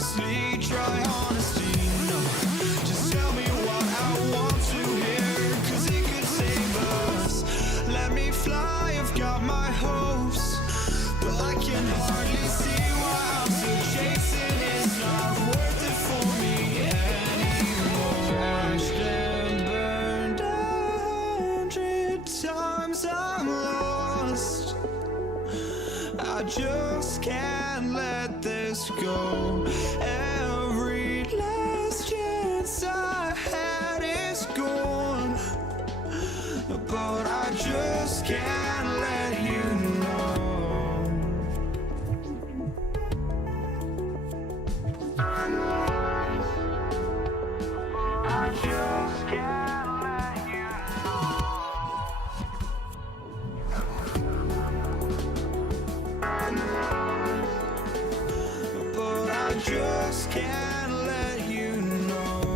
honestly try honesty. No, just tell me what I want to hear, 'cause it could save us. Let me fly, I've got my hopes, but I can hardly see why I'm still chasing. It's not worth it for me anymore. Crashed and burned 100 times, I'm lost. I just can't let this go. Every last chance I had is gone, but I just can't let you know. I just can't let you know. But I just can't let you know.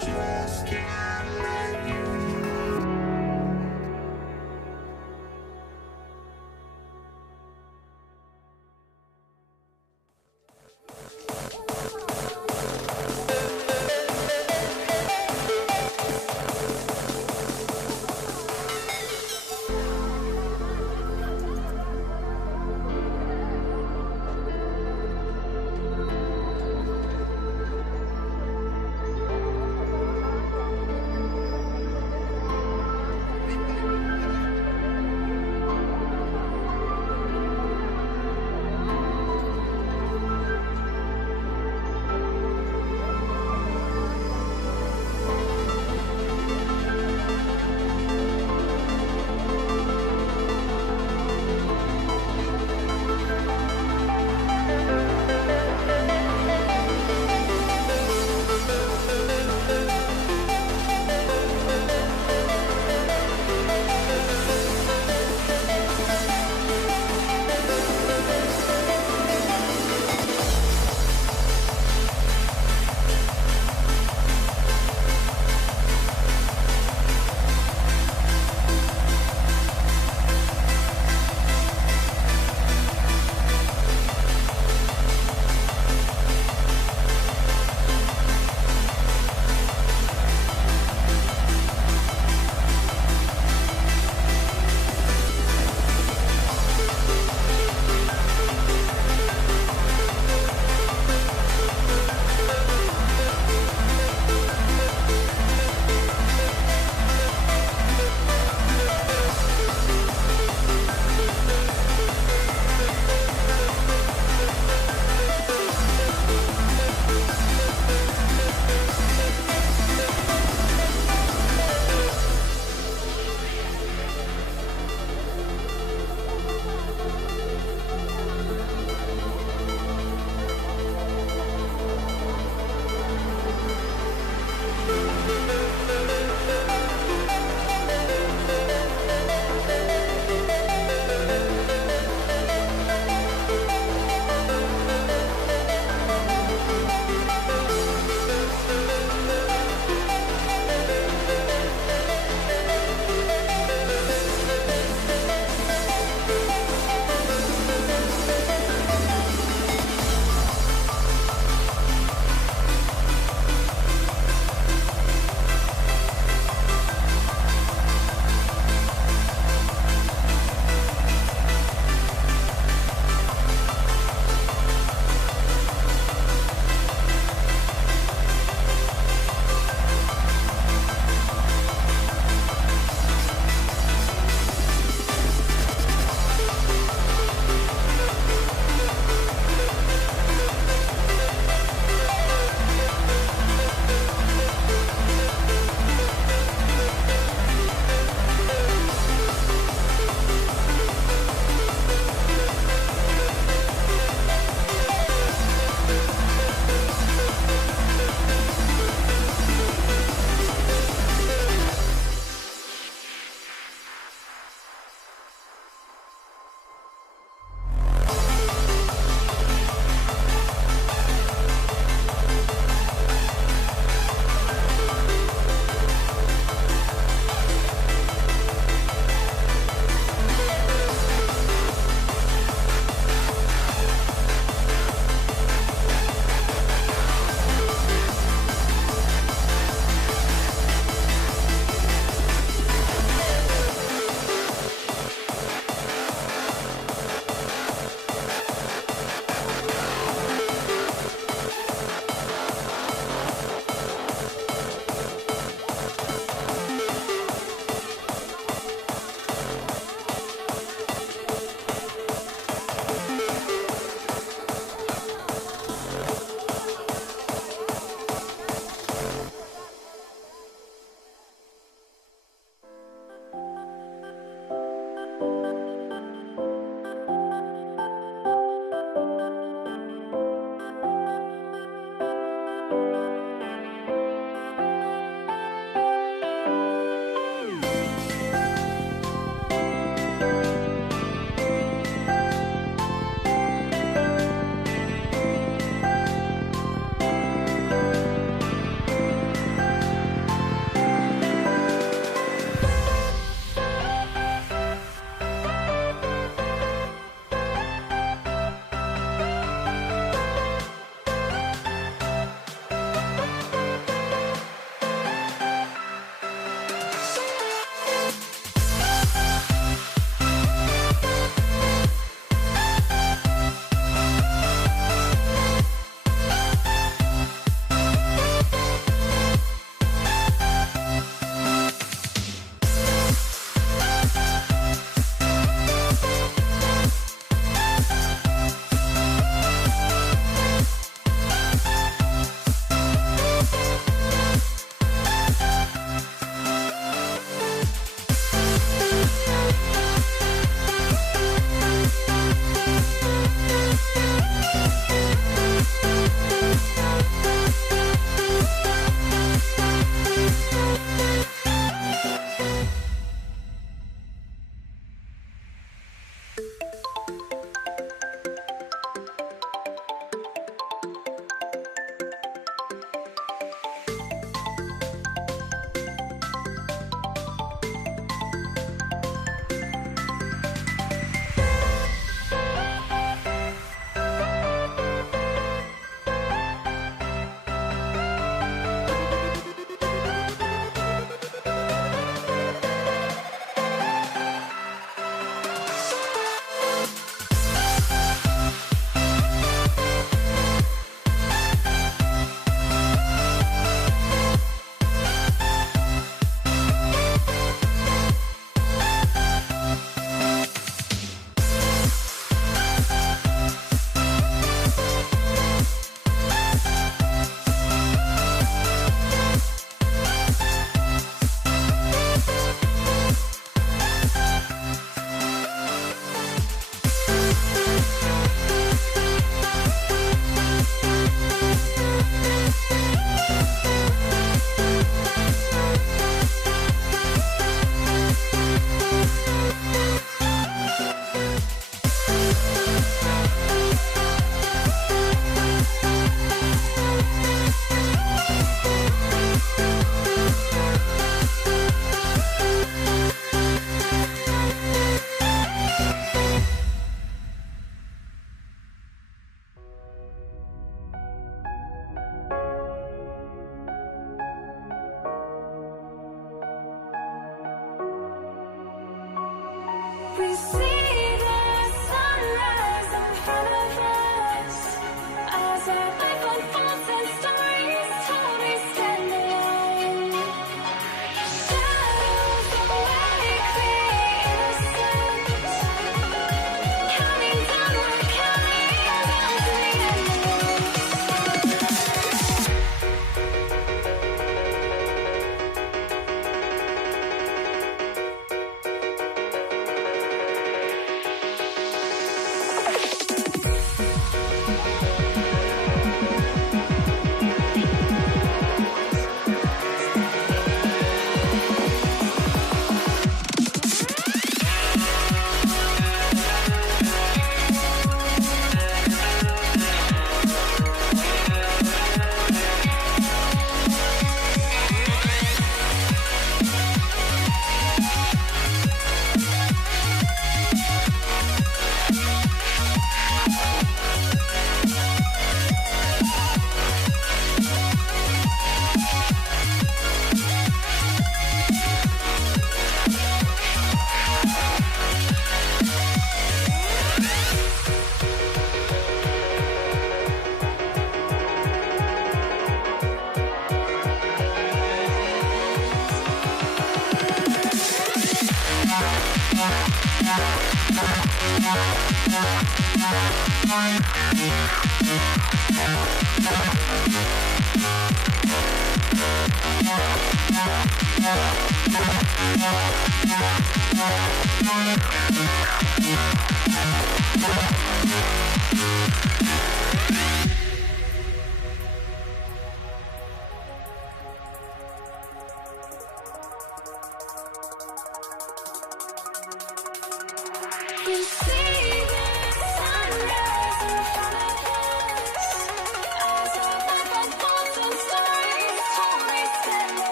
Just can't let you know.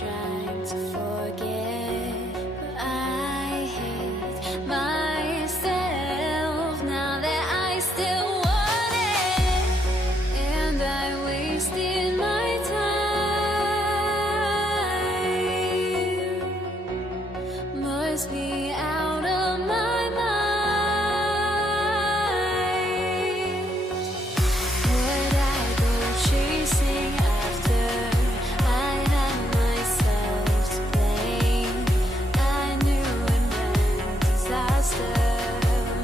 trying to forget, but I hate myself now that I still want it, and I wasted my time. Must be out of my mind. Would I go chasing after? I had myself to blame. I knew it meant disaster.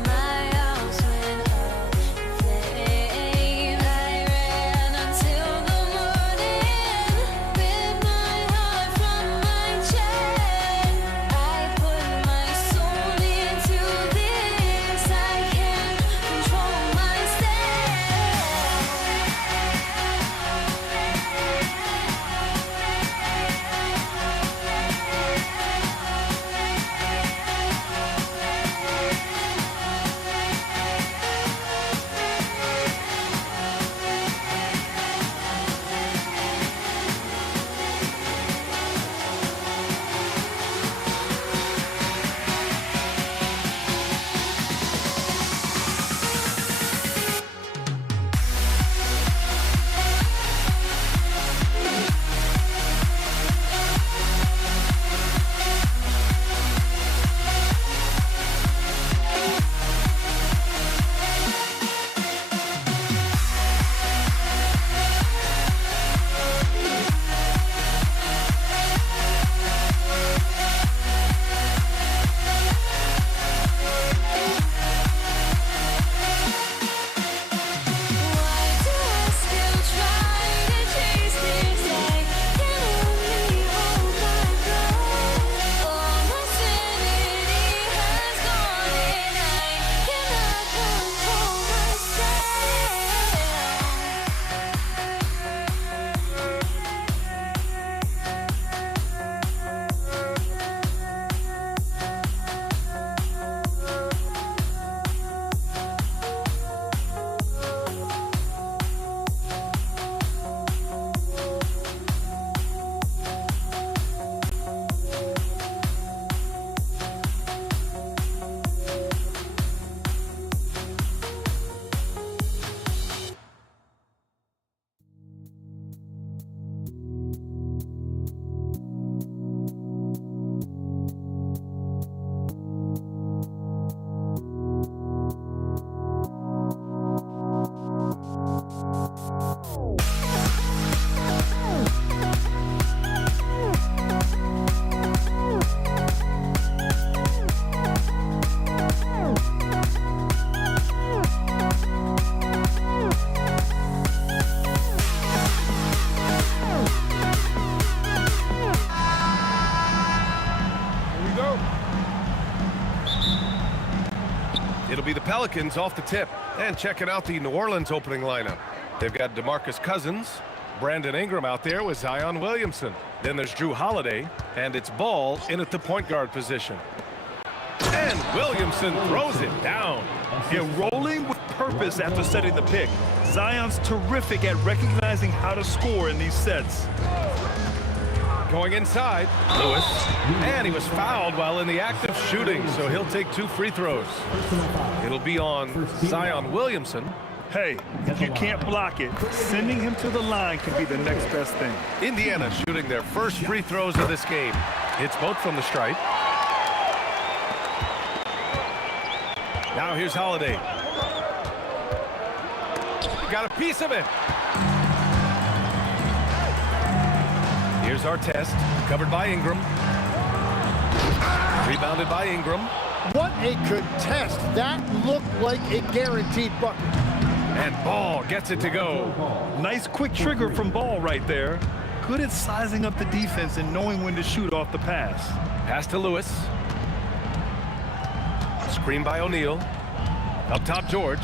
My house went up in flames. I ran until the morning, ripped my heart from my chest. I put my soul into this. I can't control It'll be the Pelicans off the tip. And checking out the New Orleans opening lineup. They've got DeMarcus Cousins, Brandon Ingram out there with Zion Williamson. Then there's Drew Holiday, and it's Ball in at the point guard position. And Williamson throws it down. Yeah, rolling with purpose after setting the pick. Zion's terrific at recognizing how to score in these sets. Going inside, Lewis, and he was fouled while in the act of shooting, so he'll take 2 free throws. It'll be on Zion Williamson. Hey, if you can't block it, sending him to the line can be the next best thing. Indiana shooting their first free throws of this game. It's both from the stripe. Now here's Holiday. Got a piece of it. Here's Artest, covered by Ingram. Rebounded by Ingram. What a contest. That looked like a guaranteed bucket. And Ball gets it to go. Nice quick trigger from Ball right there. Good at sizing up the defense and knowing when to shoot off the pass. Pass to Lewis. Screen by O'Neal. Up top, George.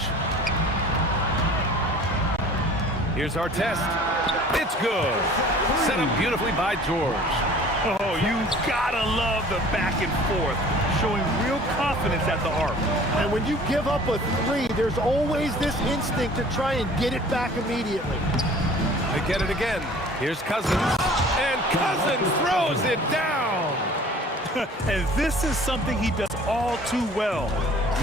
Here's Artest. It's good. Set up beautifully by George. Oh, you gotta love the back and forth, showing real confidence at the arc. And when you give up a 3, there's always this instinct to try and get it back immediately. They get it again. Here's Cousins. And Cousins throws it down. And this is something he does all too well.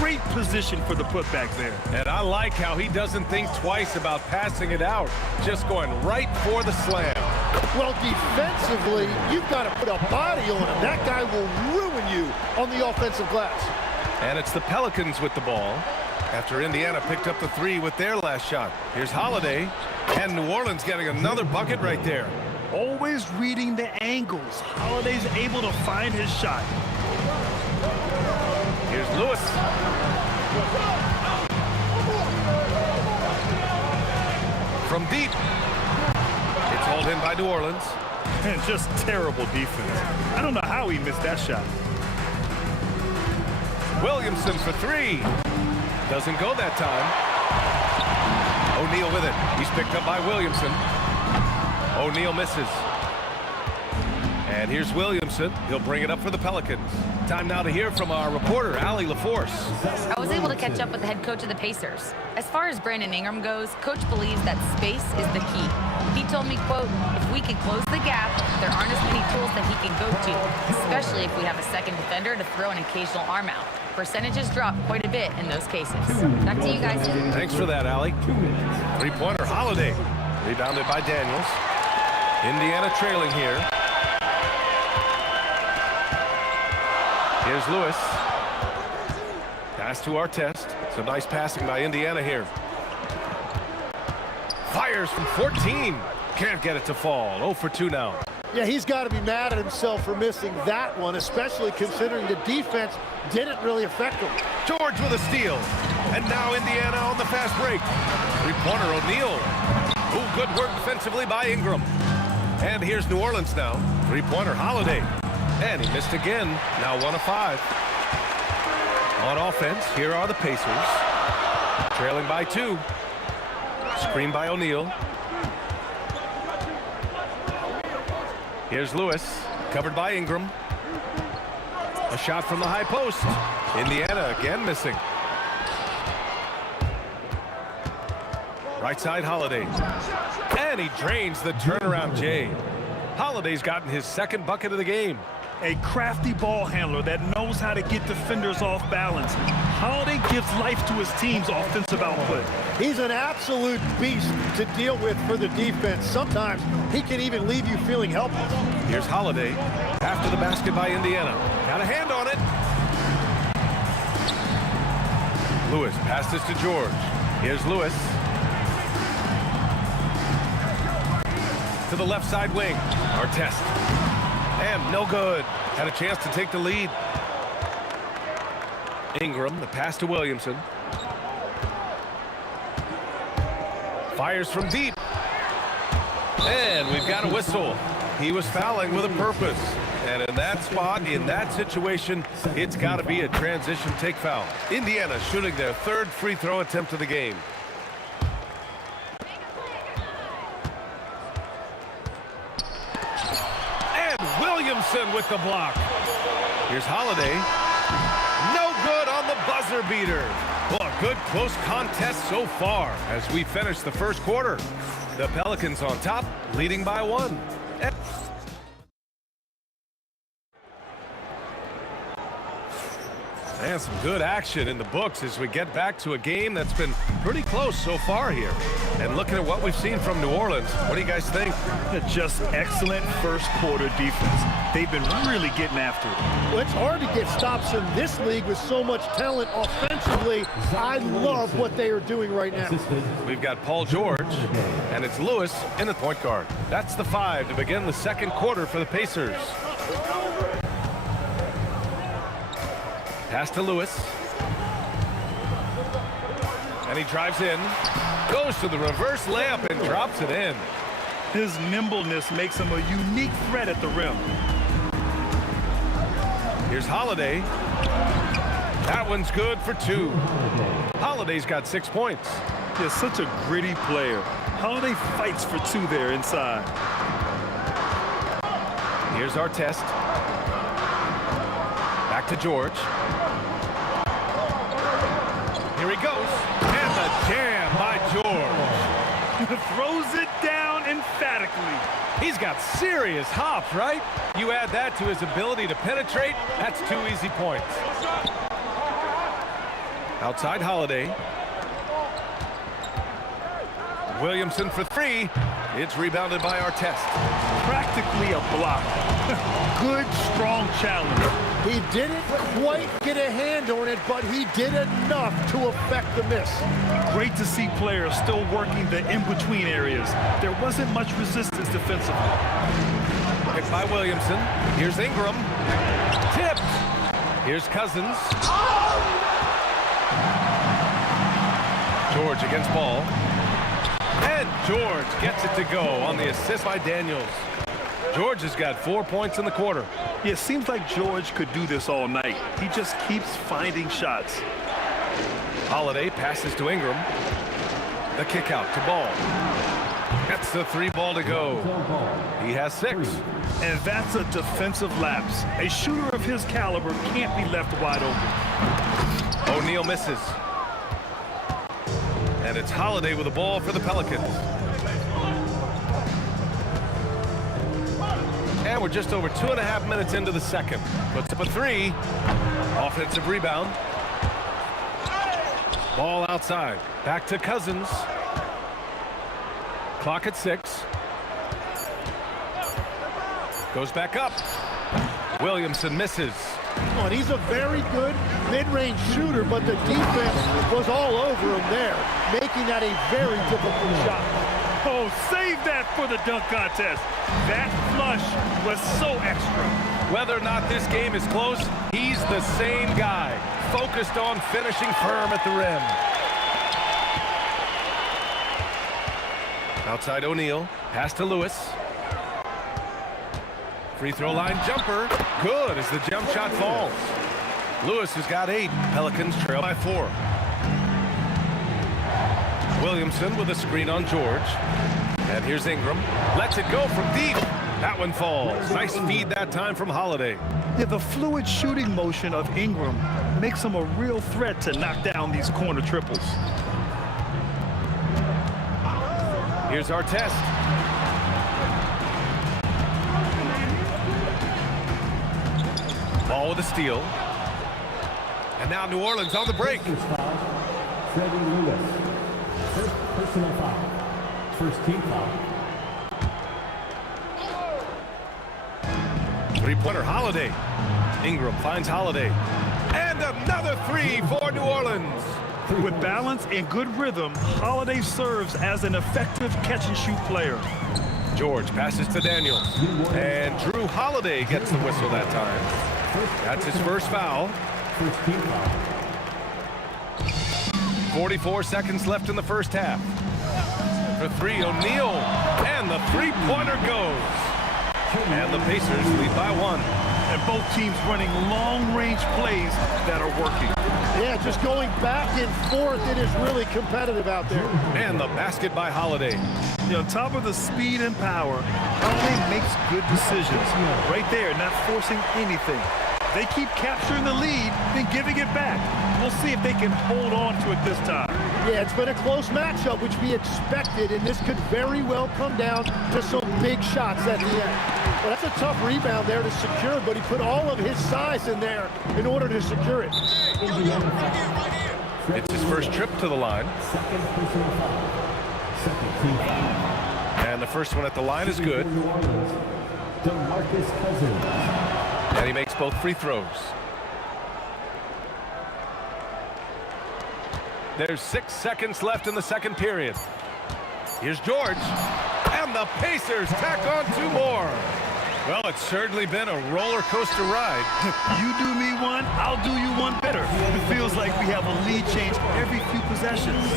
Great position for the putback there. And I like how he doesn't think twice about passing it out, just going right for the slam. Well, defensively, you've got to put a body on him. That guy will ruin you on the offensive glass. And it's the Pelicans with the ball after Indiana picked up the three with their last shot. Here's Holiday, and New Orleans getting another bucket right there. Always reading the angles. Holiday's able to find his shot. Here's Lewis. From deep. It's hauled in by New Orleans. And just terrible defense. I don't know how he missed that shot. Williamson for three. Doesn't go that time. O'Neal with it. He's picked up by Williamson. O'Neal misses. And here's Williamson. He'll bring it up for the Pelicans. Time now to hear from our reporter, Allie LaForce. I was able to catch up with the head coach of the Pacers. As far as Brandon Ingram goes, coach believes that space is the key. He told me, quote, if we could close the gap, there aren't as many tools that he can go to, especially if we have a second defender to throw an occasional arm out. Percentages drop quite a bit in those cases. Back to you guys. Thanks for that, Allie. Three-pointer, Holiday. Rebounded by Daniels. Indiana trailing here. Here's Lewis. Pass to Artest. Some nice passing by Indiana here. Fires from 14. Can't get it to fall. 0 for 2 now. Yeah, he's got to be mad at himself for missing that one, especially considering the defense didn't really affect him. George with a steal. And now Indiana on the fast break. Three-pointer, O'Neal. Ooh, good work defensively by Ingram. And here's New Orleans now. Three-pointer, Holiday. And he missed again. Now 1 of 5. On offense, here are the Pacers. Trailing by 2. Screen by O'Neal. Here's Lewis, covered by Ingram. A shot from the high post. Indiana again missing. Right side, Holiday. And he drains the turnaround J. Holiday's gotten his second bucket of the game. A crafty ball handler that knows how to get defenders off balance. Holiday gives life to his team's offensive output. He's an absolute beast to deal with for the defense. Sometimes he can even leave you feeling helpless. Here's Holiday after the basket by Indiana. Got a hand on it. Lewis passes to George. Here's Lewis. To the left side wing. Artest. And no good. Had a chance to take the lead. Ingram, the pass to Williamson. Fires from deep. And we've got a whistle. He was fouling with a purpose. And in that spot, in that situation, it's got to be a transition take foul. Indiana shooting their third free throw attempt of the game. Williamson with the block. Here's Holiday. No good on the buzzer beater. Well, a good close contest so far as we finish the first quarter. The Pelicans on top, leading by 1. And some good action in the books as we get back to a game that's been pretty close so far here. And looking at what we've seen from New Orleans, what do you guys think? Just excellent first quarter defense. They've been really getting after it. Well, it's hard to get stops in this league with so much talent offensively. I love what they are doing right now. We've got Paul George, and it's Lewis in the point guard. That's the 5 to begin the second quarter for the Pacers. Pass to Lewis. And he drives in. Goes to the reverse layup and drops it in. His nimbleness makes him a unique threat at the rim. Here's Holiday. That one's good for 2. Holiday's got 6 points. He's such a gritty player. Holiday fights for 2 there inside. Here's Artest. Back to George. Here he goes. And the jam by George. Throws it down and emphatically. He's got serious hops, right? You add that to his ability to penetrate, that's 2 easy points. Outside Holiday. Williamson for 3. It's rebounded by Artest. Practically a block. Good, strong challenge. He didn't quite get a hand on it, but he did enough to affect the miss. Great to see players still working the in-between areas. There wasn't much resistance defensively. Picked by Williamson. Here's Ingram. Tipped. Here's Cousins. George against Ball. And George gets it to go on the assist by Daniels. George has got 4 points in the quarter. Yeah, it seems like George could do this all night. He just keeps finding shots. Holiday passes to Ingram. The kick out to Ball. That's the 3 ball to go. He has 6. And that's a defensive lapse. A shooter of his caliber can't be left wide open. O'Neal misses. And it's Holiday with the ball for the Pelicans. And we're just over 2.5 minutes into the second. Puts up a 3. Offensive rebound. Ball outside. Back to Cousins. Clock at 6. Goes back up. Williamson misses. And he's a very good mid-range shooter, but the defense was all over him there, making that a very difficult shot. Oh, save that for the dunk contest. That flush was so extra. Whether or not this game is close, he's the same guy, focused on finishing firm at the rim. Outside O'Neal, pass to Lewis. Free throw line jumper, good as the jump shot falls. Lewis has got 8, Pelicans trail by 4. Williamson with a screen on George. And here's Ingram, lets it go from deep. That one falls. Nice feed that time from Holiday. Yeah, the fluid shooting motion of Ingram makes him a real threat to knock down these corner triples. Here's Artest. Ball with a steal. And now New Orleans on the break. Trevor Lewis. First personal foul. First team foul. 3-pointer Holiday. Ingram finds Holiday. And another 3 for New Orleans. With balance and good rhythm, Holiday serves as an effective catch-and-shoot player. George passes to Daniels. And Drew Holiday gets the whistle that time. That's his first foul. First team foul. 44 seconds left in the first half. For 3, O'Neal. And the 3-pointer goes. And the Pacers lead by 1. And both teams running long-range plays that are working. Yeah, just going back and forth, it is really competitive out there. And the basket by Holiday. On top of the speed and power, Holiday makes good decisions. Right there, not forcing anything. They keep capturing the lead, then giving it back. We'll see if they can hold on to it this time. Yeah, it's been a close matchup, which we expected, and this could very well come down to some big shots at the end. Well, that's a tough rebound there to secure, but he put all of his size in there in order to secure it. It's his first trip to the line. Second personal foul. Second team foul. And the first one at the line is good. New Orleans. DeMarcus Cousins. And he makes both free throws. There's 6 seconds left in the second period. Here's George. And the Pacers tack on 2 more. Well, it's certainly been a roller coaster ride. You do me one, I'll do you one better. It feels like we have a lead change every few possessions.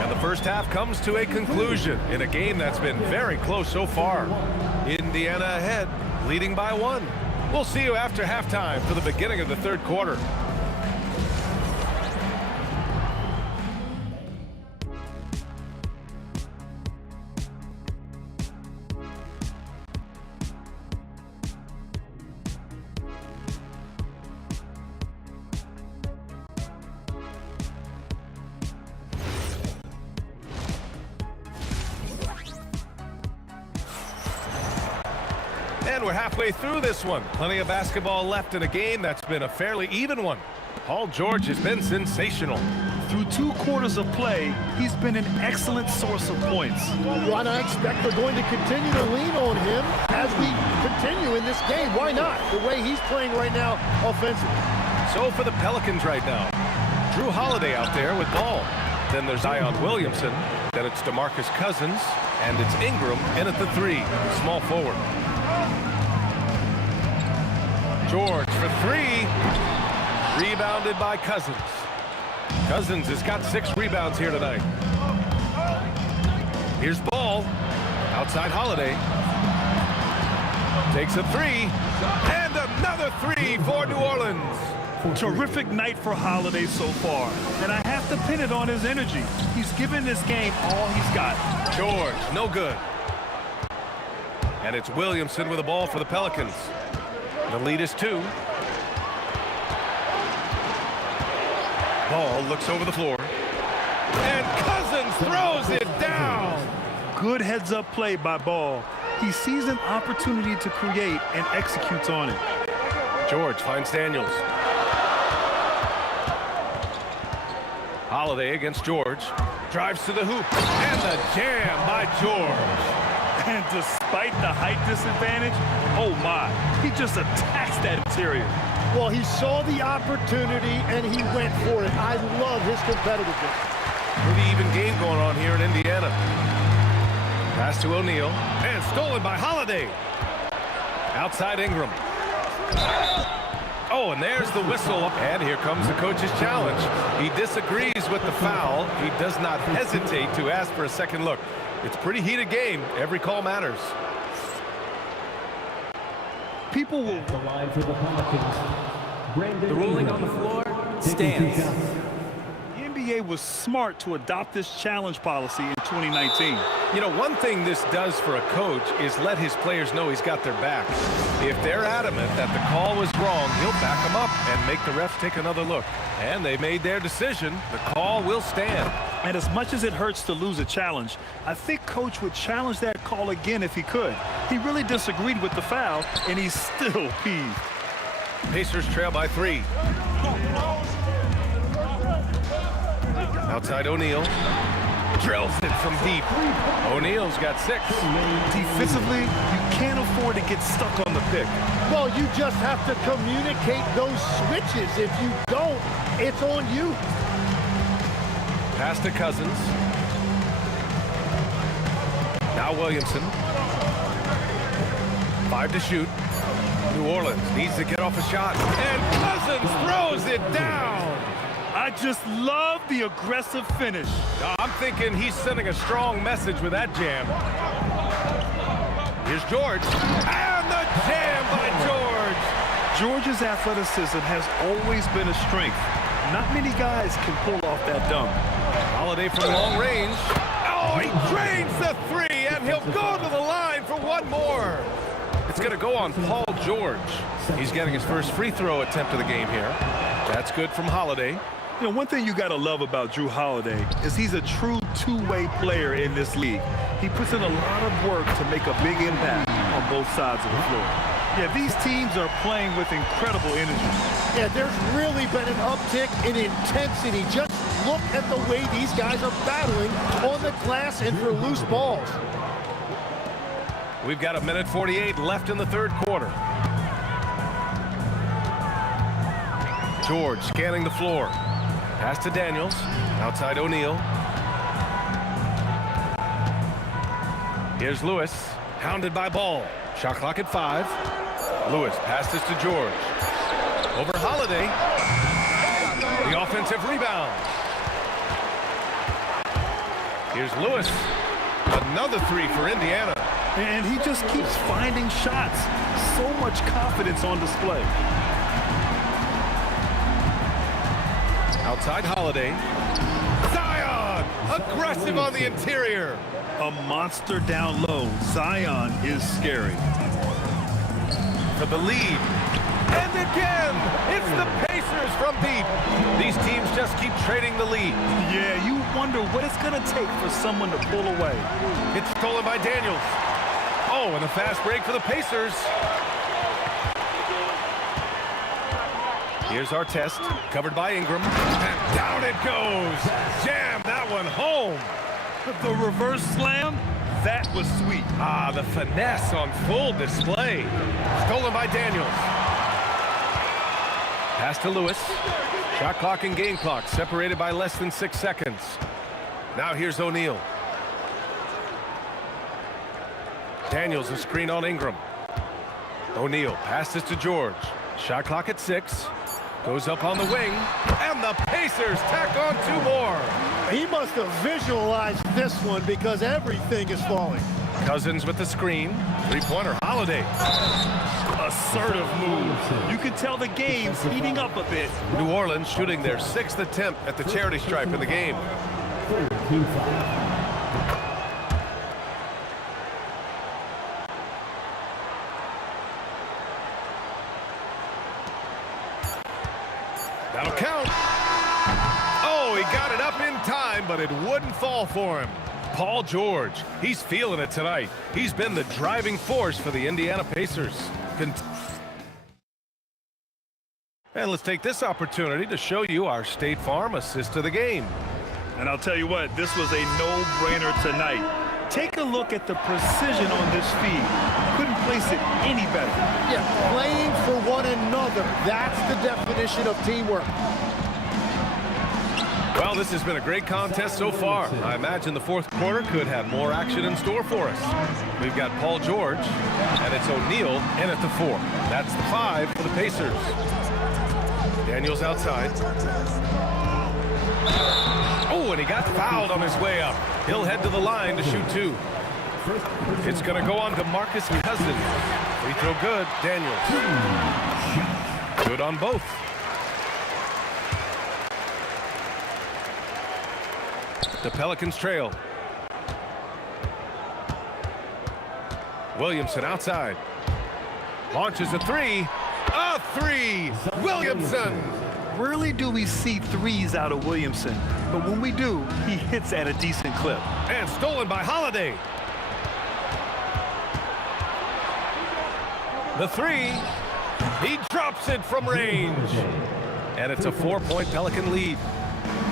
And the first half comes to a conclusion in a game that's been very close so far. Indiana ahead, leading by 1. We'll see you after halftime for the beginning of the third quarter. And we're halfway through this one. Plenty of basketball left in a game that's been a fairly even one. Paul George has been sensational. Through 2 quarters of play, he's been an excellent source of points. Well, and I expect they're going to continue to lean on him as we continue in this game. Why not? The way he's playing right now offensively. So for the Pelicans right now, Drew Holiday out there with ball. Then there's Zion Williamson. Then it's DeMarcus Cousins. And it's Ingram in at the 3, small forward. George for 3. Rebounded by Cousins. Cousins has got 6 rebounds here tonight. Here's Ball. Outside Holiday. Takes a 3. And another 3 for New Orleans. Terrific night for Holiday so far. And I have to pin it on his energy. He's given this game all he's got. George, no good. And it's Williamson with the ball for the Pelicans. The lead is 2. Ball looks over the floor. And Cousins throws it down. Good heads-up play by Ball. He sees an opportunity to create and executes on it. George finds Daniels. Holiday against George. Drives to the hoop. And the jam by George. And despite the height disadvantage, oh my, he just attacks that interior. Well, he saw the opportunity and he went for it. I love his competitiveness. Pretty even game going on here in Indiana. Pass to O'Neal. And stolen by Holiday. Outside Ingram. Oh, and there's the whistle. And here comes the coach's challenge. He disagrees with the foul. He does not hesitate to ask for a second look. It's a pretty heated game. Every call matters. People will... The line for the Pelicans. The ruling on the floor stands. The NBA was smart to adopt this challenge policy in 2019. You know, one thing this does for a coach is let his players know he's got their back. If they're adamant that the call was wrong, he'll back them up and make the refs take another look. And they made their decision. The call will stand. And as much as it hurts to lose a challenge, I think Coach would challenge that call again if he could. He really disagreed with the foul, and he's still peeved. Pacers trail by 3. Outside O'Neal. Drills it from deep. O'Neal's got 6. Defensively, you can't afford to get stuck on the pick. Well, you just have to communicate those switches. If you don't, it's on you. Pass to Cousins. Now Williamson. 5 to shoot. New Orleans needs to get off a shot. And Cousins throws it down. I just love the aggressive finish. I'm thinking he's sending a strong message with that jam. Here's George. And the jam by George. George's athleticism has always been a strength. Not many guys can pull off that dunk. Holiday from long range. Oh, he drains the 3, and he'll go to the line for one more. It's going to go on Paul George. He's getting his first free throw attempt of the game here. That's good from Holiday. You know, one thing you got to love about Drew Holiday is he's a true two-way player in this league. He puts in a lot of work to make a big impact on both sides of the floor. Yeah, these teams are playing with incredible energy. Yeah, there's really been an uptick in intensity. Just look at the way these guys are battling on the glass and for loose balls. We've got 1:48 left in the third quarter. George scanning the floor. Pass to Daniels. Outside O'Neal. Here's Lewis. Hounded by Ball. Shot clock at 5. Lewis passes to George. Over Holiday. The offensive rebound. Here's Lewis. Another 3 for Indiana. And he just keeps finding shots. So much confidence on display. Outside Holiday. Zion! Aggressive on the interior. A monster down low. Zion is scary. For the lead. And again, it's the Pacers from deep. These teams just keep trading the lead. Yeah, you wonder what it's going to take for someone to pull away. It's stolen by Daniels. Oh, Oh, and a fast break for the Pacers. Here's our test, covered by Ingram, and down it goes. Jam that one home. The reverse slam, that was sweet. Ah, the finesse on full display. Stolen by Daniels. Pass to Lewis. Shot clock and game clock separated by less than 6 seconds. Now here's O'Neal. Daniels a screen on Ingram. O'Neal passes to George. Shot clock at 6. Goes up on the wing, and the Pacers tack on 2 more. He must have visualized this one because everything is falling. Cousins with the screen. Three-pointer, Holiday. Assertive move. You can tell the game's heating up a bit. New Orleans shooting their 6th attempt at the charity stripe in the game. Team foul. That'll count. Oh, he got it up in time, but it wouldn't fall for him. Paul George, he's feeling it tonight. He's been the driving force for the Indiana Pacers. And let's take this opportunity to show you our State Farm assist of the game. And I'll tell you what, this was a no-brainer tonight. Take a look at the precision on this feed. Couldn't place it any better. Yeah, playing for one another. That's the definition of teamwork. Well, this has been a great contest so far. I imagine the 4th quarter could have more action in store for us. We've got Paul George, and it's O'Neal in at the 4. That's the 5 for the Pacers. Daniels outside. Oh, and he got fouled on his way up. He'll head to the line to shoot 2. It's going to go on to Marcus Cousins. Free throw good. Daniels. Good on both. The Pelicans trail. Williamson outside. Launches a 3. A 3! Williamson! Rarely do we see threes out of Williamson, but when we do, he hits at a decent clip. And stolen by Holiday. The 3. He drops it from range. And it's a 4-point Pelican lead.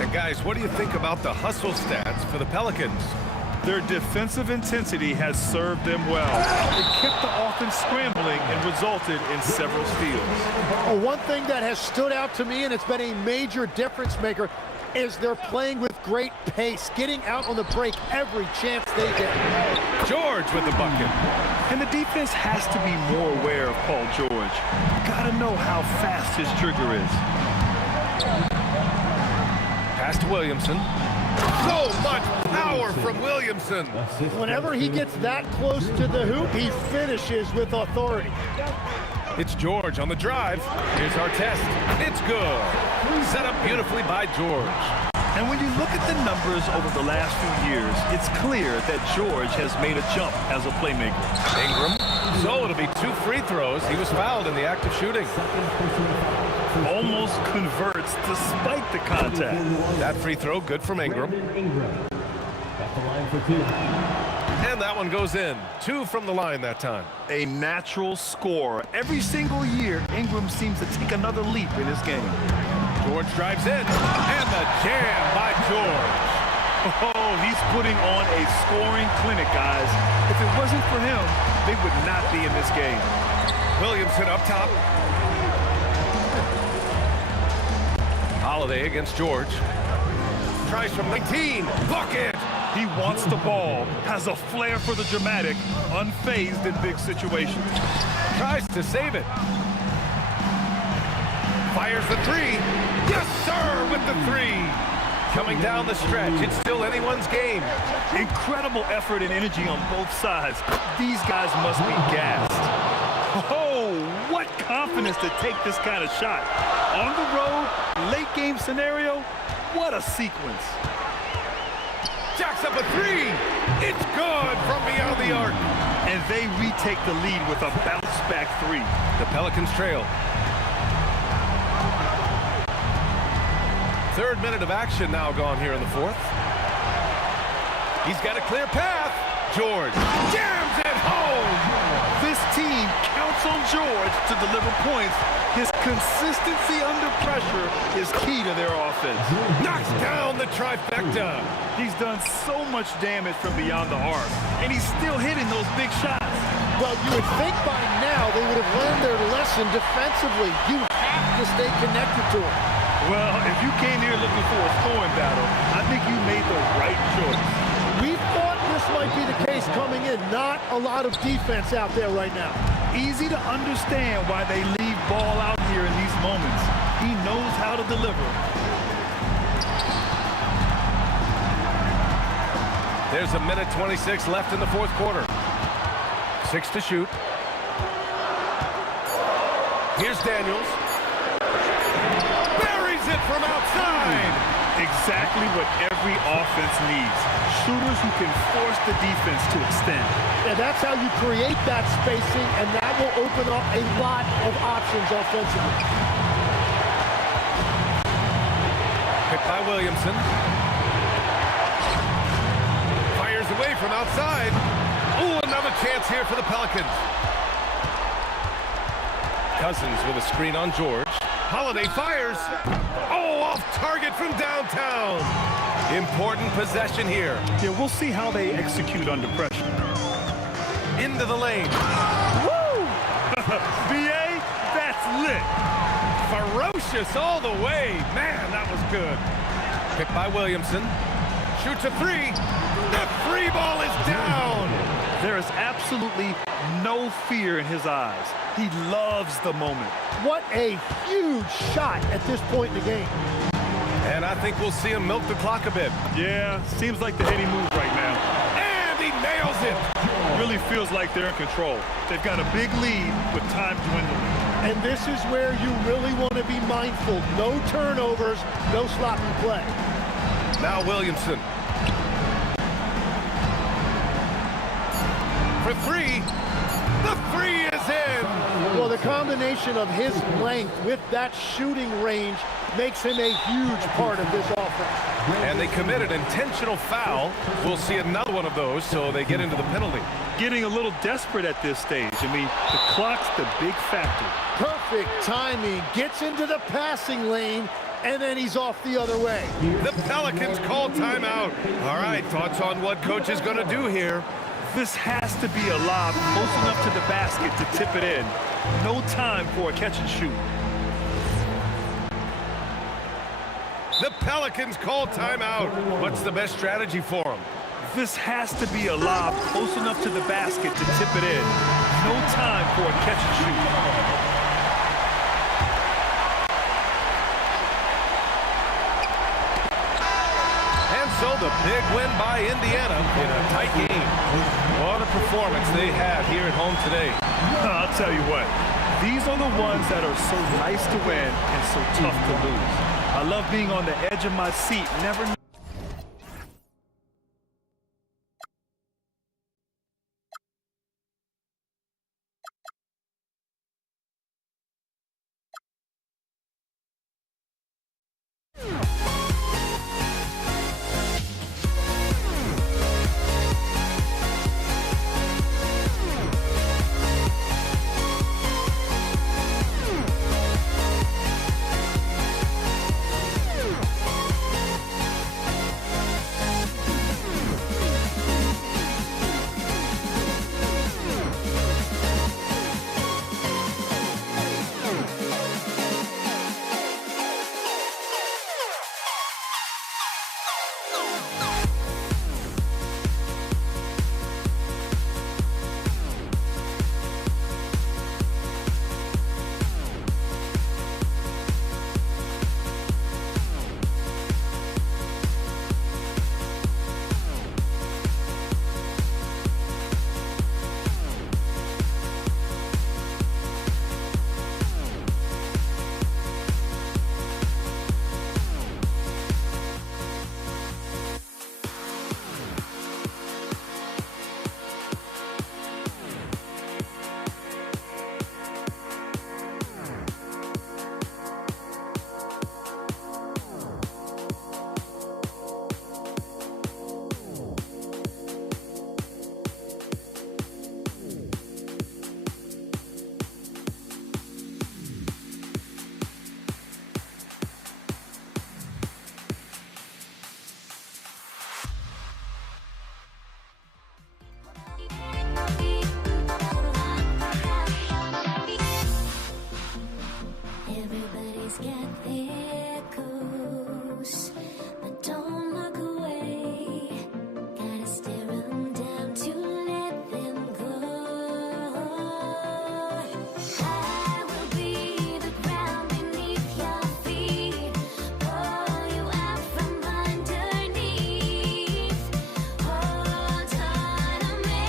And guys, what do you think about the hustle stats for the Pelicans? Their defensive intensity has served them well. It kept the offense scrambling and resulted in several steals. Well, one thing that has stood out to me, and it's been a major difference maker, is they're playing with great pace, getting out on the break every chance they get. George with the bucket. And the defense has to be more aware of Paul George. Gotta know how fast his trigger is. Pass to Williamson. So much power from Williamson. Whenever he gets that close to the hoop, he finishes with authority. It's George on the drive. Here's our test. It's good. Set up beautifully by George. And when you look at the numbers over the last few years, it's clear that George has made a jump as a playmaker. Ingram. So it'll be 2 free throws. He was fouled in the act of shooting. Almost converts despite the contact. That free throw good from Ingram. At the line for 2. And that one goes in. 2 from the line that time. A natural scorer. Every single year, Ingram seems to take another leap in his game. George drives in. And the jam by George. Oh, he's putting on a scoring clinic, guys. If it wasn't for him, they would not be in this game. Williamson up top. Holiday against George. Tries from 19. Bucket! He wants the ball, has a flair for the dramatic, unfazed in big situations. Tries to save it. Fires the 3. Yes, sir, with the 3. Coming down the stretch, it's still anyone's game. Incredible effort and energy on both sides. These guys must be gassed. Oh, what confidence to take this kind of shot. On the road, late game scenario, what a sequence. Jacks up a 3. It's good from beyond the arc. And they retake the lead with a bounce back 3. The Pelicans trail. 3rd minute of action now gone here in the 4th. He's got a clear path. George jams it home. on George to deliver points. His consistency under pressure is key to their offense. Knocks down the trifecta. He's done so much damage from beyond the arc, and he's still hitting those big shots. Well, you would think by now they would have learned their lesson defensively. You have to stay connected to him. Well, if you came here looking for a scoring battle, I think you made the right choice. We thought this might be the case coming in. Not a lot of defense out there right now. Easy to understand why they leave ball out here in these moments. He knows how to deliver. There's a minute 26 left in the fourth quarter. 6 to shoot. Here's Daniels. Buries it from outside. Exactly what every offense needs. Shooters who can force the defense to extend. And that's how you create that spacing, and that will open up a lot of options offensively. Picked by Williamson. Fires away from outside. Ooh, another chance here for the Pelicans. Cousins with a screen on George. Holiday fires. Oh, off target from downtown. Important possession here. Yeah, we'll see how they execute under pressure. Into the lane. Woo! BA, that's lit. Ferocious all the way. Man, that was good. Picked by Williamson. Shoots a three. The free ball is down. There is absolutely no fear in his eyes. He loves the moment. What a huge shot at this point in the game. And I think we'll see him milk the clock a bit. Yeah, seems like the heady move right now. And he nails it. Really feels like they're in control. They've got a big lead with time dwindling. And this is where you really want to be mindful. No turnovers, no sloppy play. Now Williamson. For three. The three is in. Well, the combination of his length with that shooting range makes him a huge part of this offense. And they committed intentional foul. We'll see another one of those, so they get into the penalty. Getting a little desperate at this stage. I mean, the clock's the big factor. Perfect timing. Gets into the passing lane, and then he's off the other way. The Pelicans call timeout. All right, thoughts on what coach is going to do here? This has to be a lob close enough to the basket to tip it in. No time for a catch and shoot. The Pelicans call timeout. What's the best strategy for them? This has to be a lob close enough to the basket to tip it in. No time for a catch and shoot. So the big win by Indiana in a tight game. What a performance they had here at home today. I'll tell you what, these are the ones that are so nice to win and so tough to lose. I love being on the edge of my seat, never Everybody's got their ghosts, but don't look away. Gotta stare 'em down to let them go. I will be the ground beneath your feet, pull you out from underneath. Hold on to me.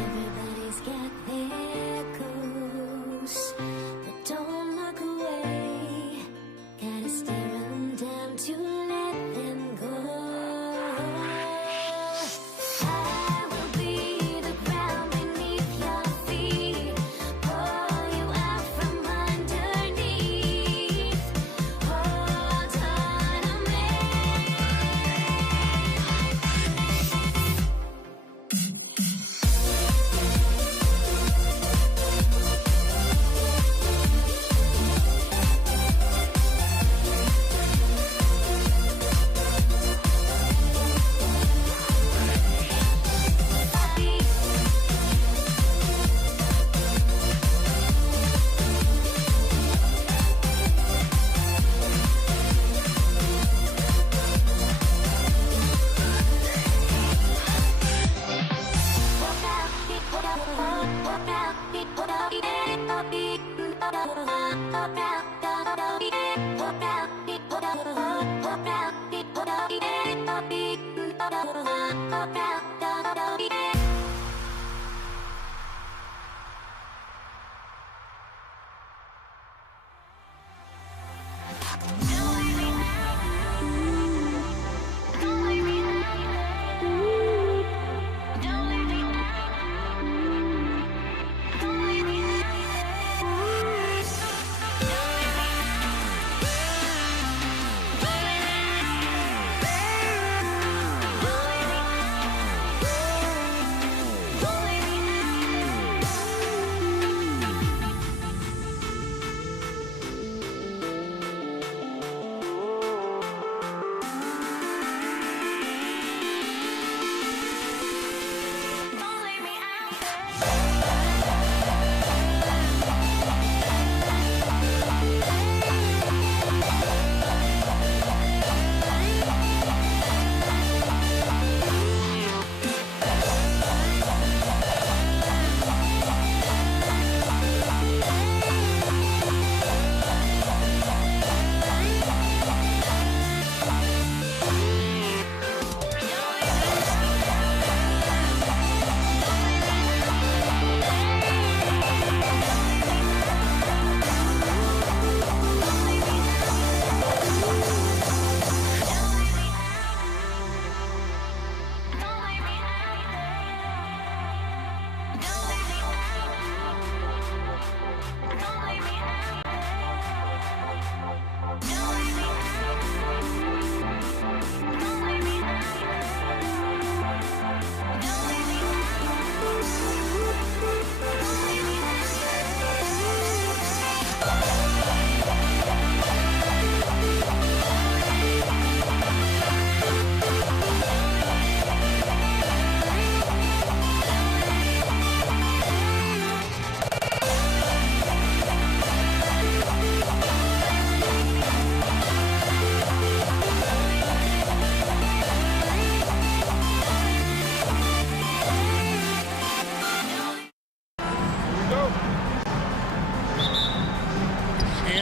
Everybody's got their ghosts, but don't look away. Gotta stare 'em down to let them go. I will be the ground beneath your feet, pull you out from underneath. Hold on to me.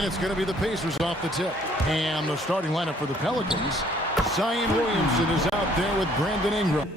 it's going to be the Pacers off the tip. And the starting lineup for the Pelicans, Zion Williamson is out there with Brandon Ingram.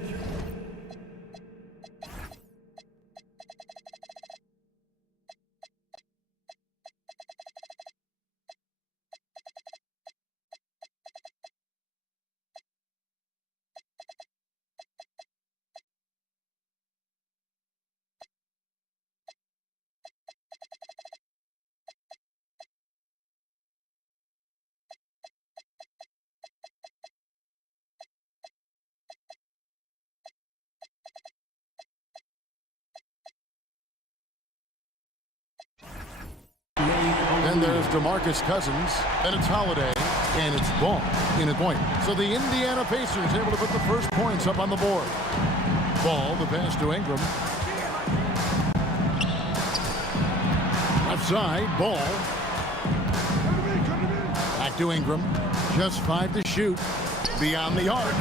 Then there's DeMarcus Cousins, then it's Holiday, and it's Ball in a point. So the Indiana Pacers able to put the first points up on the board. Ball, the pass to Ingram. Left side, Ball. Back to Ingram. Just 5 to shoot. Beyond the arc.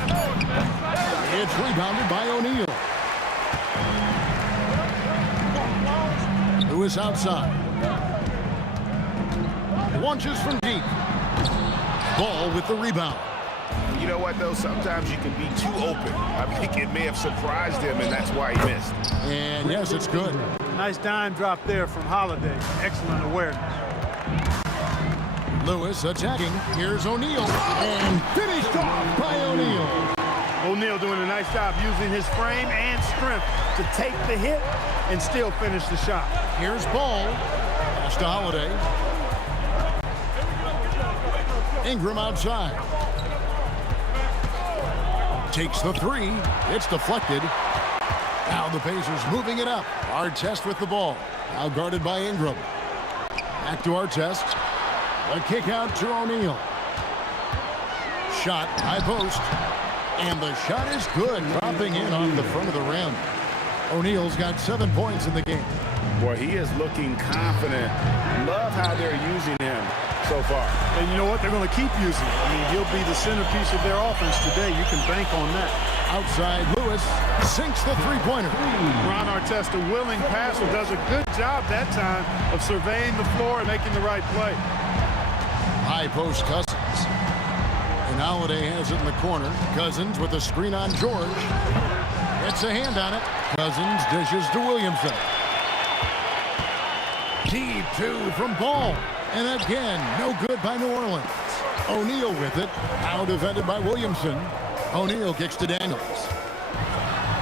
It's rebounded by O'Neal. Lewis outside. Launches from deep. Ball with the rebound. You know what, though? Sometimes you can be too open. I think it may have surprised him, and that's why he missed. And yes, it's good. Nice dime drop there from Holiday. Excellent awareness. Lewis attacking. Here's O'Neal. And finished off by O'Neal. O'Neal doing a nice job using his frame and strength to take the hit and still finish the shot. Here's Ball. Pass to Holiday. Ingram outside. Takes the three. It's deflected. Now the Pacers moving it up. Artest with the ball. Now guarded by Ingram. Back to Artest. A kick out to O'Neal. Shot, high post. And the shot is good. Dropping in off the front of the rim. O'Neal's got 7 points in the game. Boy, he is looking confident. Love how they're using him so far. And you know what? They're going to keep using him. I mean, he'll be the centerpiece of their offense today. You can bank on that. Outside, Lewis sinks the three-pointer. Ron Artest, a willing passer, does a good job that time of surveying the floor and making the right play. High post Cousins. And Holiday has it in the corner. Cousins with a screen on George. Gets a hand on it. Cousins dishes to Williamson. T2 from Ball. And again, no good by New Orleans. O'Neal with it. Now defended by Williamson. O'Neal kicks to Daniels.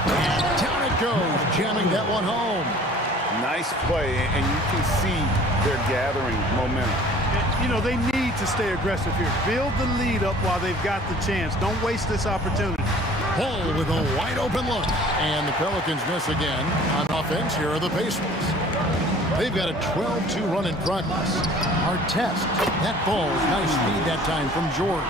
And down it goes, jamming that one home. Nice play, and you can see they're gathering momentum. You know, they need to stay aggressive here. Build the lead up while they've got the chance. Don't waste this opportunity. Ball with a wide open look. And the Pelicans miss again. On offense, here are the Pacers. They've got a 12-2 run in progress. Artest. That ball, nice feed that time from George.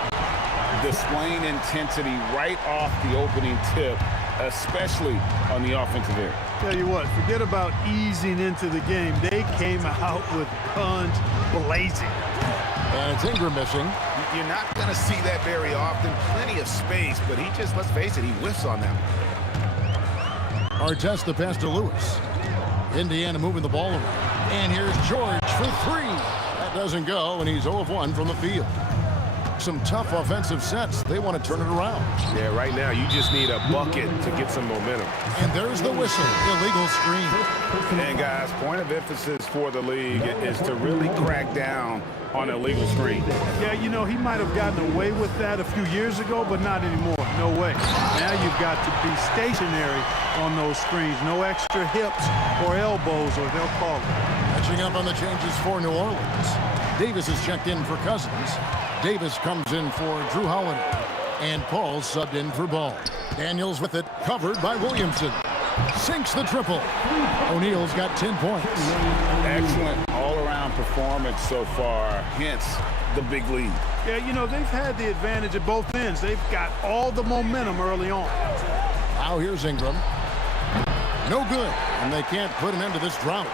Displaying intensity right off the opening tip, especially on the offensive end. Tell you what, forget about easing into the game. They came out with guns blazing. And it's Ingram missing. You're not going to see that very often. Plenty of space, but he just, let's face it, he whiffs on that one. Artest the pass to Lewis. Indiana moving the ball around. And here's George for three. That doesn't go, and he's 0 of 1 from the field. Some tough offensive sets. They want to turn it around. Yeah, right now you just need a bucket to get some momentum. And there's the whistle. Illegal screen. And guys, point of emphasis for the league is to really crack down on illegal screen. Yeah, you know, he might have gotten away with that a few years ago, but not anymore. No way. Now you've got to be stationary on those screens. No extra hips or elbows, or they'll call it. Catching up on the changes for New Orleans. Davis is checked in for Cousins. Davis comes in for Drew Holiday. And Paul subbed in for Ball. Daniels with it, covered by Williamson. Sinks the triple. O'Neal's got 10 points. Excellent all-around performance so far, hence the big lead. Yeah, you know, they've had the advantage at both ends. They've got all the momentum early on. Now here's Ingram. No good, and they can't put an end to this drought.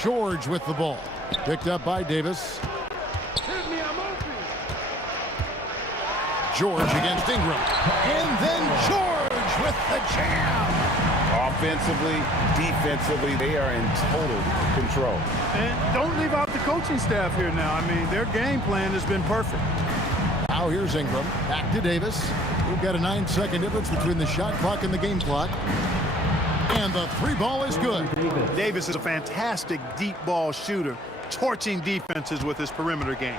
George with the ball. Picked up by Davis. George against Ingram. And then George with the jam. Offensively, defensively, they are in total control. And don't leave out the coaching staff here now. I mean, their game plan has been perfect. Now here's Ingram. Back to Davis. We've got a 9-second difference between the shot clock and the game clock. And the three ball is good. Davis is a fantastic deep ball shooter, torching defenses with his perimeter game.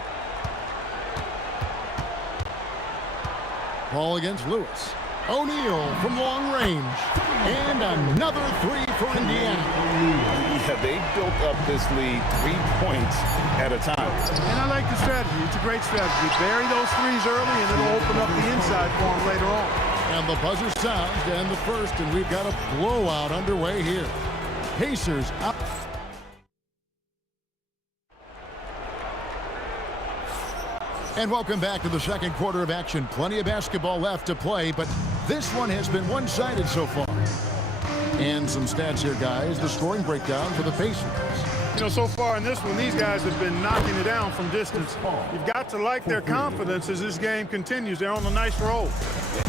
Ball against Lewis. O'Neal from long range. And another three for Indiana. Yeah, they built up this lead 3 points at a time. And I like the strategy. It's a great strategy. Bury those threes early, and it'll open up the inside for them later on. And the buzzer sounds to end the first, and we've got a blowout underway here. Pacers up. And welcome back to the second quarter of action. Plenty of basketball left to play, but this one has been one-sided so far. And some stats here, guys. The scoring breakdown for the Pacers. You know, so far in this one, these guys have been knocking it down from distance. You've got to like their confidence as this game continues. They're on a nice roll.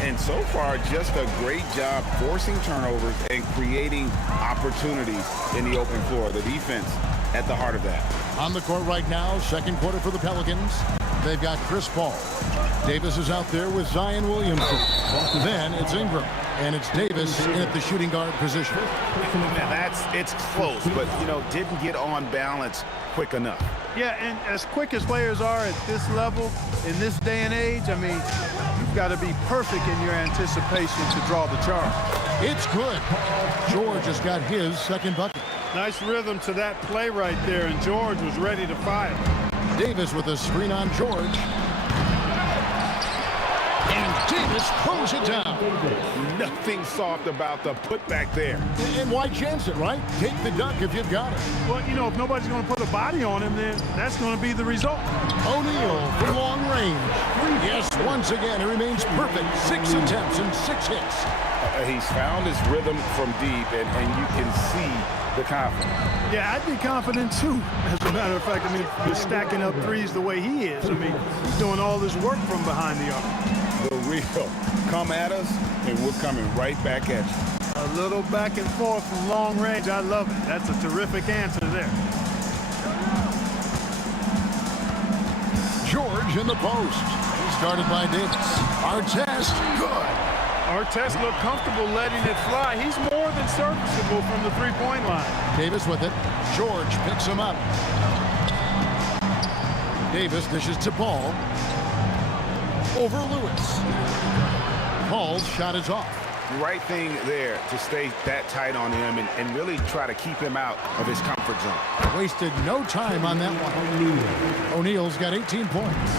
And so far, just a great job forcing turnovers and creating opportunities in the open floor. The defense at the heart of that. On the court right now, second quarter for the Pelicans. They've got Chris Paul. Davis is out there with Zion Williamson. Then it's Ingram. And it's Davis in at the shooting guard position. It's close, but, you know, didn't get on balance quick enough. Yeah, and as quick as players are at this level, in this day and age, I mean, you've got to be perfect in your anticipation to draw the charge. It's good. George has got his second bucket. Nice rhythm to that play right there, and George was ready to fire. Davis with a screen on George. And Davis throws it down. Nothing soft about the putback there. And why chance it, right? Take the dunk if you've got it. Well, you know, if nobody's going to put a body on him, then that's going to be the result. O'Neal from long range. Yes, once again, he remains perfect. 6 attempts and 6 hits. He's found his rhythm from deep, and you can see the confidence. Yeah, I'd be confident too. As a matter of fact, I mean, you're stacking up threes the way he is. I mean, he's doing all this work from behind the arc. The real. Come at us, and we're coming right back at you. A little back and forth from long range. I love it. That's a terrific answer there. George in the post. Started by Davis. Artest, good. Artest looked comfortable letting it fly. He's more than serviceable from the three-point line. Davis with it. George picks him up. Davis dishes to Paul. Over Lewis. Paul's shot is off. Right thing there to stay that tight on him and really try to keep him out of his comfort zone. Wasted no time on that one. O'Neal's got 18 points.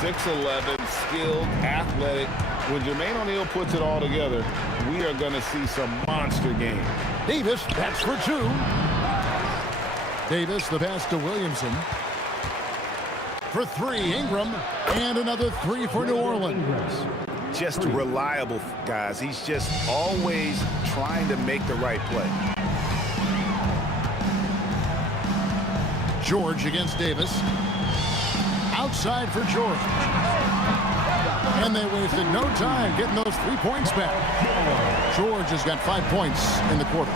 6'11", skilled, athletic. When Jermaine O'Neal puts it all together, we are going to see some monster game. Davis, that's for 2. Davis, the pass to Williamson. For 3, Ingram. And another 3 for New Orleans. Just reliable, guys. He's just always trying to make the right play. George against Davis. Outside for George. And they wasted no time getting those 3 points back. George has got 5 points in the quarter.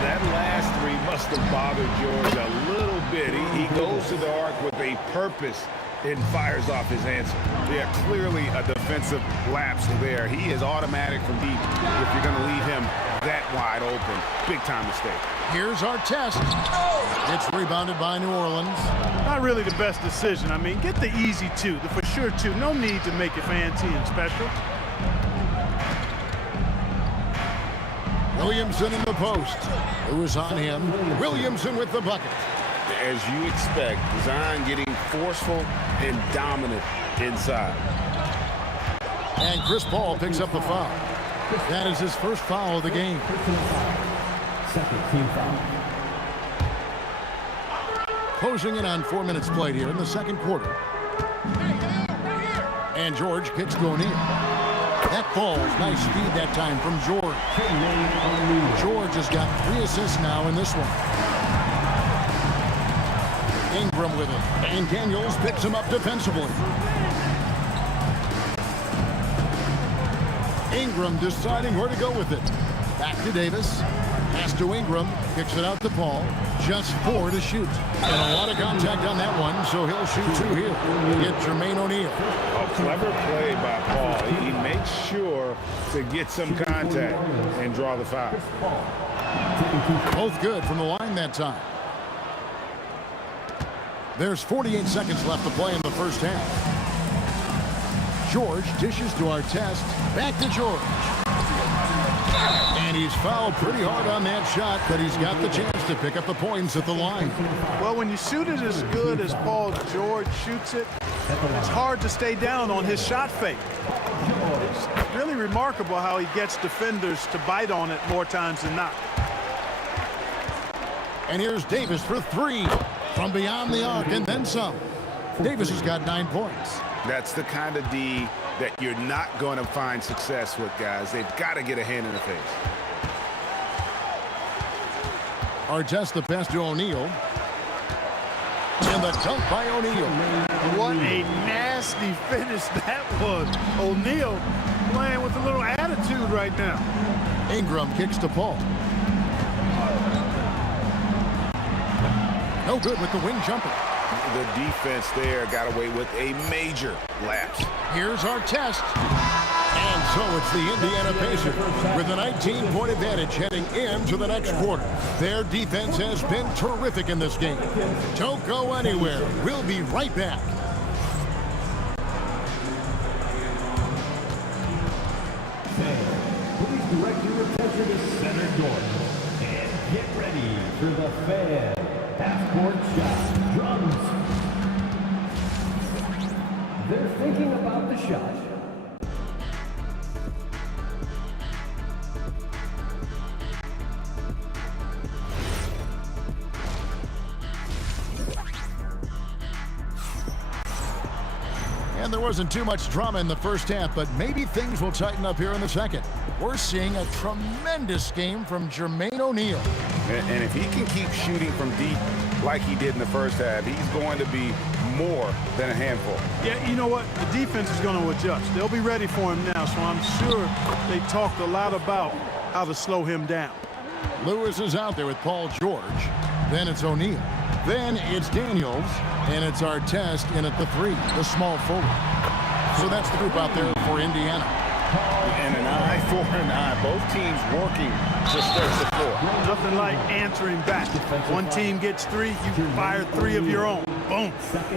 That last 3 must have bothered George a little bit. He goes to the arc with a purpose and fires off his answer. Yeah, clearly a defensive lapse there. He is automatic from deep if you're going to leave him that wide open. Big time mistake. Here's our test. It's rebounded by New Orleans. Not really the best decision. I mean, get the easy 2, the for sure 2. No need to make it fancy and special. Williamson in the post. It was on him. Williamson with the bucket. As you expect, Zion getting forceful and dominant inside. And Chris Paul picks up the foul. That is his first foul of the game. Second team foul. Closing in on 4 minutes played here in the second quarter. And George kicks to O'Neal. That falls. Nice speed that time from George. George has got 3 assists now in this one. Ingram with it. And Daniels picks him up defensively. Ingram deciding where to go with it. Back to Davis. Pass to Ingram. Kicks it out to Paul. Just 4 to shoot. And a lot of contact on that one, so he'll shoot 2 here. Get Jermaine O'Neal. A clever play by Paul. He makes sure to get some contact and draw the foul. Both good from the line that time. There's 48 seconds left to play in the first half. George dishes to Artest. Back to George. And he's fouled pretty hard on that shot, but he's got the chance to pick up the points at the line. Well, when you shoot it as good as Paul George shoots it, it's hard to stay down on his shot fake. It's really remarkable how he gets defenders to bite on it more times than not. And here's Davis for 3 from beyond the arc and then some. Davis has got 9 points. That's the kind of D that you're not going to find success with, guys. They've got to get a hand in the face. Artest the pass to O'Neal. And the dunk by O'Neal. What a nasty finish that was. O'Neal playing with a little attitude right now. Ingram kicks to Paul. No good with the wing jumper. The defense there got away with a major lapse. Here's Artest. And so it's the Indiana Pacers with a 19-point advantage heading into the next quarter. Their defense has been terrific in this game. Don't go anywhere. We'll be right back. Please direct your attention to center court. And get ready for the fan half-court shot. Drums. They're thinking about the shot. And there wasn't too much drama in the first half, but maybe things will tighten up here in the second. We're seeing a tremendous game from Jermaine O'Neal. And if he can keep shooting from deep like he did in the first half, he's going to be more than a handful. Yeah, you know what? The defense is going to adjust. They'll be ready for him now, so I'm sure they talked a lot about how to slow him down. Lewis is out there with Paul George. Then it's O'Neal. Then it's Daniels. And it's Artest in at the 3, the small forward. So that's the group out there for Indiana. And an eye for an eye. Both teams working to stretch the floor. Nothing like answering back. One team gets 3, you fire 3 of your own. Boom.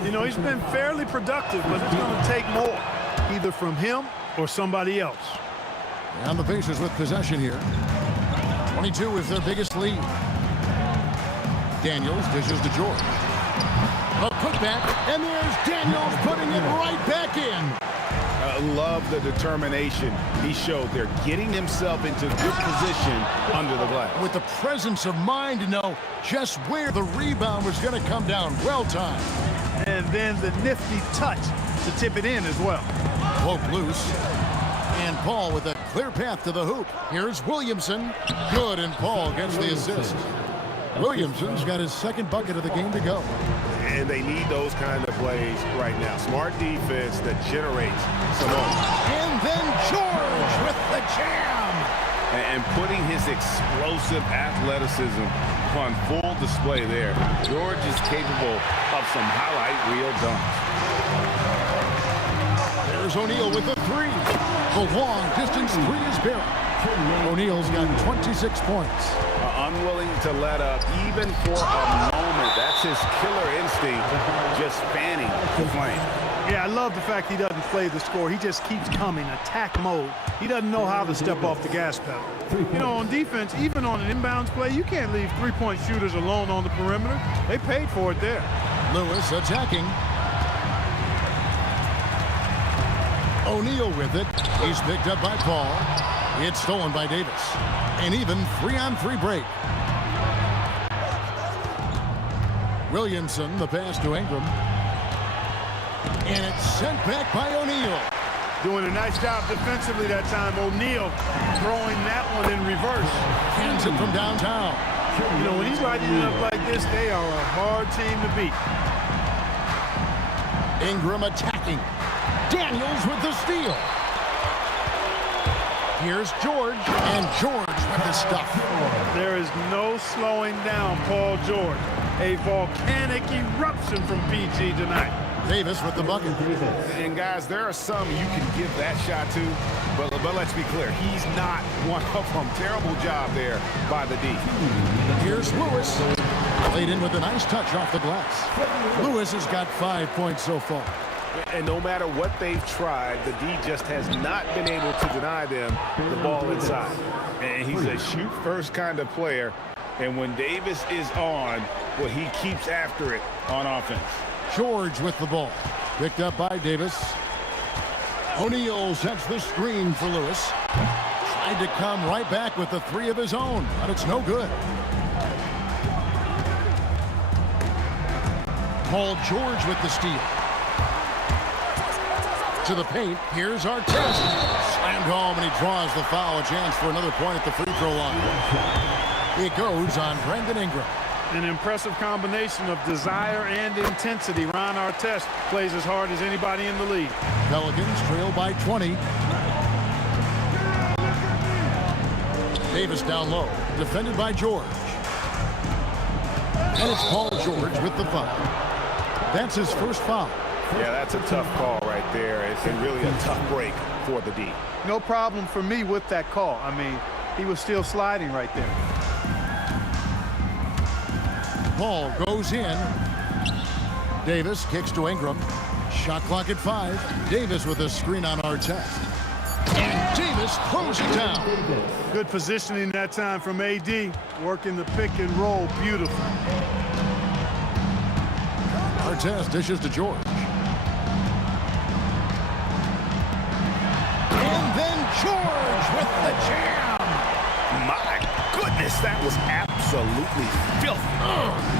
You know, he's been fairly productive, but it's going to take more, either from him or somebody else. And the Pacers with possession here. 22 is their biggest lead. Daniels dishes to George. A putback, and there's Daniels putting it right back in. I love the determination he showed there, getting himself into good position under the glass. With the presence of mind to know just where the rebound was going to come down. Well timed. And then the nifty touch to tip it in as well. Poke loose. And Paul with a clear path to the hoop. Here's Williamson. Good, and Paul gets the assist. Williamson's got his second bucket of the game to go. And they need those kind of plays right now. Smart defense that generates some moments. And then George with the jam. And putting his explosive athleticism on full display there. George is capable of some highlight reel dunks. There's O'Neal with the 3. The long distance 3 is buried. O'Neal's got 26 points. Unwilling to let up even for a moment. That's his killer instinct, just fanning the flame. Yeah, I love the fact he doesn't play the score. He just keeps coming, attack mode. He doesn't know how to step off the gas pedal. You know, on defense, even on an inbounds play, you can't leave three-point shooters alone on the perimeter. They paid for it there. Lewis attacking. O'Neal with it. He's picked up by Paul. It's stolen by Davis. An even 3-on-3 break. Williamson, the pass to Ingram. And it's sent back by O'Neal. Doing a nice job defensively that time. O'Neal throwing that one in reverse. Hands it from downtown. You know, when he's lighting it up like this, they are a hard team to beat. Ingram attacking. Daniels with the steal. Here's George, and George at this stuff. There is no slowing down Paul George. A volcanic eruption from PG tonight. Davis with the bucket. And guys, there are some you can give that shot to, but let's be clear, he's not one of them. Terrible job there by the D. Here's Lewis. Laid in with a nice touch off the glass. Lewis has got 5 points so far. And no matter what they've tried, the D just has not been able to deny them the ball inside. And he's a shoot-first kind of player. And when Davis is on, well, he keeps after it on offense. George with the ball. Picked up by Davis. O'Neal sets the screen for Lewis. Tried to come right back with the three of his own, but it's no good. Paul George with the steal. To the paint. Here's Artest. Slammed home, and he draws the foul. A chance for another point at the free throw line. It goes on Brandon Ingram. An impressive combination of desire and intensity. Ron Artest plays as hard as anybody in the league. Pelicans trail by 20. Davis down low. Defended by George. And it's Paul George with the foul. That's his first foul. Yeah, that's a tough call right there. It's really a tough break for the D. No problem for me with that call. I mean, he was still sliding right there. Paul goes in. Davis kicks to Ingram. Shot clock at 5. Davis with a screen on Artest. And Davis throws it down. Good positioning that time from AD. Working the pick and roll beautiful. Artest dishes to George. And then George with the jam. My goodness, that was absolutely filthy.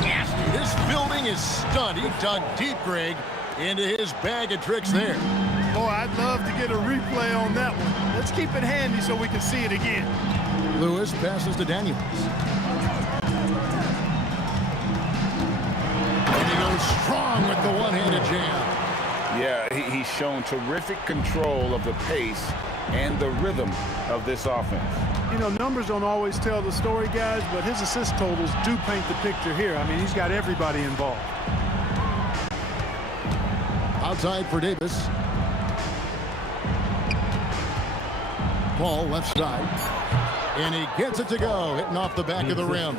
Nasty. This building is stud. He dug deep, Greg, into his bag of tricks there. Boy, I'd love to get a replay on that one. Let's keep it handy so we can see it again. Lewis passes to Daniels. And he goes strong with the one-handed jam. Yeah, he's shown terrific control of the pace and the rhythm of this offense. You know, numbers don't always tell the story, guys, but his assist totals do paint the picture here. I mean, he's got everybody involved. Outside for Davis. Paul left side. And he gets it to go, hitting off the back of the rim.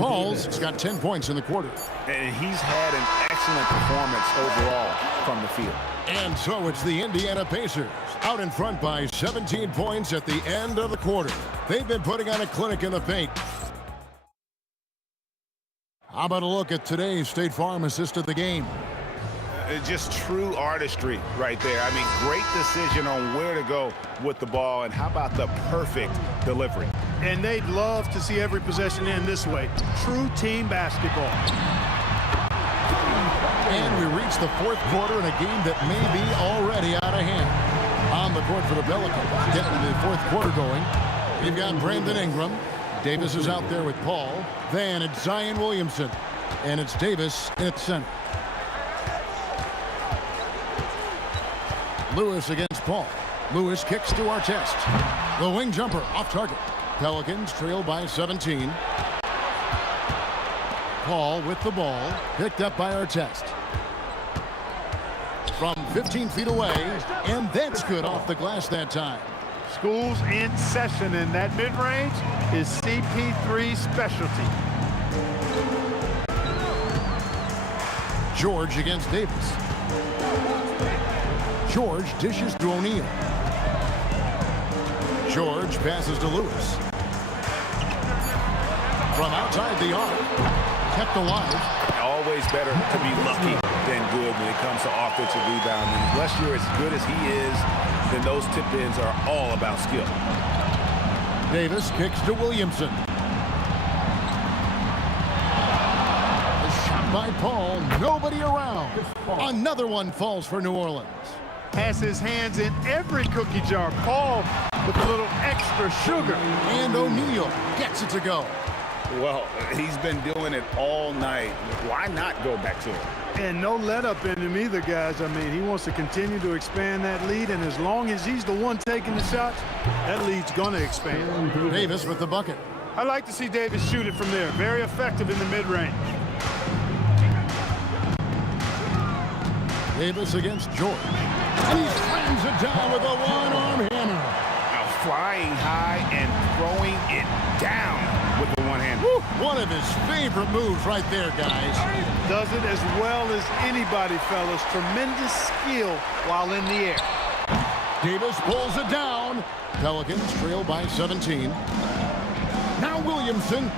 Paul's got 10 points in the quarter. And he's had an excellent performance overall from the field. And so it's the Indiana Pacers out in front by 17 points at the end of the quarter. They've been putting on a clinic in the paint. How about a look at today's State Farm assist of the game? Just true artistry right there. I mean, great decision on where to go with the ball, and how about the perfect delivery? And they'd love to see every possession end this way. True team basketball. And we reach the fourth quarter in a game that may be already out of hand. On the court for the Pelicans, getting the fourth quarter going. We've got Brandon Ingram. Davis is out there with Paul. Then it's Zion Williamson. And it's Davis in its center. Lewis against Paul. Lewis kicks to Artest. The wing jumper off target. Pelicans trail by 17. Paul with the ball. Picked up by Artest. From 15 feet away. And that's good off the glass that time. School's in session, and that mid-range is CP3's specialty. George against Davis. George dishes to O'Neal. George passes to Lewis. From outside the arc, kept alive. Always better to be lucky than good when it comes to offensive rebounding. Unless you're as good as he is, then those tip-ins are all about skill. Davis kicks to Williamson. The shot by Paul, nobody around. Another one falls for New Orleans. Has his hands in every cookie jar. Paul with a little extra sugar. And O'Neal gets it to go. Well, he's been doing it all night. Why not go back to him? And no let up in him either, guys. I mean, he wants to continue to expand that lead, and as long as he's the one taking the shots, that lead's going to expand. Davis with the bucket. I like to see Davis shoot it from there. Very effective in the mid-range. Davis against George. And he slams it down with a one-arm hammer. Now flying high and throwing it down with the one hand. One of his favorite moves right there, guys. Does it as well as anybody, fellas. Tremendous skill while in the air. Davis pulls it down. Pelicans trail by 17. Now Williamson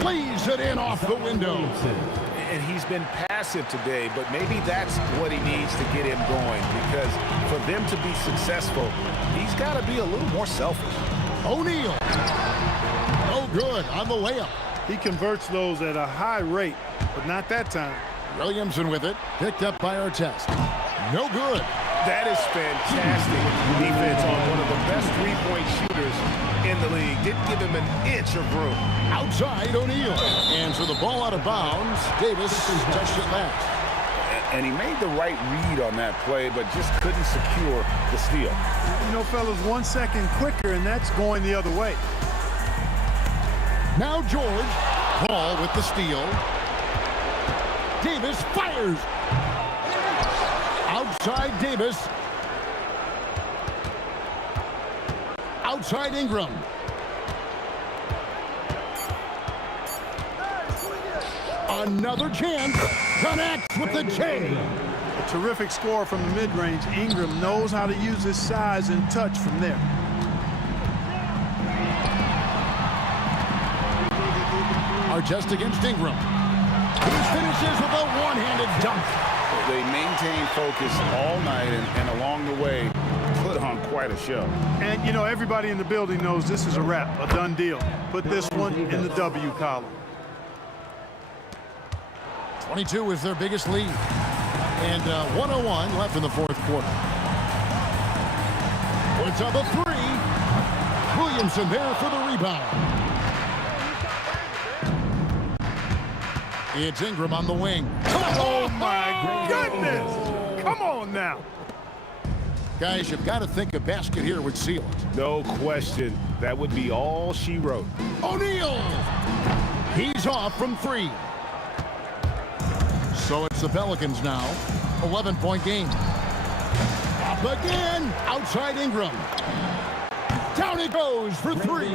plays it in off the window. And he's been passive today, but maybe that's what he needs to get him going, because for them to be successful, he's got to be a little more selfish. O'Neal. No good on the layup. He converts those at a high rate, but not that time. Williamson with it, picked up by Artest. No good. That is fantastic defense on one of the best three-point shooters in the league. Didn't give him an inch of room. Outside O'Neal. And for the ball out of bounds, Davis touched it last. And he made the right read on that play, but just couldn't secure the steal. You know, fellas, 1 second quicker, and that's going the other way. Now George. Paul with the steal. Davis fires. Outside Davis. Outside Ingram. Another chance. Connects with the J. A terrific score from the mid-range. Ingram knows how to use his size and touch from there. Artest against Ingram. He finishes with a one-handed dunk. They maintain focus all night and along the way put on quite a show. And, you know, everybody in the building knows this is a wrap, a done deal. Put this one in the W column. 22 is their biggest lead. And 1:01 left in the fourth quarter. Puts up a three. Williamson there for the rebound. It's Ingram on the wing. Oh, my goodness! Come on now. Guys, you've got to think a basket here would seal it. No question. That would be all she wrote. O'Neal! He's off from three. So it's the Pelicans now. 11-point game. Up again. Outside Ingram. Down it goes for three.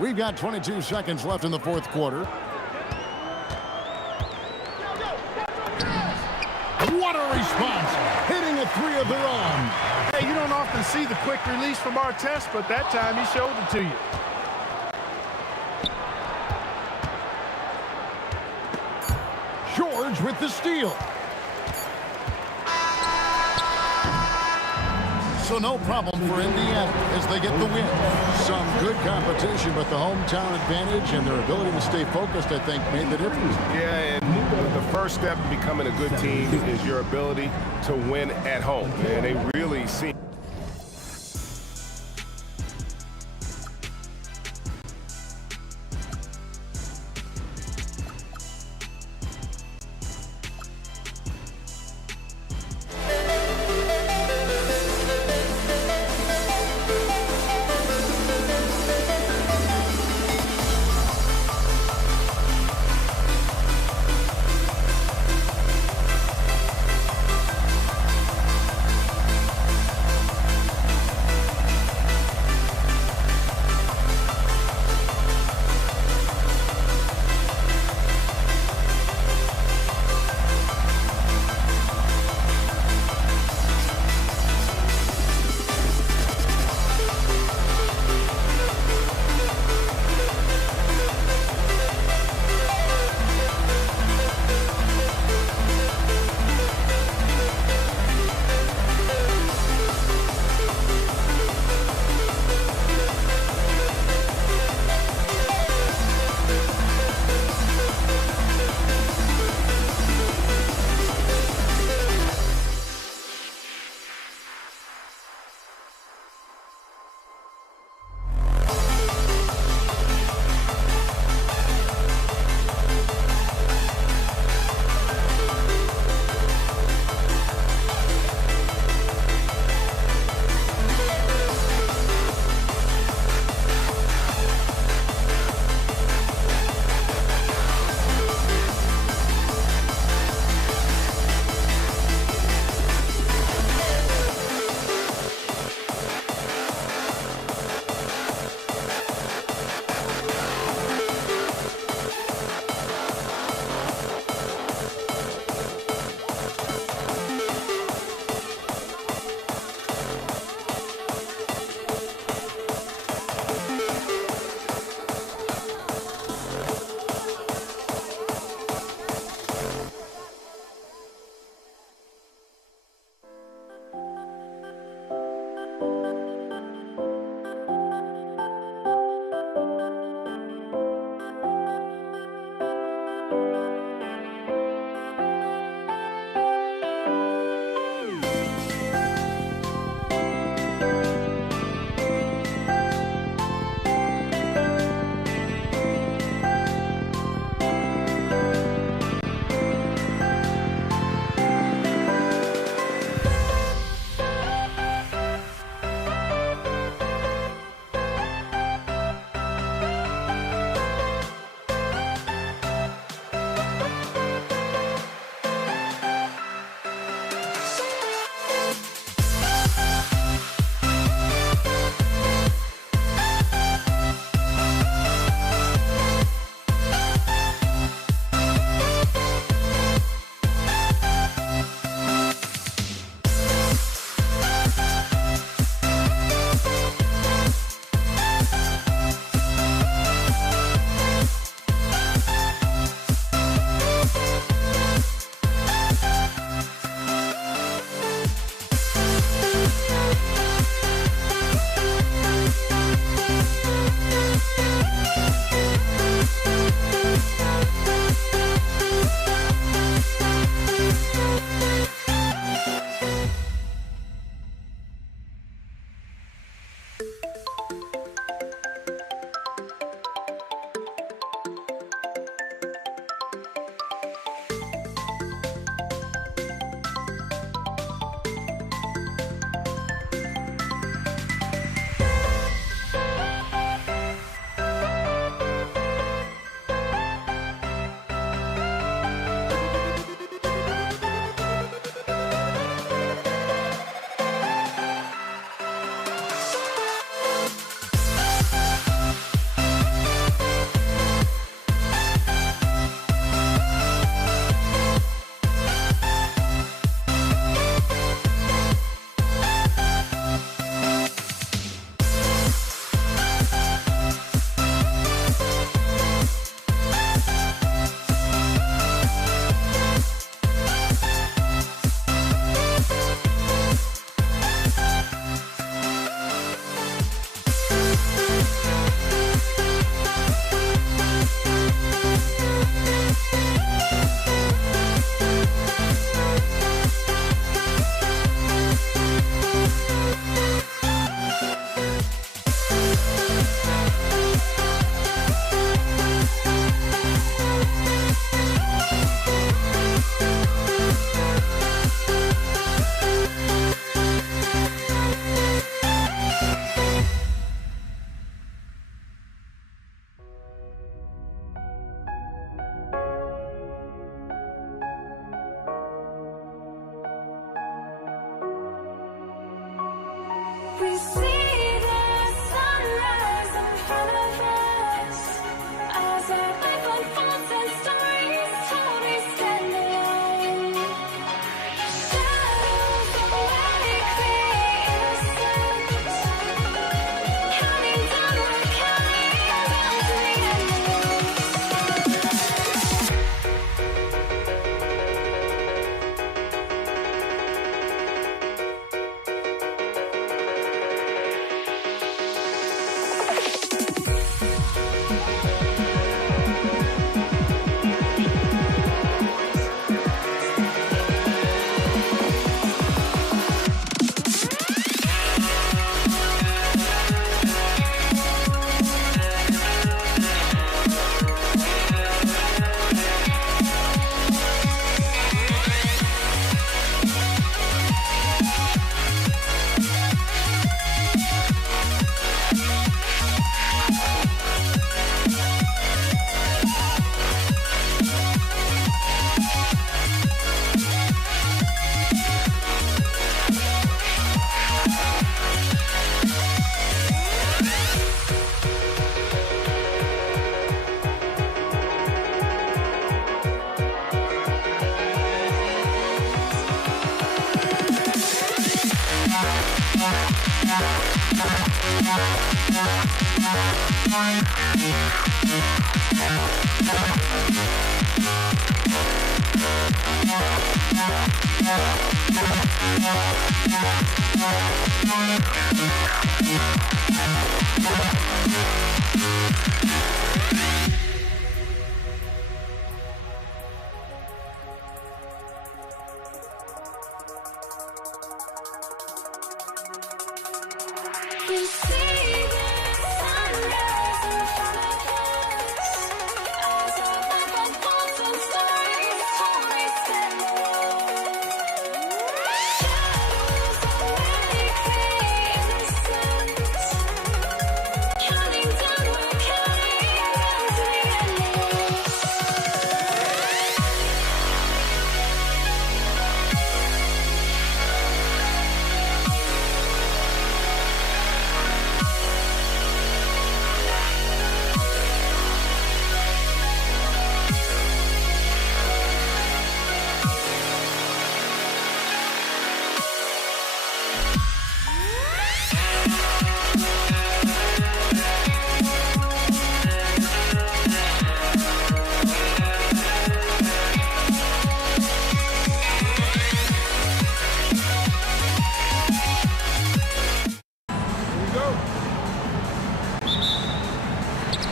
We've got 22 seconds left in the fourth quarter. What a response. Hitting a three of their own. Hey, you don't often see the quick release from Artest, but that time he showed it to you. George with the steal. So no problem for Indiana as they get the win. Some good competition, but the hometown advantage and their ability to stay focused, I think, made the difference. Yeah, and the first step in becoming a good team is your ability to win at home. And they really seem We see the sunrise in front of us as our life unfolds and stories told. We stand alone. Shadows awake the innocent, counting down, we're counting down to the end. We see the sunrise in front of us as our life unfolds and stories told. We stand alone. Shadows awake the innocent, counting down, we're counting down to the endless.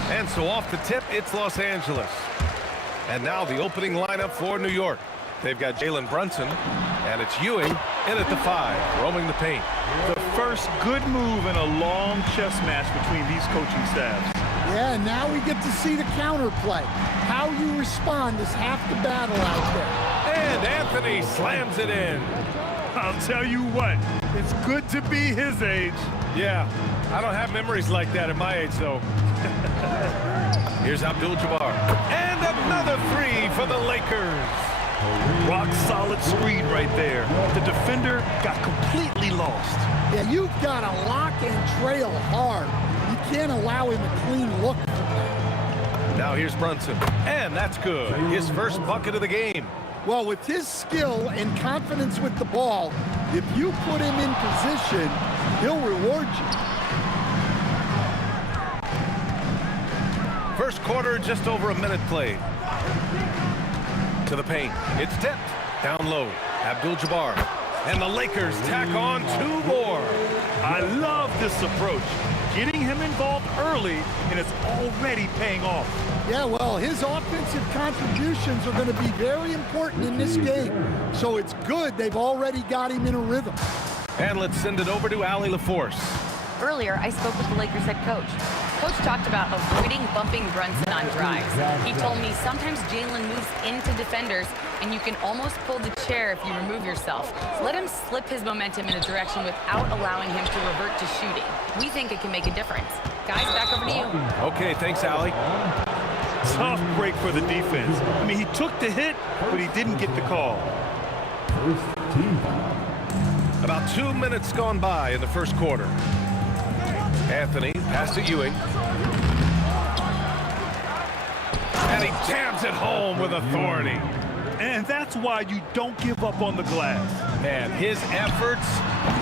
And so off the tip, it's Los Angeles. And now the opening lineup for New York. They've got Jalen Brunson, and it's Ewing in at the 5, roaming the paint. The first good move in a long chess match between these coaching staffs. Yeah, now we get to see the counterplay. How you respond is half the battle out there. And Anthony slams it in. I'll tell you what, it's good to be his age. Yeah, I don't have memories like that at my age, though. Here's Abdul-Jabbar. And another 3 for the Lakers. Rock solid screen right there. The defender got completely lost. Yeah, you've got to lock and trail hard. You can't allow him a clean look from there. Now here's Brunson. And that's good. His first bucket of the game. Well, with his skill and confidence with the ball, if you put him in position, he'll reward you. First quarter, just over a minute played. To the paint. It's tipped. Down low. Abdul-Jabbar. And the Lakers tack on 2 more. I love this approach. Getting him involved early, and it's already paying off. Yeah, well, his offensive contributions are going to be very important in this game. So it's good they've already got him in a rhythm. And let's send it over to Allie LaForce. Earlier, I spoke with the Lakers head coach. Coach talked about avoiding bumping Brunson on drives. He told me sometimes Jalen moves into defenders, and you can almost pull the chair if you remove yourself. Let him slip his momentum in a direction without allowing him to revert to shooting. We think it can make a difference. Guys, back over to you. Okay, thanks, Allie. Tough break for the defense. I mean, he took the hit, but he didn't get the call. About 2 minutes gone by in the first quarter. Anthony, pass to Ewing. And he jams it home with authority. And that's why you don't give up on the glass. Man, his efforts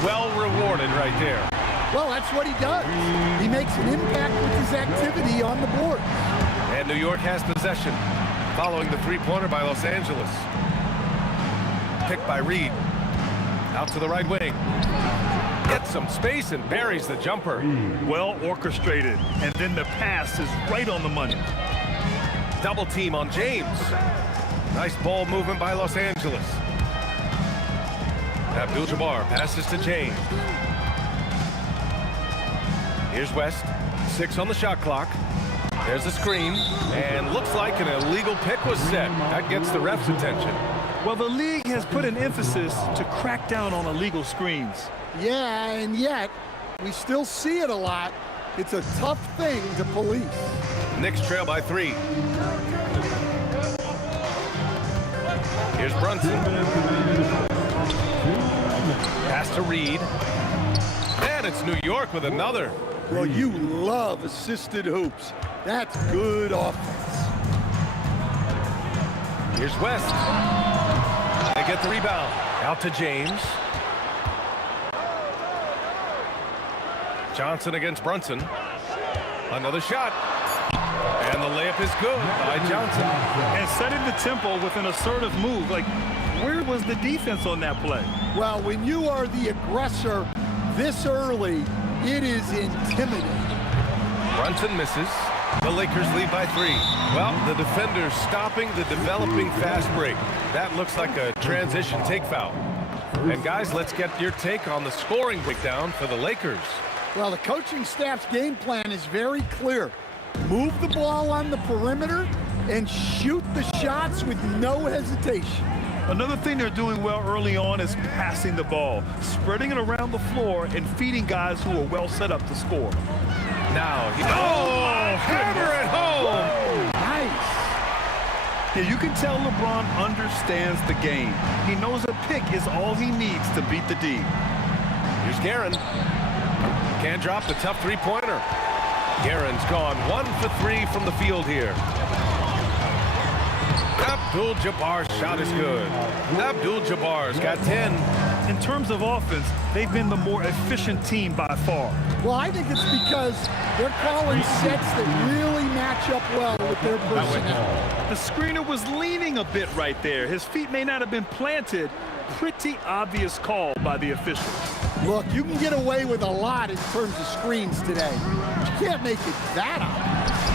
well rewarded right there. Well, that's what he does. He makes an impact with his activity on the board. And New York has possession following the three-pointer by Los Angeles. Picked by Reed. Out to the right wing. Gets some space and buries the jumper. Well orchestrated. And then the pass is right on the money. Double team on James. Nice ball movement by Los Angeles. Abdul-Jabbar passes to James. Here's West. 6 on the shot clock. There's a screen. And looks like an illegal pick was set. That gets the ref's attention. Well, the league has put an emphasis to crack down on illegal screens. Yeah, and yet we still see it a lot. It's a tough thing to police. Knicks trail by 3. Here's Brunson. Pass to Reed. And it's New York with another. Well, you love assisted hoops. That's good offense. Here's West. They get the rebound. Out to James. Johnson against Brunson. Another shot. And the layup is good by Johnson. And setting the tempo with an assertive move. Like, where was the defense on that play? Well, when you are the aggressor this early, it is intimidating. Brunson misses. The Lakers lead by 3. Well, the defenders stopping the developing fast break. That looks like a transition take foul. And guys, let's get your take on the scoring breakdown for the Lakers. Well, the coaching staff's game plan is very clear. Move the ball on the perimeter and shoot the shots with no hesitation. Another thing they're doing well early on is passing the ball, spreading it around the floor and feeding guys who are well set up to score. Now, hammer it home! Nice. Yeah, you can tell LeBron understands the game. He knows a pick is all he needs to beat the D. Here's Guerin. Can't drop the tough three-pointer. Guerin's gone 1 for 3 from the field here. Abdul-Jabbar's shot is good. Abdul-Jabbar's got 10. In terms of offense, they've been the more efficient team by far. Well, I think it's because they're calling sets that really match up well with their personnel. The screener was leaning a bit right there. His feet may not have been planted. Pretty obvious call by the officials. Look, you can get away with a lot in terms of screens today. You can't make it that obvious.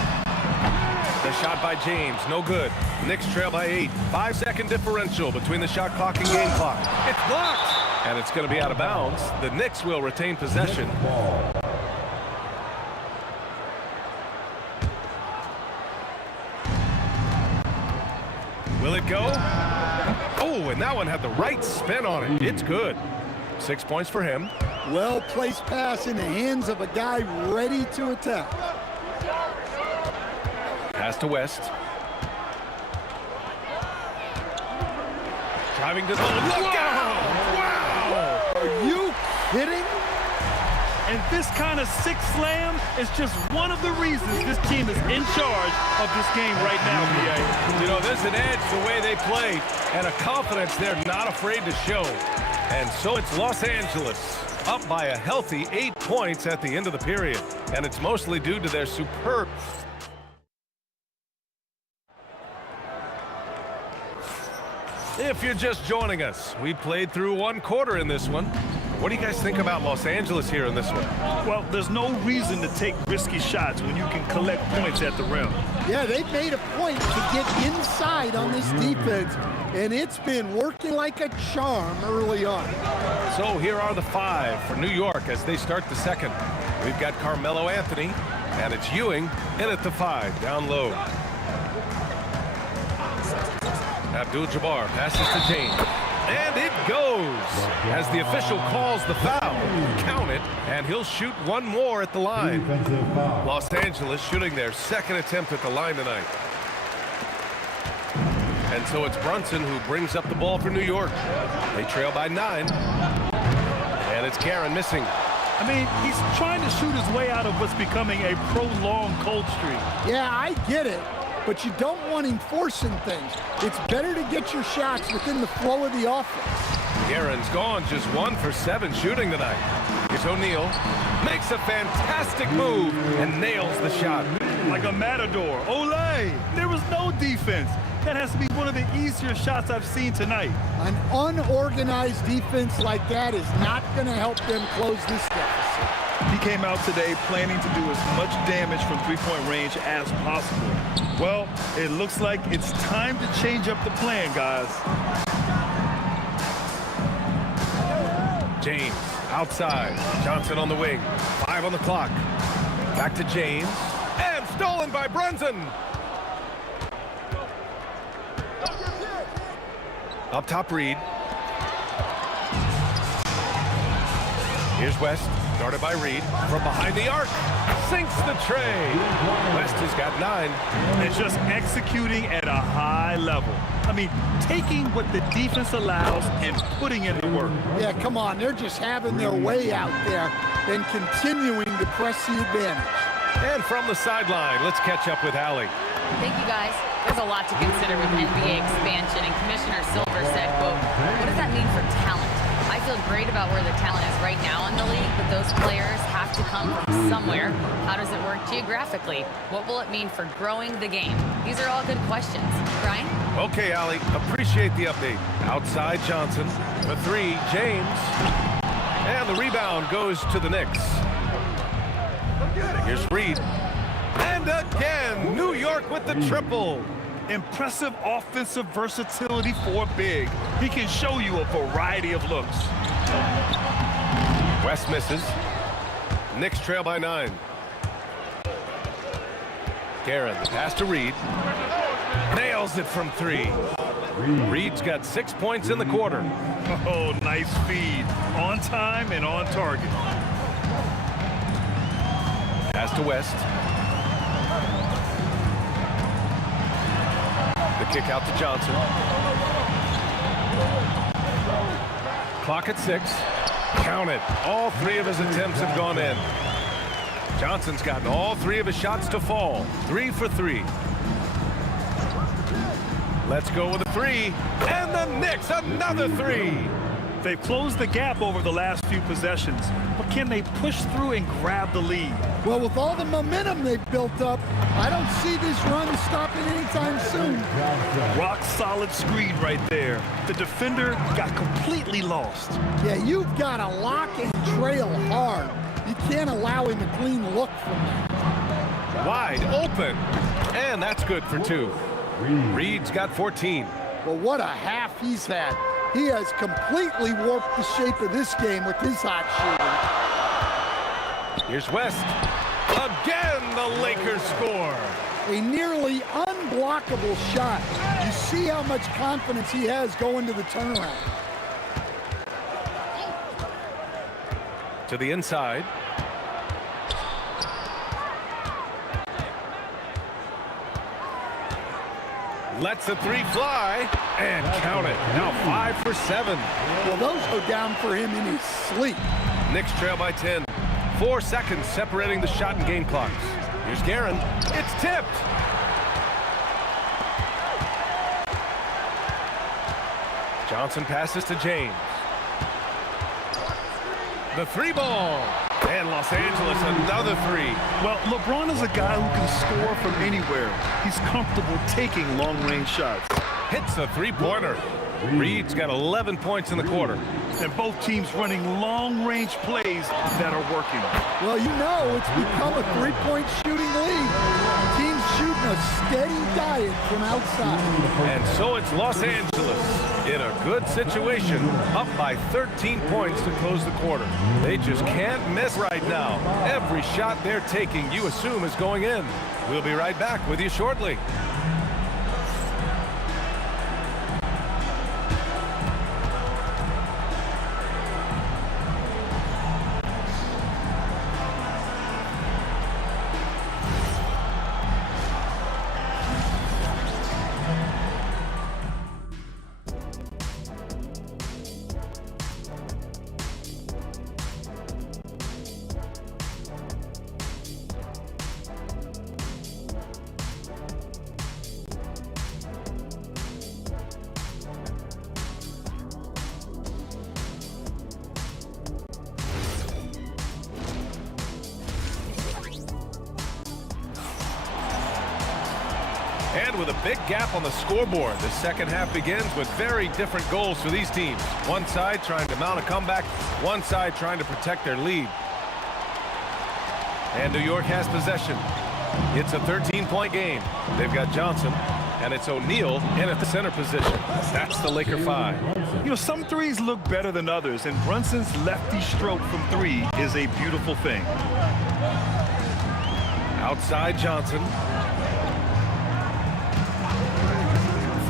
The shot by James, no good. Knicks trail by 8. 5-second differential between the shot clock and game clock. It's blocked, and it's going to be out of bounds. The Knicks will retain possession. Will it go? Oh, and that one had the right spin on it. It's good. 6 points for him. Well-placed pass in the hands of a guy ready to attack. Pass to West. Driving to the look out! Wow! Are you kidding? And this kind of sick slam is just one of the reasons this team is in charge of this game right now, PA. You know, there's an edge the way they play and a confidence they're not afraid to show. And so it's Los Angeles up by a healthy 8 points at the end of the period. And it's mostly due to their superb... If you're just joining us, we played through 1 quarter in this one. What do you guys think about Los Angeles here in this one? Well, there's no reason to take risky shots when you can collect points at the rim. Yeah, they've made a point to get inside on this defense, and it's been working like a charm early on. So here are the 5 for New York as they start the second. We've got Carmelo Anthony, and it's Ewing in at the 5, down low. Abdul-Jabbar passes to James. And it goes as the official calls the foul. Count it, and he'll shoot 1 more at the line. Los Angeles shooting their 2nd attempt at the line tonight. And so it's Brunson who brings up the ball for New York. They trail by 9. And it's Guerin missing. I mean, he's trying to shoot his way out of what's becoming a prolonged cold streak. Yeah, I get it, but you don't want him forcing things. It's better to get your shots within the flow of the offense. Guerin's gone just 1 for 7 shooting tonight. Here's O'Neal. Makes a fantastic move and nails the shot. Like a matador. Olay! There was no defense. That has to be one of the easier shots I've seen tonight. An unorganized defense like that is not going to help them close this deficit. He came out today planning to do as much damage from three-point range as possible. Well, it looks like it's time to change up the plan, guys. James outside. Johnson on the wing. 5 on the clock. Back to James. And stolen by Brunson. Up top, Reed. Here's West, guarded by Reed. From behind the arc, sinks the tray. West has got 9. And just executing at a high level. I mean, taking what the defense allows and putting in the work. Yeah, come on. They're just having their way out there and continuing to press the advantage. And from the sideline, let's catch up with Allie. Thank you, guys. There's a lot to consider with NBA expansion, and Commissioner Silver said, quote, what does that mean for talent? I feel great about where the talent is right now in the league, but those players have to come from somewhere. How does it work geographically? What will it mean for growing the game? These are all good questions. Brian? Okay, Allie, appreciate the update. Outside Johnson, for 3, James. And the rebound goes to the Knicks. Here's Reed. And again, New York with the triple. Impressive offensive versatility for big. He can show you a variety of looks. West misses. Knicks trail by 9. Guerin, the pass to Reed. Nails it from 3. Reed's got 6 points in the quarter. Oh, nice feed. On time and on target. Pass to West. The kick out to Johnson. Clock at 6. Count it. All 3 of his attempts have gone in. Johnson's gotten all 3 of his shots to fall. 3 for 3. Let's go with a 3. And the Knicks, another 3. They've closed the gap over the last few possessions, but can they push through and grab the lead? Well, with all the momentum they've built up, I don't see this run stopping anytime soon. Rock solid screen right there. The defender got completely lost. Yeah, you've got to lock and trail hard. You can't allow him a clean look from that. Wide open. And that's good for 2. Reed's got 14. Well, what a half he's had. He has completely warped the shape of this game with his hot shooting. Here's West. Again, the Lakers score. A nearly unblockable shot. You see how much confidence he has going to the turnaround. To the inside. Lets the 3 fly and count it. Now 5 for 7. Well, those go down for him in his sleep. Knicks trail by 10. 4 seconds separating the shot and game clocks. Here's Guerin. It's tipped. Johnson passes to James. The 3 ball. And Los Angeles, another 3. Well, LeBron is a guy who can score from anywhere. He's comfortable taking long-range shots. Hits a 3-pointer. Reed's got 11 points in the quarter. And both teams running long-range plays that are working. Well, you know, it's become a 3-point shooting league. Teams shooting a steady diet from outside. And so it's Los Angeles in a good situation, up by 13 points to close the quarter. They just can't miss right now. Every shot they're taking, you assume, is going in. We'll be right back with you shortly. And with a big gap on the scoreboard, the second half begins with very different goals for these teams. One side trying to mount a comeback, one side trying to protect their lead. And New York has possession. It's a 13-point game. They've got Johnson, and it's O'Neal in at the center position. That's the Laker 5. You know, some threes look better than others, and Brunson's lefty stroke from 3 is a beautiful thing. Outside Johnson.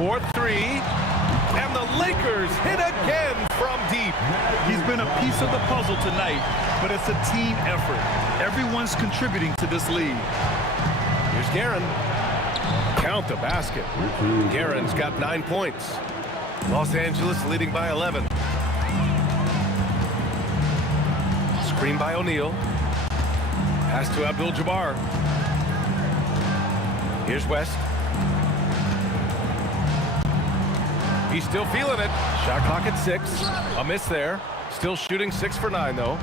4-3. And the Lakers hit again from deep. He's been a piece of the puzzle tonight, but it's a team effort. Everyone's contributing to this lead. Here's Guerin. Count the basket. Guerin's got 9 points. Los Angeles leading by 11. Screen by O'Neal. Pass to Abdul-Jabbar. Here's West. He's still feeling it. Shot clock at 6. A miss there. Still shooting 6 for 9, though.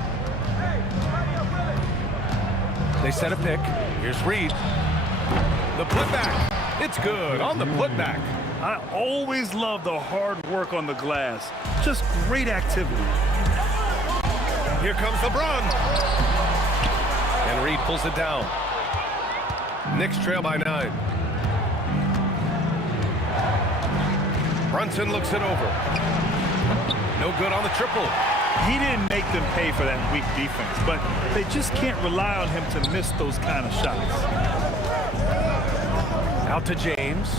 They set a pick. Here's Reed. The putback. It's good on the putback. I always love the hard work on the glass. Just great activity. Here comes LeBron. And Reed pulls it down. Knicks trail by 9. Brunson looks it over. No good on the triple. He didn't make them pay for that weak defense, but they just can't rely on him to miss those kind of shots. Out to James.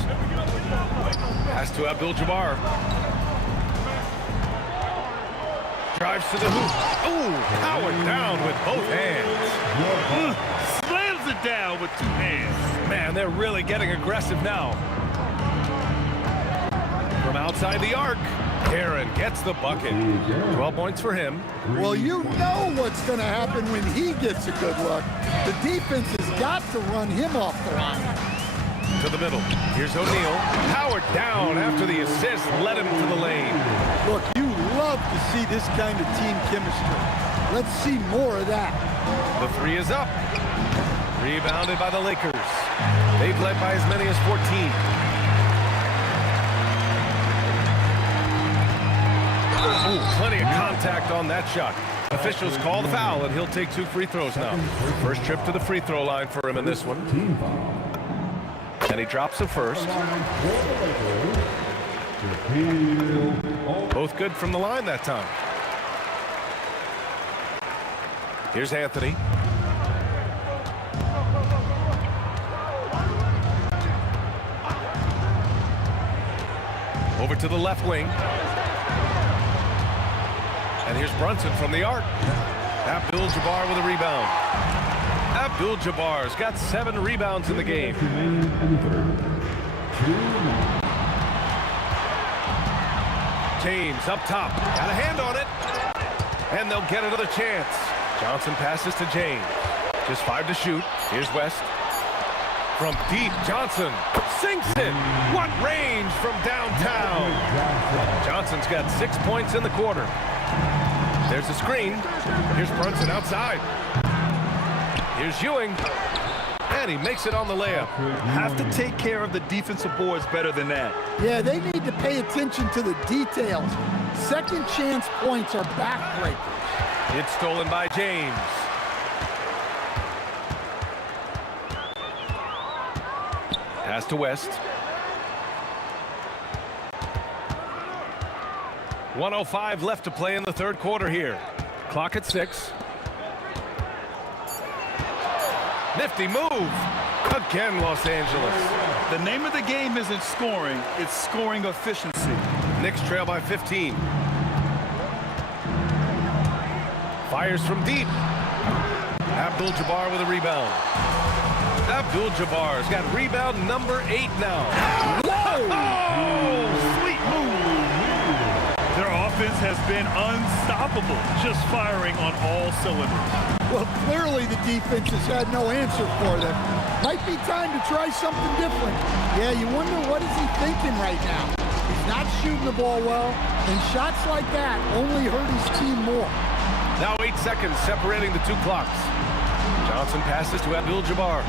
Pass to Abdul-Jabbar. Drives to the hoop. Ooh, powered down with both hands. Slams it down with 2 hands. Man, they're really getting aggressive now. From outside the arc, Guerin gets the bucket. 12 points for him. Well, you know what's going to happen when he gets a good look. The defense has got to run him off the line. To the middle. Here's O'Neal. Powered down after the assist led him to the lane. Look, you love to see this kind of team chemistry. Let's see more of that. The 3 is up. Rebounded by the Lakers. They've led by as many as 14. Ooh, plenty of contact on that shot. Officials call the foul, and he'll take 2 free throws now. First trip to the free throw line for him in this one. And he drops the first. Both good from the line that time. Here's Anthony. Over to the left wing. And here's Brunson from the arc. Abdul-Jabbar with a rebound. Abdul-Jabbar's got 7 rebounds in the game. James up top. Got a hand on it. And they'll get another chance. Johnson passes to James. Just 5 to shoot. Here's West. From deep, Johnson sinks it. What range from downtown. Johnson's got 6 points in the quarter. There's a screen. Here's Brunson outside. Here's Ewing. And he makes it on the layup. Have to take care of the defensive boards better than that. Yeah, they need to pay attention to the details. Second chance points are backbreakers. It's stolen by James. Pass to West. 1:05 left to play in the third quarter here. Clock at 6. Nifty move. Again, Los Angeles. The name of the game isn't scoring, it's scoring efficiency. Knicks trail by 15. Fires from deep. Abdul-Jabbar with a rebound. Abdul-Jabbar's got rebound number 8 now. Whoa! Oh, sweet move. Their offense has been unstoppable, just firing on all cylinders. Well, clearly the defense has had no answer for them. Might be time to try something different. Yeah, you wonder what is he thinking right now. He's not shooting the ball well, and shots like that only hurt his team more. Now 8 seconds separating the 2 clocks. Johnson passes to Abdul-Jabbar.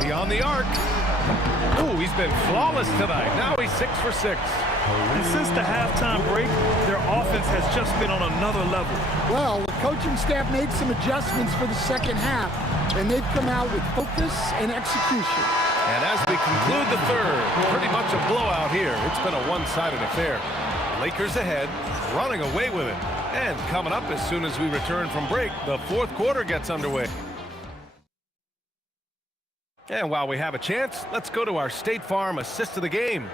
Beyond the arc. Ooh, he's been flawless tonight. Now he's 6 for 6. And since the halftime break, their offense has just been on another level. Well, the coaching staff made some adjustments for the second half, and they've come out with focus and execution. And as we conclude the third, pretty much a blowout here. It's been a one-sided affair. Lakers ahead, running away with it. And coming up as soon as we return from break, the fourth quarter gets underway. And while we have a chance, let's go to our State Farm assist of the game.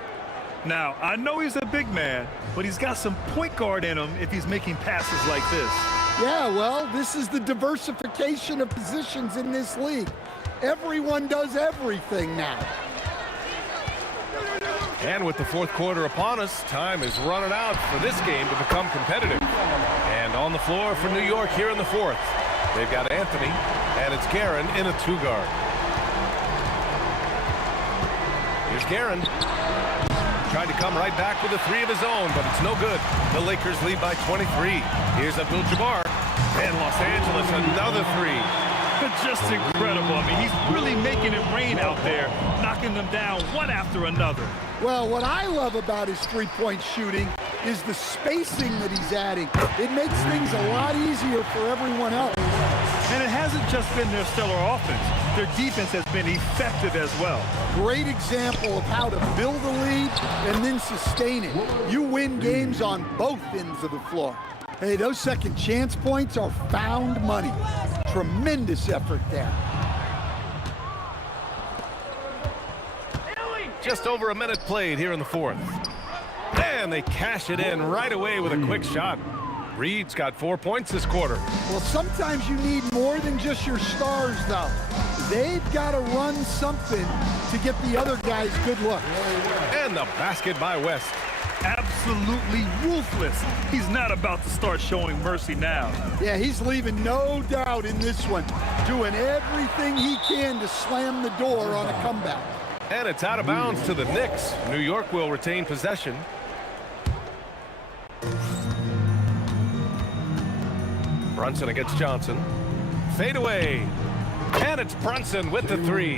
Now, I know he's a big man, but he's got some point guard in him if he's making passes like this. Yeah, well, this is the diversification of positions in this league. Everyone does everything now. And with the fourth quarter upon us, time is running out for this game to become competitive. And on the floor for New York here in the fourth, they've got Anthony, and it's Guerin in a two-guard. Here's Guerin. Tried to come right back with a three of his own, but it's no good. The Lakers lead by 23. Here's Abdul-Jabbar. And Los Angeles, another three. Just incredible. I mean, he's really making it rain out there, knocking them down one after another. Well, what I love about his three-point shooting is the spacing that he's adding. It makes things a lot easier for everyone else. And it hasn't just been their stellar offense. Their defense has been effective as well. Great example of how to build a lead and then sustain it. You win games on both ends of the floor. Hey, those second chance points are found money. Tremendous effort there. Just over a minute played here in the fourth. And they cash it in right away with a quick shot. Reed's got 4 points this quarter. Well, sometimes you need more than just your stars, though. They've got to run something to get the other guys good looks. And the basket by West. Absolutely ruthless. He's not about to start showing mercy now. Yeah, he's leaving no doubt in this one, doing everything he can to slam the door on a comeback. And it's out of bounds to the Knicks. New York will retain possession. Brunson against Johnson. Fade away. And it's Brunson with the three.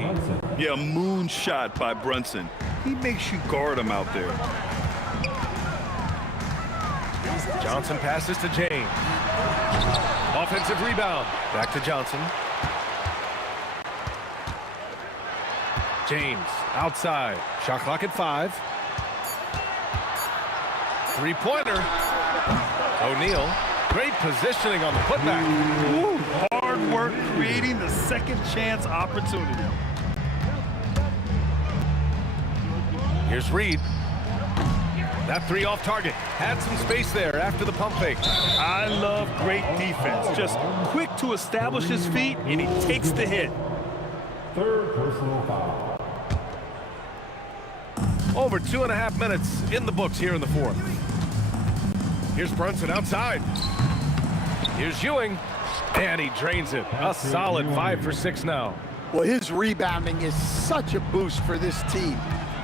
Yeah, moonshot by Brunson. He makes you guard him out there. Johnson passes to James. Offensive rebound. Back to Johnson. James outside. Shot clock at 5. Three-pointer. O'Neal. Great positioning on the putback. Ooh, hard work creating the second chance opportunity. Here's Reed. That three off target. Had some space there after the pump fake. I love great defense. Just quick to establish his feet, and he takes the hit. Third personal foul. Over 2.5 minutes in the books here in the fourth. Here's Brunson outside. Here's Ewing. And he drains it. A solid 5 for 6 now. Well, his rebounding is such a boost for this team,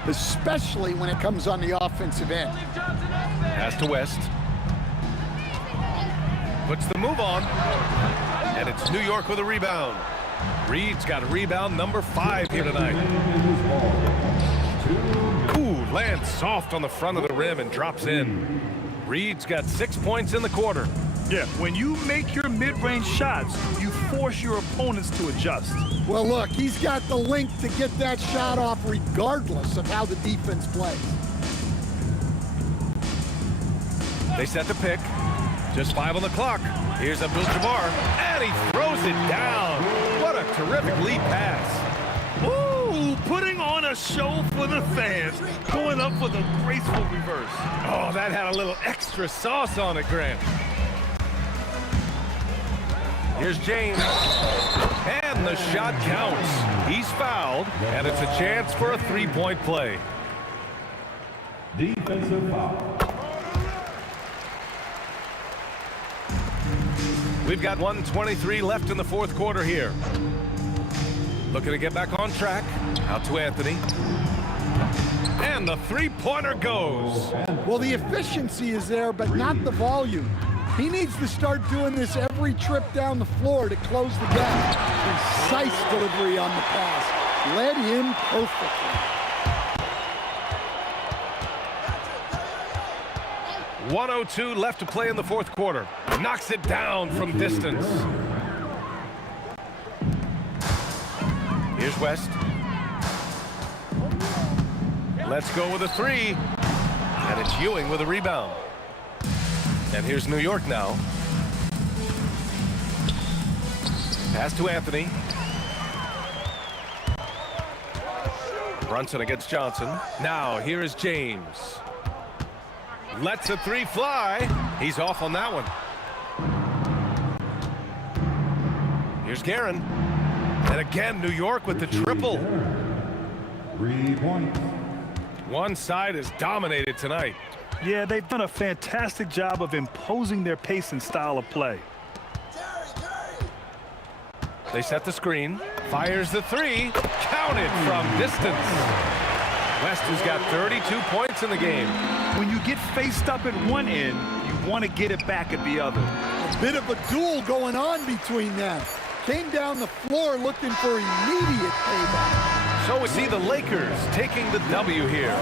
especially when it comes on the offensive end. Pass to West. Puts the move on. And it's New York with a rebound. Reed's got rebound number 5 here tonight. Ooh, lands soft on the front of the rim and drops in. Reed's got 6 points in the quarter. Yeah, when you make your mid-range shots, you force your opponents to adjust. Well, look, he's got the length to get that shot off regardless of how the defense plays. They set the pick. Just 5 on the clock. Here's Abdul-Jabbar, and he throws it down. What a terrific lead pass. Ooh, putting on a show for the fans. Going up with a graceful reverse. Oh, that had a little extra sauce on it, Grant. Here's James. And the shot counts. He's fouled, and it's a chance for a three-point play. Defensive foul. We've got 1:23 left in the fourth quarter here. Looking to get back on track. Out to Anthony. And the three-pointer goes. Well, the efficiency is there, but not the volume. He needs to start doing this every trip down the floor to close the gap. Precise delivery on the pass. led him perfectly. 1:02 left to play in the fourth quarter. Knocks it down from distance. Here's West. Let's go with a three. And it's Ewing with a rebound. And here's New York now. Pass to Anthony. Brunson against Johnson. Now here is James. Lets a three fly. He's off on that one. Here's Guerin. And again, New York with the triple. 3 points. One side is dominated tonight. Yeah, they've done a fantastic job of imposing their pace and style of play. They set the screen. Fires the three. Counted from distance. West has got 32 points in the game. When you get faced up at one end, you want to get it back at the other. A bit of a duel going on between them. Came down the floor looking for immediate payback. So we see the Lakers taking the W here.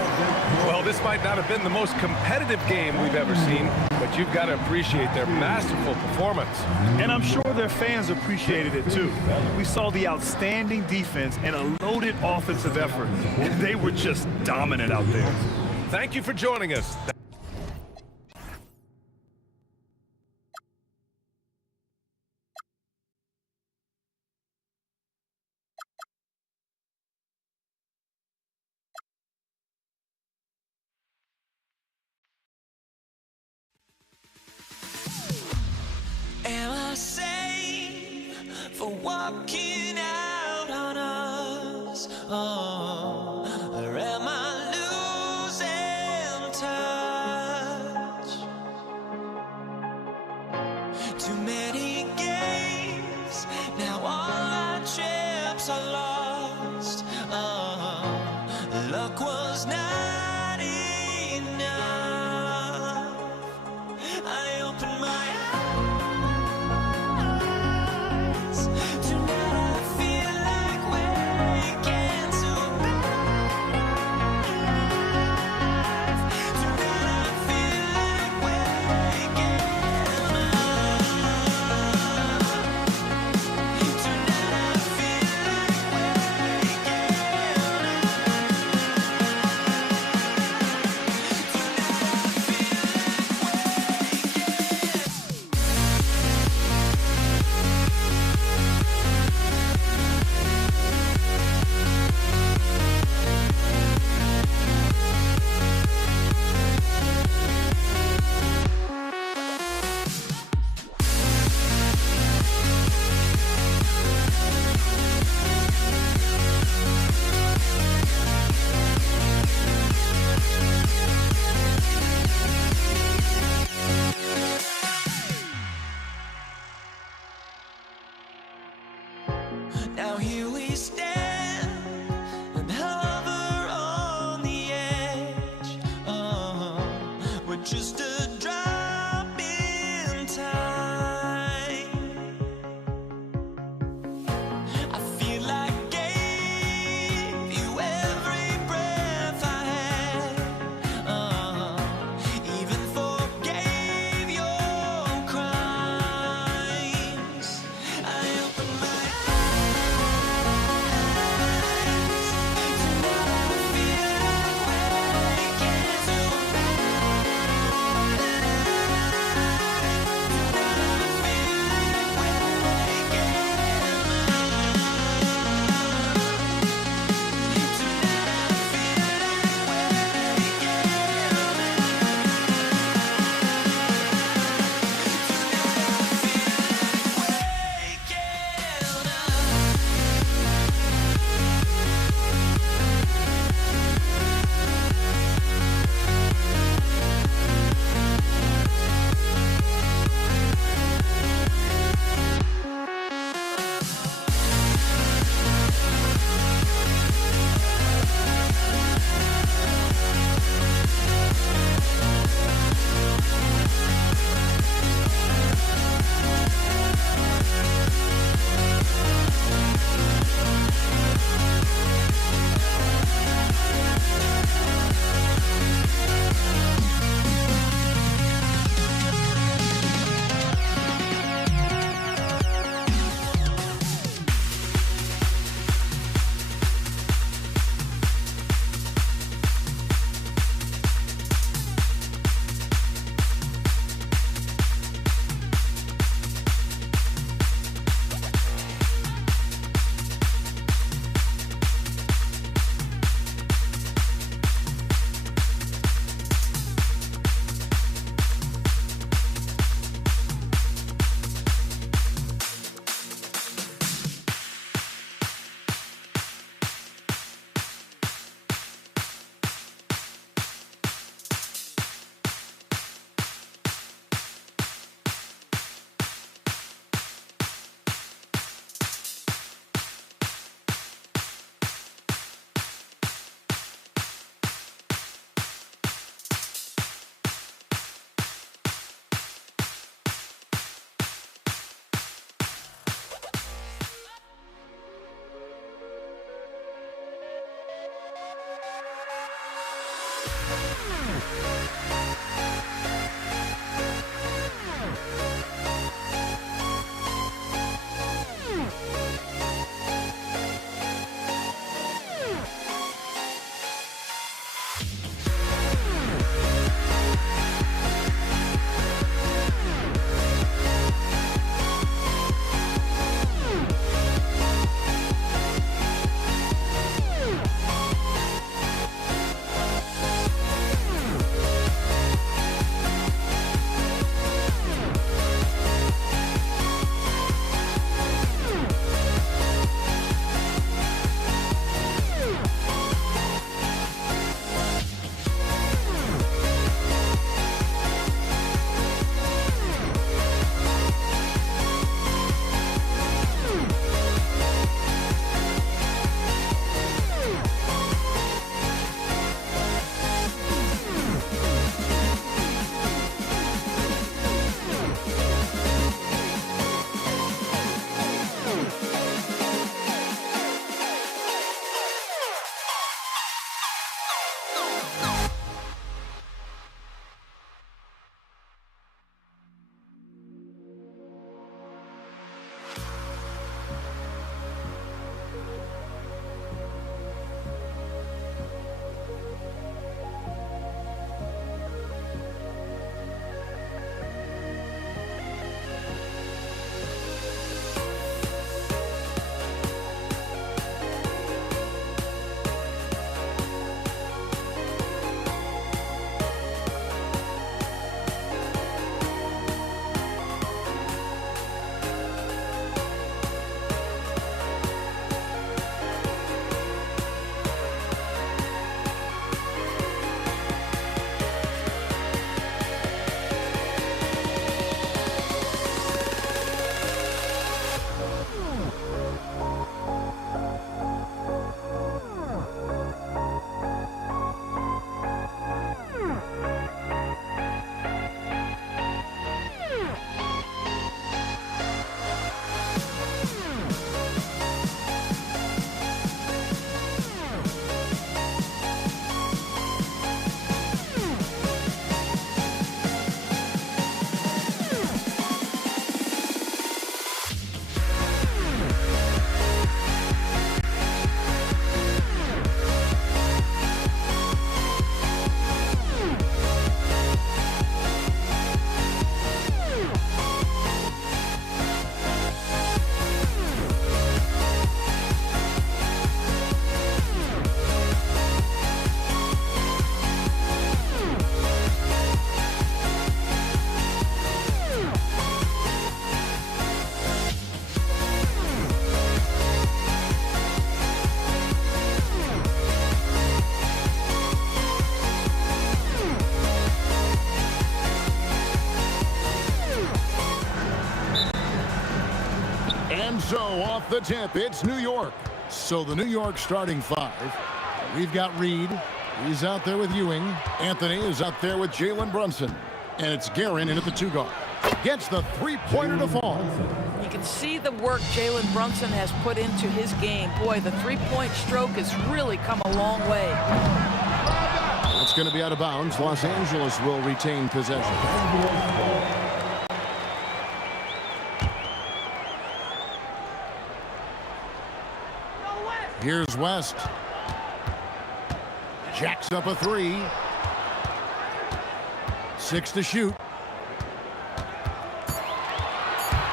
Well, this might not have been the most competitive game we've ever seen, but you've got to appreciate their masterful performance. And I'm sure their fans appreciated it too. We saw the outstanding defense and a loaded offensive effort. They were just dominant out there. Thank you for joining us. Am I sane for walking out on us? Oh, or am I losing touch? Too many games, now all our chips are lost. Oh, luck was not enough. I opened my eyes. Now here we stand and hover on the edge. We're just a drop in time. I feel like I gave you every breath I had. Even forgave your crimes. I opened my eyes. And so off the tip, it's New York. So the New York starting five. We've got Reed. He's out there with Ewing. Anthony is out there with Jalen Brunson. And it's Guerin in at the 2 guard. Gets the three-pointer to fall. You can see the work Jalen Brunson has put into his game. Boy, the three-point stroke has really come a long way. That's going to be out of bounds. Los Angeles will retain possession. Here's West. Jacks up a 3. 6 to shoot.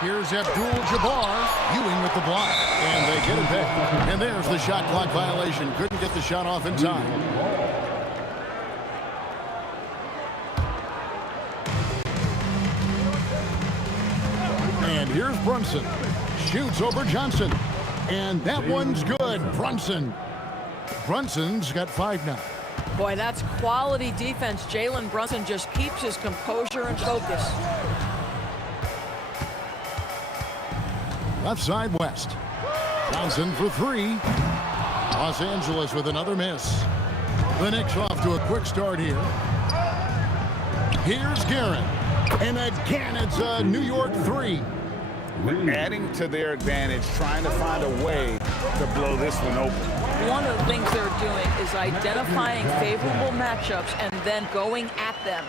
Here's Abdul-Jabbar. Ewing with the block. And they get it back. And there's the shot clock violation. Couldn't get the shot off in time. And here's Brunson. Shoots over Johnson. And that one's good. Brunson's got 5 now. Boy, that's quality defense. Jalen Brunson just keeps his composure and focus. Left side, West. Johnson for 3. Los Angeles with another miss. The Knicks off to a quick start here. Here's Guerin. And again, it's a New York 3. Adding to their advantage, trying to find a way to blow this one open. One of the things they're doing is identifying favorable matchups and then going at them.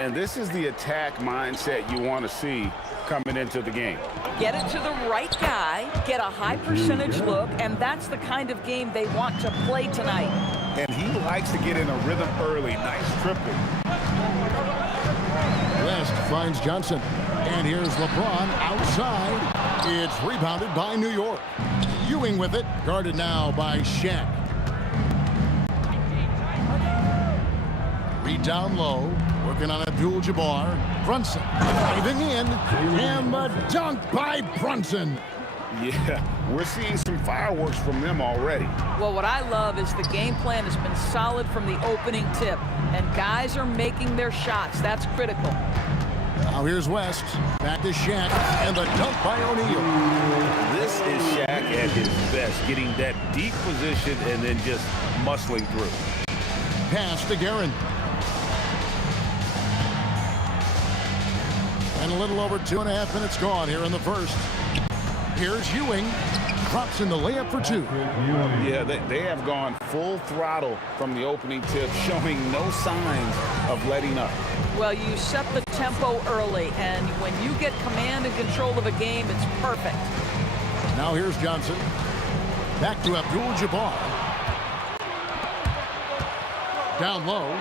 And this is the attack mindset you want to see coming into the game. Get it to the right guy, get a high percentage look, and that's the kind of game they want to play tonight. And he likes to get in a rhythm early. Nice tripping. West finds Johnson. And here's LeBron outside. It's rebounded by New York. Ewing with it, guarded now by Shaq. Reed down low, working on Abdul-Jabbar. Brunson diving in, and the dunk by Brunson. Yeah, we're seeing some fireworks from them already. Well, what I love is the game plan has been solid from the opening tip, and guys are making their shots. That's critical. Now here's West. Back to Shaq, and the dunk by O'Neal. This is Shaq at his best, getting that deep position and then just muscling through. Pass to Guerin. And a little over 2.5 minutes gone here in the first. Here's Ewing. Drops in the layup for 2. Yeah, they have gone full throttle from the opening tip, showing no signs of letting up. Well, you set the tempo early, and when you get command and control of a game, it's perfect. Now here's Johnson. Back to Abdul-Jabbar. Down low.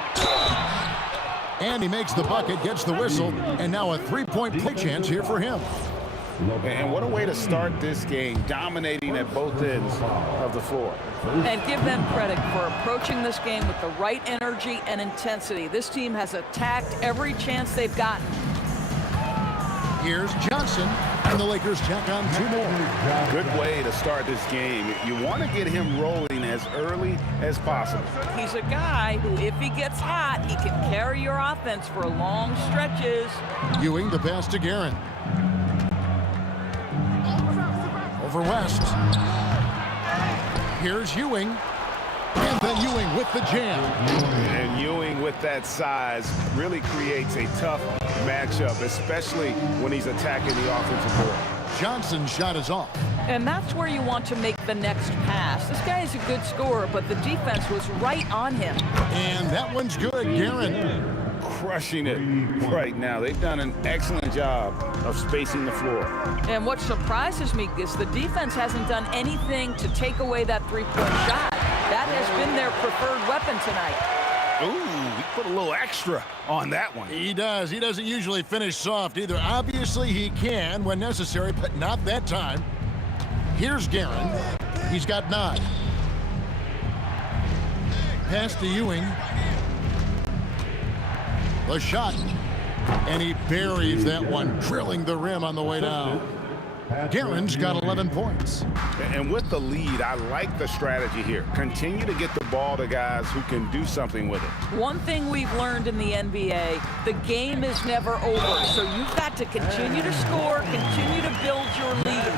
And he makes the bucket, gets the whistle, and now a three-point play chance here for him. And what a way to start this game, dominating at both ends of the floor. And give them credit for approaching this game with the right energy and intensity. This team has attacked every chance they've gotten. Here's Johnson, and the Lakers check on 2 more. Good way to start this game. You want to get him rolling as early as possible. He's a guy who, if he gets hot, he can carry your offense for long stretches. Ewing, the pass to Guerin. Over West. Here's Ewing. And then Ewing with the jam. And Ewing with that size really creates a tough matchup, especially when he's attacking the offensive board. Johnson's shot is off. And that's where you want to make the next pass. This guy is a good scorer, but the defense was right on him. And that one's good. Guerin crushing it right now. They've done an excellent job of spacing the floor. And what surprises me is the defense hasn't done anything to take away that three-point shot. That has been their preferred weapon tonight. Ooh, he put a little extra on that one. He does. He doesn't usually finish soft either. Obviously, he can when necessary, but not that time. Here's Guerin. He's got 9. Pass to Ewing. The shot. And he buries that one, drilling the rim on the way down. Guerin's got 11 points. And with the lead, I like the strategy here. Continue to get the ball to guys who can do something with it. One thing we've learned in the NBA, the game is never over. So you've got to continue to score, continue to build your lead.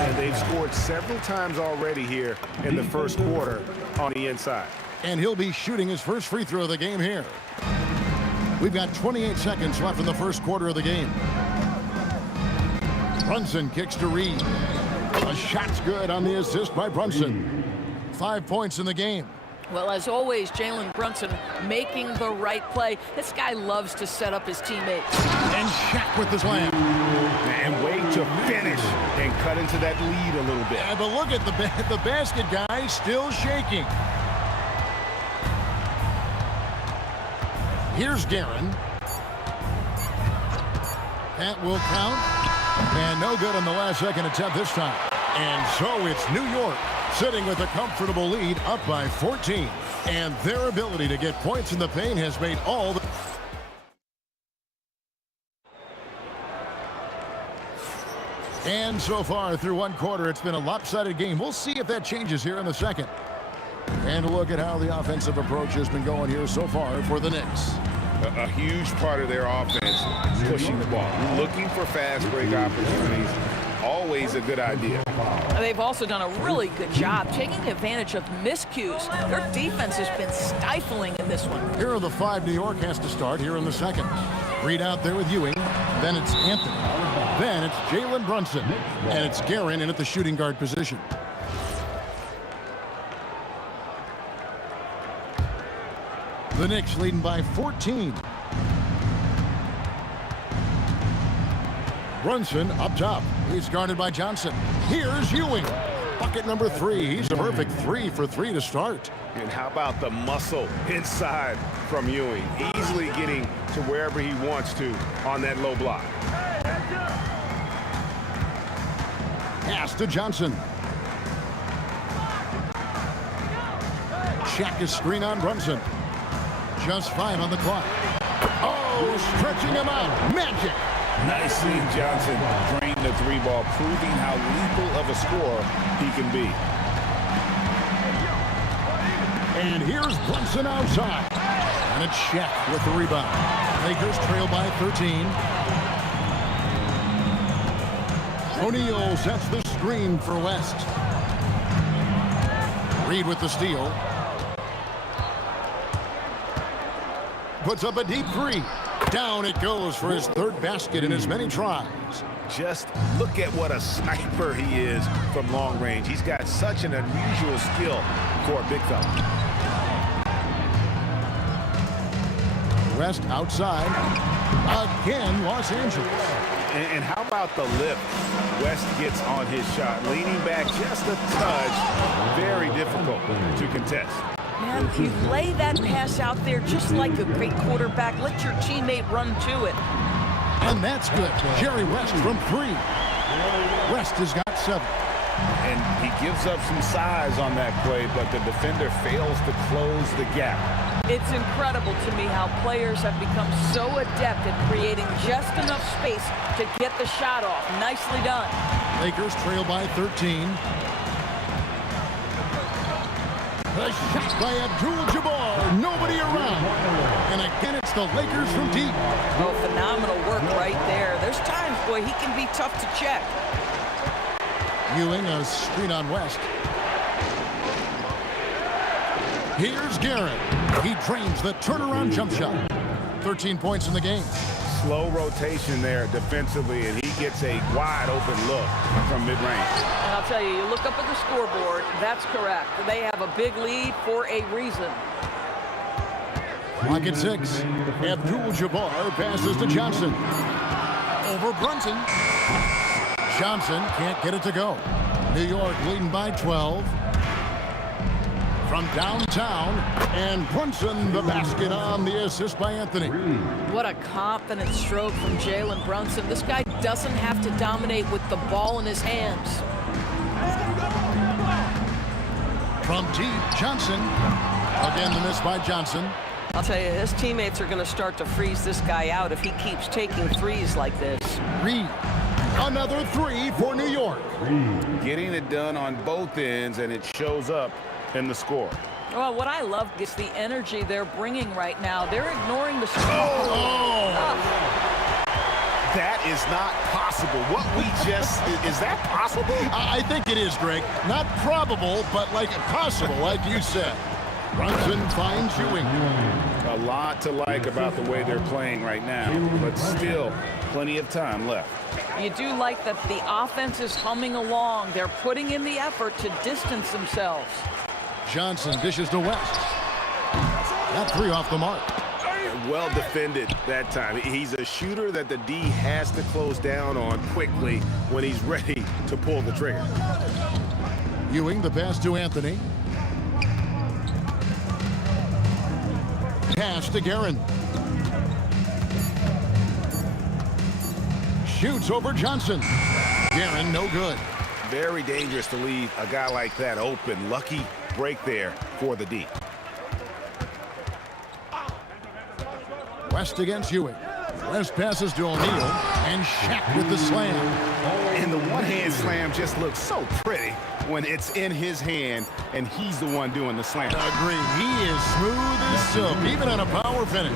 And they've scored several times already here in the first quarter on the inside. And he'll be shooting his first free throw of the game here. We've got 28 seconds left in the first quarter of the game. Brunson kicks to Reed. A shot's good on the assist by Brunson. 5 points in the game. Well, as always, Jalen Brunson making the right play. This guy loves to set up his teammates. And Shaq with the slam. And wait to finish and cut into that lead a little bit. Yeah, but look at the basket guy still shaking. Here's Guerin. That will count. And no good on the last second attempt this time. And so it's New York sitting with a comfortable lead up by 14. And their ability to get points in the paint has made all the... And so far through one quarter, it's been a lopsided game. We'll see if that changes here in the second. And look at how the offensive approach has been going here so far for the Knicks. A huge part of their offense pushing the ball, looking for fast break opportunities. Always a good idea. They've also done a really good job taking advantage of miscues. Their defense has been stifling in this one. Here are the 5 New York has to start here in the second. Reed out there with Ewing. Then it's Anthony. Then it's Jalen Brunson. And it's Guerin in at the shooting guard position. The Knicks leading by 14. Brunson up top. He's guarded by Johnson. Here's Ewing. Bucket number 3. He's a perfect 3 for 3 to start. And how about the muscle inside from Ewing? Easily getting to wherever he wants to on that low block. Pass to Johnson. Check his screen on Brunson. Just 5 on the clock. Oh, stretching him out. Magic. Nicely, Johnson drained the 3 ball, proving how lethal of a scorer he can be. And here's Brunson outside. And a check with the rebound. Lakers trail by 13. O'Neal sets the screen for West. Reed with the steal. Puts up a deep 3. Down it goes for his 3rd basket in as many tries. Just look at what a sniper he is from long range. He's got such an unusual skill for a big fella. West outside. Again, Los Angeles. And how about the lift West gets on his shot? Leaning back just a touch. Very difficult to contest. Man, you lay that pass out there just like a great quarterback. Let your teammate run to it. And that's good. Jerry West from 3. West has got 7. And he gives up some size on that play, but the defender fails to close the gap. It's incredible to me how players have become so adept at creating just enough space to get the shot off. Nicely done. Lakers trail by 13. A shot by Abdul-Jabbar. Nobody around. And again, it's the Lakers from deep. Oh, phenomenal work right there. There's times, boy, he can be tough to check. Ewing, a screen on West. Here's Guerin. He drains the turnaround jump shot. 13 points in the game. Slow rotation there defensively, and he gets a wide open look from mid-range. And I'll tell you, you look up at the scoreboard, that's correct. They have a big lead for a reason. Clock at 6. Abdul-Jabbar passes to Johnson. Over Brunson. Johnson can't get it to go. New York leading by 12. From downtown, and Brunson the basket on the assist by Anthony. What a confident stroke from Jalen Brunson. This guy doesn't have to dominate with the ball in his hands. From deep, Johnson. Again, the miss by Johnson. I'll tell you, his teammates are going to start to freeze this guy out if he keeps taking threes like this. Reed. Another 3 for New York. Getting it done on both ends, and it shows up in the score. Well, what I love is the energy they're bringing right now. They're ignoring the score. That is not possible. What we just, is that possible? I think it is, Greg. Not probable, but like possible, like you said. Brunson finds Ewing. A lot to like about the way they're playing right now, but still plenty of time left. You do like that the offense is humming along. They're putting in the effort to distance themselves. Johnson dishes to West. That three off the mark. Well defended that time. He's a shooter that the D has to close down on quickly when he's ready to pull the trigger. Ewing, the pass to Anthony. Pass to Guerin. Shoots over Johnson. Guerin, no good. Very dangerous to leave a guy like that open. Lucky break there for the D. West against Ewing. West passes to O'Neal, and Shaq with the slam. And the one-hand slam just looks so pretty when it's in his hand, and he's the one doing the slam. Agreed. He is smooth as silk, even on a power finish.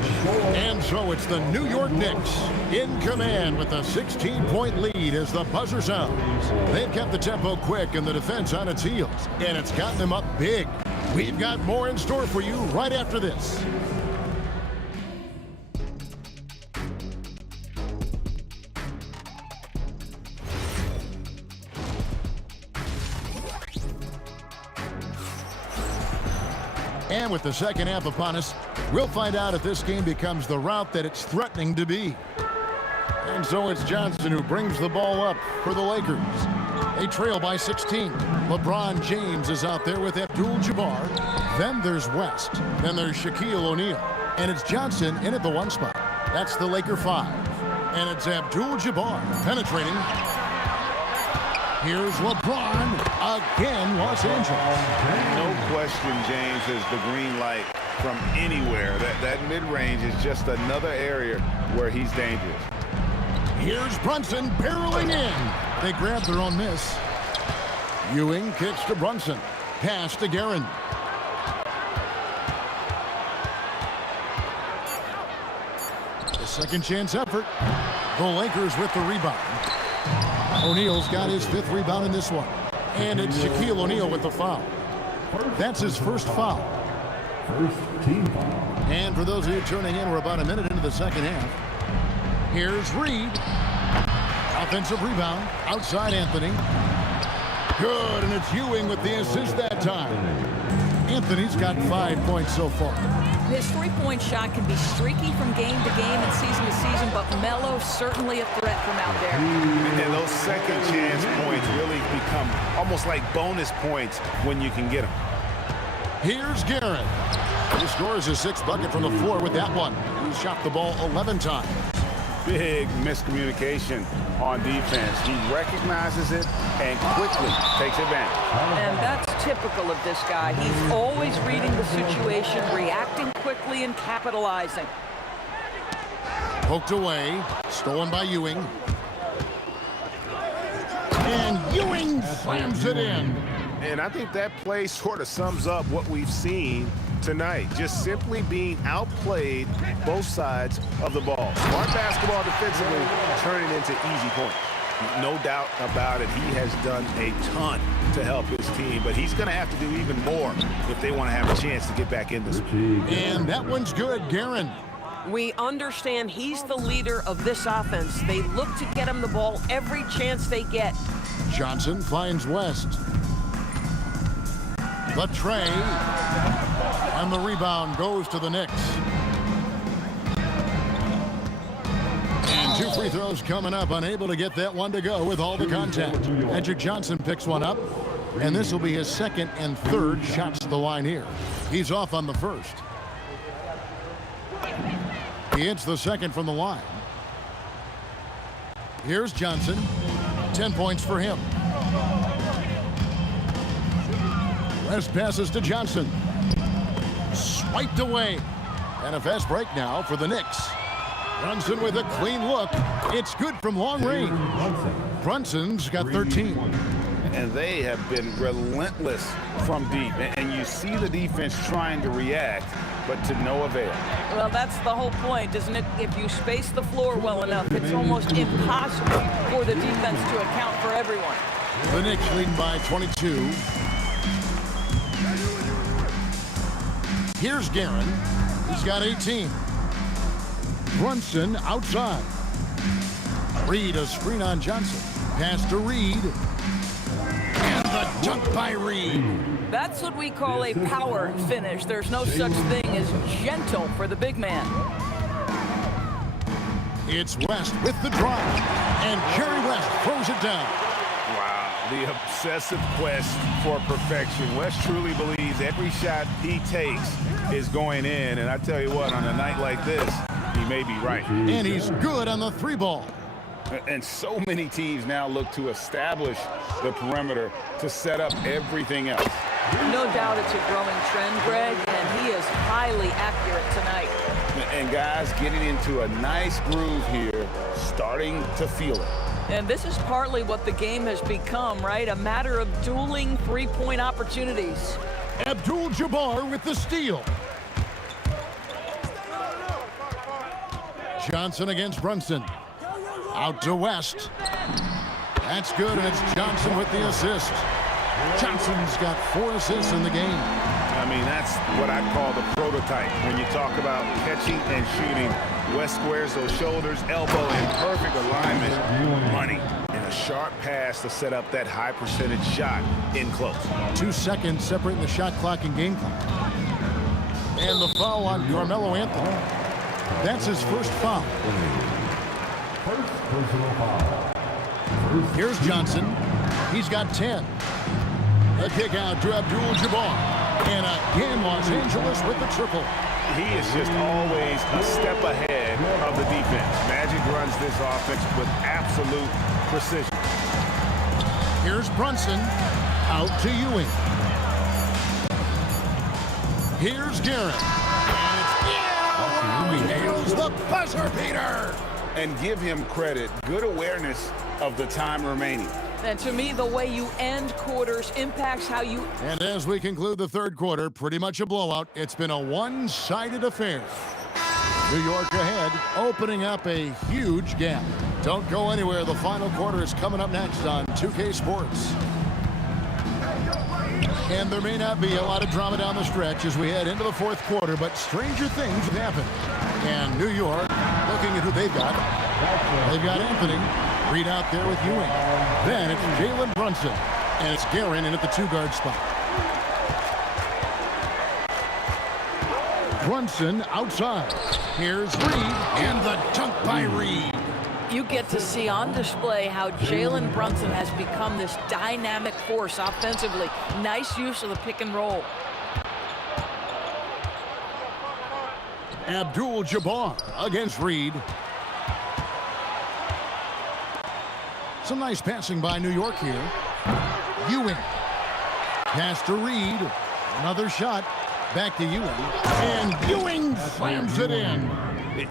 And so it's the New York Knicks in command with a 16-point lead as the buzzer sounds. They've kept the tempo quick and the defense on its heels, and it's gotten them up big. We've got more in store for you right after this. And with the second half upon us, we'll find out if this game becomes the route that it's threatening to be. And so it's Johnson who brings the ball up for the Lakers. They trail by 16. LeBron James is out there with Abdul-Jabbar. Then there's West. Then there's Shaquille O'Neal. And it's Johnson in at the one spot. That's the Laker 5. And it's Abdul-Jabbar penetrating. Here's LeBron again, Los Angeles. No question, James, is the green light from anywhere. That mid-range is just another area where he's dangerous. Here's Brunson barreling in. They grab their own miss. Ewing kicks to Brunson. Pass to Guerin. The second chance effort. The Lakers with the rebound. O'Neal's got his 5th rebound in this one. And it's Shaquille O'Neal with the foul. That's his first foul. First team foul. And for those of you tuning in, we're about a minute into the second half. Here's Reed. Offensive rebound. Outside Anthony. Good, and it's Ewing with the assist that time. Anthony's got 5 points so far. His three-point shot can be streaky from game to game and season to season, but Melo certainly a threat from out there. And those second chance points really become almost like bonus points when you can get them. Here's Guerin. He scores his 6th bucket from the floor with that one. He shot the ball 11 times. Big miscommunication on defense. He recognizes it and quickly takes advantage. And that's typical of this guy. He's always reading the situation, reacting quickly and capitalizing. Poked away, stolen by Ewing. And Ewing slams it in. And I think that play sort of sums up what we've seen tonight. Just simply being outplayed both sides of the ball. Smart basketball defensively, turning into easy points. No doubt about it. He has done a ton to help his team, but he's going to have to do even more if they want to have a chance to get back in this one. And that one's good, Guerin. We understand he's the leader of this offense. They look to get him the ball every chance they get. Johnson finds West. The tray. And the rebound goes to the Knicks. And 2 free throws coming up. Unable to get that one to go with all the contact. Magic Johnson picks one up. And this will be his 2nd and 3rd shots to the line here. He's off on the 1st. He hits the 2nd from the line. Here's Johnson. 10 points for him. West passes to Johnson. Swiped away. And a fast break now for the Knicks. Brunson with a clean look. It's good from long range. Brunson's got 13. And they have been relentless from deep. And you see the defense trying to react, but to no avail. Well, that's the whole point, isn't it? If you space the floor well enough, it it's almost impossible for the defense to account for everyone. The Knicks leading by 22. Here's Guerin. He's got 18. Brunson outside. Reed, a screen on Johnson. Pass to Reed. And the dunk by Reed. That's what we call a power finish. There's no such thing as gentle for the big man. It's West with the drive. And Jerry West throws it down. Wow, the obsessive quest for perfection. West truly believes every shot he takes is going in. And I tell you what, on a night like this, he may be right. And he's good on the three ball. And so many teams now look to establish the perimeter to set up everything else. No doubt it's a growing trend, Greg, and he is highly accurate tonight. And guys getting into a nice groove here, starting to feel it. And this is partly what the game has become, right? A matter of dueling three-point opportunities. Abdul-Jabbar with the steal. Johnson against Brunson. Out to West. That's good, and it's Johnson with the assist. Johnson's got 4 assists in the game. I mean, that's what I call the prototype. When you talk about catching and shooting, West squares those shoulders, elbow in perfect alignment, money. And a sharp pass to set up that high percentage shot in close. 2 seconds separating the shot clock and game clock. And the foul on Carmelo Anthony. That's his first foul. Here's Johnson. He's got 10. A kick out to Abdul-Jabbar. And again, Los Angeles with the triple. He is just always a step ahead of the defense. Magic runs this offense with absolute precision. Here's Brunson. Out to Ewing. Here's Guerin. And it's he nails the buzzer beater. And give him credit. Good awareness of the time remaining. And to me, the way you end quarters impacts how you... And as we conclude the third quarter, pretty much a blowout. It's been a one-sided affair. New York ahead, opening up a huge gap. Don't go anywhere. The final quarter is coming up next on 2K Sports. And there may not be a lot of drama down the stretch as we head into the fourth quarter, but stranger things have happened. And New York, looking at who they've got. They've got Anthony. Reed out there with Ewing. Then it's Jalen Brunson. And it's Guerin in at the 2-guard spot. Brunson outside. Here's Reed. And the dunk by Reed. You get to see on display how Jalen Brunson has become this dynamic force offensively. Nice use of the pick and roll. Abdul-Jabbar against Reed. Some nice passing by New York here. Ewing. Pass to Reed. Another shot. Back to Ewing. And Ewing slams it in.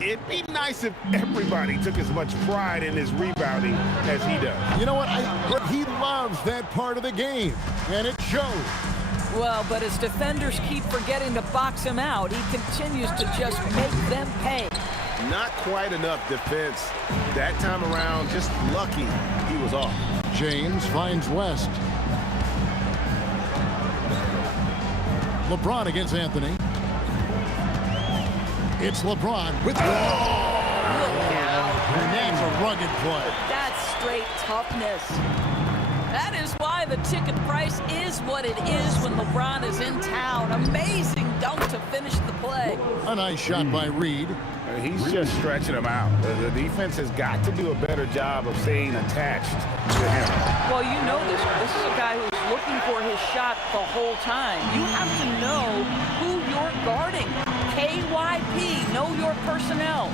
It'd be nice if everybody took as much pride in his rebounding as he does. You know what? He loves that part of the game, and it shows. Well, but as defenders keep forgetting to box him out, he continues to just make them pay. Not quite enough defense that time around. Just lucky he was off. James finds West. LeBron against Anthony. It's LeBron with... Look out. And that's a rugged play. That's straight toughness. That is why the ticket price is what it is when LeBron is in town. Amazing dunk to finish the play. A nice shot by Reed. He's just stretching him out. The defense has got to do a better job of staying attached to him. Well, you know this. This is a guy who's looking for his shot the whole time. You have to know who you're guarding. KYP, know your personnel.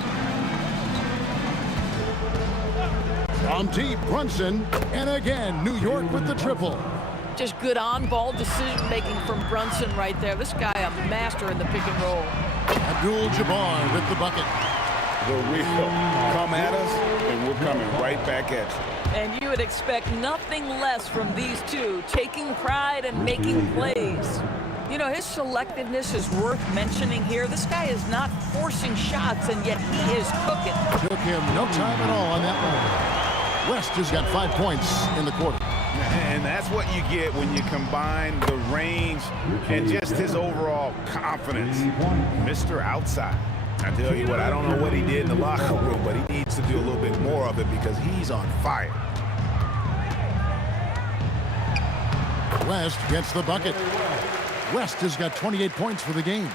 From deep, Brunson, and again, New York with the triple. Just good on-ball decision-making from Brunson right there. This guy a master in the pick and roll. Abdul-Jabbar with the bucket. The real come at us, and we're coming right back at you. And you would expect nothing less from these two, taking pride and making plays. You know, his selectiveness is worth mentioning here. This guy is not forcing shots, and yet he is cooking. Took him no time at all on that one. West has got 5 points in the quarter. And that's what you get when you combine the range and just his overall confidence. Mr. Outside. I tell you what, I don't know what he did in the locker room, but he needs to do a little bit more of it because he's on fire. West gets the bucket. West has got 28 points for the game.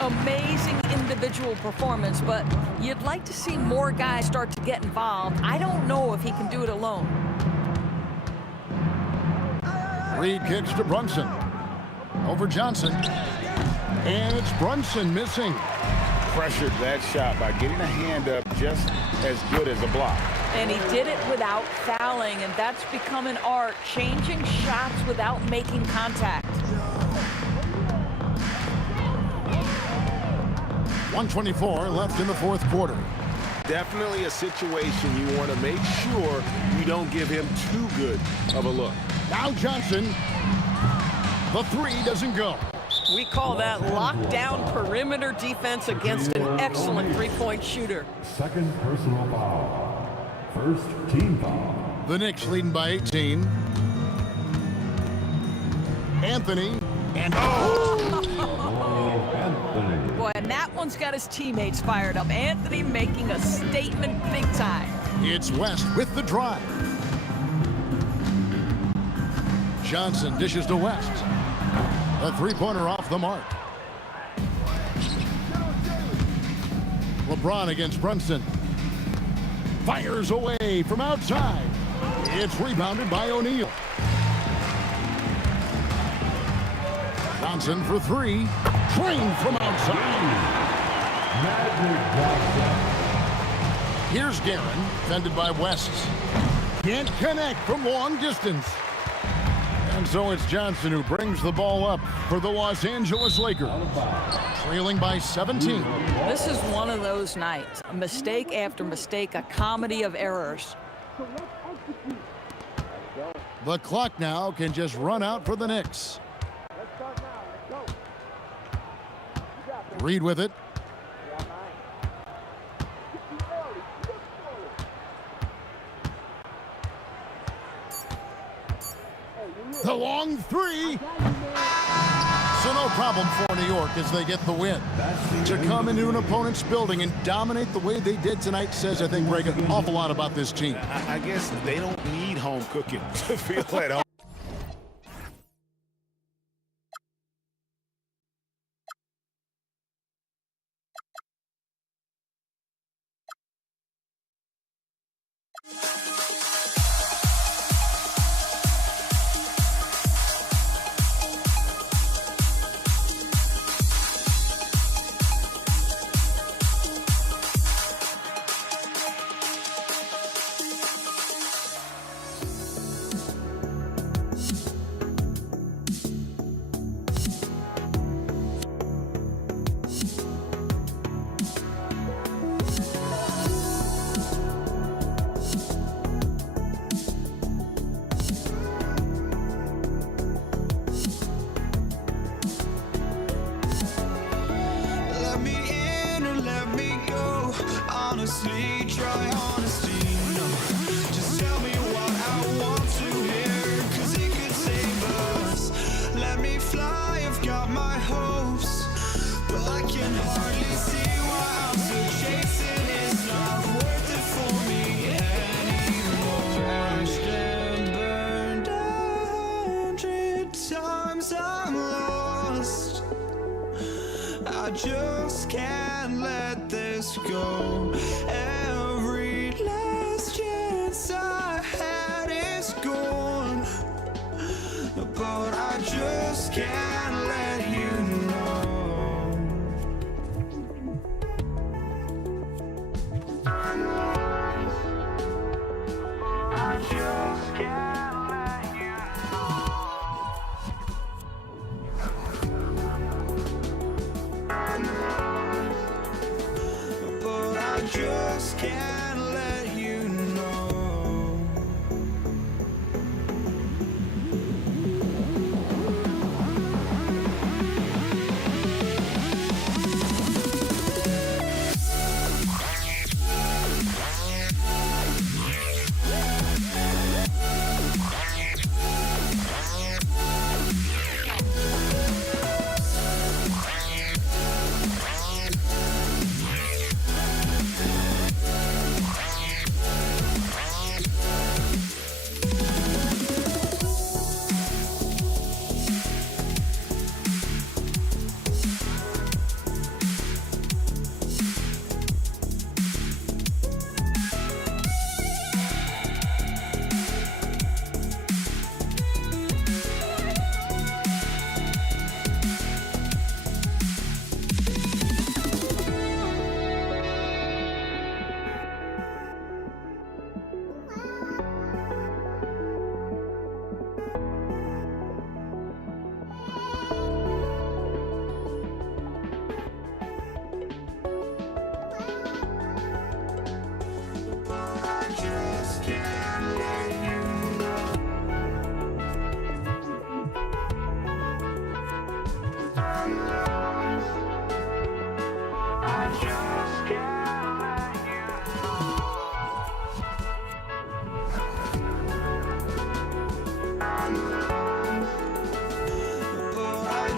Amazing individual performance, but you'd like to see more guys start to get involved. I don't know if he can do it alone. Reed kicks to Brunson. Over Johnson. And it's Brunson missing. Pressured that shot by getting a hand up just as good as a block. And he did it without fouling, and that's become an art, changing shots without making contact. 1:24 left in the fourth quarter. Definitely a situation you want to make sure you don't give him too good of a look. Now Johnson. The three doesn't go. We call that lockdown perimeter defense against an excellent three-point shooter. Second personal foul. First team foul. The Knicks leading by 18. Anthony. And Anthony. Boy, and that one's got his teammates fired up. Anthony making a statement big time. It's West with the drive. Johnson dishes to West. A three-pointer off the mark. LeBron against Brunson. Fires away from outside. It's rebounded by O'Neal. Johnson for three. Trained from outside. Here's Guerin, defended by West. Can't connect from long distance. And so it's Johnson who brings the ball up for the Los Angeles Lakers. Trailing by 17. This is one of those nights. Mistake after mistake, a comedy of errors. The clock now can just run out for the Knicks. Reed with it. The long three. So no problem for New York as they get the win. To come into an opponent's building and dominate the way they did tonight says, I think, Greg, an awful lot about this team. I guess they don't need home cooking to feel at home. Honestly, try honesty, no. Just tell me what I want to hear, 'cause it could save us. Let me fly, I've got my hopes, but I can hardly see why I'm still chasing. It's not worth it for me anymore. Crashed and burned 100 times, I'm lost. I just can't let this go. Every last chance I had is gone, but I just can't let you know. I just can't let you but I just can't let you know.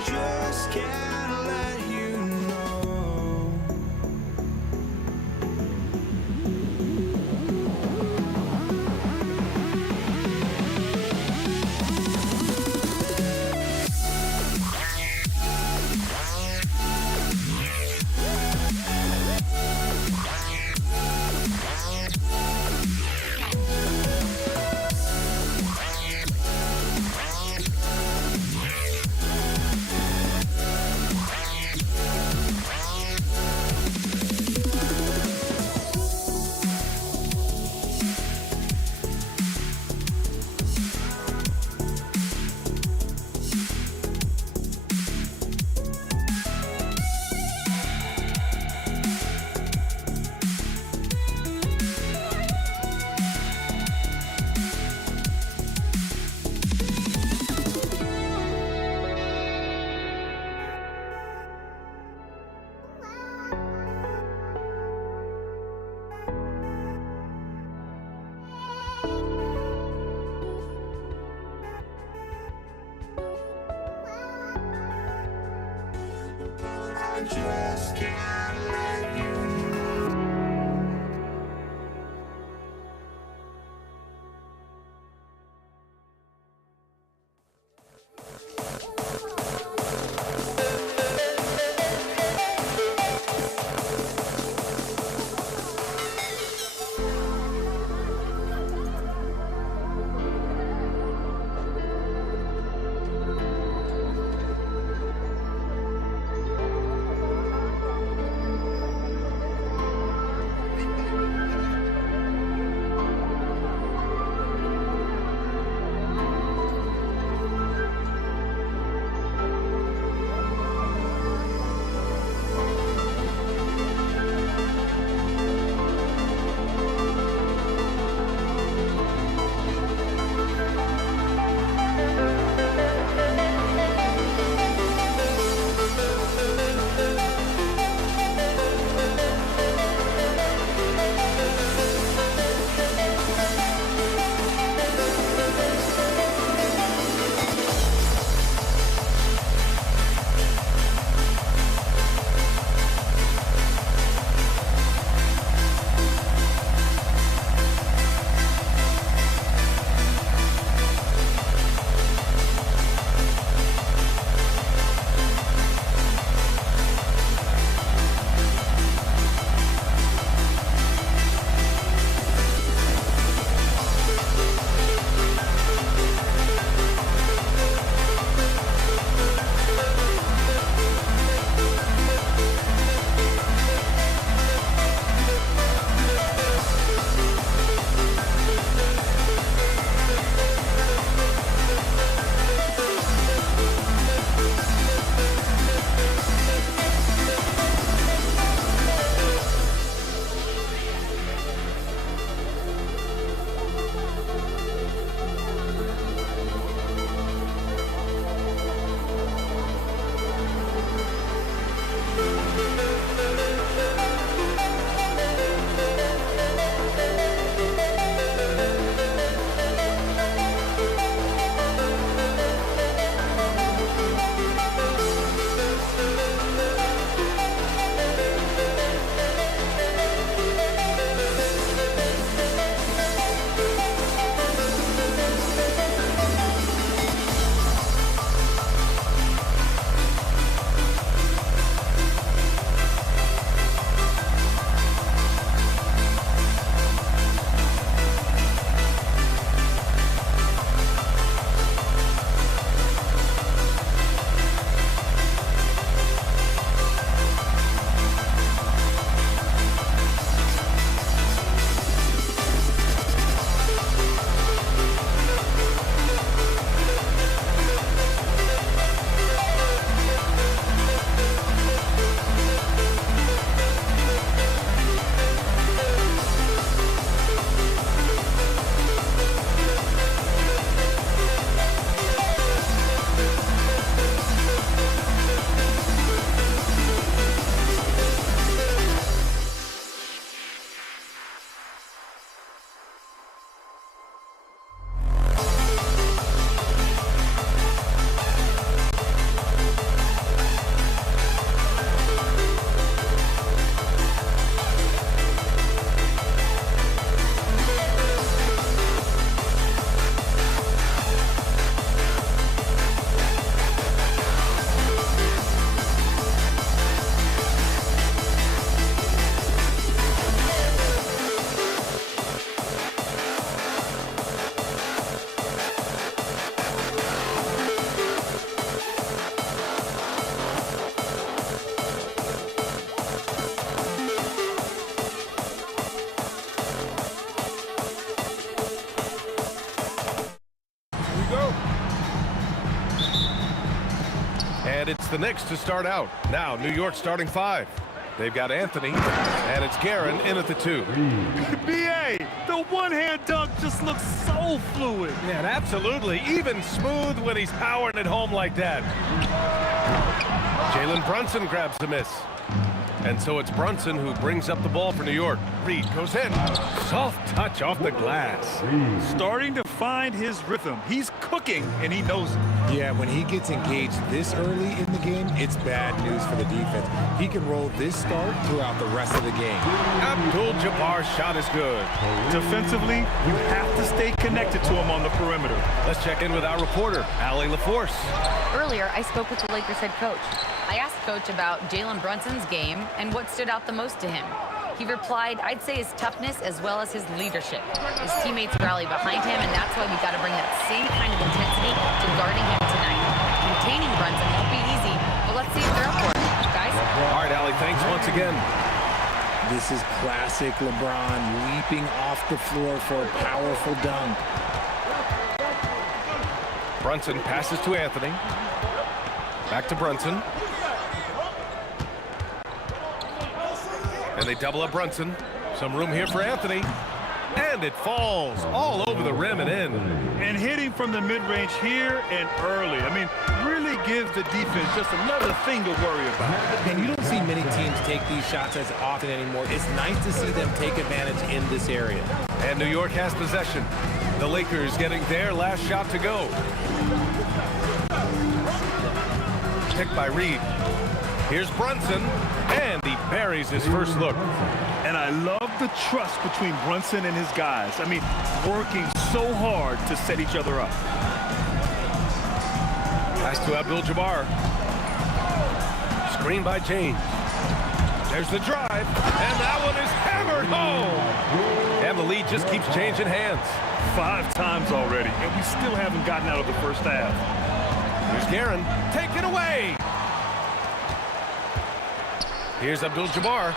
Just can't let you know. I just can't let you know. And it's the Knicks to start out. Now, New York starting 5. They've got Anthony, and it's Guerin in at the 2. B.A., the one-hand dunk just looks so fluid. Yeah, absolutely. Even smooth when he's powering it home like that. Jalen Brunson grabs the miss. And so it's Brunson who brings up the ball for New York. Reed goes in. Soft touch off the glass. Starting to find his rhythm. He's cooking, and he knows it. Yeah, when he gets engaged this early in the game, it's bad news for the defense. He can roll this start throughout the rest of the game. Abdul-Jabbar's shot is good. Defensively, you have to stay connected to him on the perimeter. Let's check in with our reporter, Allie LaForce. Earlier, I spoke with the Lakers head coach. I asked Coach about Jalen Brunson's game and what stood out the most to him. He replied, I'd say his toughness as well as his leadership. His teammates rally behind him, and that's why we got to bring that same kind of intensity to guarding him tonight. Containing Brunson won't be easy, but let's see if they're up for it, guys. All right, Allie, thanks once again. This is classic LeBron leaping off the floor for a powerful dunk. Brunson passes to Anthony. Back to Brunson. And they double up Brunson. Some room here for Anthony. And it falls all over the rim and in. And hitting from the mid-range here and early. I mean, really gives the defense just another thing to worry about. And you don't see many teams take these shots as often anymore. It's nice to see them take advantage in this area. And New York has possession. The Lakers getting their last shot to go. Picked by Reed. Here's Brunson, and he buries his first look. And I love the trust between Brunson and his guys. I mean, working so hard to set each other up. Pass to Abdul-Jabbar. Screen by James. There's the drive, and that one is hammered home. And the lead just keeps changing hands. 5 times already, and we still haven't gotten out of the first half. Here's Guerin. Take it away. Here's Abdul-Jabbar.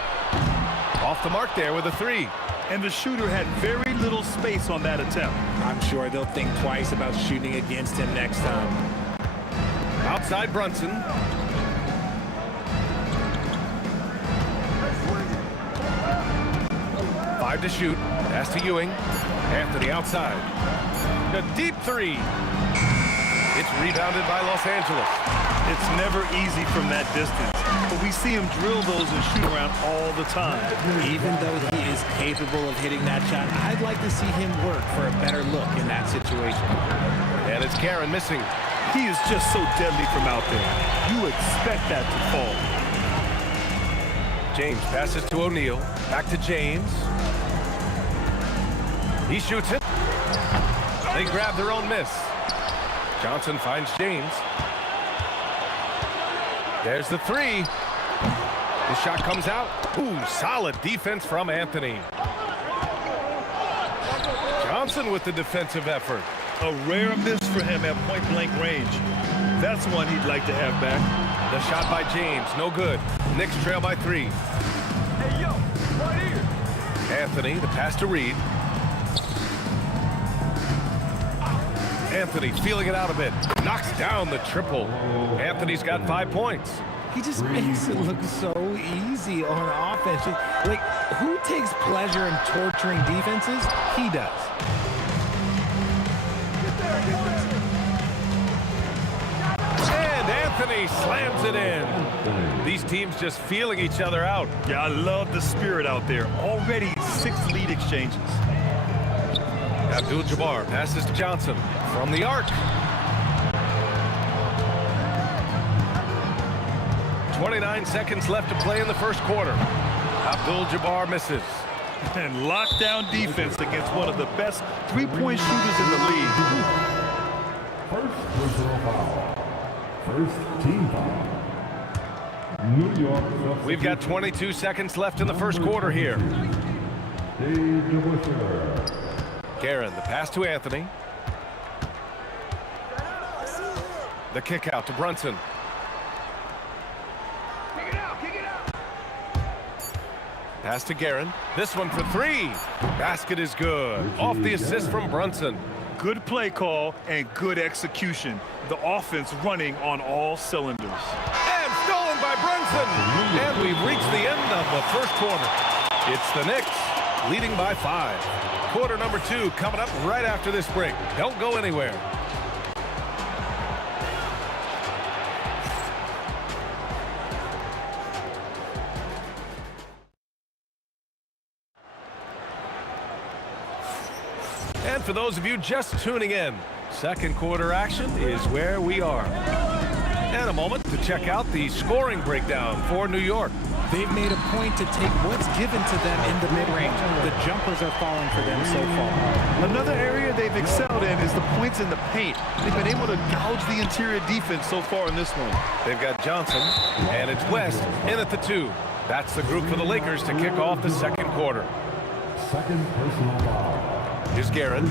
Off the mark there with a 3. And the shooter had very little space on that attempt. I'm sure they'll think twice about shooting against him next time. Outside Brunson. Five to shoot. Pass to Ewing. Anthony outside. A deep 3. It's rebounded by Los Angeles. It's never easy from that distance, but we see him drill those and shoot around all the time. Even though he is capable of hitting that shot, I'd like to see him work for a better look in that situation. And it's Guerin missing. He is just so deadly from out there. You expect that to fall. James passes to O'Neal. Back to James. He shoots it. They grab their own miss. Johnson finds James. There's the 3. The shot comes out. Ooh, solid defense from Anthony. Johnson with the defensive effort. A rare miss for him at point-blank range. That's one he'd like to have back. The shot by James, no good. Knicks trail by 3. Hey, yo, right here. Anthony, the pass to Reed. Anthony feeling it out a bit. Knocks down the triple. Anthony's got 5 points. He just makes it look so easy on offense. Like, who takes pleasure in torturing defenses? He does. And Anthony slams it in. These teams just feeling each other out. Yeah, I love the spirit out there. Already 6 lead exchanges. Abdul-Jabbar passes to Johnson from the arc. 29 seconds left to play in the first quarter. Abdul-Jabbar misses. And lockdown defense against one of the best three-point shooters in the league. First personal foul. First team foul. New York. We've got 22 seconds left in the first quarter here. Guerin, the pass to Anthony. The kick out to Brunson. Pass to Guerin. This one for 3. Basket is good. Off the assist from Brunson. Good play call and good execution. The offense running on all cylinders. And stolen by Brunson. And we've reached the end of the first quarter. It's the Knicks leading by 5. Quarter number 2 coming up right after this break. Don't go anywhere. And for those of you just tuning in, second quarter action is where we are. And a moment to check out the scoring breakdown for New York. They've made a point to take what's given to them in the mid-range. The jumpers are falling for them so far. Another area they've excelled in is the points in the paint. They've been able to gouge the interior defense so far in this one. They've got Johnson, and it's West in at the 2. That's the group for the Lakers to kick off the second quarter. Second personal foul. Here's Garrett.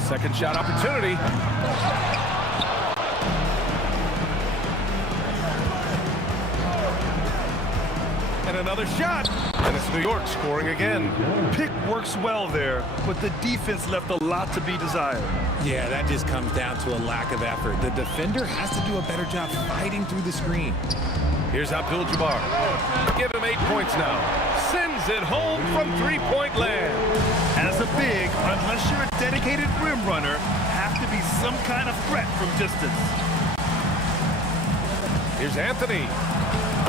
Second shot opportunity. And another shot. And it's New York scoring again. Pick works well there, but the defense left a lot to be desired. Yeah, that just comes down to a lack of effort. The defender has to do a better job fighting through the screen. Here's Abdul-Jabbar. Give him 8 points now. Sends it home from three-point land. As a big, unless you're a dedicated rim runner, have to be some kind of threat from distance. Here's Anthony.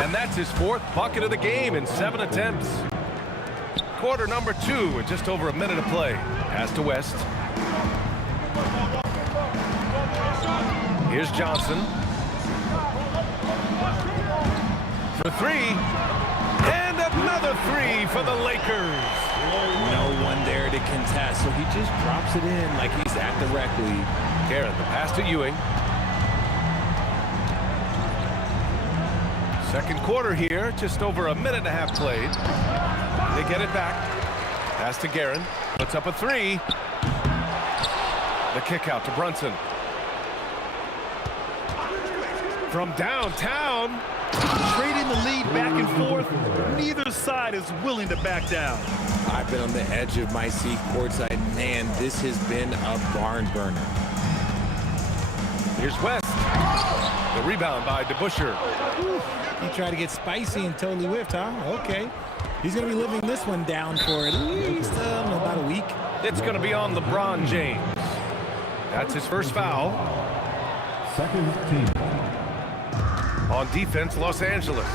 And that's his 4th bucket of the game in 7 attempts. Quarter number 2 with just over a minute of play. Pass to West. Here's Johnson. For 3. And another 3 for the Lakers. No one there to contest, so he just drops it in like he's at the rec league. Garrett, the pass to Ewing. Second quarter here, just over a minute and a half played. They get it back. Pass to Guerin. Puts up a 3. The kick out to Brunson. From downtown. Trading the lead back and forth. Neither side is willing to back down. I've been on the edge of my seat courtside. Man, this has been a barn burner. Here's West. The rebound by DeBusschere. He tried to get spicy and totally whiffed, huh? Okay. He's going to be living this one down for at least about a week. It's going to be on LeBron James. That's his first foul. Second team. On defense, Los Angeles.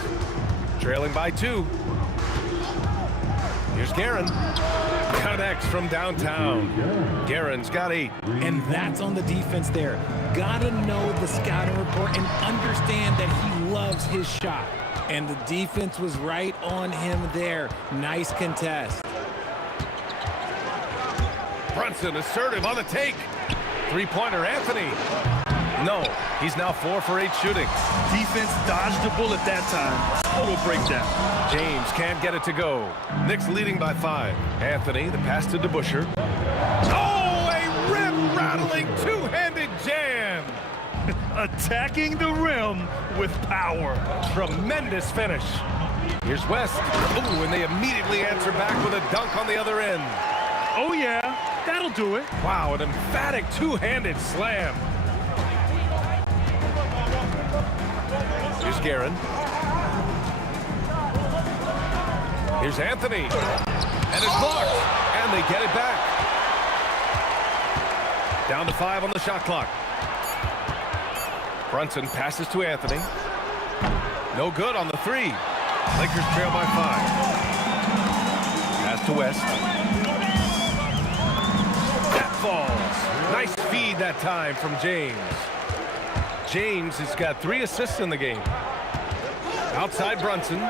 Trailing by 2. Here's Guerin. Connects from downtown. Guerin's got 8. And that's on the defense there. Gotta know the scouting report and understand that he loves his shot. And the defense was right on him there. Nice contest. Brunson assertive on the take. Three-pointer Anthony. No, he's now 4 for 8 shooting. Defense dodged a bullet that time. Total breakdown. James can't get it to go. Knicks leading by 5. Anthony, the pass to DeBusschere. Oh, a rim-rattling two-handed jam. Attacking the rim with power. Tremendous finish. Here's West. Ooh, and they immediately answer back with a dunk on the other end. Oh, yeah, that'll do it. Wow, an emphatic two-handed slam. Here's Guerin. Here's Anthony. And it's blocked. And they get it back. Down to 5 on the shot clock. Brunson passes to Anthony. No good on the 3. Lakers trail by 5. Pass to West. That falls. Nice feed that time from James. James has got 3 assists in the game. Outside Brunson.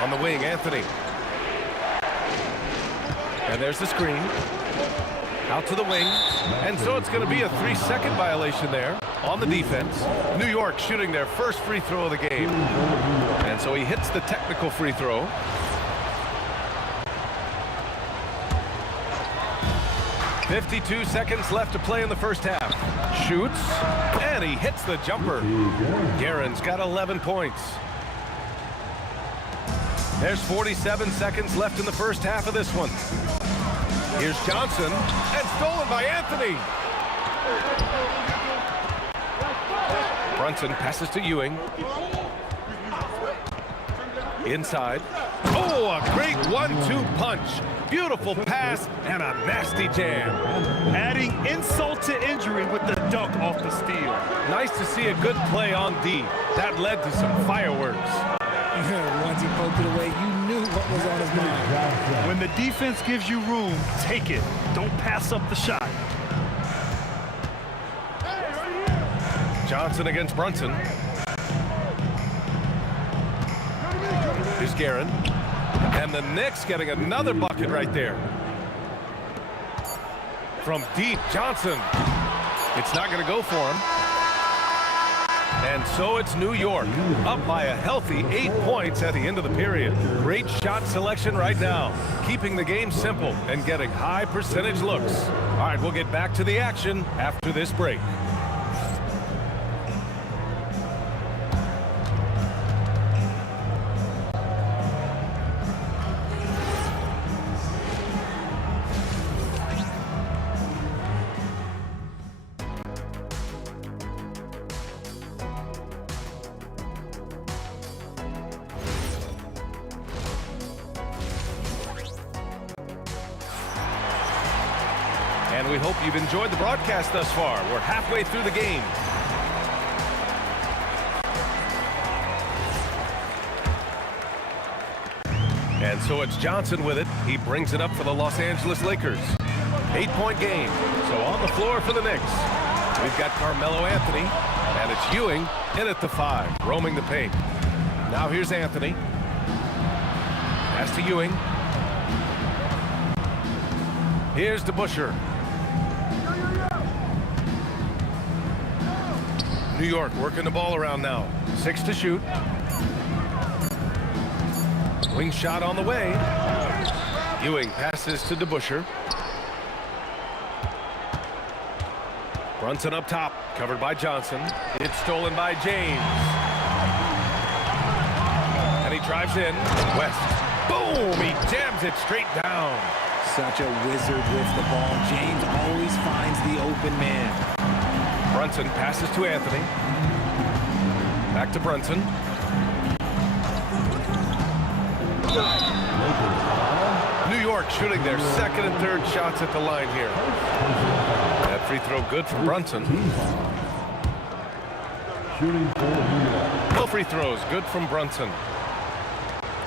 On the wing, Anthony. And there's the screen. Out to the wing. And so it's going to be a 3-second violation there on the defense. New York shooting their first free throw of the game. And so he hits the technical free throw. .52 seconds left to play in the first half. Shoots, and he hits the jumper. Guerin's got 11 points. There's 47 seconds left in the first half of this one. Here's Johnson, and stolen by Anthony. Brunson passes to Ewing. Inside. Oh, a great 1-2 punch. Beautiful pass and a nasty jam. Adding insult to injury with the dunk off the steal. Nice to see a good play on D. That led to some fireworks. Once he poked it away, you knew what was on his mind. When the defense gives you room, take it. Don't pass up the shot. Johnson against Brunson. Here's Guerin. And the Knicks getting another bucket right there. From deep, Johnson. It's not going to go for him. And so it's New York, up by a healthy 8 points at the end of the period. Great shot selection right now, keeping the game simple and getting high percentage looks. All right, we'll get back to the action after this break. And we hope you've enjoyed the broadcast thus far. We're halfway through the game. And so it's Johnson with it. He brings it up for the Los Angeles Lakers. 8-point game. So on the floor for the Knicks, we've got Carmelo Anthony, and it's Ewing in at the 5, roaming the paint. Now here's Anthony. Pass to Ewing. Here's DeBusschere. New York working the ball around now. 6 to shoot. Wing shot on the way. Ewing passes to DeBusschere. Brunson up top, covered by Johnson. It's stolen by James. And he drives in. West. Boom! He jams it straight down. Such a wizard with the ball. James always finds the open man. Brunson passes to Anthony. Back to Brunson. New York shooting their second and third shots at the line here. That free throw good from Brunson. No free throws good from Brunson.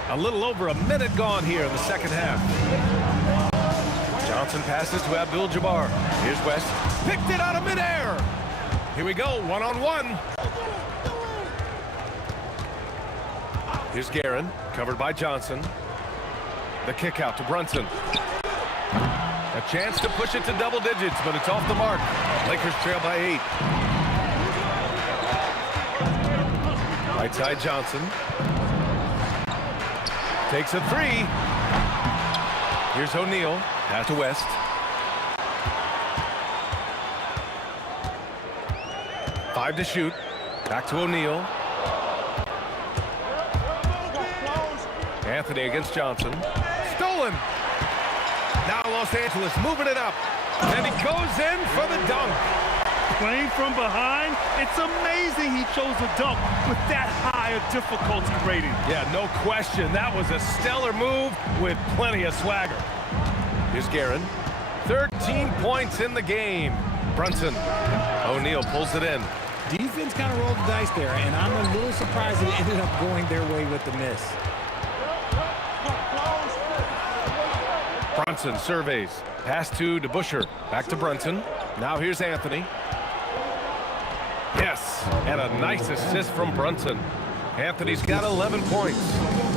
A little over a minute gone here in the second half. Johnson passes to Abdul-Jabbar. Here's West. Picked it out of midair. Here we go, one-on-one. Here's Guerin, covered by Johnson. The kick out to Brunson. A chance to push it to double digits, but it's off the mark. Lakers trail by 8. Right side Johnson. Takes a 3. Here's O'Neal. Pass to West. Five to shoot. Back to O'Neal. Anthony against Johnson. Stolen. Now Los Angeles moving it up. And he goes in for the dunk. Playing from behind, it's amazing he chose a dunk with that high a difficulty rating. Yeah, no question. That was a stellar move with plenty of swagger. Here's Guerin. 13 points in the game. Brunson. O'Neal pulls it in. Defense kind of rolled the dice there, and I'm a little surprised it ended up going their way with the miss. Brunson surveys. Pass to DeBusschere. Back to Brunson. Now here's Anthony. Yes, and a nice assist from Brunson. Anthony's got 11 points.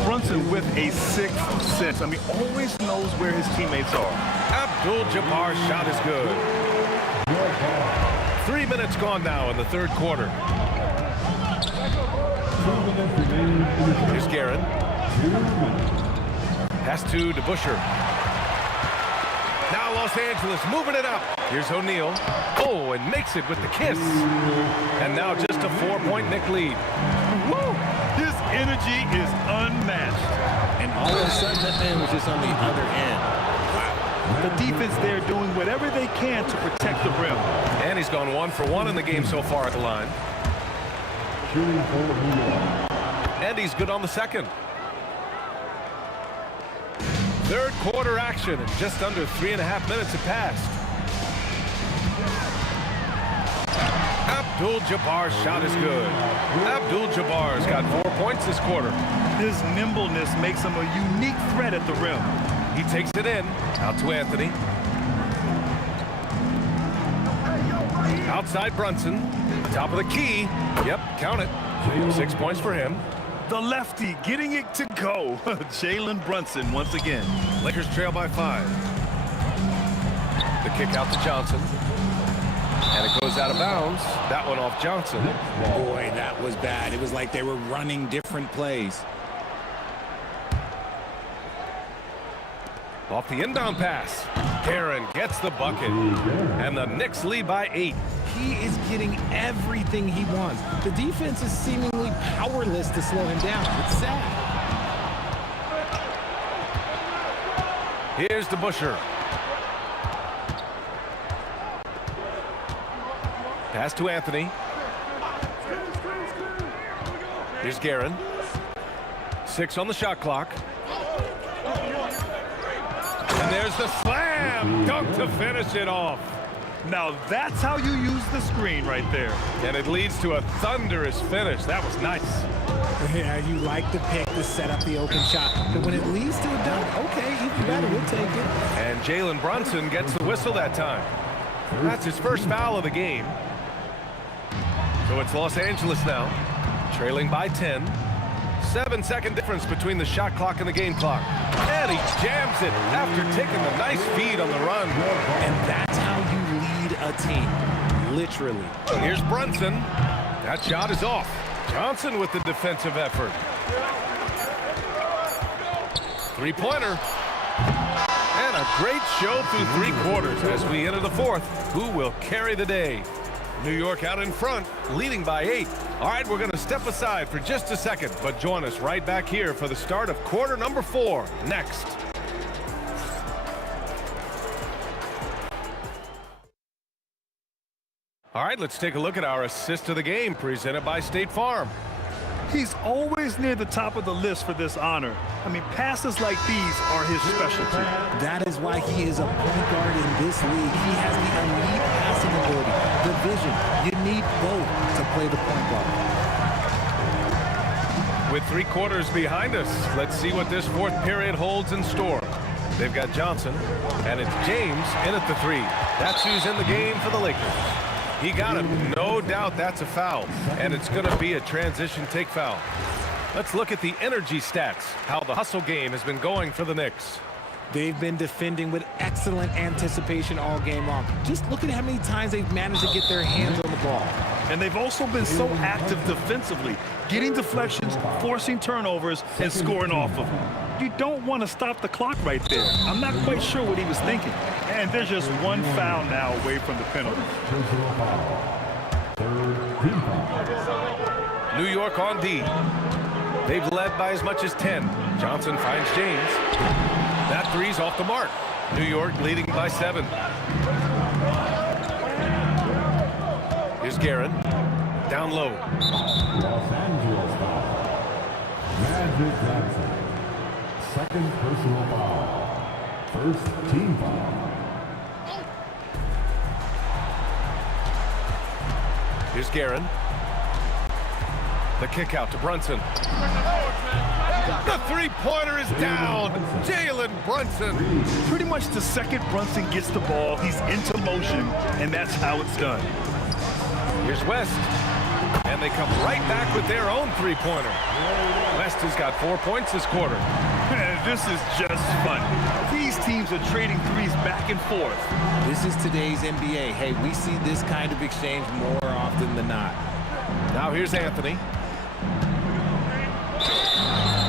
Brunson with a 6th sense. I mean, always knows where his teammates are. Abdul-Jabbar's shot is good. 3 minutes gone now in the third quarter. Here's Guerin. Pass to DeBusschere. Now Los Angeles moving it up. Here's O'Neal. Oh, and makes it with the kiss. And now just a 4-point Knick lead. Woo! His energy is unmatched. And all of a sudden, that man was just on the other end. The defense there doing whatever they can to protect the rim. And he's gone 1 for 1 in the game so far at the line. And he's good on the second. Third quarter action, and just under 3.5 minutes have passed. Abdul-Jabbar's shot is good. Abdul-Jabbar's got 4 points this quarter. His nimbleness makes him a unique threat at the rim. He takes it in. Out to Anthony. Outside Brunson. Top of the key. Yep, count it. 6 points for him. The lefty getting it to go. Jalen Brunson once again. Lakers trail by 5. The kick out to Johnson. And it goes out of bounds. That one off Johnson. Boy, that was bad. It was like they were running different plays. Off the inbound pass. Karen gets the bucket. And the Knicks lead by 8. He is getting everything he wants. The defense is seemingly powerless to slow him down. It's sad. Here's the Busher. Pass to Anthony. Here's Guerin. 6 on the shot clock. And there's the slam dunk to finish it off. Now that's how you use the screen right there. And it leads to a thunderous finish. That was nice. Yeah, you like the pick to set up the open shot. But when it leads to a dunk, okay, even better, we'll take it. And Jalen Brunson gets the whistle that time. That's his first foul of the game. So it's Los Angeles now, trailing by 10. 7-second difference between the shot clock and the game clock. And he jams it after taking the nice feed on the run. And that's how you lead a team, literally. Here's Brunson. That shot is off. Johnson with the defensive effort. Three-pointer. And a great show through 3 quarters as we enter the 4th. Who will carry the day? New York out in front, leading by 8. All right, we're going to step aside for just a second, but join us right back here for the start of quarter number 4 next. All right, let's take a look at our assist of the game presented by State Farm. He's always near the top of the list for this honor. I mean, passes like these are his specialty. That is why he is a point guard in this league. He has the elite passing ability, the vision. You need both to play the point guard. With 3 quarters behind us, let's see what this 4th period holds in store. They've got Johnson, and it's James in at the 3. That's who's in the game for the Lakers. He got him. No doubt that's a foul. And it's going to be a transition take foul. Let's look at the energy stats, how the hustle game has been going for the Knicks. They've been defending with excellent anticipation all game long. Just look at how many times they've managed to get their hands on the ball. And they've also been so active defensively, getting deflections, forcing turnovers, and scoring off of them. You don't want to stop the clock right there. I'm not quite sure what he was thinking. And there's just one foul now away from the penalty. New York on D. They've led by as much as 10. Johnson finds James. That 3's off the mark. New York leading by 7. Here's Guerin. Down low. Los Angeles foul. Magic Johnson. Second personal foul. First team foul. Here's Guerin. The kick out to Brunson. The 3-pointer is down. Jalen Brunson. Pretty much the second Brunson gets the ball, he's into motion, and that's how it's done. Here's West. And they come right back with their own 3-pointer. West has got 4 points this quarter. This is just fun. These teams are trading threes back and forth. This is today's NBA. Hey, we see this kind of exchange more often than not. Now here's Anthony.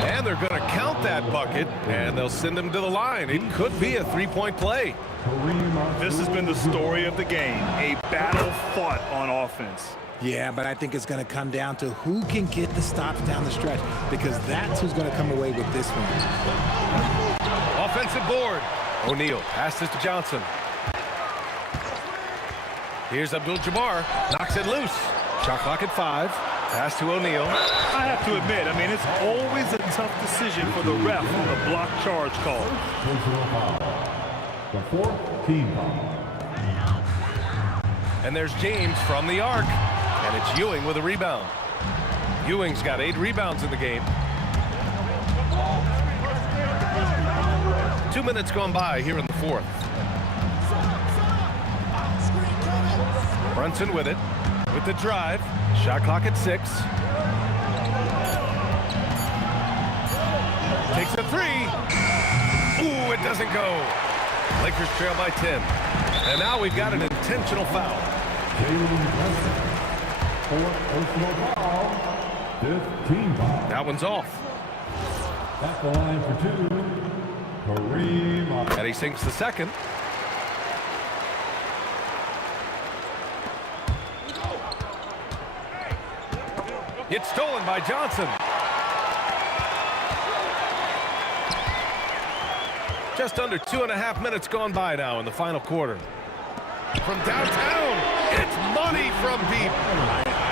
And they're going to count that bucket, and they'll send him to the line. It could be a 3-point play. This has been the story of the game, a battle fought on offense. Yeah, but I think it's going to come down to who can get the stops down the stretch, because that's who's going to come away with this one. Offensive board. O'Neal passes to Johnson. Here's Abdul-Jabbar. Knocks it loose. Shot clock at 5. Pass to O'Neal. I have to admit, I mean, it's always a tough decision for the ref on the block charge call. The fourth team foul. And there's James from the arc. And it's Ewing with a rebound. Ewing's got 8 rebounds in the game. 2 minutes gone by here in the fourth. Brunson with it. With the drive. Shot clock at 6. Takes a 3. Ooh, it doesn't go. Lakers trail by 10. And now we've got an intentional foul. That one's off. At the line for 2, Kareem. And he sinks the second. It's stolen by Johnson. Just under 2.5 minutes gone by now in the final quarter. From downtown, it's money from deep.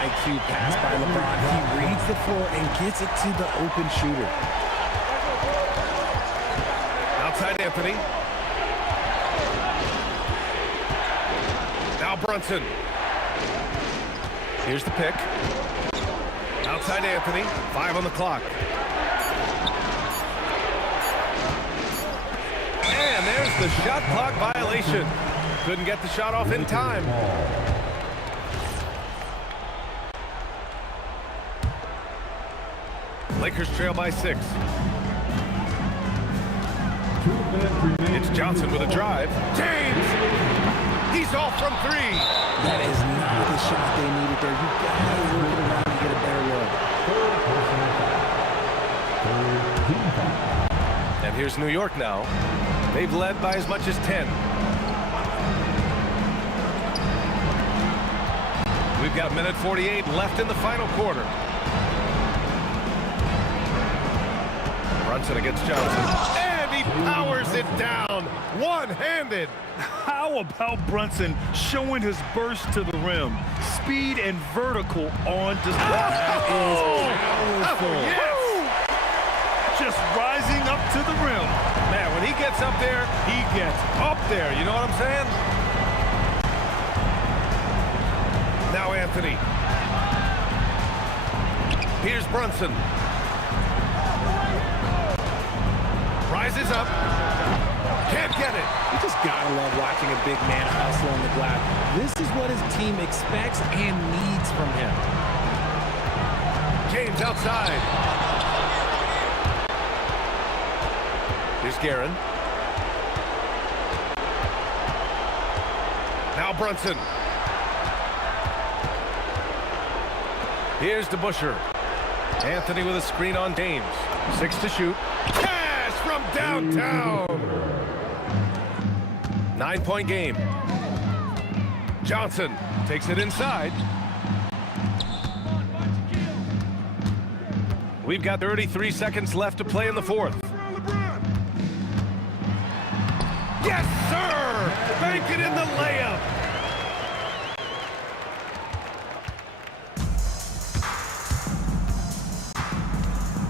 IQ pass by LeBron. He reads the floor and gets it to the open shooter. Outside Anthony. Now Brunson. Here's the pick. Outside Anthony. 5 on the clock. And there's the shot clock violation. Couldn't get the shot off in time. Lakers trail by 6. It's Johnson with a drive. James! He's off from 3. That is not the shot they needed there. You got to work it around and get a better look. And here's New York now. They've led by as much as 10. We've got a minute 48 left in the final quarter. Brunson against Johnson. And he powers it down. One-handed. How about Brunson showing his burst to the rim? Speed and vertical on display. Yes. Just rising up to the rim. Man, when he gets up there, he gets up there. You know what I'm saying? Now Anthony. Here's Brunson. Rises up. Can't get it. You just gotta love watching a big man hustle on the glass. This is what his team expects and needs from him. James outside. Here's Guerin. Now Brunson. Here's DeBusschere. Anthony with a screen on James. 6 to shoot. Cash from downtown. 9-point game. Johnson takes it inside. We've got 33 seconds left to play in the fourth. Yes, sir! Bank it in the layup.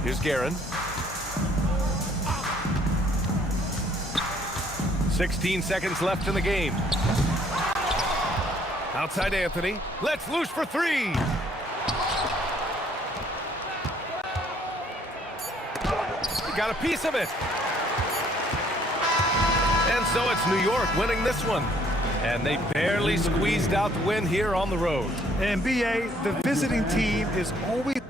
Here's Guerin. 16 seconds left in the game. Outside Anthony. Let's loose for 3. He got a piece of it. And so it's New York winning this one. And they barely squeezed out the win here on the road. And BA, the visiting team is always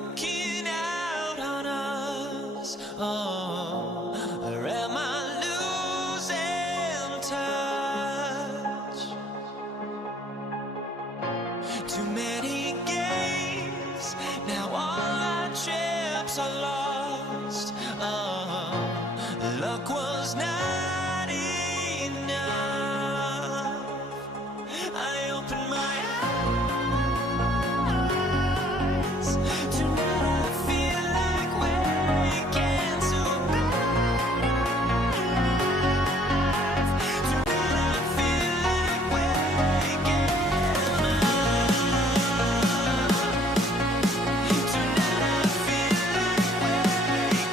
walking out on us? Oh, or am I losing touch? Too many games, now all our chips are lost. Oh, luck was not enough. I opened my eyes. Tonight I feel like waking to life. Tonight I feel like waking up. Tonight I feel like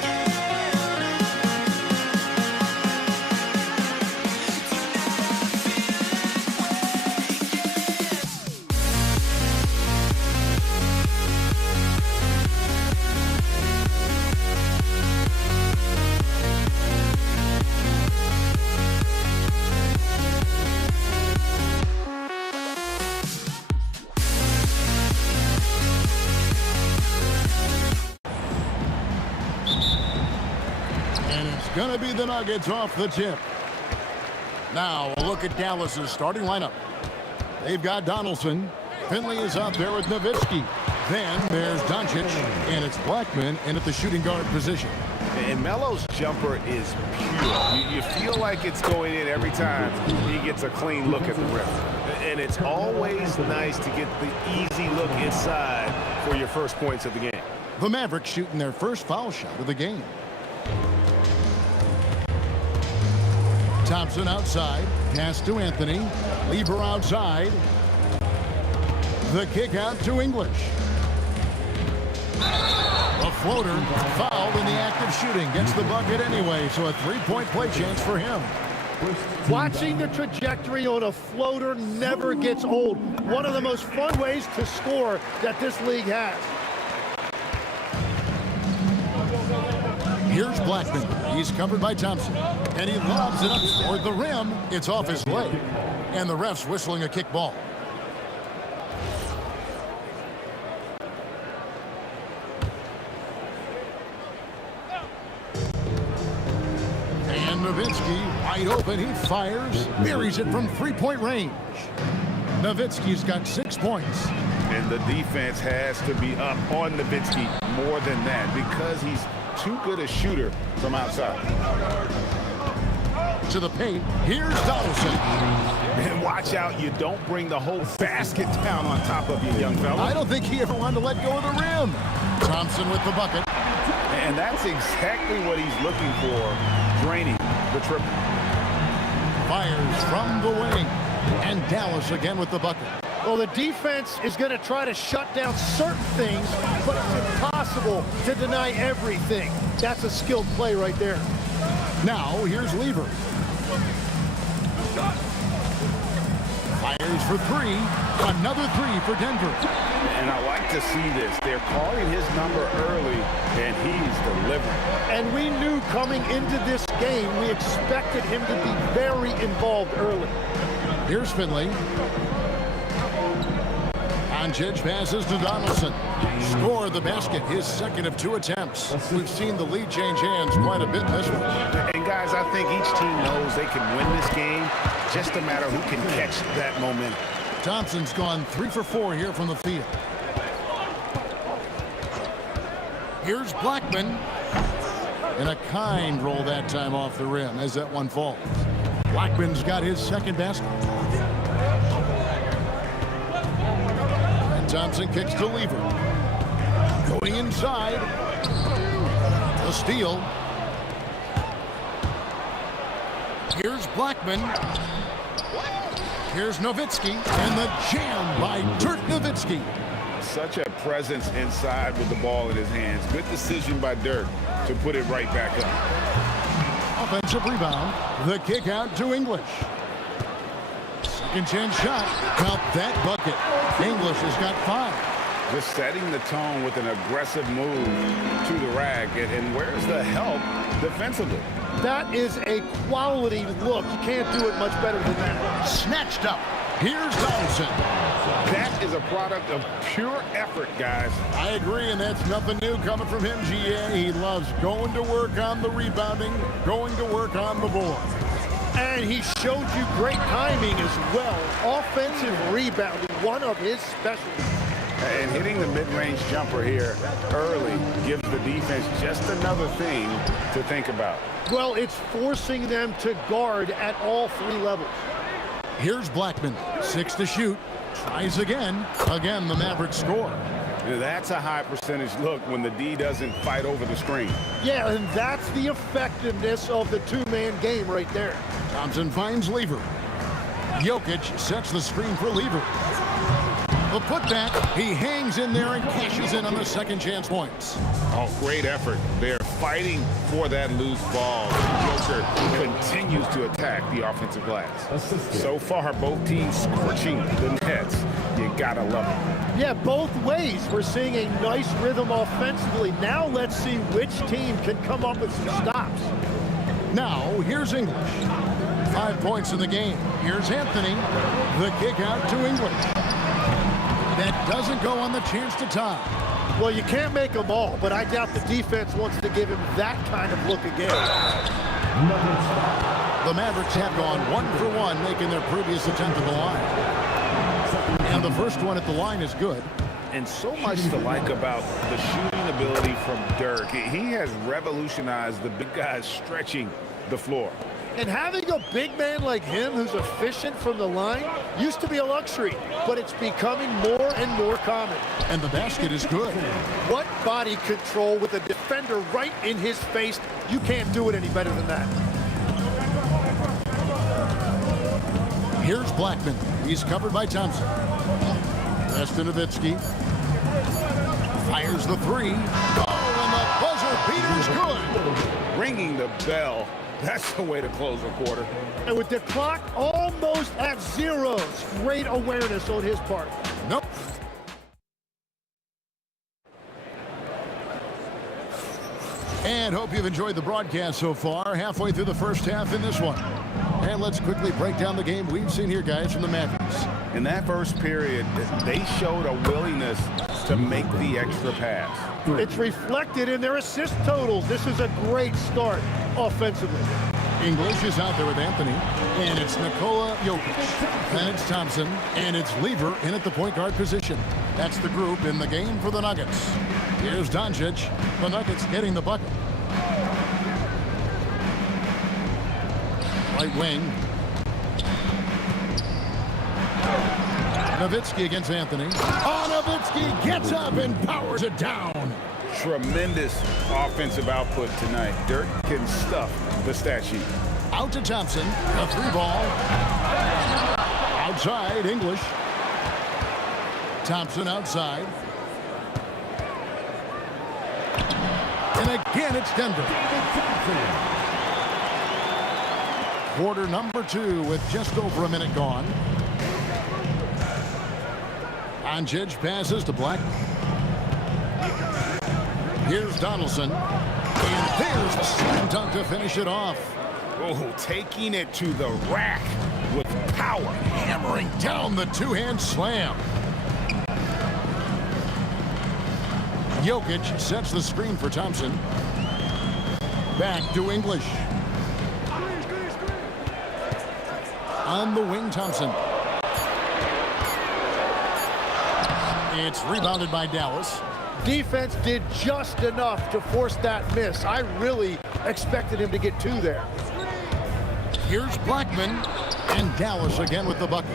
waking And it's going to be the Nuggets off the tip. Now, a look at Dallas's starting lineup. They've got Donaldson. Finley is out there with Nowitzki. Then there's Doncic, and it's Blackman in at the shooting guard position. And Melo's jumper is pure. You feel like it's going in every time he gets a clean look at the rim. And it's always nice to get the easy look inside for your first points of the game. The Mavericks shooting their first foul shot of the game. Thompson outside. Pass to Anthony. Lever outside. The kick out to English. A floater fouled in the act of shooting. Gets the bucket anyway, so a three-point play chance for him. Watching the trajectory on a floater never gets old. One of the most fun ways to score that this league has. Here's Blackman. He's covered by Thompson. And he lobs it up toward the rim. It's off his leg. And the ref's whistling a kick ball. And Nowitzki, wide open, he fires, buries it from three-point range. Nowitzki's got 6 points. And the defense has to be up on Nowitzki more than that because he's too good a shooter from outside. To the paint, here's Donaldson. And watch out, you don't bring the whole basket down on top of you, young fella. I don't think he ever wanted to let go of the rim. Thompson with the bucket. And that's exactly what he's looking for, draining the triple. Fires from the wing. And Dallas again with the bucket. Well, the defense is going to try to shut down certain things, but it's impossible to deny everything. That's a skilled play right there. Now, here's Lever. Fires for three. Another three for Denver. And I like to see this. They're calling his number early, and he's delivering. And we knew coming into this game, we expected him to be very involved early. Here's Finley. Doncic passes to Donaldson. Scored the basket, his second of 2 attempts. We've seen the lead change hands quite a bit in this one. And guys, I think each team knows they can win this game. Just a matter who can catch that momentum. Thompson's gone 3 for 4 here from the field. Here's Blackman. And a kind roll that time off the rim as that one falls. Blackman's got his second basket. And Thompson kicks to Lever. Going inside. A steal. Here's Blackman. Here's Nowitzki. And the jam by Dirk Nowitzki. Such a presence inside with the ball in his hands. Good decision by Dirk to put it right back up. Offensive rebound. The kick out to English. Second chance shot. Count that bucket. English has got 5. Just setting the tone with an aggressive move to the rack. And where's the help defensively? That is a quality look. You can't do it much better than that. Snatched up. Here's Donaldson. That is a product of pure effort, guys. I agree, and that's nothing new coming from him, GA. He loves going to work on the rebounding, going to work on the board. And he showed you great timing as well. Offensive rebounding, one of his specialties. And hitting the mid-range jumper here early gives the defense just another thing to think about. Well, it's forcing them to guard at all three levels. Here's Blackman, 6 to shoot. Tries again. Again, the Mavericks score. That's a high percentage look when the D doesn't fight over the screen. Yeah, and that's the effectiveness of the two-man game right there. Thompson finds Lever. Jokic sets the screen for Lever. The putback, he hangs in there and cashes in on the second chance points. Oh, great effort. They're fighting for that loose ball. Joker continues to attack the offensive glass. So far, both teams scorching the nets. You gotta love it. Yeah, both ways. We're seeing a nice rhythm offensively. Now let's see which team can come up with some stops. Now, here's English. 5 points in the game. Here's Anthony. The kick out to English. That doesn't go on the chance to tie. Well, you can't make them all, but I doubt the defense wants to give him that kind of look again. The Mavericks have gone 1 for 1, making their previous attempt at the line. And the first one at the line is good. And so much to like about the shooting ability from Dirk. He has revolutionized the big guys stretching the floor. And having a big man like him who's efficient from the line used to be a luxury, but it's becoming more and more common. And the basket is good. What body control with a defender right in his face. You can't do it any better than that. Here's Blackman. He's covered by Thompson. Nowitzki fires the three. Oh, and the buzzer beater's good. Ringing the bell. That's the way to close a quarter. And with the clock almost at zeros, great awareness on his part. Nope. And hope you've enjoyed the broadcast so far. Halfway through the first half in this one. And let's quickly break down the game we've seen here, guys, from the Mavericks. In that first period, they showed a willingness to make the extra pass. It's reflected in their assist totals. This is a great start offensively. English is out there with Anthony, and it's Nikola Jokic. Then it's Thompson, and it's Lever in at the point guard position. That's the group in the game for the Nuggets. Here's Doncic. The Nuggets getting the bucket. Right wing. Nowitzki against Anthony. Oh, Nowitzki gets up and powers it down. Tremendous offensive output tonight. Dirk can stuff the stat sheet. Out to Thompson. A three ball. Outside, English. Thompson outside. And again, it's Denver. Quarter number 2 with just over a minute gone. Doncic passes to Black. Here's Donaldson. And there's the slam dunk to finish it off. Oh, taking it to the rack with power. Hammering down the two-hand slam. Jokic sets the screen for Thompson. Back to English. On the wing, Thompson. It's rebounded by Dallas. Defense did just enough to force that miss. I really expected him to get 2 there. Here's Blackman, and Dallas again with the bucket.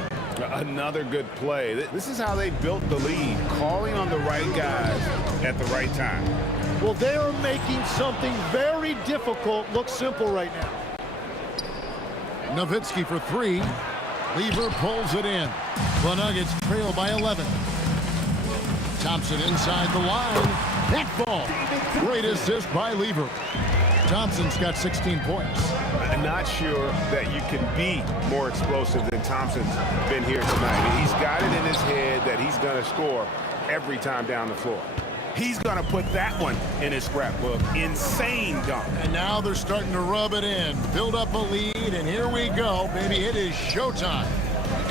Another good play. This is how they built the lead, calling on the right guys at the right time. Well, they are making something very difficult look simple right now. Nowitzki for 3. Lever pulls it in. The Nuggets trail by 11. Thompson inside the line. That ball. Great assist by Lever. Thompson's got 16 points. I'm not sure that you can be more explosive than Thompson's been here tonight. He's got it in his head that he's going to score every time down the floor. He's going to put that one in his scrapbook. Insane dunk. And now they're starting to rub it in. Build up a lead, and here we go, baby. It is showtime.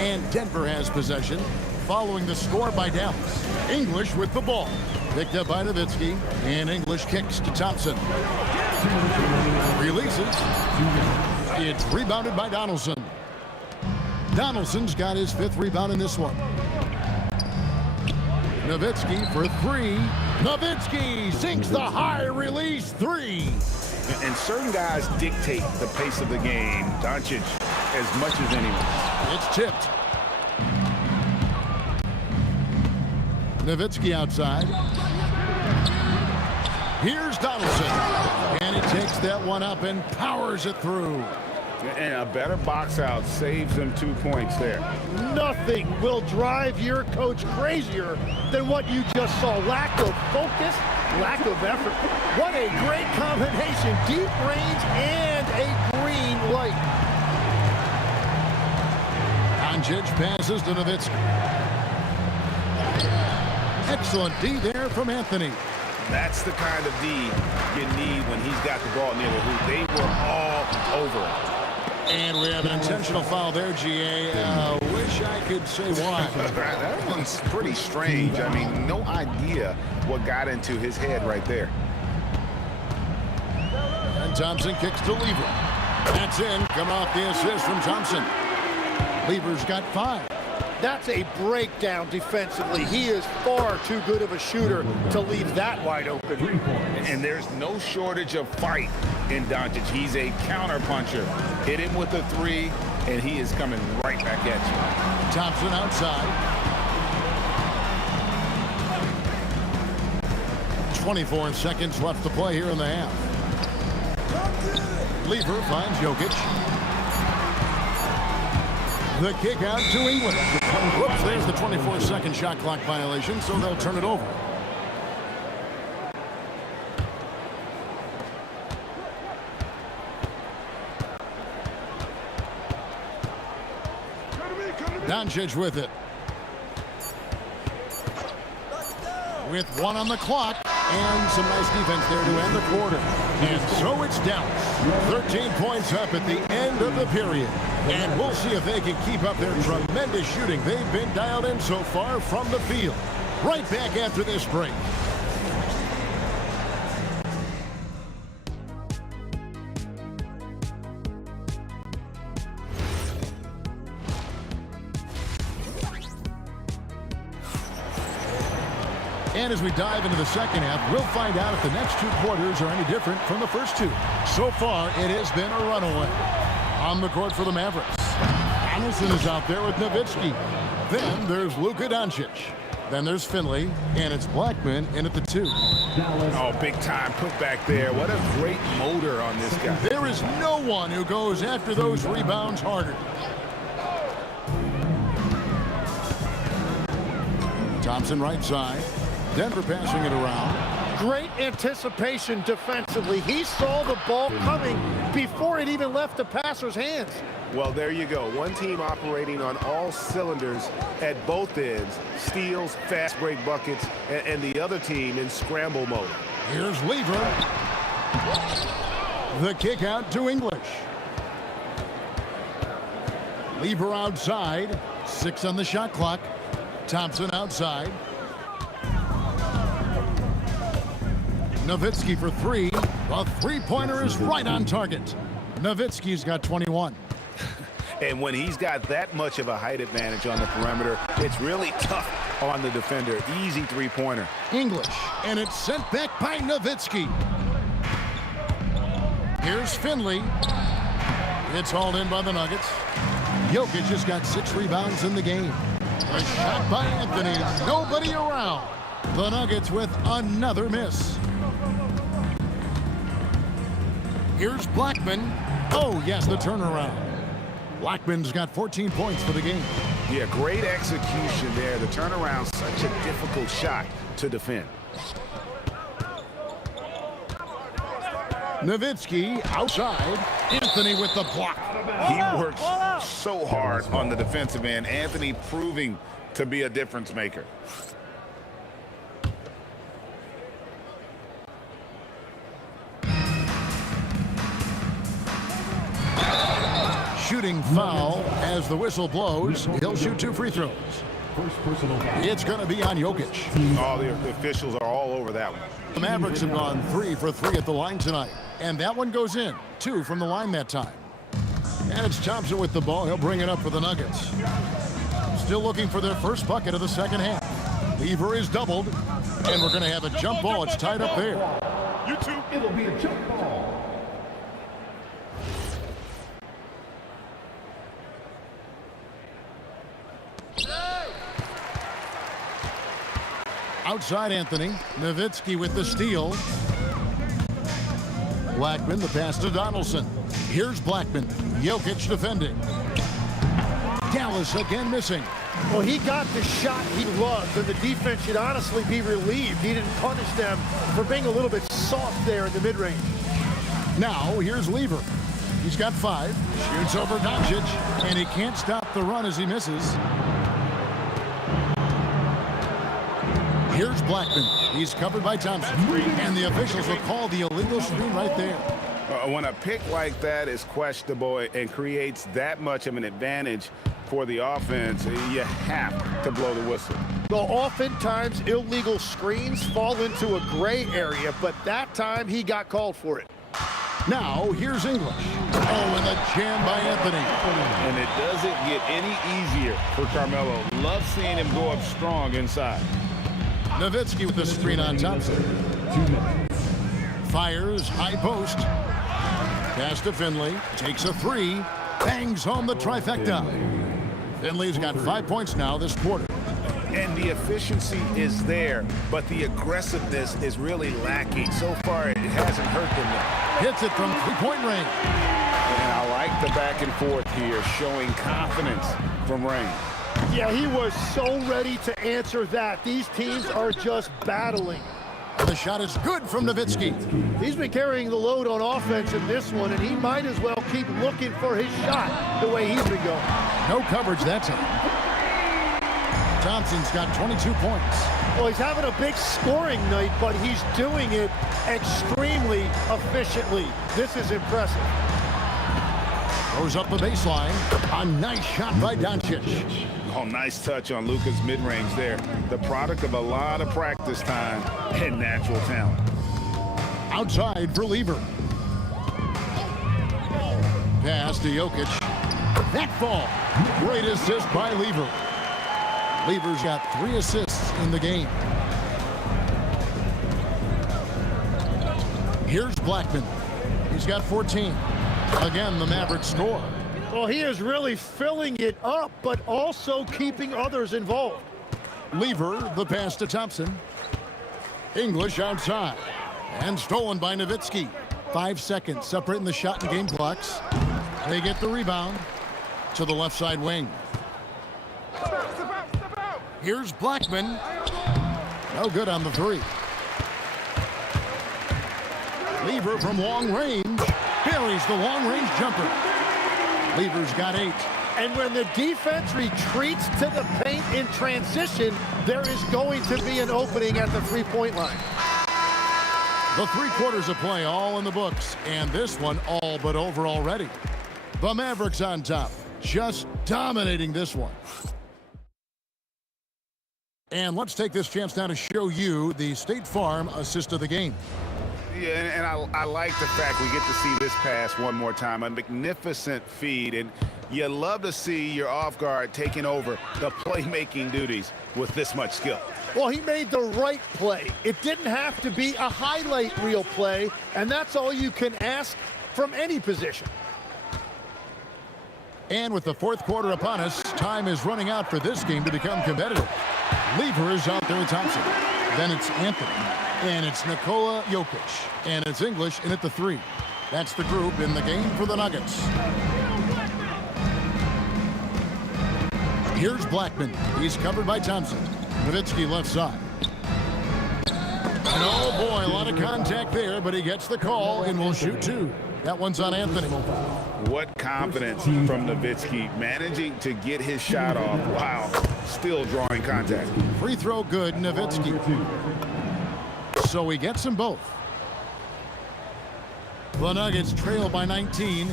And Denver has possession, following the score by Dallas. English with the ball. Picked up by Nowitzki, and English kicks to Thompson. Releases. It's rebounded by Donaldson. Donaldson's got his 5th rebound in this one. Nowitzki for 3. Nowitzki sinks the high release 3. And certain guys dictate the pace of the game. Doncic as much as anyone. It's tipped. Nowitzki outside. Here's Donaldson. And he takes that one up and powers it through. And a better box out saves them 2 points there. Nothing will drive your coach crazier than what you just saw. Lack of focus, lack of effort. What a great combination. Deep range and a green light. Doncic passes to Nowitzki. Excellent D there from Anthony. That's the kind of D you need when he's got the ball near the hoop. They were all over it. And we have an intentional foul there, GA. Wish I could say why. That one's pretty strange. I mean, no idea what got into his head right there. And Thompson kicks to Lever. That's in. Coming off the assist from Thompson. Lever's got 5. That's a breakdown defensively. He is far too good of a shooter to leave that wide open. And there's no shortage of fight in Doncic. He's a counter puncher. Hit him with a 3, and he is coming right back at you. Thompson outside. 24 seconds left to play here in the half. Lever finds Jokic. The kick out to England. Whoops, there's the 24-second shot clock violation, so they'll turn it over. Doncic with it. With 1 on the clock and some nice defense there to end the quarter. And so it's Dallas. 13 points up at the end of the period. And we'll see if they can keep up their tremendous shooting they've been dialed in so far from the field. Right back after this break. And as we dive into the second half, we'll find out if the next 2 quarters are any different from the first 2. So far, it has been a runaway. On the court for the Mavericks. Donaldson is out there with Nowitzki. Then there's Luka Doncic. Then there's Finley, and it's Blackman in at the 2. Oh, big time put back there. What a great motor on this guy. There is no one who goes after those rebounds harder. Thompson right side. Denver passing it around. Great anticipation defensively. He saw the ball coming before it even left the passer's hands. Well, there you go. One team operating on all cylinders at both ends. Steals, fast break buckets, and the other team in scramble mode. Here's Lever. The kick out to English. Lever outside. 6 on the shot clock. Thompson outside. Nowitzki for 3. The 3-pointer is right on target. Nowitzki's got 21. And when he's got that much of a height advantage on the perimeter, it's really tough on the defender. Easy 3-pointer. English, and it's sent back by Nowitzki. Here's Finley. It's hauled in by the Nuggets. Jokic has got 6 rebounds in the game. A shot by Anthony. Nobody around. The Nuggets with another miss. Here's Blackman. Oh, yes, the turnaround. Blackman's got 14 points for the game. Yeah, great execution there. The turnaround, such a difficult shot to defend. Nowitzki outside. Anthony with the block. He works so hard on the defensive end. Anthony proving to be a difference maker. shooting foul. As the whistle blows, he'll shoot 2 free throws. It's going to be on Jokic. All the officials are all over that one. The Mavericks have gone 3 for 3 at the line tonight. And that one goes in. 2 from the line that time. And it's Thompson with the ball. He'll bring it up for the Nuggets. Still looking for their first bucket of the second half. Lever is doubled. And we're going to have a jump ball. It's tied up there. It'll be a jump ball. Outside Anthony. Nowitzki with the steal. Blackman, the pass to Donaldson. Here's Blackman. Jokic defending. Dallas again missing. Well, he got the shot he loved, and the defense should honestly be relieved. He didn't punish them for being a little bit soft there in the mid-range. Now, here's Lever. He's got 5. Shoots over Doncic, and he can't stop the run as he misses. Here's Blackman. He's covered by Thompson. And the officials will call the illegal screen right there. When a pick like that is questionable and creates that much of an advantage for the offense, you have to blow the whistle. Well, oftentimes illegal screens fall into a gray area, but that time he got called for it. Now, here's English. Oh, and a jam by Anthony. And it doesn't get any easier for Carmelo. Love seeing him go up strong inside. Nowitzki with the screen on Thompson. 2 minutes. Fires, high post. Pass to Finley. Takes a 3. Bangs home the trifecta. Finley's got 5 points now this quarter. And the efficiency is there, but the aggressiveness is really lacking. So far, it hasn't hurt them yet. Hits it from 3-point range. And I like the back and forth here, showing confidence from range. Yeah, he was so ready to answer that. These teams are just battling. The shot is good from Nowitzki. He's been carrying the load on offense in this one, and he might as well keep looking for his shot the way he's been going. No coverage that time. Thompson's got 22 points. Well, he's having a big scoring night, but he's doing it extremely efficiently. This is impressive. Goes up the baseline. A nice shot by Doncic. Oh, nice touch on Luka's mid-range there. The product of a lot of practice time and natural talent. Outside for Lever. Pass to Jokic. That ball. Great assist by Lever. Lever's got 3 assists in the game. Here's Blackman. He's got 14. Again, the Mavericks score. Well, he is really filling it up, but also keeping others involved. Lever, the pass to Thompson. English outside. And stolen by Nowitzki. 5 seconds separating the shot and game clocks. They get the rebound to the left side wing. Here's Blackman. No good on the 3. Lever from long range. Buries the long-range jumper. Lever's got 8. And when the defense retreats to the paint in transition, there is going to be an opening at the 3-point line. The 3 quarters of play all in the books, and this one all but over already. The Mavericks on top, just dominating this one. And let's take this chance now to show you the State Farm assist of the game. Yeah, and I like the fact we get to see this pass one more time. A magnificent feed, and you love to see your off guard taking over the playmaking duties with this much skill. Well, he made the right play. It didn't have to be a highlight reel play, and that's all you can ask from any position. And with the 4th quarter upon us, time is running out for this game to become competitive. Lever is out there with Thompson. Then it's Anthony. And it's Nikola Jokic. And it's English in at the 3. That's the group in the game for the Nuggets. Here's Blackman. He's covered by Thompson. Nowitzki left side. And oh boy, a lot of contact there, but he gets the call and will shoot 2. That one's on Anthony. What confidence from Nowitzki, managing to get his shot off while still drawing contact. Free throw good, Nowitzki. So he gets them both. The Nuggets trail by 19.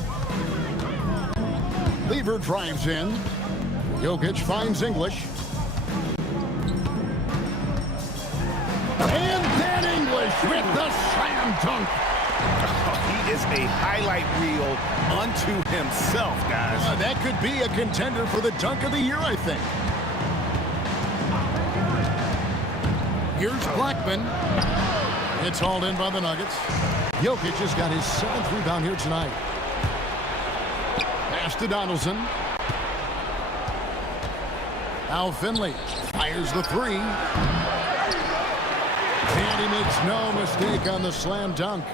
Lever drives in. Jokic finds English. And then English with the slam dunk. He is a highlight reel unto himself, guys. That could be a contender for the dunk of the year, I think. Here's Blackman. It's hauled in by the Nuggets. Jokic has got his 7th rebound here tonight. Pass to Donaldson. Now Finley fires the 3. And he makes no mistake on the slam dunk.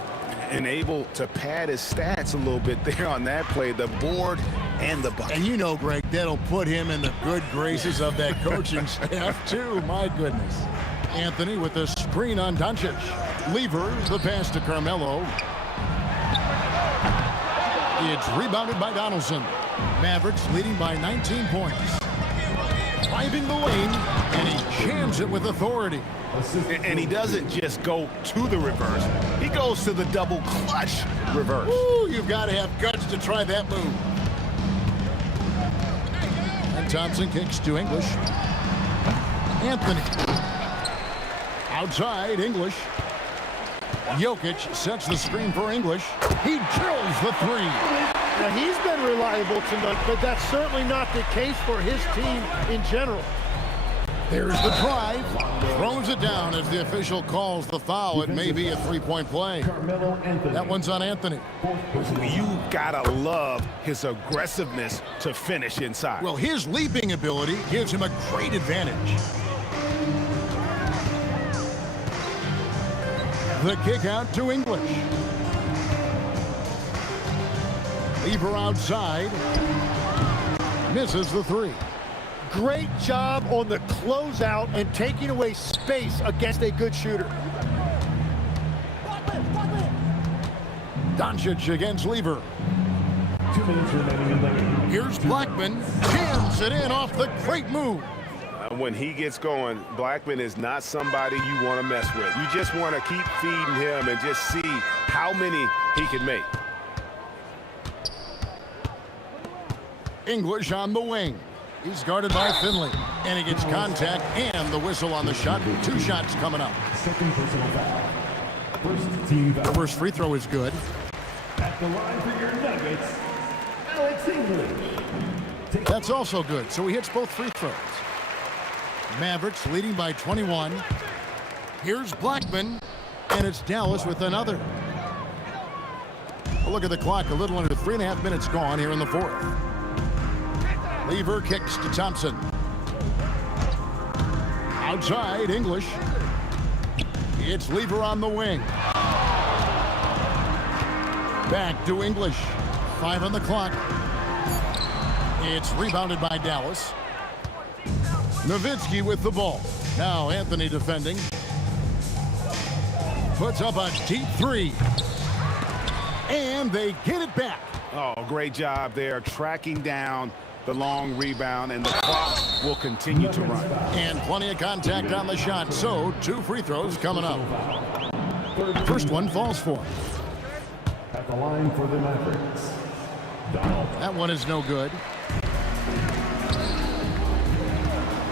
And able to pad his stats a little bit there on that play, the board and the bucket. And you know, Greg, that'll put him in the good graces of that coaching staff, too. My goodness. Anthony with the screen on Doncic. Lever, the pass to Carmelo. It's rebounded by Donaldson. Mavericks leading by 19 points. Driving the lane, and he jams it with authority. And he doesn't just go to the reverse. He goes to the double clutch reverse. Ooh, you've got to have guts to try that move. And Thompson kicks to English. Anthony. Outside, English. Jokic sets the screen for English. He drills the 3. Now, he's been reliable tonight, but that's certainly not the case for his team in general. There's the drive. Throws it down as the official calls the foul. It may be a 3-point play. That one's on Anthony. You've got to love his aggressiveness to finish inside. Well, his leaping ability gives him a great advantage. The kick out to English. Lever outside. Misses the 3. Great job on the closeout and taking away space against a good shooter. Doncic against Lever. 2 minutes remaining in the game. Here's Blackman. Jams it in off the great move. When he gets going, Blackman is not somebody you want to mess with. You just want to keep feeding him and just see how many he can make. English on the wing. He's guarded by Finley. And he gets contact and the whistle on the shot. 2 shots coming up. Second personal foul. First team foul. The first free throw is good. At the line for your Nuggets, Alex English. That's also good. So he hits both free throws. Mavericks leading by 21. Here's Blackman, and it's Dallas with another. A look at the clock, a little under 3.5 minutes gone here in the 4th. Lever kicks to Thompson. Outside, English. It's Lever on the wing. Back to English. 5 on the clock. It's rebounded by Dallas. Nowitzki with the ball. Now Anthony defending. Puts up a deep 3. And they get it back. Oh, great job there tracking down the long rebound, and the clock will continue to run. And plenty of contact on the shot, so 2 free throws coming up. First one falls for him. At the line for the Mavericks, Donald. That one is no good.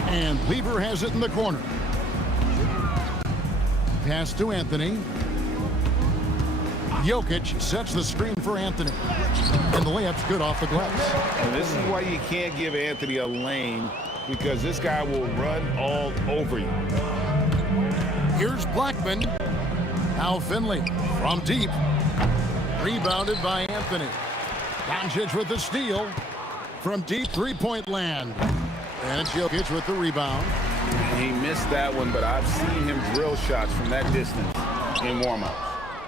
And Lever has it in the corner. Pass to Anthony. Jokic sets the screen for Anthony. And the layup's good off the glass. And this is why you can't give Anthony a lane, because this guy will run all over you. Here's Blackman. Now Finley from deep. Rebounded by Anthony. Doncic with the steal. From deep 3-point land. And it's Jokic with the rebound. He missed that one, but I've seen him drill shots from that distance in warm-ups.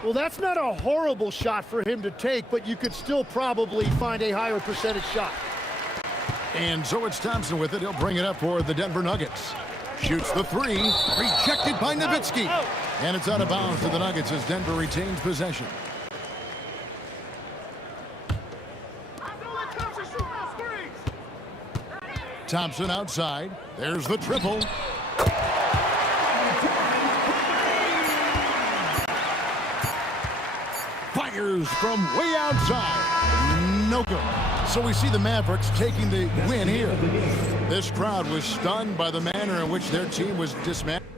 Well, that's not a horrible shot for him to take, but you could still probably find a higher percentage shot. And so it's Thompson with it. He'll bring it up for the Denver Nuggets. Shoots the 3. Rejected by Nowitzki. And it's out of bounds to the Nuggets as Denver retains possession. Thompson outside. There's the triple. Fires from way outside. no good. So we see the Mavericks taking the win here. This crowd was stunned by the manner in which their team was dismantled.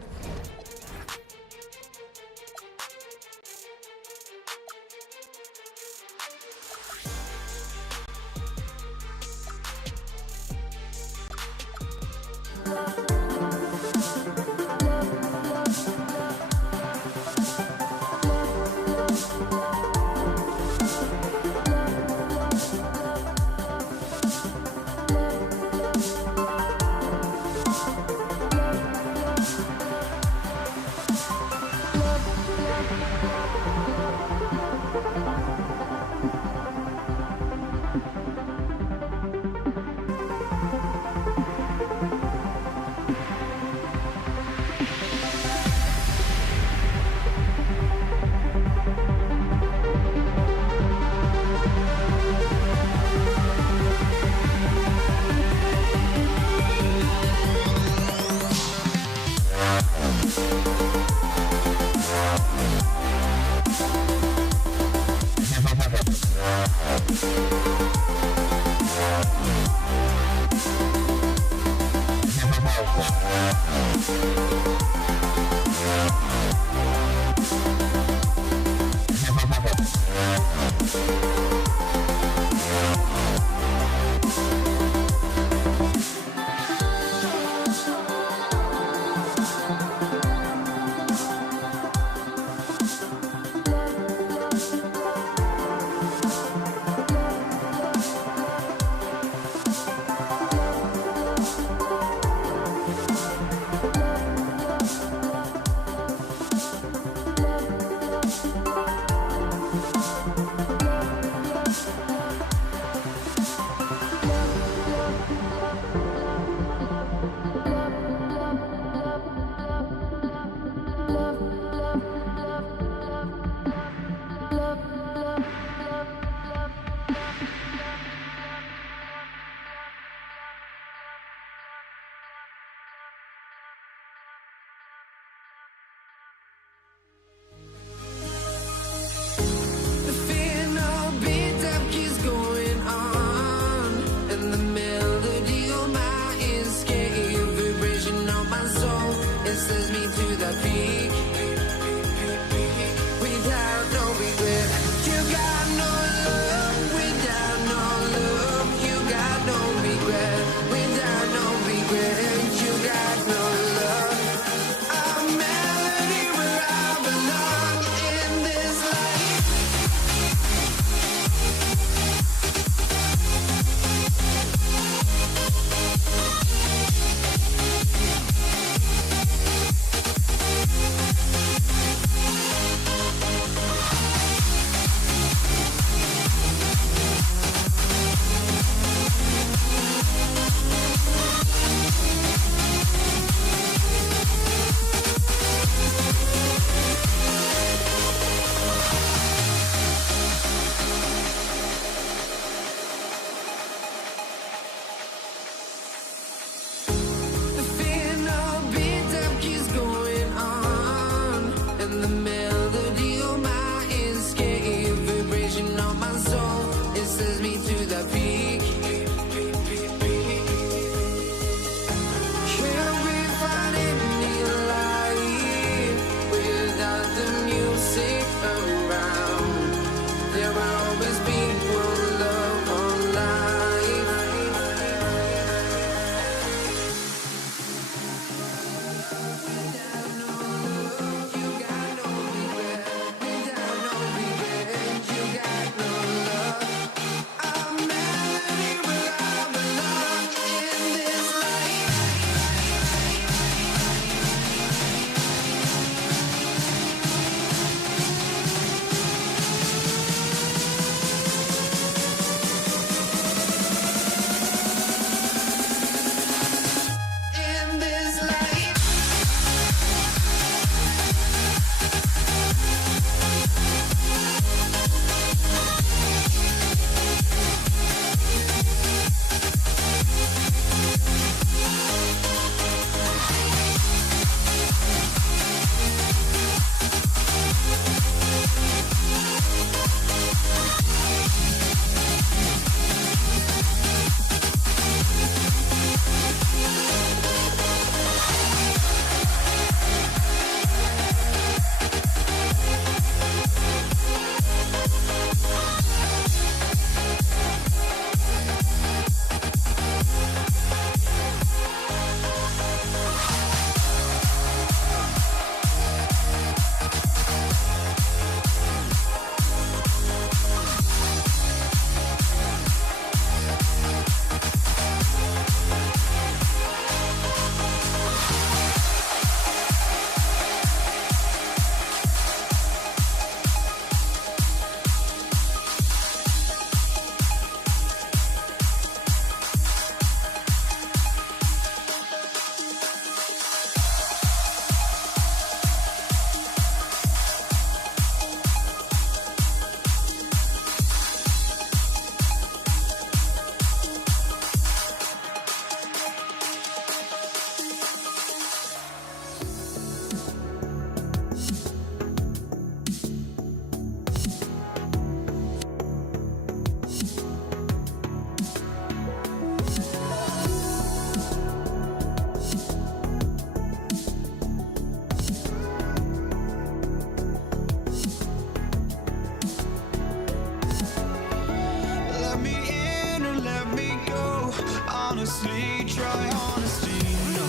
my honesty, no.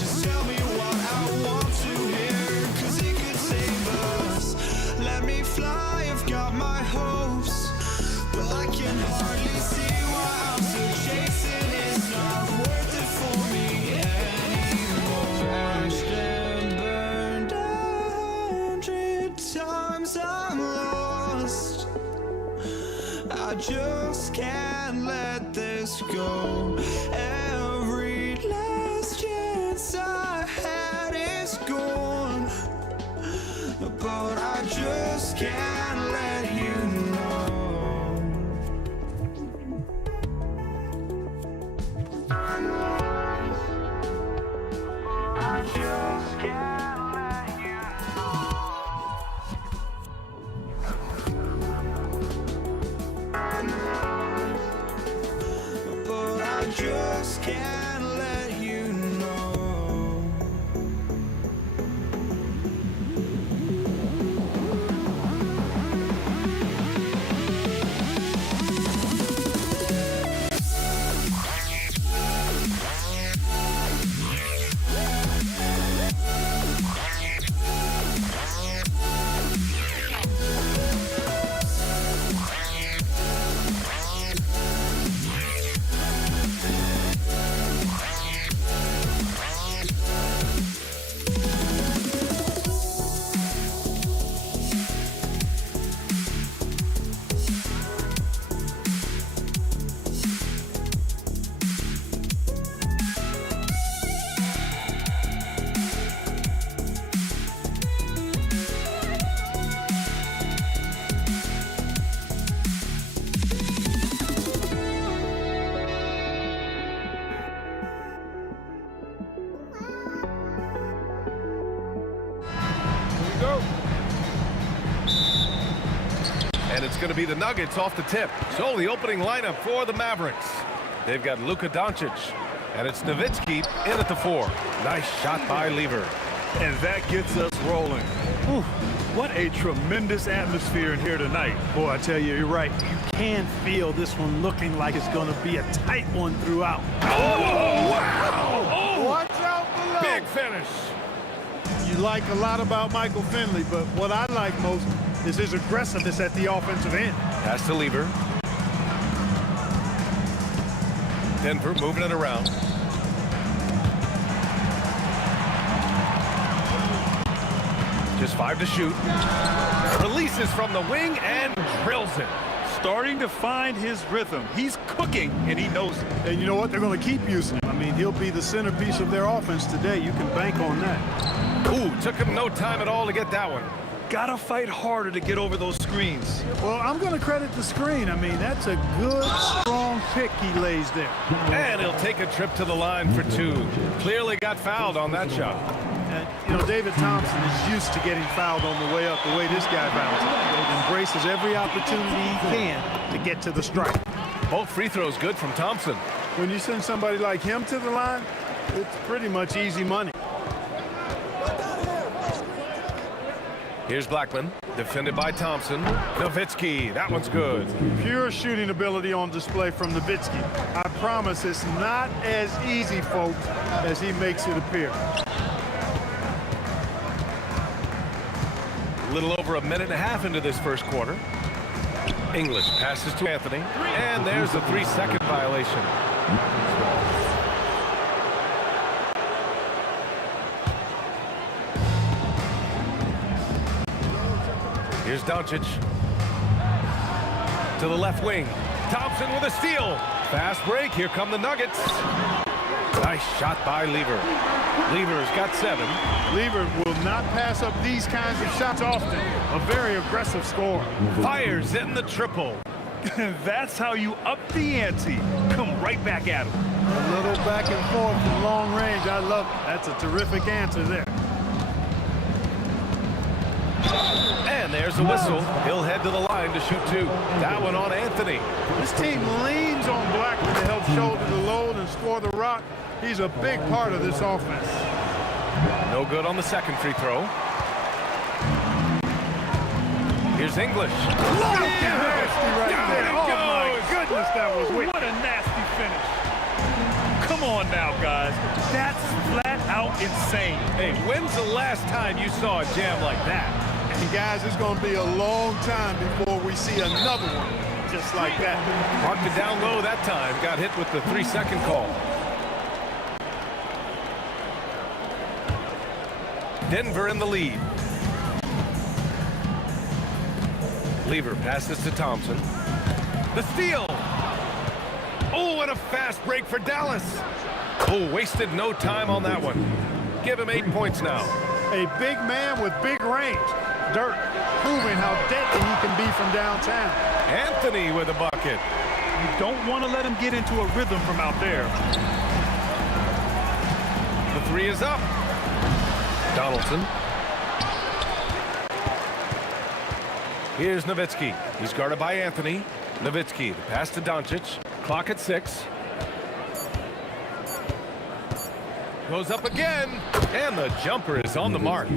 Just tell me what I want to hear, 'cause it could save us. Let me fly, I've got my hopes, but I can hardly see why I'm still chasing. It's not worth it for me anymore. Crashed and burned 100 times, I'm lost. I just can't let this go. Every last chance I had is gone, but I just can't let you know. I just can't let you know. But I just can't let you know. And it's going to be the Nuggets off the tip. So the opening lineup for the Mavericks. They've got Luka Doncic, and it's Nowitzki in at the 4. Nice shot by Lever. And that gets us rolling. Whew, what a tremendous atmosphere in here tonight. Boy, I tell you, you're right. You can feel this one looking like it's going to be a tight one throughout. Oh, wow! Oh, Watch out below. big finish. You like a lot about Michael Finley, but what I like most is his aggressiveness at the offensive end. Pass to Lever. Denver moving it around. Just 5 to shoot. Releases from the wing and drills it. Starting to find his rhythm. He's cooking, and he knows it. And you know what? They're going to keep using him. I mean, he'll be the centerpiece of their offense today. You can bank on that. Ooh, took him no time at all to get that one. Gotta fight harder to get over those screens. Well, I'm going to credit the screen. I mean, that's a good, strong pick he lays there. And he'll take a trip to the line for 2. Clearly got fouled on that shot. And, you know, David Thompson is used to getting fouled on the way up the way this guy bounces. He embraces every opportunity he can to get to the strike. Both free throws good from Thompson. When you send somebody like him to the line, it's pretty much easy money. Here's Blackman, defended by Thompson. Nowitzki, that one's good. Pure shooting ability on display from Nowitzki. I promise it's not as easy, folks, as he makes it appear. A little over a minute and a half into this first quarter. English passes to Anthony, and there's a 3-second violation. Here's Doncic. To the left wing. Thompson with a steal. Fast break. Here come the Nuggets. Nice shot by Lever. Lever's got 7. Lever will not pass up these kinds of shots often. A very aggressive scorer. Fires in the triple. That's how you up the ante. Come right back at him. A little back and forth from long range. I love it. That's a terrific answer there. And there's a whistle. He'll head to the line to shoot 2. That one on Anthony. This team leans on Blackman to help shoulder the load and score the rock. He's a big part of this offense. No good on the second free throw. Here's English. Nasty right there. Oh, my goodness, that was wicked. What a nasty finish. Come Come on now, guys. That's flat out insane. Hey, when's the last time you saw a jam like that? And guys, it's going to be a long time before we see another one just like that. Marked it down low that time. Got hit with the 3-second call. Denver in the lead. Lever passes to Thompson. The steal. Oh, what a fast break for Dallas. Oh, wasted no time on that one. Give him 8 points now. A big man with big range. Dirk proving how deadly he can be from downtown. Anthony with a bucket. You don't want to let him get into a rhythm from out there. The 3 is up. Donaldson. Here's Nowitzki. He's guarded by Anthony. Nowitzki, the pass to Doncic. Clock at 6. Goes up again, and the jumper is on the mark.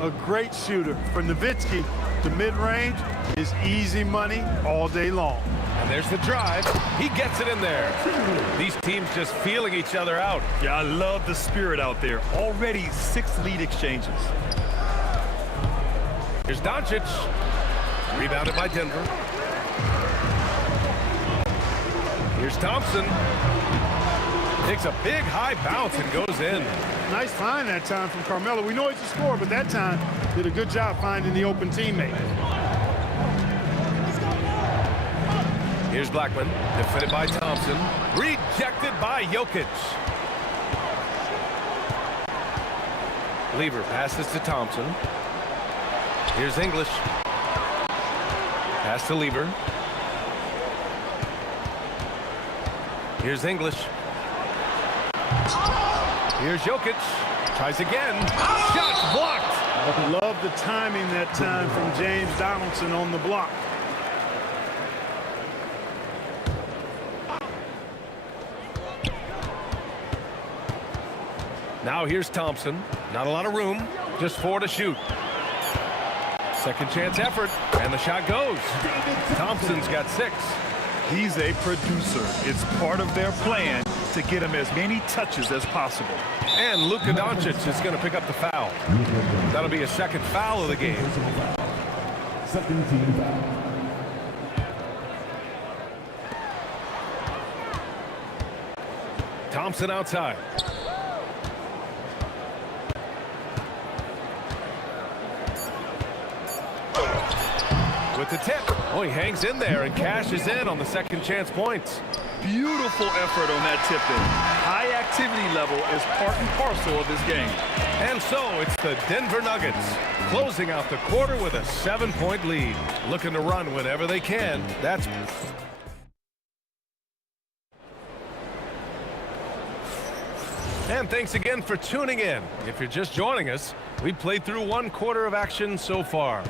A great shooter. For Nowitzki, the mid-range is easy money all day long. And there's the drive. He gets it in there. These teams just feeling each other out. Yeah, I love the spirit out there. Already 6 lead exchanges. Here's Doncic. Rebounded by Denver. Here's Thompson. Takes a big high bounce and goes in. Nice find that time from Carmelo. We know he's a scorer, but that time did a good job finding the open teammate. Here's Blackman, defended by Thompson. Rejected by Jokic. Lever passes to Thompson. Here's English. Pass to Lever. Here's English. Here's Jokic. Tries again. Shot blocked. Love the timing that time from James Donaldson on the block. Now here's Thompson. Not a lot of room. Just 4 to shoot. Second chance effort. And the shot goes. Thompson's got 6. He's a producer. It's part of their plan to get him as many touches as possible. And Luka Doncic is going to pick up the foul. That'll be a second foul of the game. Second team foul. Thompson outside. With the tip. Oh, he hangs in there and cashes in on the second chance points. Beautiful effort on that tip-in. High activity level is part and parcel of this game. And so it's the Denver Nuggets closing out the quarter with a 7-point lead. Looking to run whenever they can. That's... And thanks again for tuning in. If you're just joining us, we played through 1 quarter of action so far.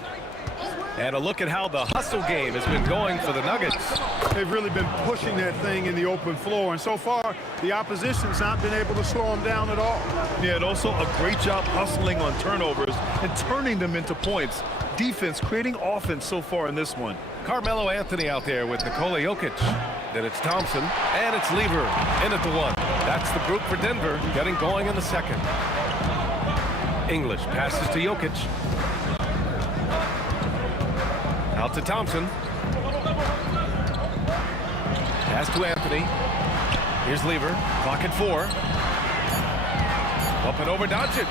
And a look at how the hustle game has been going for the Nuggets. They've really been pushing that thing in the open floor, and so far the opposition's not been able to slow them down at all. Yeah, and also a great job hustling on turnovers and turning them into points. Defense creating offense so far in this one. Carmelo Anthony out there with Nikola Jokic. Then it's Thompson, and it's Lever in at the 1. That's the group for Denver, getting going in the second. English passes to Jokic. Out to Thompson. Pass to Anthony. Here's Lever. Clock at 4. Up and over Doncic.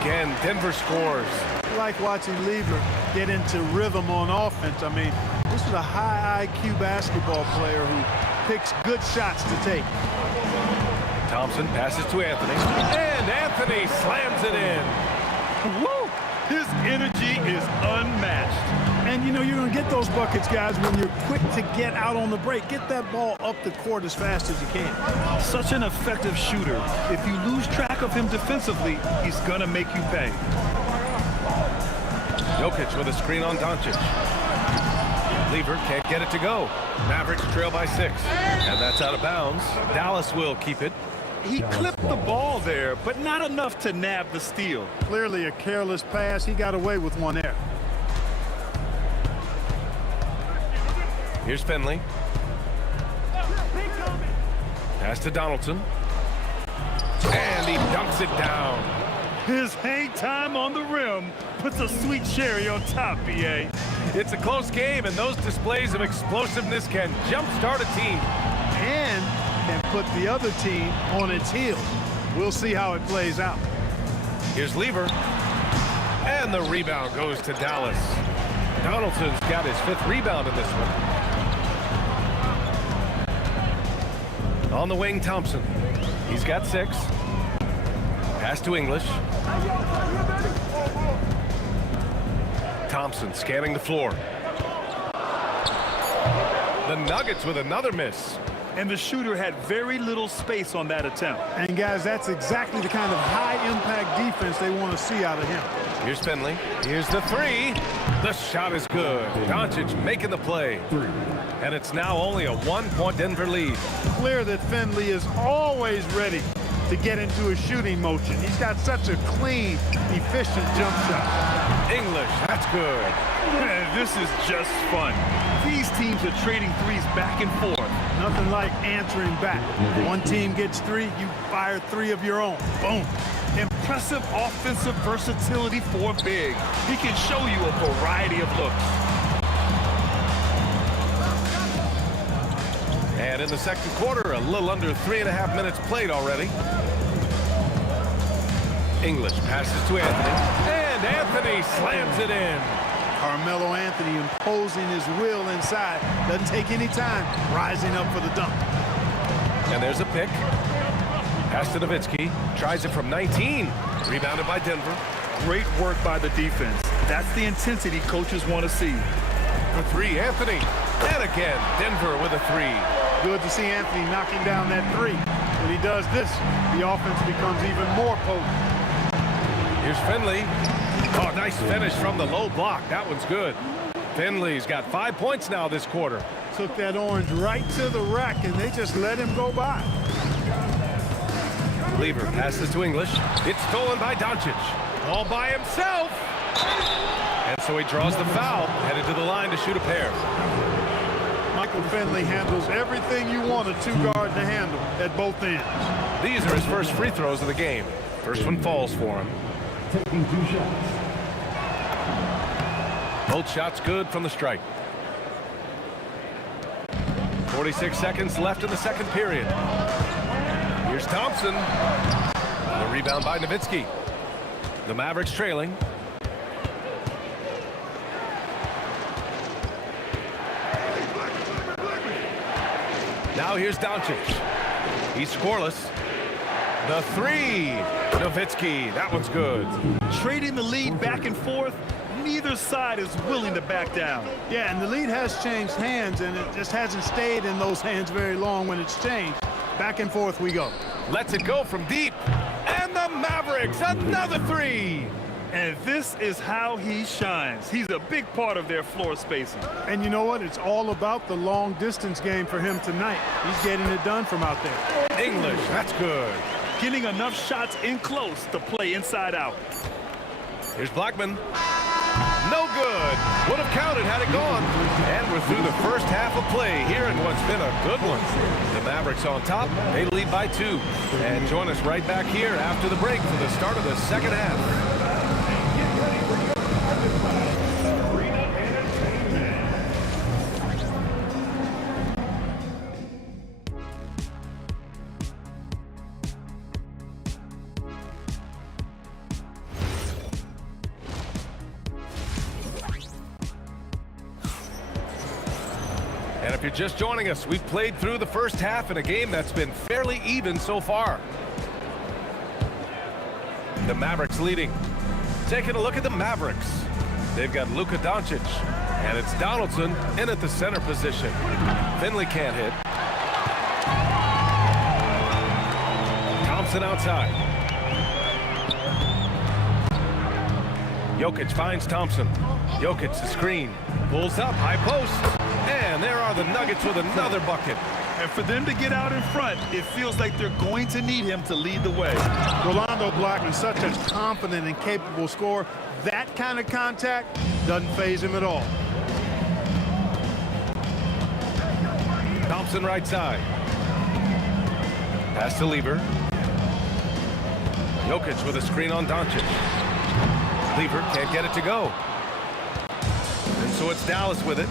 Again, Denver scores. I like watching Lever get into rhythm on offense. I mean, this is a high IQ basketball player who picks good shots to take. Thompson passes to Anthony. And Anthony slams it in. Woo! His energy is unmatched. And, you know, you're going to get those buckets, guys, when you're quick to get out on the break. Get that ball up the court as fast as you can. Such an effective shooter. If you lose track of him defensively, he's going to make you pay. Jokic with a screen on Doncic. Lever can't get it to go. Mavericks trail by 6. And that's out of bounds. Dallas will keep it. He clipped the ball there, but not enough to nab the steal. Clearly a careless pass. He got away with one there. Here's Finley. Pass to Donaldson. And he dunks it down. His hang time on the rim puts a sweet cherry on top, BA. It's a close game, and those displays of explosiveness can jumpstart a team. And can put the other team on its heels. We'll see how it plays out. Here's Lever. And the rebound goes to Dallas. Donaldson's got his 5th rebound in this one. On the wing, Thompson. He's got 6. Pass to English. Thompson scanning the floor. The Nuggets with another miss. And the shooter had very little space on that attempt. And guys, that's exactly the kind of high-impact defense they want to see out of him. Here's Finley. Here's the 3. The shot is good. Doncic making the play. And it's now only a 1-point Denver lead. Clear that Finley is always ready to get into a shooting motion. He's got such a clean, efficient jump shot. English, that's good. Man, this is just fun. These teams are trading threes back and forth. Nothing like answering back. One team gets 3, you fire 3 of your own. Boom. Impressive offensive versatility for big. He can show you a variety of looks. And in the second quarter, a little under 3.5 minutes played already. English passes to Anthony. And Anthony slams it in. Carmelo Anthony imposing his will inside. Doesn't take any time rising up for the dunk. And there's a pick. Pass to Nowitzki. Tries it from 19. Rebounded by Denver. Great work by the defense. That's the intensity coaches want to see. For 3, Anthony. And again, Denver with a 3. Good to see Anthony knocking down that 3. When he does this, the offense becomes even more potent. Here's Finley. Oh, nice finish from the low block. That one's good. Finley's got 5 points now this quarter. Took that orange right to the rack, and they just let him go by. Lever passes to English. It's stolen by Doncic. All by himself. And so he draws the foul, headed to the line to shoot a pair. Michael Finley handles everything you want a 2-guard to handle at both ends. These are his first free throws of the game. First one falls for him. Taking 2 shots. Both shots good from the strike. 46 seconds left in the second period. Here's Thompson. The rebound by Nowitzki. The Mavericks trailing. Now here's Doncic. He's scoreless. The 3. Nowitzki. That one's good. Trading the lead back and forth. Neither side is willing to back down. Yeah, and the lead has changed hands, and it just hasn't stayed in those hands very long when it's changed. Back and forth we go. Lets it go from deep. And the Mavericks, another 3. And this is how he shines. He's a big part of their floor spacing. And you know what? It's all about the long distance game for him tonight. He's getting it done from out there. English, that's good. Getting enough shots in close to play inside out. Here's Blackman. No good. Would have counted had it gone. And we're through the first half of play here in what's been a good one. The Mavericks on top. They lead by 2. And join us right back here after the break for the start of the second half. And if you're just joining us, we've played through the first half in a game that's been fairly even so far. The Mavericks leading. Taking a look at the Mavericks. They've got Luka Doncic, and it's Donaldson in at the center position. Finley can't hit. Thompson outside. Jokic finds Thompson. Jokic the screen. Pulls up, high post. And there are the Nuggets with another bucket. And for them to get out in front, it feels like they're going to need him to lead the way. Rolando Blackman, such a confident and capable scorer. That kind of contact doesn't faze him at all. Thompson right side. Pass to Lever. Jokic with a screen on Doncic. Lever can't get it to go. And so it's Dallas with it.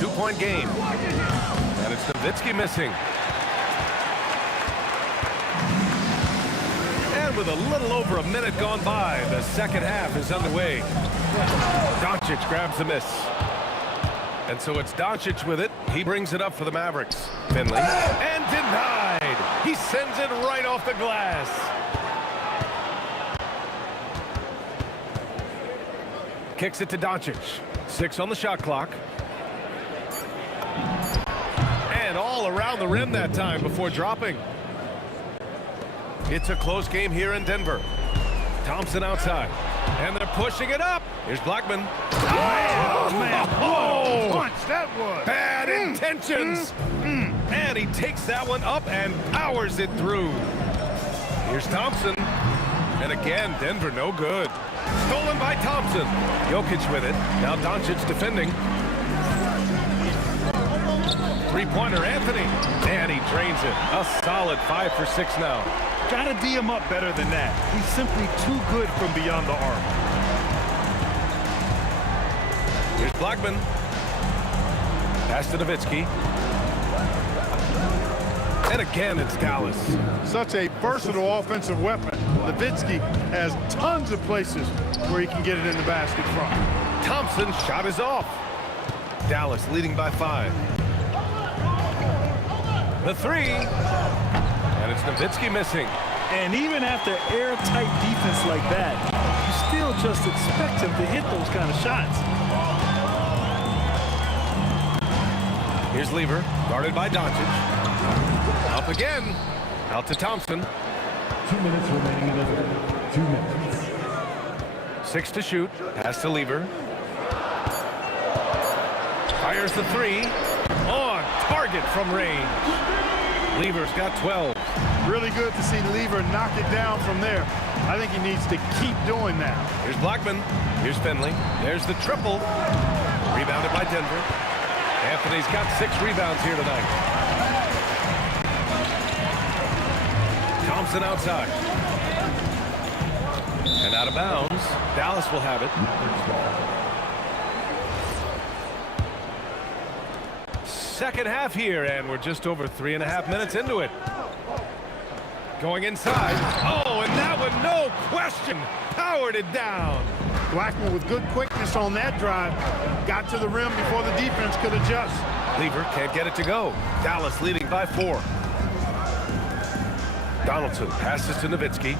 2-point game. And it's Nowitzki missing. And with a little over a minute gone by, the second half is underway. Doncic grabs the miss. And so it's Doncic with it. He brings it up for the Mavericks. Finley. And denied. He sends it right off the glass. Kicks it to Doncic. 6 on the shot clock. And all around the rim that time before dropping. It's a close game here in Denver. Thompson outside. And they're pushing it up. Here's Blackman. Oh, man. Oh, Punch, that was. bad intentions. And he takes that one up and powers it through. Here's Thompson. And again, Denver no good. Stolen by Thompson. Jokic with it. Now Doncic defending. Three-pointer, Anthony. And he drains it. A solid 5 for 6 now. Gotta D him up better than that. He's simply too good from beyond the arc. Here's Blackman. Pass to Nowitzki. And again, it's Dallas. Such a versatile offensive weapon. Nowitzki has tons of places where he can get it in the basket from. Thompson shot is off. Dallas leading by 5. The 3. And it's Nowitzki missing. And even after airtight defense like that, you still just expect him to hit those kind of shots. Here's Lever, guarded by Doncic. Up again. Out to Thompson. 2 minutes remaining in the third. 2 minutes. 6 to shoot. Pass to Lever. Fires the 3. On target from range. Lever's got 12. Really good to see Lever knock it down from there. I think he needs to keep doing that. Here's Blackman. Here's Finley. There's the triple. Rebounded by Denver. Anthony's got 6 rebounds here tonight. Thompson outside. And out of bounds. Dallas will have it. Second half here, and we're just over 3.5 minutes into it. Going inside. Oh, and that one, no question, powered it down. Blackman with good quickness on that drive. Got to the rim before the defense could adjust. Lever can't get it to go. Dallas leading by 4. Donaldson passes to Nowitzki.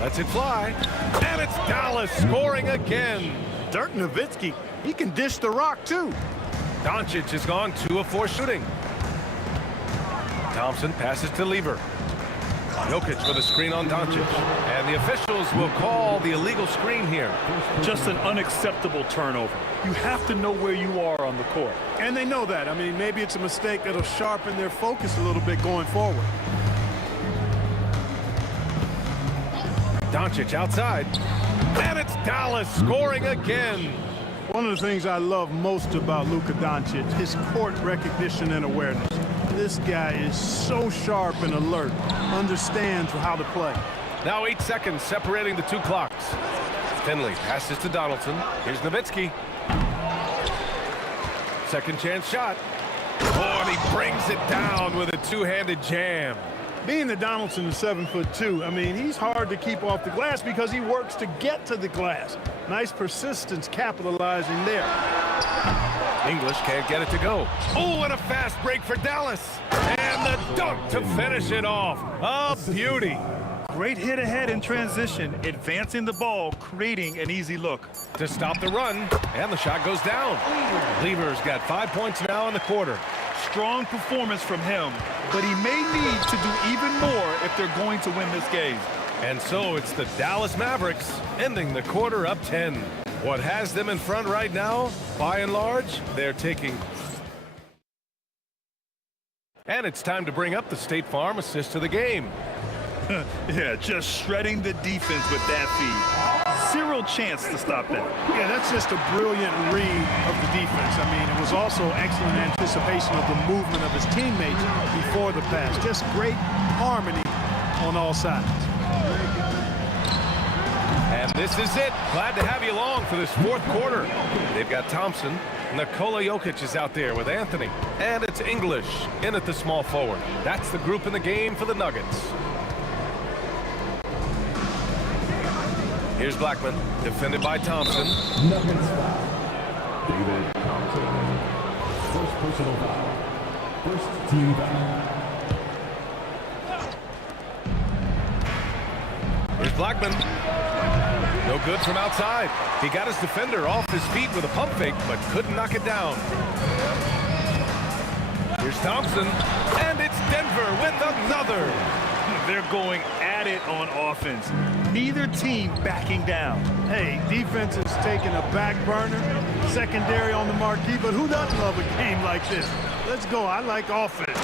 Lets it fly. And it's Dallas scoring again. Dirk Nowitzki, he can dish the rock too. Doncic has gone 2 of 4 shooting. Thompson passes to Lever. Jokic with a screen on Doncic. And the officials will call the illegal screen here. Just an unacceptable turnover. You have to know where you are on the court. And they know that. I mean, maybe it's a mistake that'll sharpen their focus a little bit going forward. Doncic outside. And it's Dallas scoring again. One of the things I love most about Luka Doncic, his court recognition and awareness. This guy is so sharp and alert, understands how to play. Now 8 seconds separating the 2 clocks. Finley passes to Donaldson. Here's Nowitzki. Second chance shot. Oh, and he brings it down with a 2-handed jam. Being that Donaldson is 7'2", I mean, he's hard to keep off the glass because he works to get to the glass. Nice persistence capitalizing there. English can't get it to go. Oh, and a fast break for Dallas. And the dunk to finish it off. A beauty. Great hit ahead in transition, advancing the ball, creating an easy look. To stop the run, and the shot goes down. Lever's got 5 points now in the quarter. Strong performance from him, but he may need to do even more if they're going to win this game. And so it's the Dallas Mavericks ending the quarter up 10. What has them in front right now, by and large, they're taking. And it's time to bring up the State Farm assist of the game. Yeah, just shredding the defense with that feed. Zero chance to stop that. Yeah, that's just a brilliant read of the defense. I mean, it was also excellent anticipation of the movement of his teammates before the pass. Just great harmony on all sides. And this is it. Glad to have you along for this fourth quarter. They've got Thompson. Nikola Jokic is out there with Anthony. And it's English in at the small forward. That's the group in the game for the Nuggets. Here's Blackman, defended by Thompson. Nuggets foul. David Thompson. First personal foul. First team foul. Here's Blackman. No good from outside. He got his defender off his feet with a pump fake, but couldn't knock it down. Here's Thompson, and it's Denver with another. They're going at it on offense. Neither team backing down. Hey, defense is taking a back burner, secondary on the marquee, but who doesn't love a game like this? Let's go. I like offense.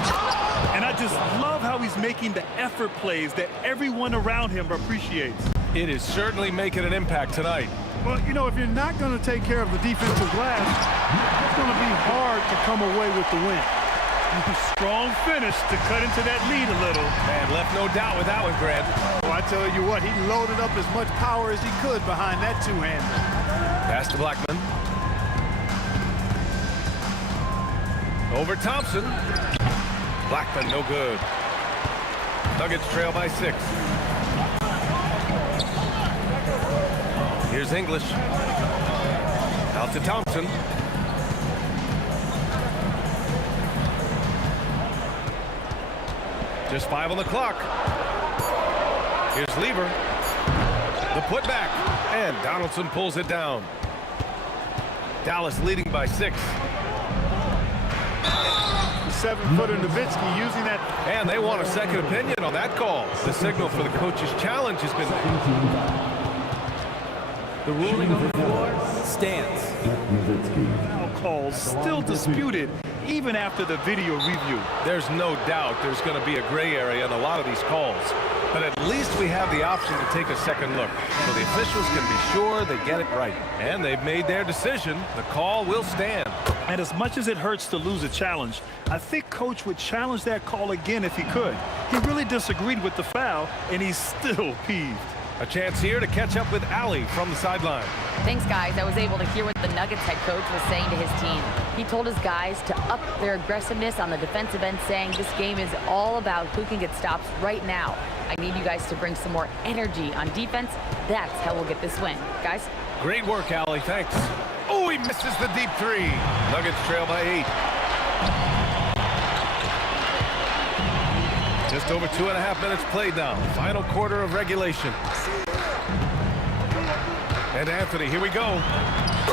And I just love how he's making the effort plays that everyone around him appreciates. It is certainly making an impact tonight. Well, you know, if you're not going to take care of the defensive glass, it's going to be hard to come away with the win. Strong finish to cut into that lead a little. Man, left no doubt with that one, Grant. Oh, I tell you what, he loaded up as much power as he could behind that two-hander. Pass to Blackman. Over Thompson. Blackman, no good. Nuggets trail by 6. Here's English. Out to Thompson. Just 5 on the clock. Here's Lever. The putback. And Donaldson pulls it down. Dallas leading by 6. 7-footer Nowitzki using that. And they want a second opinion on that call. The signal for the coach's challenge has been... The ruling on the floor stands. Foul calls still disputed even after the video review. There's no doubt there's going to be a gray area in a lot of these calls. But at least we have the option to take a second look, so the officials can be sure they get it right. And they've made their decision. The call will stand. And as much as it hurts to lose a challenge, I think Coach would challenge that call again if he could. He really disagreed with the foul, and he's still peeved. A chance here to catch up with Allie from the sideline. Thanks, guys. I was able to hear what the Nuggets head coach was saying to his team. He told his guys to up their aggressiveness on the defensive end, saying this game is all about who can get stops right now. I need you guys to bring some more energy on defense. That's how we'll get this win. Guys? Great work, Allie. Thanks. Oh, he misses the deep 3. Nuggets trail by 8. Just over 2.5 minutes played now. Final quarter of regulation. And Anthony, here we go.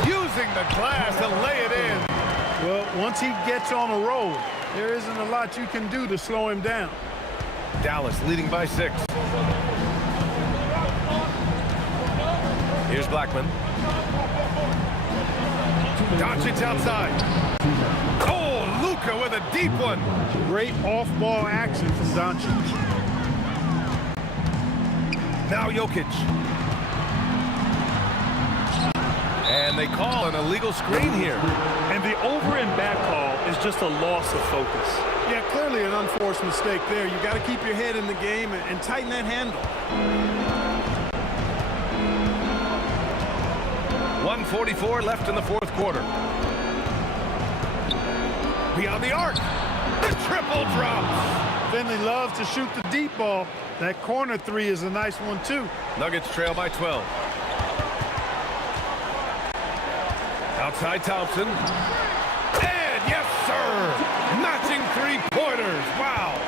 Using the glass to lay it in. Well, once he gets on a roll, there isn't a lot you can do to slow him down. Dallas leading by 6. Here's Blackman. Doncic outside. Oh, Luka with a deep one. Great off-ball action from Doncic. Now Jokic. And they call an illegal screen here. And the over and back call is just a loss of focus. Yeah, clearly an unforced mistake there. You got to keep your head in the game and tighten that handle. 1:44 left in the fourth quarter. Beyond the arc. The triple drops. Finley loves to shoot the deep ball. That corner 3 is a nice one, too. Nuggets trail by 12. Outside Thompson. And yes, sir! Matching 3-pointers. Wow.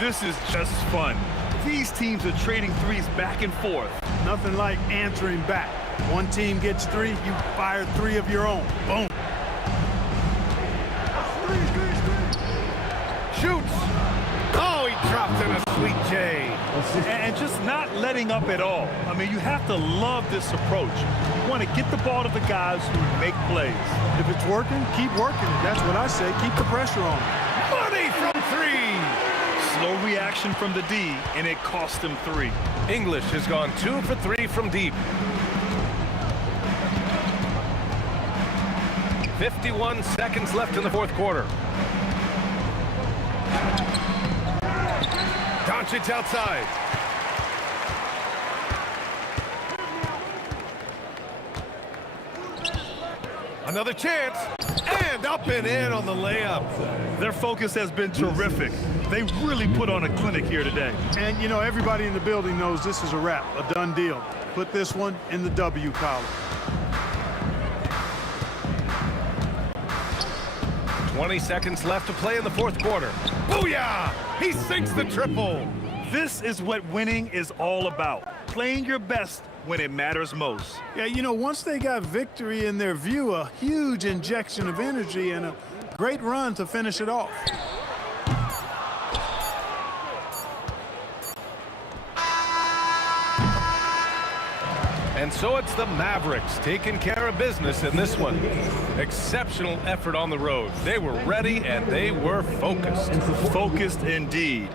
This is just fun. These teams are trading threes back and forth. Nothing like answering back. One team gets 3, you fire 3 of your own. Boom. Shoots. Oh, he dropped in a sweet J. And just not letting up at all. I mean, you have to love this approach. You want to get the ball to the guys who make plays. If it's working, keep working it. That's what I say. Keep the pressure on. Money from 3. Slow reaction from the D, and it cost him 3. English has gone 2 for 3 from deep. 51 seconds left in the fourth quarter. Doncic outside. Another chance, and up and in on the layup. Their focus has been terrific. They really put on a clinic here today. And, you know, everybody in the building knows this is a wrap, a done deal. Put this one in the W column. 20 seconds left to play in the fourth quarter. Booyah! He sinks the triple. This is what winning is all about. Playing your best when it matters most. Yeah, you know, once they got victory in their view, a huge injection of energy and a great run to finish it off. And so it's the Mavericks taking care of business in this one. Exceptional effort on the road. They were ready and they were focused. Focused indeed.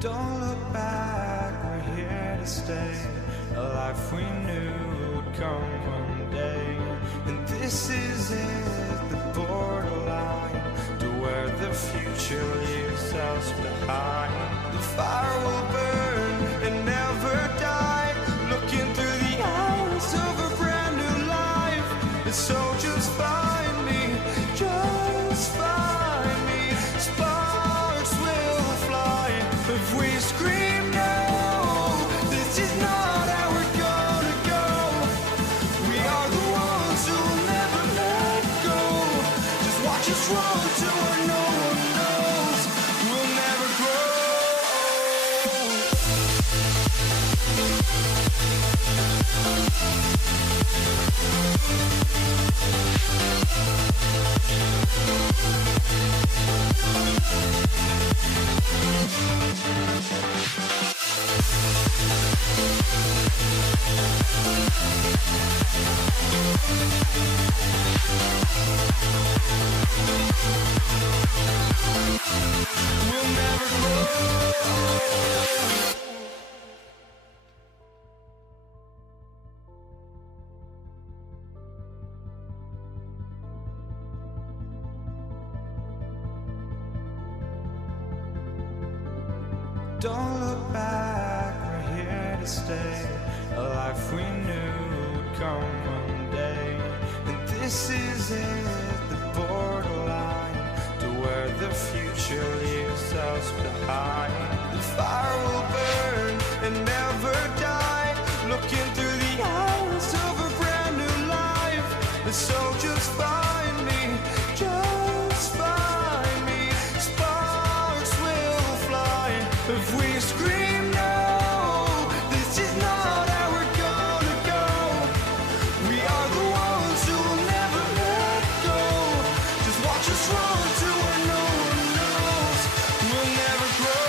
Don't look back, we're here to stay, a life we knew would come one day. And this is it, the borderline to where the future leaves us behind. The fire will burn and never die, looking through the eyes of a brand new life. And so just find me, just find me. Sparks will fly if we scream no. This is not how we're gonna go. We are the ones who will never let go. Just watch us run to where no one knows. We'll never grow. We'll never grow. Don't look back, we're here to stay. A life we knew would come one day. And this is it, the borderline to where the future leaves us behind. The fire will burn and never die, looking through the eyes of a brand new life. And so just find me, just find me. Sparks will fly if we scream no. This is not how we're gonna go. We are the ones who will never let go. Just watch us run to where no one knows. We'll never grow.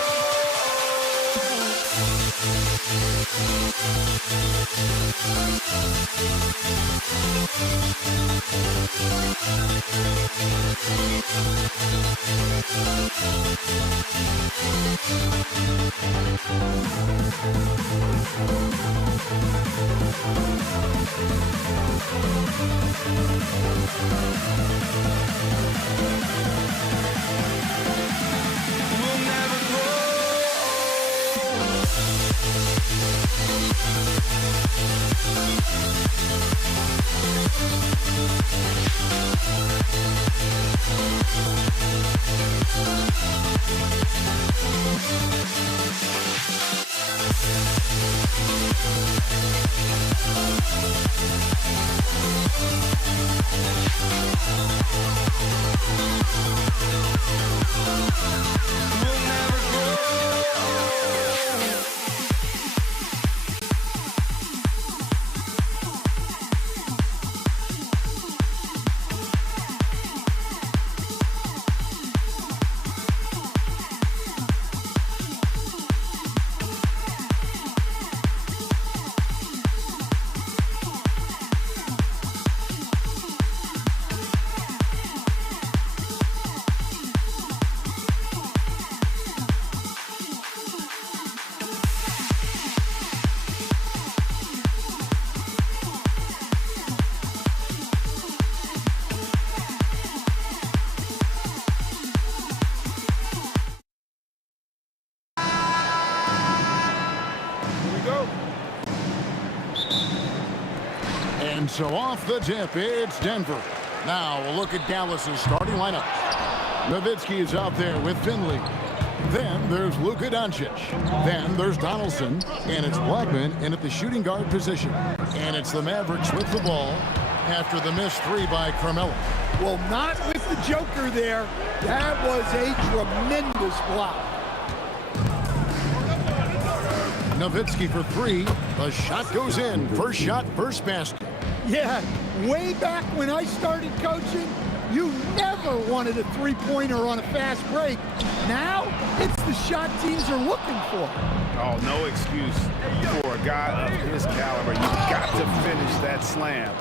We'll never grow. We'll never grow. And so off the tip, it's Denver. Now a look at Dallas's starting lineup. Nowitzki is out there with Finley. Then there's Luka Doncic. Then there's Donaldson. And it's Blackman in at the shooting guard position. And it's the Mavericks with the ball after the missed three by Carmelo. Well, not with the Joker there. That was a tremendous block. Nowitzki for three. The shot goes in. First shot, first basket. Yeah, way back when I started coaching, you never wanted a three-pointer on a fast break. Now, it's the shot teams are looking for. Oh, no excuse for a guy of his caliber. You got to finish that slam.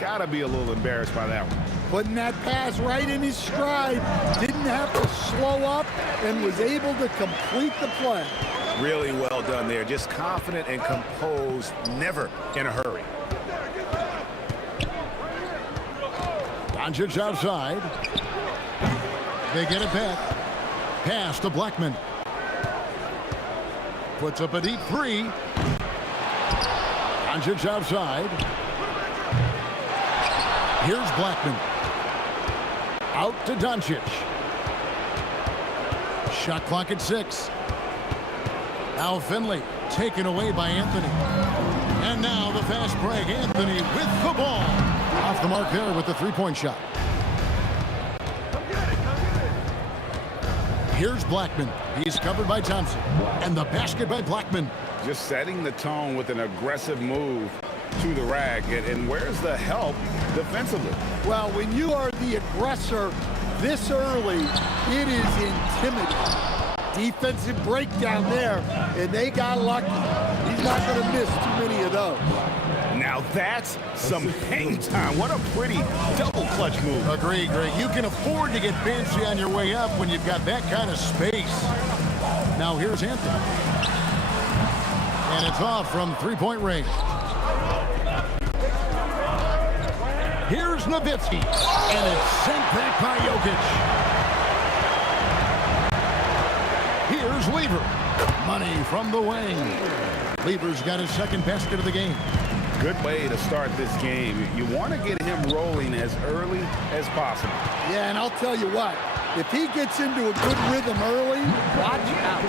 Gotta be a little embarrassed by that one. Putting that pass right in his stride, didn't have to slow up, and was able to complete the play. Really well done there. Just confident and composed, never in a hurry. Doncic outside. They get it back. Pass to Blackman. Puts up a deep three. Doncic outside. Here's Blackman. Out to Doncic. Shot clock at 6. Now Finley taken away by Anthony. And now the fast break. Anthony with the ball. Off the mark there with the three-point shot. Here's Blackman. He's covered by Thompson. And the basket by Blackman. Just setting the tone with an aggressive move to the rack. And where's the help defensively? Well, when you are the aggressor this early, it is intimidating. Defensive breakdown there, and they got lucky. He's not going to miss too many of those. Now that's some hang time. What a pretty double clutch move. Agree, Greg. You can afford to get fancy on your way up when you've got that kind of space. Now here's Anthony. And it's off from three-point range. Here's Nowitzki. And it's sent back by Jokic. Here's Lever. Money from the wing. Lever's got his second basket of the game. Good way to start this game. You want to get him rolling as early as possible. Yeah, and I'll tell you what, if he gets into a good rhythm early, watch out.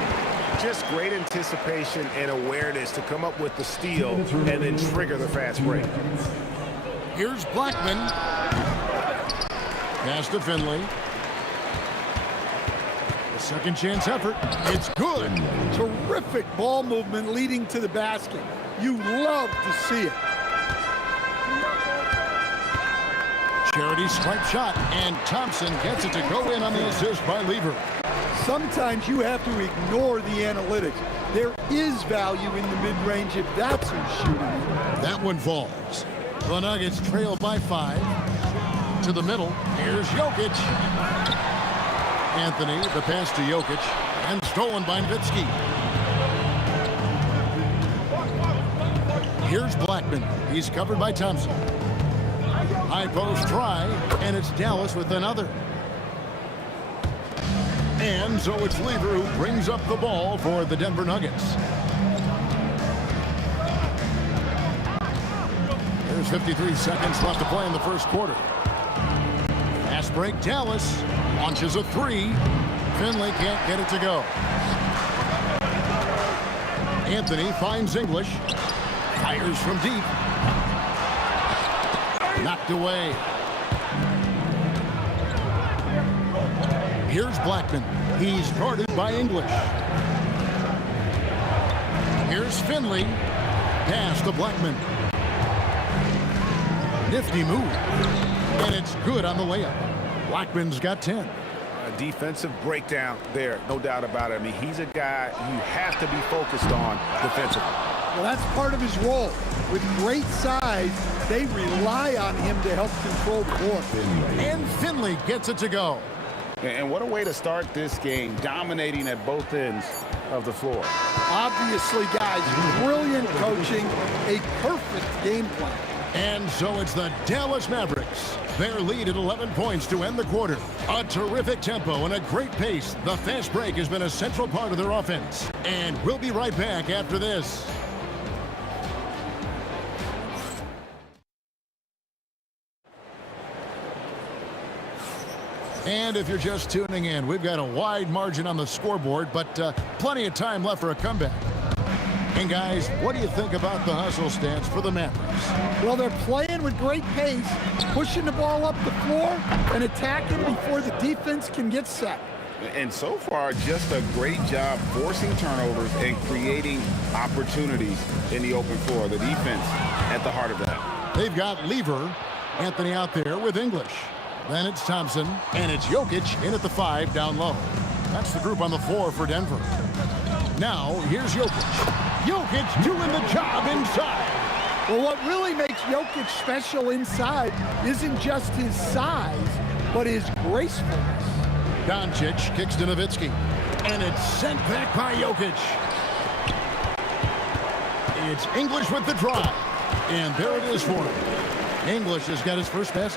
Just great anticipation and awareness to come up with the steal and then trigger the fast break. Here's Blackman. Pass to Finley. The second chance effort. It's good. Terrific ball movement leading to the basket. You love to see it. Charity stripe shot, and Thompson gets it to go in on the assist by Lever. Sometimes you have to ignore the analytics. There is value in the mid-range if that's who's shooting. That one falls. The Nuggets trail by 5. To the middle. Here's Jokic. Anthony, the pass to Jokic, and stolen by Nowitzki. Here's Blackman. He's covered by Thompson. High post try, and it's Dallas with another. And so it's Lever who brings up the ball for the Denver Nuggets. There's 53 seconds left to play in the first quarter. Fast break, Dallas launches a three. Finley can't get it to go. Anthony finds English. Fires from deep. Knocked away. Here's Blackman. He's guarded by English. Here's Finley. Pass to Blackman. Nifty move. And it's good on the layup. Blackman's got 10. A defensive breakdown there, no doubt about it. I mean, he's a guy you have to be focused on defensively. Well, that's part of his role. With great size, they rely on him to help control the court. And Finley gets it to go. And what a way to start this game, dominating at both ends of the floor. Obviously, guys, brilliant coaching, a perfect game plan. And so it's the Dallas Mavericks. Their lead at 11 points to end the quarter. A terrific tempo and a great pace. The fast break has been a central part of their offense. And we'll be right back after this. And if you're just tuning in, we've got a wide margin on the scoreboard, but plenty of time left for a comeback. And guys, what do you think about the hustle stance for the Mavericks? Well, they're playing with great pace, pushing the ball up the floor and attacking before the defense can get set. And so far, just a great job forcing turnovers and creating opportunities in the open floor. The defense at the heart of that. They've got Lever, Anthony out there with English. Then it's Thompson, and it's Jokic in at the 5 down low. That's the group on the floor for Denver. Now, here's Jokic. Jokic doing the job inside. Well, what really makes Jokic special inside isn't just his size, but his gracefulness. Doncic kicks to Nowitzki, and it's sent back by Jokic. It's English with the drive. And there it is for him. English has got his first pass.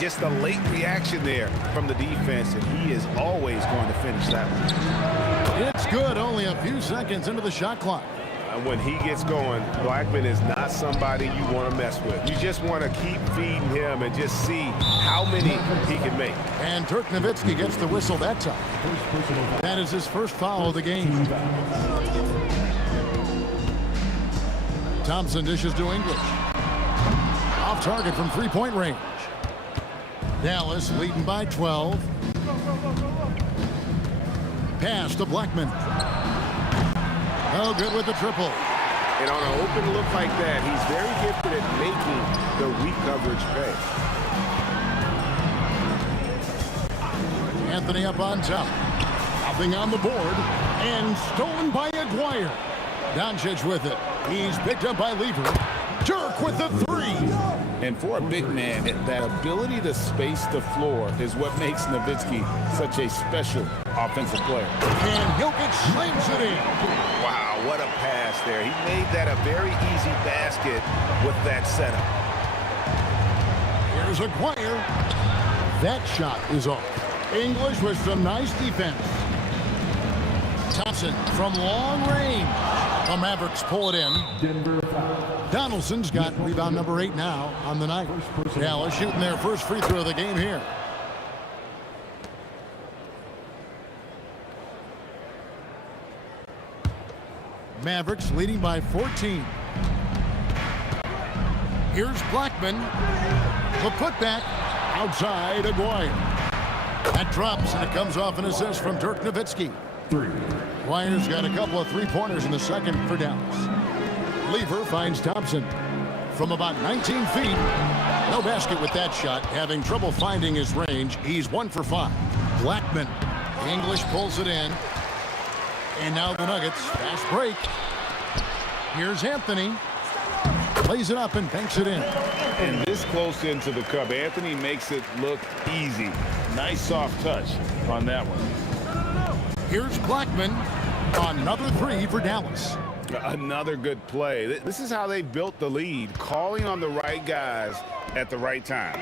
Just a late reaction there from the defense, and he is always going to finish that one. It's good, only a few seconds into the shot clock. And when he gets going, Blackman is not somebody you want to mess with. You just want to keep feeding him and just see how many he can make. And Dirk Nowitzki gets the whistle that time. That is his first foul of the game. Thompson dishes to English. Off target from three-point range. Dallas leading by 12. Pass to Blackman. No good with the triple. And on an open look like that, he's very gifted at making the weak coverage pay. Anthony up on top. Nothing on the board. And stolen by Aguirre. Doncic with it. He's picked up by Lever. Dirk with the three. And for a big man, that ability to space the floor is what makes Nowitzki such a special offensive player. And Jokic slams it in. Wow, what a pass there. He made that a very easy basket with that setup. Here's Aguirre. That shot is off. English with some nice defense. Thompson from long range. The Mavericks pull it in. Donaldson's got rebound number 8 now on the night. Dallas shooting their first free throw of the game here. Mavericks leading by 14. Here's Blackman. The putback outside Aguirre. That drops and it comes off an assist from Dirk Nowitzki. Aguirre's got a couple of three-pointers in the second for Dallas. Lever finds Thompson from about 19 feet. No basket with that shot. Having trouble finding his range. He's 1 for 5. Blackman. English pulls it in. And now the Nuggets. Fast break. Here's Anthony. Plays it up and banks it in. And this close into the cup, Anthony makes it look easy. Nice soft touch on that one. Here's Blackman. Another three for Dallas. Another good play. This is how they built the lead, calling on the right guys at the right time.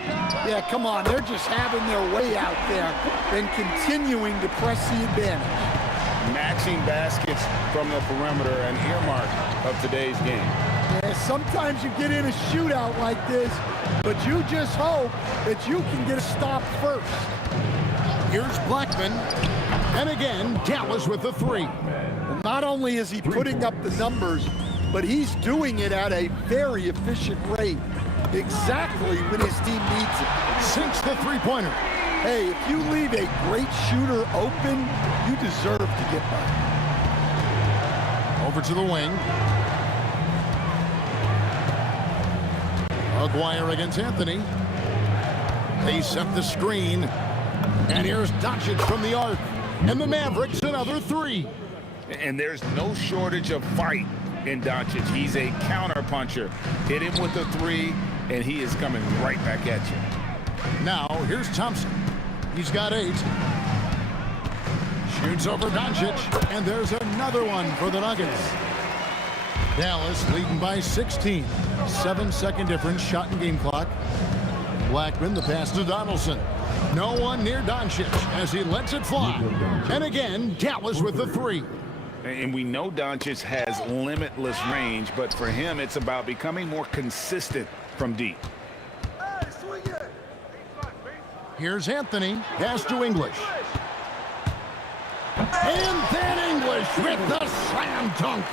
Yeah, come on. They're just having their way out there and continuing to press the advantage. Matching baskets from the perimeter, an earmark of today's game. Yeah, sometimes you get in a shootout like this, but you just hope that you can get a stop first. Here's Blackman. And again, Dallas with the three. Not only is he putting up the numbers, but he's doing it at a very efficient rate. Exactly when his team needs it. Sinks the three-pointer. Hey, if you leave a great shooter open, you deserve to get by. Over to the wing. Aguirre against Anthony. They set the screen. And here's Doncic from the arc. And the Mavericks another three. And there's no shortage of fight in Doncic. He's a counter-puncher. Hit him with a three, and he is coming right back at you. Now, here's Thompson. He's got 8. Shoots over Doncic, and there's another one for the Nuggets. Dallas leading by 16. 7-second difference, shot and game clock. Blackman, the pass to Donaldson. No one near Doncic as he lets it fly. And again, Dallas with the three. And we know Doncic has limitless range, but for him, it's about becoming more consistent from deep. Here's Anthony. Pass to English. And then English with the slam dunk.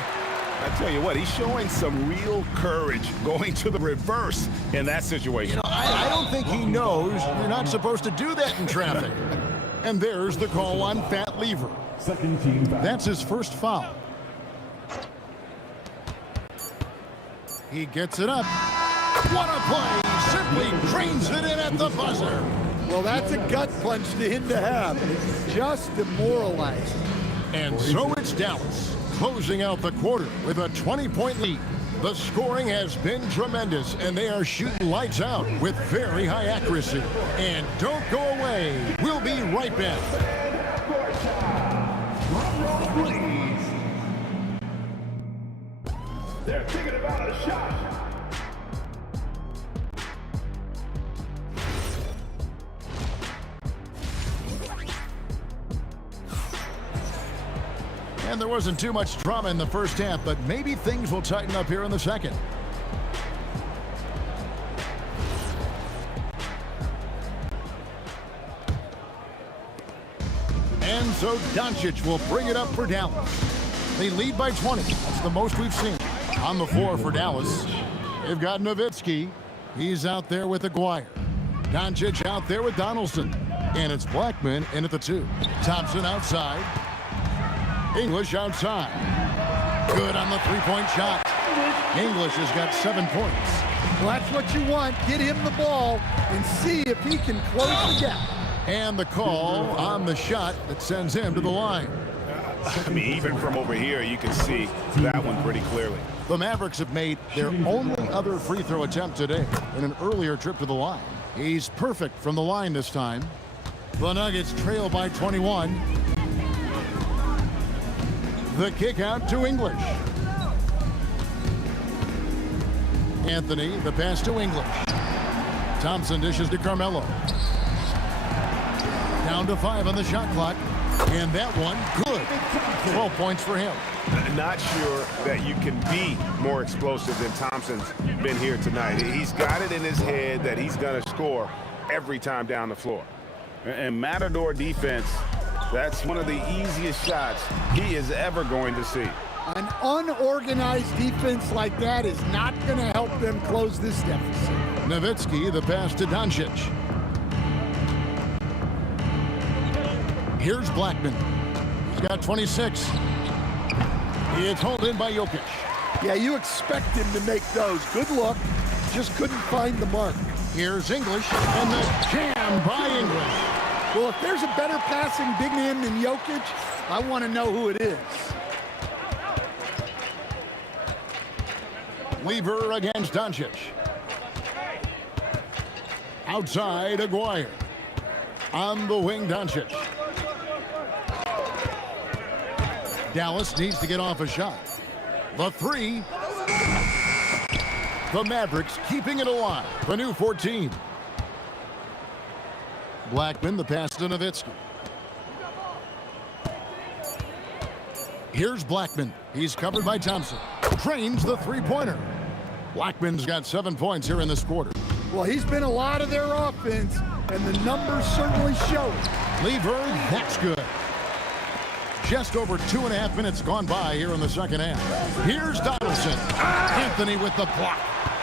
I tell you what, he's showing some real courage going to the reverse in that situation. You know, I don't think he knows you're not supposed to do that in traffic. And there's the call on Fat Lever. Second team foul. That's his first foul. He gets it up. What a play! Simply drains it in at the buzzer. Well, that's a gut punch to him to have. Just demoralized. And so it's Dallas closing out the quarter with a 20-point lead. The scoring has been tremendous, and they are shooting lights out with very high accuracy. And don't go away. We'll be right back. They're thinking about a shot. And there wasn't too much drama in the first half, but maybe things will tighten up here in the second. And so Doncic will bring it up for Dallas. They lead by 20. That's the most we've seen. On the floor for Dallas, they've got Nowitzki. He's out there with Aguirre. Doncic out there with Donaldson. And it's Blackman in at the 2. Thompson outside. English outside. Good on the three-point shot. English has got 7 points. Well, that's what you want. Get him the ball and see if he can close the gap. And the call on the shot that sends him to the line. I mean, even from over here, you can see that one pretty clearly. The Mavericks have made their only other free throw attempt today in an earlier trip to the line. He's perfect from the line this time. The Nuggets trail by 21. The kick out to English. Anthony, the pass to English. Thompson dishes to Carmelo. Down to 5 on the shot clock. And that one, good. 12 points for him. Not sure that you can be more explosive than Thompson's been here tonight. He's got it in his head that he's going to score every time down the floor. And Matador defense, that's one of the easiest shots he is ever going to see. An unorganized defense like that is not going to help them close this deficit. Nowitzki, the pass to Doncic. Here's Blackman. He's got 26. It's hauled in by Jokic. Yeah, you expect him to make those. Good luck. Just couldn't find the mark. Here's English, and the jam by English. Well, if there's a better passing big man than Jokic, I want to know who it is. Lever against Doncic. Outside, Aguirre. On the wing, Doncic. Dallas needs to get off a shot. The 3. The Mavericks keeping it alive. The new 14. Blackman, the pass to Nowitzki. Here's Blackman. He's covered by Thompson. Trains the three-pointer. Blackman's got 7 points here in this quarter. Well, he's been a lot of their offense, and the numbers certainly show it. Lever, that's good. Just over 2.5 minutes gone by here in the second half. Here's Donaldson. Anthony with the block.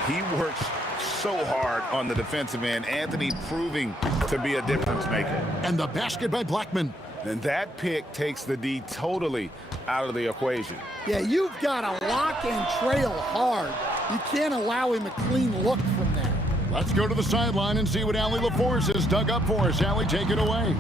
He works so hard on the defensive end. Anthony proving to be a difference maker. And the basket by Blackman. And that pick takes the D totally out of the equation. Yeah, you've got to lock and trail hard. You can't allow him a clean look from there. Let's go to the sideline and see what Allie LaForce has dug up for us. Allie, take it away.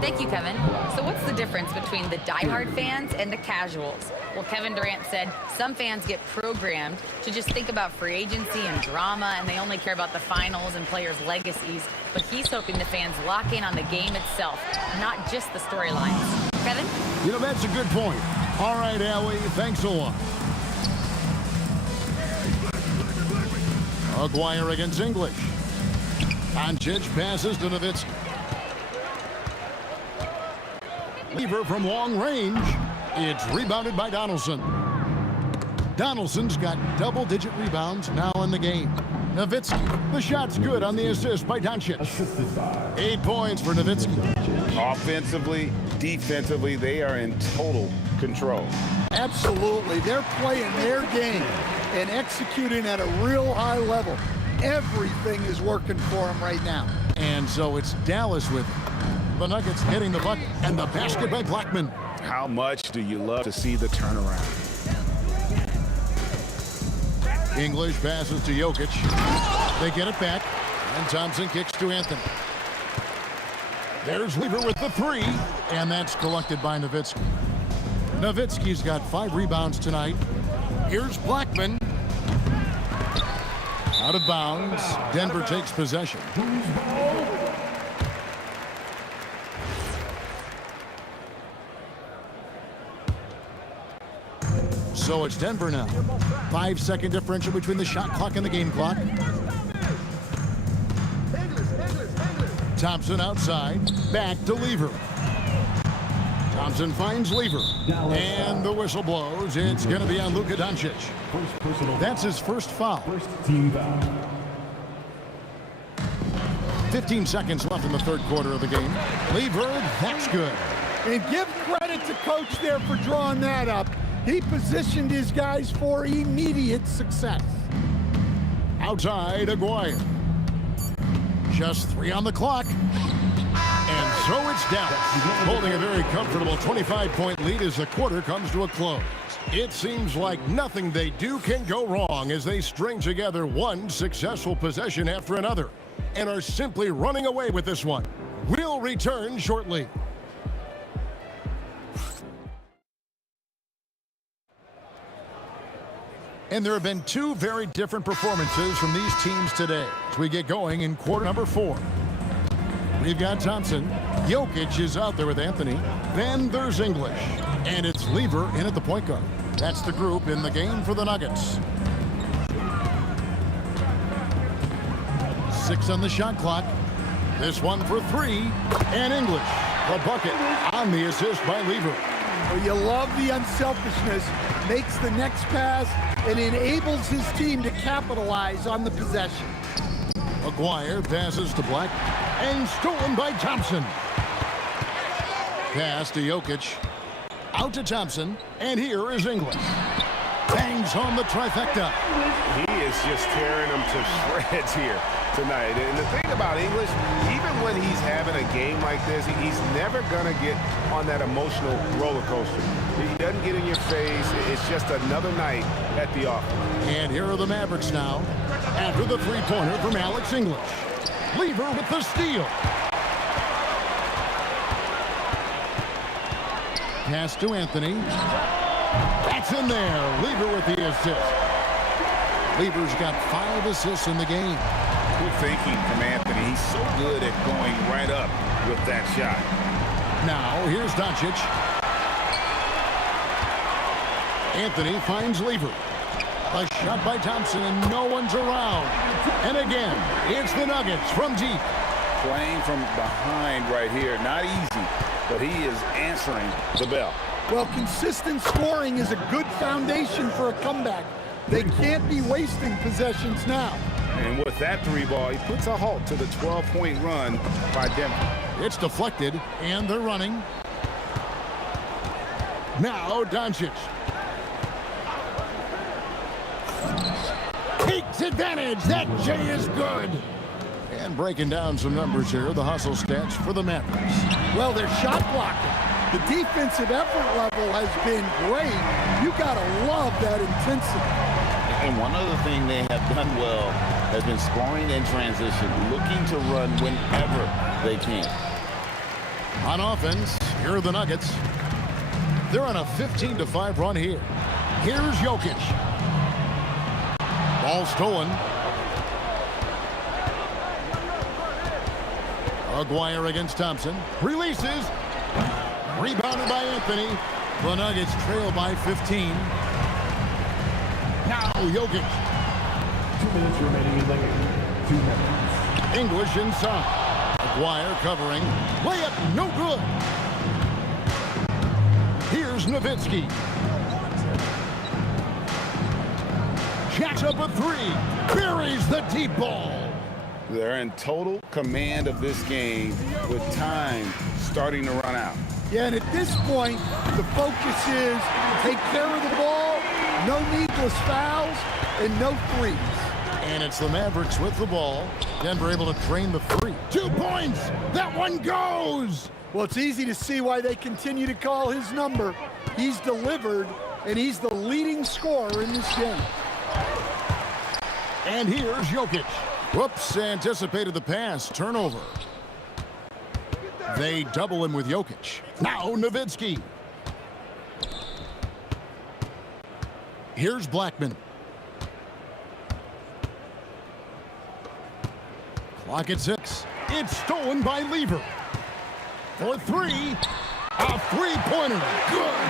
Thank you, Kevin. So what's the difference between the diehard fans and the casuals? Well, Kevin Durant said some fans get programmed to just think about free agency and drama, and they only care about the finals and players' legacies. But he's hoping the fans lock in on the game itself, not just the storylines. Kevin? You know, that's a good point. All right, Allie, thanks a lot. Aguirre against English. Doncic passes to Nowitzki. Lever from long range. It's rebounded by Donaldson. Donaldson's got double-digit rebounds now in the game. Nowitzki, the shot's good on the assist by Doncic. 8 points for Nowitzki. Offensively, defensively, they are in total control. Absolutely. They're playing their game and executing at a real high level. Everything is working for them right now. And so it's Dallas with it. The Nuggets hitting the bucket, and the basket by Blackman. How much do you love to see the turnaround? English passes to Jokic. They get it back, and Thompson kicks to Anthony. There's Lever with the 3, and that's collected by Nowitzki. Nowitzki's got 5 rebounds tonight. Here's Blackman. Out of bounds. Denver takes possession. So it's Denver now. 5-second differential between the shot clock and the game clock. Thompson outside, back to Lever. Thompson finds Lever, and the whistle blows. It's going to be on Luka Doncic. That's his first foul. First team foul. 15 seconds left in the third quarter of the game. Lever, that's good. And give credit to coach there for drawing that up. He positioned his guys for immediate success. Outside, Aguirre. Just 3 on the clock. And so it's Dallas, holding a very comfortable 25-point lead as the quarter comes to a close. It seems like nothing they do can go wrong as they string together one successful possession after another and are simply running away with this one. We'll return shortly. And there have been 2 very different performances from these teams today as we get going in quarter number 4. We've got Thompson. Jokic is out there with Anthony. Then there's English. And it's Lever in at the point guard. That's the group in the game for the Nuggets. 6 on the shot clock. This one for 3. And English. The bucket on the assist by Lever. Well, you love the unselfishness. Makes the next pass and enables his team to capitalize on the possession. Aguirre passes to Black. And stolen by Thompson. Pass to Jokic. Out to Thompson. And here is English. Bangs home the trifecta. He is just tearing them to shreds here tonight. And the thing about English, even when he's having a game like this, he's never going to get on that emotional roller coaster. He doesn't get in your face. It's just another night at the office. And here are the Mavericks now. After the three-pointer from Alex English. Lever with the steal. Pass to Anthony. That's in there. Lever with the assist. Lever's got 5 assists in the game. Good thinking from Anthony. He's so good at going right up with that shot. Now, here's Doncic. Anthony finds Lever. A shot by Thompson, and no one's around. And again, it's the Nuggets from deep. Playing from behind right here. Not easy, but he is answering the bell. Well, consistent scoring is a good foundation for a comeback. They can't be wasting possessions now. And with that 3-ball, he puts a halt to the 12-point run by Denver. It's deflected, and they're running. Now, Doncic. Takes advantage. That J is good. And breaking down some numbers here, the hustle stats for the Mavericks. Well, they're shot blocking. The defensive effort level has been great. You got to love that intensity. And one other thing they have done well has been scoring in transition, looking to run whenever they can. On offense, here are the Nuggets. They're on a 15-5 run here. Here's Jokic. Ball stolen. Aguirre against Thompson. Releases. Rebounded by Anthony. The Nuggets trail by 15. Now Jokic. 2 minutes remaining in the game. 2 minutes. English inside. Aguirre covering. Layup no good. Here's Nowitzki. Jacks up a 3. Buries the deep ball. They're in total command of this game with time starting to run out. Yeah, and at this point, the focus is take care of the ball, no needless fouls, and no threes. And it's the Mavericks with the ball. Denver able to drain the 3. 2 points. That one goes. Well, it's easy to see why they continue to call his number. He's delivered, and he's the leading scorer in this game. And here's Jokic. Whoops, anticipated the pass. Turnover. They double him with Jokic. Now Nowitzki. Here's Blackman. Clock at 6. It's stolen by Lever. For 3. A 3-pointer. Good.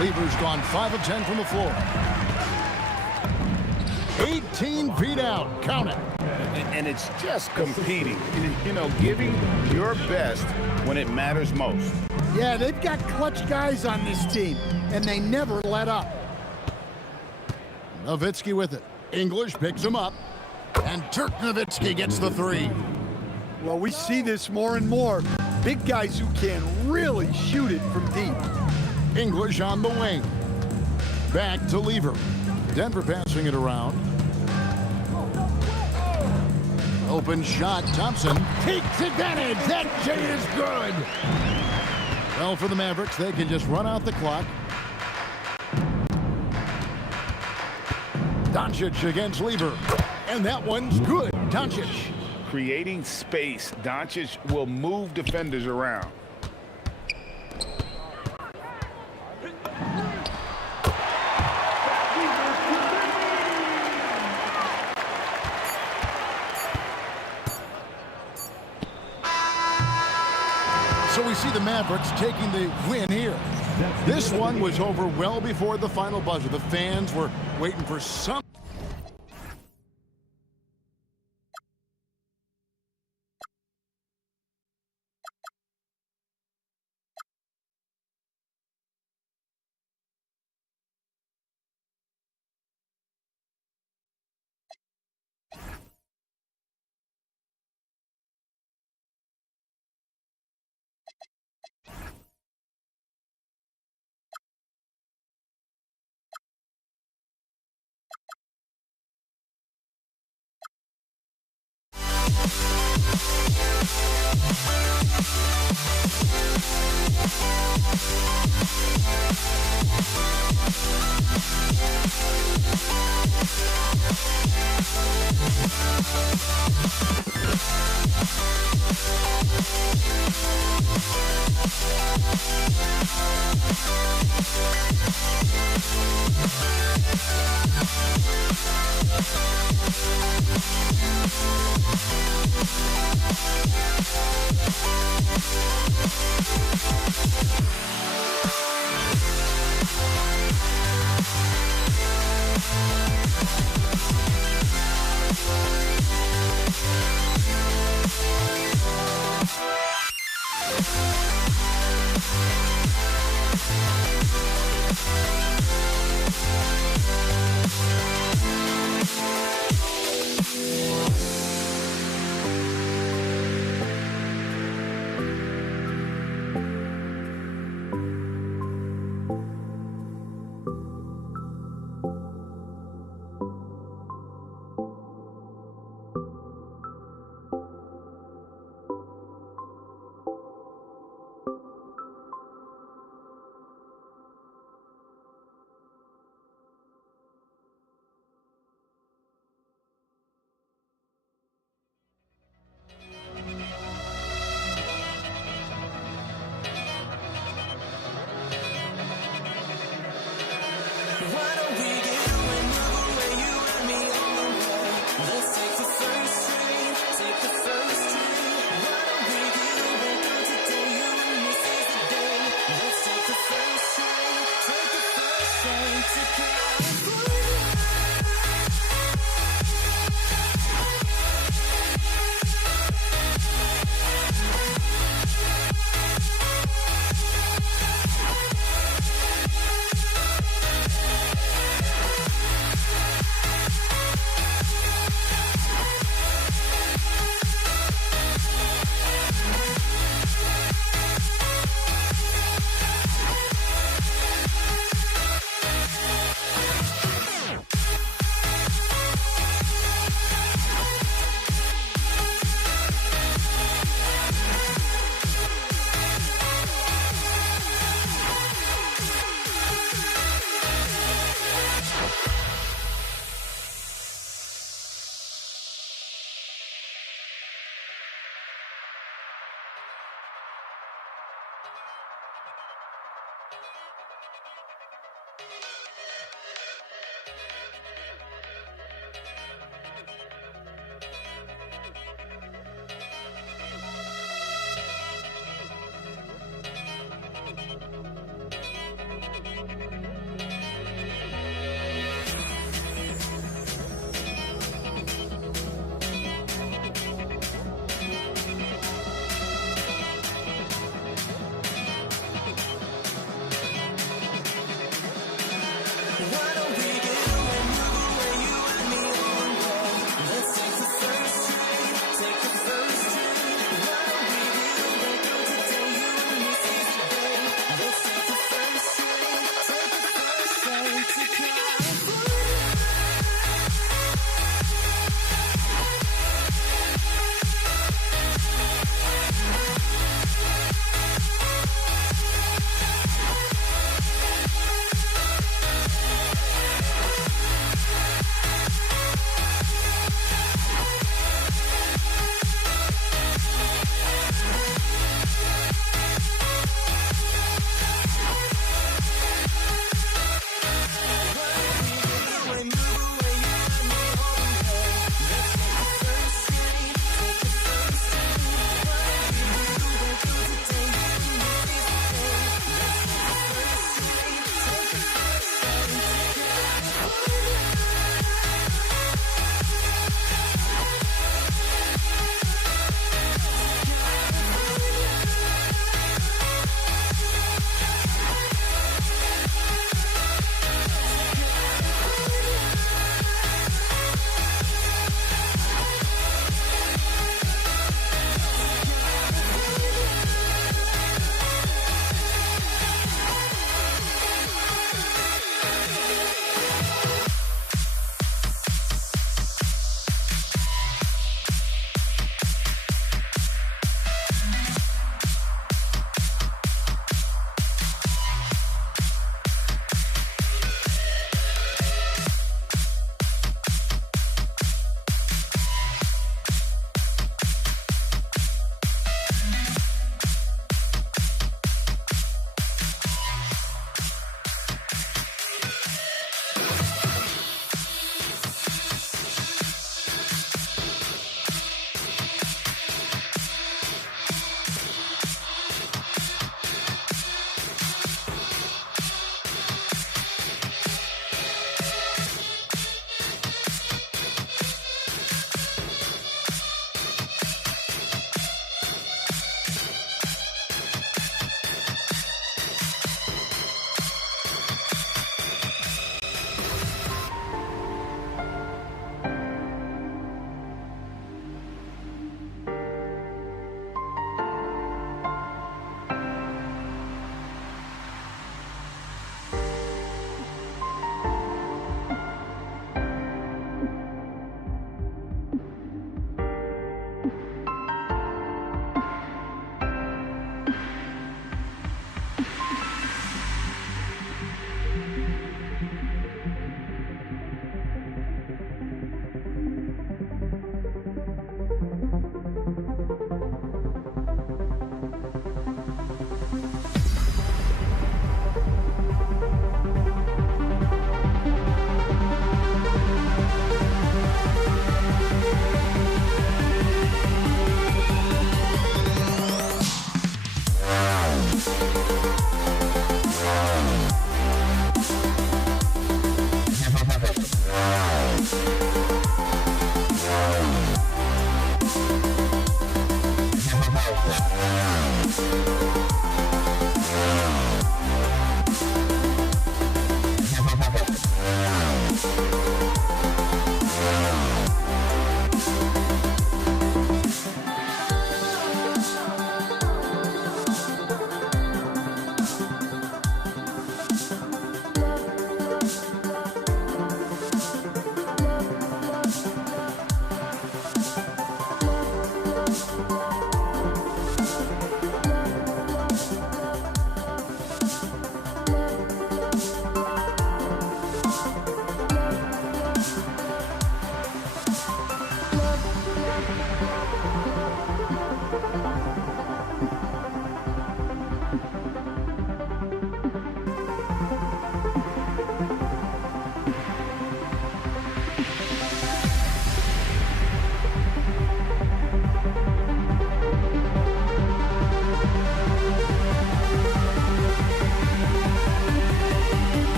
Lever's gone 5 of 10 from the floor. 18 feet out. Count it. And it's just competing. You know, giving your best when it matters most. Yeah, they've got clutch guys on this team, and they never let up. Nowitzki with it. English picks him up. And Dirk Nowitzki gets the 3. Well, we see this more and more. Big guys who can really shoot it from deep. English on the wing. Back to Lever. Denver passing it around. Open shot. Thompson takes advantage. That J is good. Well, for the Mavericks, they can just run out the clock. Doncic against Lever. And that one's good. Doncic. Creating space. Doncic will move defenders around. So we see the Mavericks taking the win here. This one was over well before the final buzzer. The fans were waiting for some.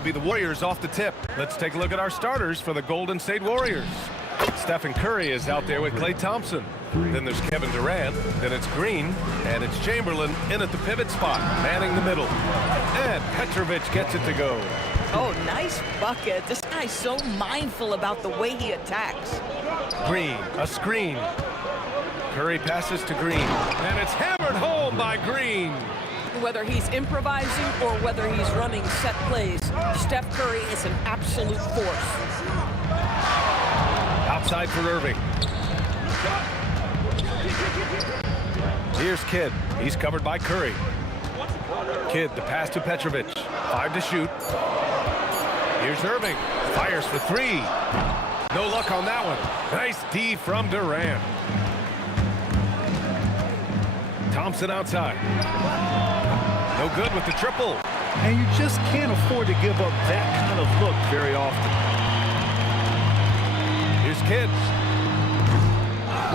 It'll be the Warriors off the tip. Let's take a look at our starters for the Golden State Warriors. Stephen Curry is out there with Klay Thompson. Then there's Kevin Durant. Then it's Green. And it's Chamberlain in at the pivot spot, manning the middle. And Petrovic gets it to go. Oh, nice bucket. This guy's so mindful about the way he attacks. Green, a screen. Curry passes to Green. And it's hammered home by Green. Whether he's improvising or whether he's running set plays, Steph Curry is an absolute force. Outside for Irving. Here's Kidd. He's covered by Curry. Kidd, the pass to Petrovic. 5 to shoot. Here's Irving. Fires for 3. No luck on that one. Nice D from Durant. Thompson outside. No good with the triple. And you just can't afford to give up that kind of look very often. Here's Kidd.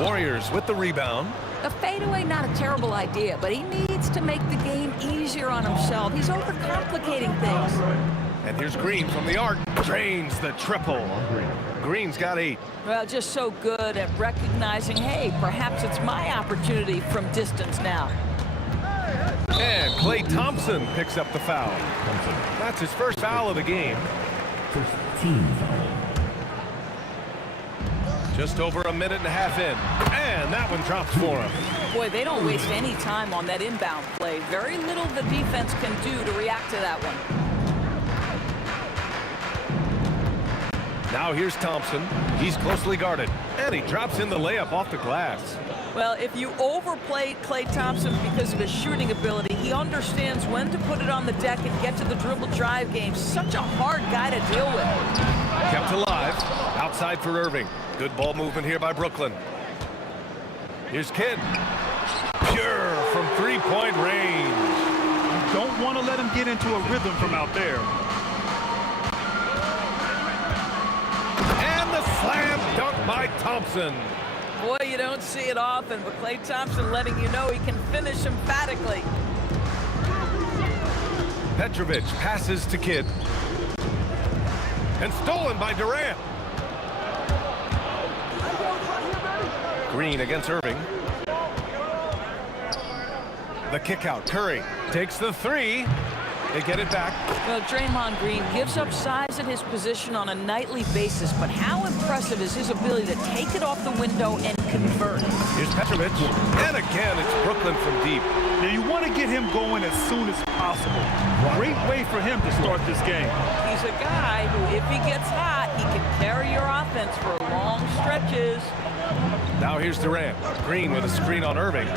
Warriors with the rebound. A fadeaway, not a terrible idea, but he needs to make the game easier on himself. He's overcomplicating things. And here's Green from the arc. Drains the triple. Green's got 8. Well, just so good at recognizing, hey, perhaps it's my opportunity from distance now. And Klay Thompson picks up the foul. That's his first foul of the game. First team foul. Just over a minute and a half in. And that one drops for him. Boy, they don't waste any time on that inbound play. Very little the defense can do to react to that one. Now here's Thompson. He's closely guarded. And he drops in the layup off the glass. Well, if you overplay Klay Thompson because of his shooting ability, he understands when to put it on the deck and get to the dribble drive game. Such a hard guy to deal with. Kept alive. Outside for Irving. Good ball movement here by Brooklyn. Here's Kidd. Pure from 3-point range. You don't want to let him get into a rhythm from out there. And the slam dunk by Thompson. Boy, you don't see it often, but Klay Thompson letting you know he can finish emphatically. Petrovic passes to Kidd. And stolen by Durant. Green against Irving. The kick out. Curry takes the 3. They get it back. Well, Draymond Green gives up size at his position on a nightly basis, but how impressive is his ability to take it off the window and convert? Here's Petrovic. And again, it's Brooklyn from deep. Now, you want to get him going as soon as possible. Great way for him to start this game. He's a guy who, if he gets hot, he can carry your offense for long stretches. Now here's Durant. Green with a screen on Irving.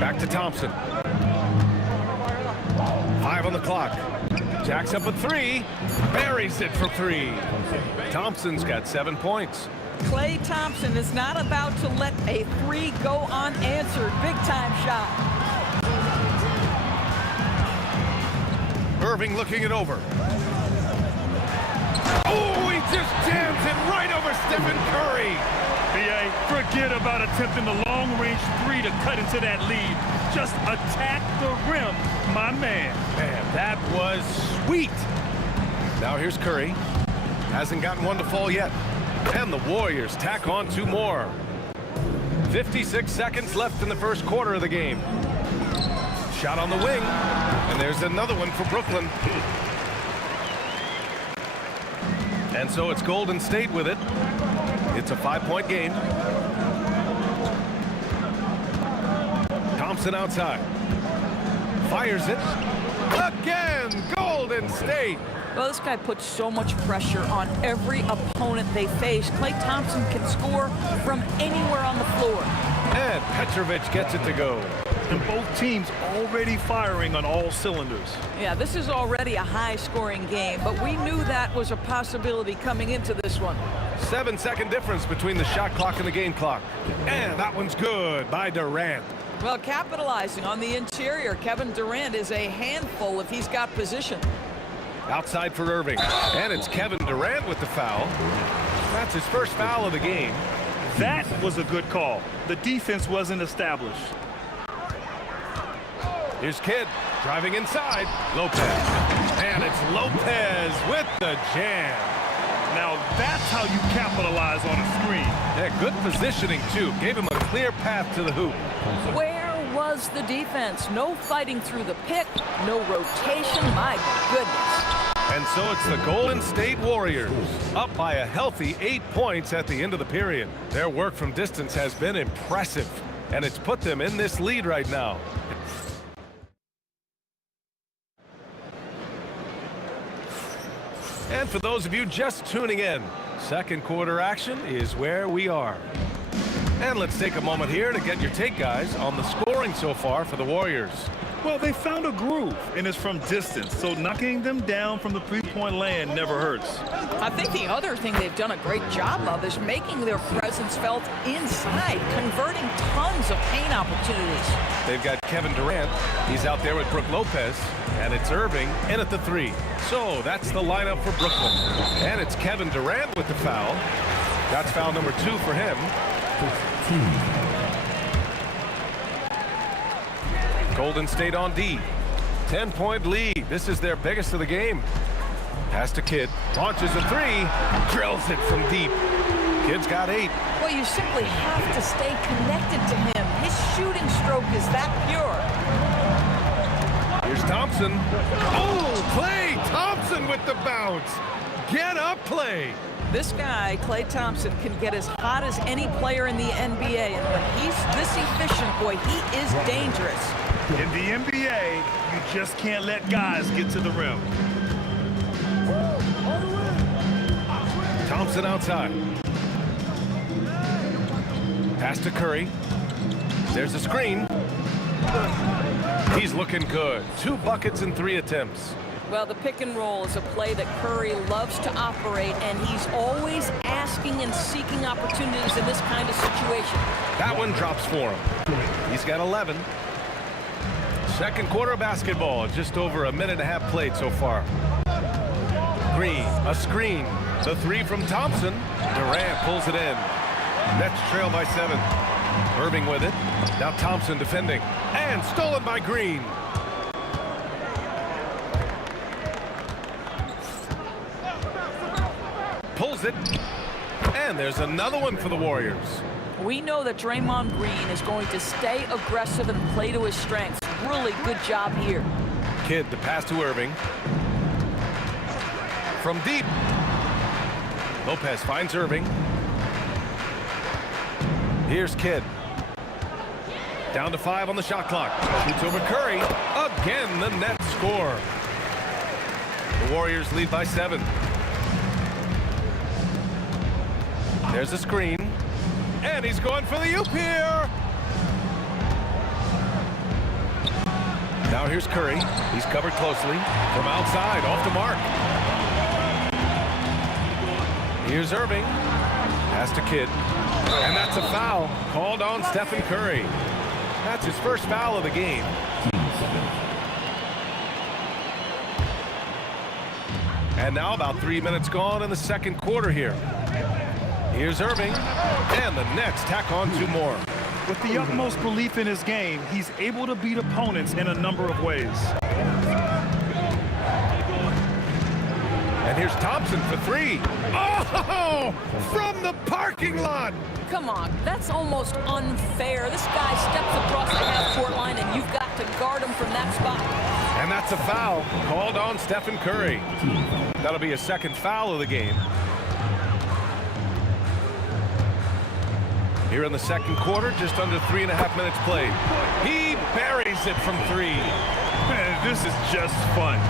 Back to Thompson. 5 on the clock. Jacks up a 3. Buries it for 3. Thompson's got 7 points. Klay Thompson is not about to let a 3 go unanswered. Big time shot. Irving looking it over. Oh, he just jams it right over Stephen Curry. B.A., forget about attempting the long-range 3 to cut into that lead. Just attack the rim, my man. Man, that was sweet. Now here's Curry. Hasn't gotten one to fall yet. And the Warriors tack on 2 more. 56 seconds left in the first quarter of the game. Shot on the wing. And there's another one for Brooklyn. And so it's Golden State with it. It's a 5-point game. Thompson outside. Fires it. Again, Golden State. Well, this guy puts so much pressure on every opponent they face. Klay Thompson can score from anywhere on the floor. And Petrovic gets it to go. And both teams already firing on all cylinders. Yeah, this is already a high-scoring game, but we knew that was a possibility coming into this one. 7-second difference between the shot clock and the game clock. And that one's good by Durant. Well, capitalizing on the interior, Kevin Durant is a handful if he's got position. Outside for Irving. And it's Kevin Durant with the foul. That's his first foul of the game. That was a good call. The defense wasn't established. Here's Kidd driving inside. Lopez. And it's Lopez with the jam. Now that's how you capitalize on a screen. Yeah, good positioning, too. Gave him a clear path to the hoop. Where was the defense? No fighting through the pick, no rotation. My goodness. And so it's the Golden State Warriors, up by a healthy 8 points at the end of the period. Their work from distance has been impressive, and it's put them in this lead right now. And for those of you just tuning in, second quarter action is where we are. And let's take a moment here to get your take, guys, on the scoring so far for the Warriors. Well, they found a groove, and it's from distance, so knocking them down from the three-point land never hurts. I think the other thing they've done a great job of is making their presence felt inside, converting tons of paint opportunities. They've got Kevin Durant. He's out there with Brook Lopez, and it's Irving in at the three. So that's the lineup for Brooklyn. And it's Kevin Durant with the foul. That's foul number 2 for him. 15. Golden State on D. 10-point lead. This is their biggest of the game. Pass to Kidd. Launches a three. Drills it from deep. Kidd's got 8. Well, you simply have to stay connected to him. His shooting stroke is that pure. Here's Thompson. Oh, Klay Thompson with the bounce. Get up, Klay. This guy, Klay Thompson, can get as hot as any player in the NBA. And when he's this efficient, boy, he is dangerous. In the NBA, you just can't let guys get to the rim. Thompson outside. Pass to Curry. There's a screen. He's looking good. 2 buckets in 3 attempts. Well, the pick and roll is a play that Curry loves to operate, and he's always asking and seeking opportunities in this kind of situation. That one drops for him. He's got 11. Second quarter basketball, just over a minute and a half played so far. Green, a screen. The 3 from Thompson. Durant pulls it in. Nets trail by 7. Irving with it. Now Thompson defending. And stolen by Green. Pulls it. And there's another one for the Warriors. We know that Draymond Green is going to stay aggressive and play to his strengths. Really good job here. Kidd, the pass to Irving. From deep. Lopez finds Irving. Here's Kidd. Down to 5 on the shot clock. Shoots over Curry. Again, the Nets score. The Warriors lead by 7. There's a screen. And he's going for the oop here. Now here's Curry. He's covered closely. From outside, off the mark. Here's Irving. Pass to Kidd. And that's a foul called on Stephen Curry. That's his first foul of the game. And now about 3 minutes gone in the second quarter here. Here's Irving, and the Nets tack on 2 more. With the utmost belief in his game, he's able to beat opponents in a number of ways. And here's Thompson for 3. Oh, from the parking lot. Come on, that's almost unfair. This guy steps across the half-court line, and you've got to guard him from that spot. And that's a foul called on Stephen Curry. That'll be a second foul of the game. Here in the second quarter, just under 3.5 minutes played. He buries it from 3. Man, this is just fun.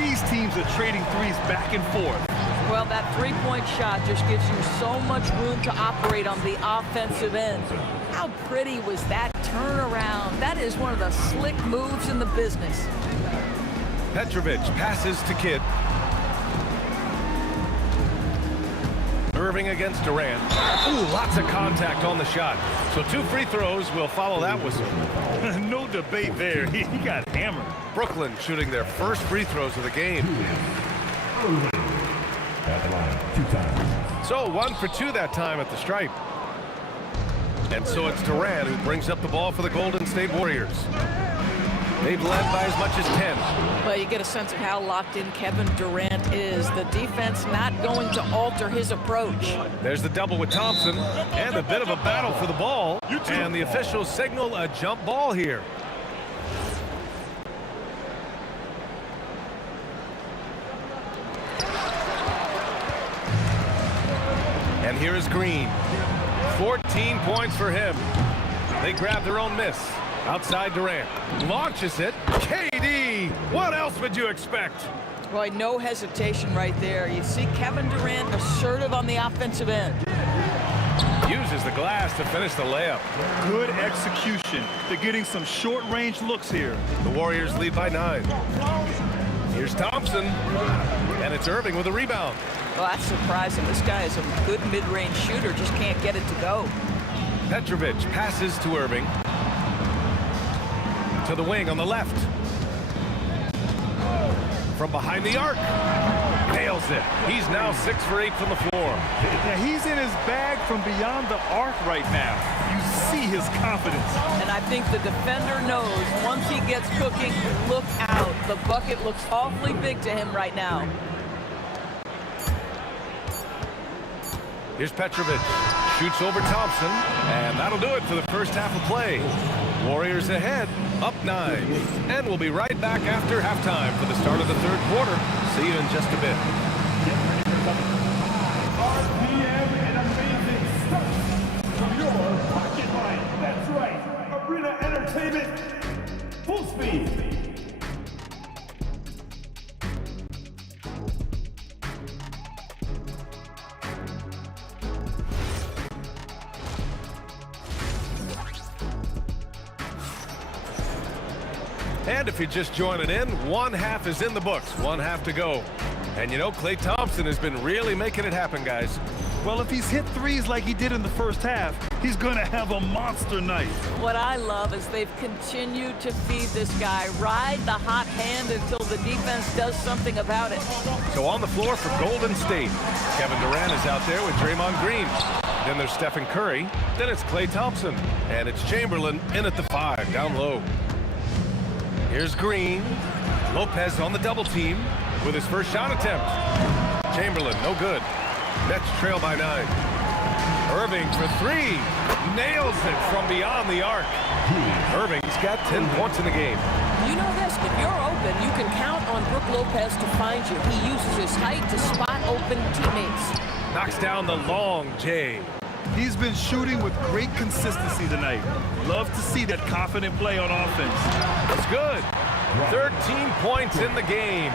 These teams are trading threes back and forth. Well, that three-point shot just gives you so much room to operate on the offensive end. How pretty was that turnaround? That is one of the slick moves in the business. Petrovic passes to Kidd. Irving against Durant. Ooh, lots of contact on the shot. So 2 free throws will follow that whistle. No debate there. He got hammered. Brooklyn shooting their first free throws of the game. At the line, 2 times. So 1 for 2 that time at the stripe. And so it's Durant who brings up the ball for the Golden State Warriors. They've led by as much as 10. Well, you get a sense of how locked in Kevin Durant is. The defense not going to alter his approach. There's the double with Thompson, and a bit of a battle for the ball. And the officials signal a jump ball here. And here is Green. 14 points for him. They grab their own miss. Outside Durant. Launches it. KD! What else would you expect? Boy, no hesitation right there. You see Kevin Durant assertive on the offensive end. Uses the glass to finish the layup. Good execution. They're getting some short-range looks here. The Warriors lead by 9. Here's Thompson. And it's Irving with a rebound. Well, that's surprising. This guy is a good mid-range shooter, just can't get it to go. Petrovic passes to Irving. To the wing on the left. From behind the arc. Nails it. He's now 6 for 8 from the floor. Yeah, he's in his bag from beyond the arc right now. You see his confidence. And I think the defender knows once he gets cooking, look out. The bucket looks awfully big to him right now. Here's Petrovic. Shoots over Thompson. And that'll do it for the first half of play. Warriors ahead, up 9. And we'll be right back after halftime for the start of the third quarter. See you in just a bit. RPM and amazing stuff from your pocket line. That's right. Arena Entertainment. Full speed. And if you're just joining in, one half is in the books, one half to go. And you know, Klay Thompson has been really making it happen, guys. Well, if he's hit threes like he did in the first half, he's going to have a monster night. What I love is they've continued to feed this guy, ride the hot hand until the defense does something about it. So on the floor for Golden State, Kevin Durant is out there with Draymond Green. Then there's Stephen Curry. Then it's Klay Thompson. And it's Chamberlain in at the 5, down low. Here's Green. Lopez on the double team with his first shot attempt. Chamberlain, no good. Nets trail by 9. Irving for 3. Nails it from beyond the arc. Irving's got 10 points in the game. You know this, if you're open, you can count on Brook Lopez to find you. He uses his height to spot open teammates. Knocks down the long J. He's been shooting with great consistency tonight. Love to see that confident play on offense. That's good. 13 points in the game.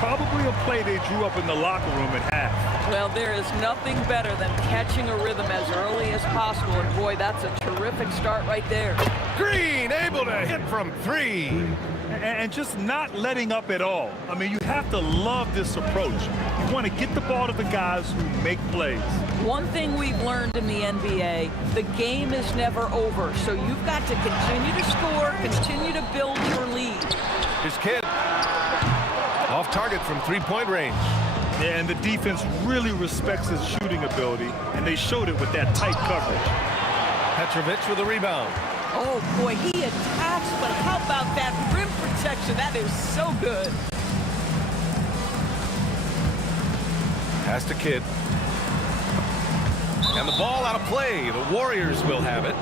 Probably a play they drew up in the locker room at half. Well, there is nothing better than catching a rhythm as early as possible. And boy, that's a terrific start right there. Green able to hit from 3. And just not letting up at all. I mean, you have to love this approach. You want to get the ball to the guys who make plays. One thing we've learned in the NBA, the game is never over. So you've got to continue to score, continue to build your lead. Here's Kidd. Off target from 3-point range. And the defense really respects his shooting ability, and they showed it with that tight coverage. Petrovic with a rebound. Oh, boy, he attacks, but how about that rim protection? That is so good. Pass to Kidd. And the ball out of play. The Warriors will have it.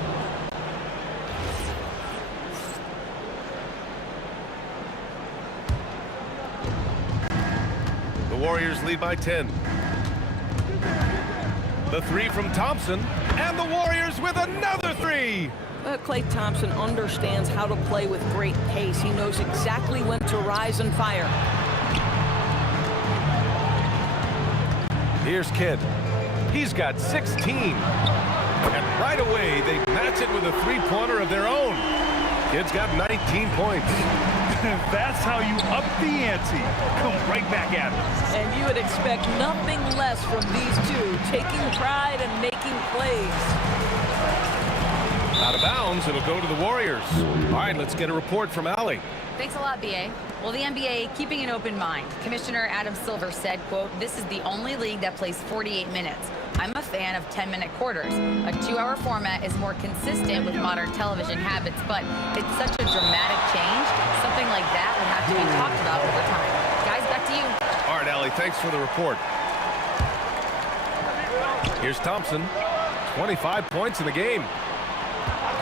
The Warriors lead by 10. The 3 from Thompson. And the Warriors with another 3. Klay Thompson understands how to play with great pace. He knows exactly when to rise and fire. Here's Kidd. He's got 16. And right away, they match it with a 3-pointer of their own. Kidd's got 19 points. That's how you up the ante. Come right back at it. And you would expect nothing less from these two, taking pride and making plays. Out of bounds, it'll go to the Warriors. All right, let's get a report from Allie. Thanks a lot, BA. Well, the NBA keeping an open mind. Commissioner Adam Silver said, quote, "This is the only league that plays 48 minutes. I'm a fan of 10-minute quarters. A 2-hour format is more consistent with modern television habits, but it's such a dramatic change. Something like that would have to be talked about over time." Guys, back to you. All right, Allie, thanks for the report. Here's Thompson. 25 points in the game.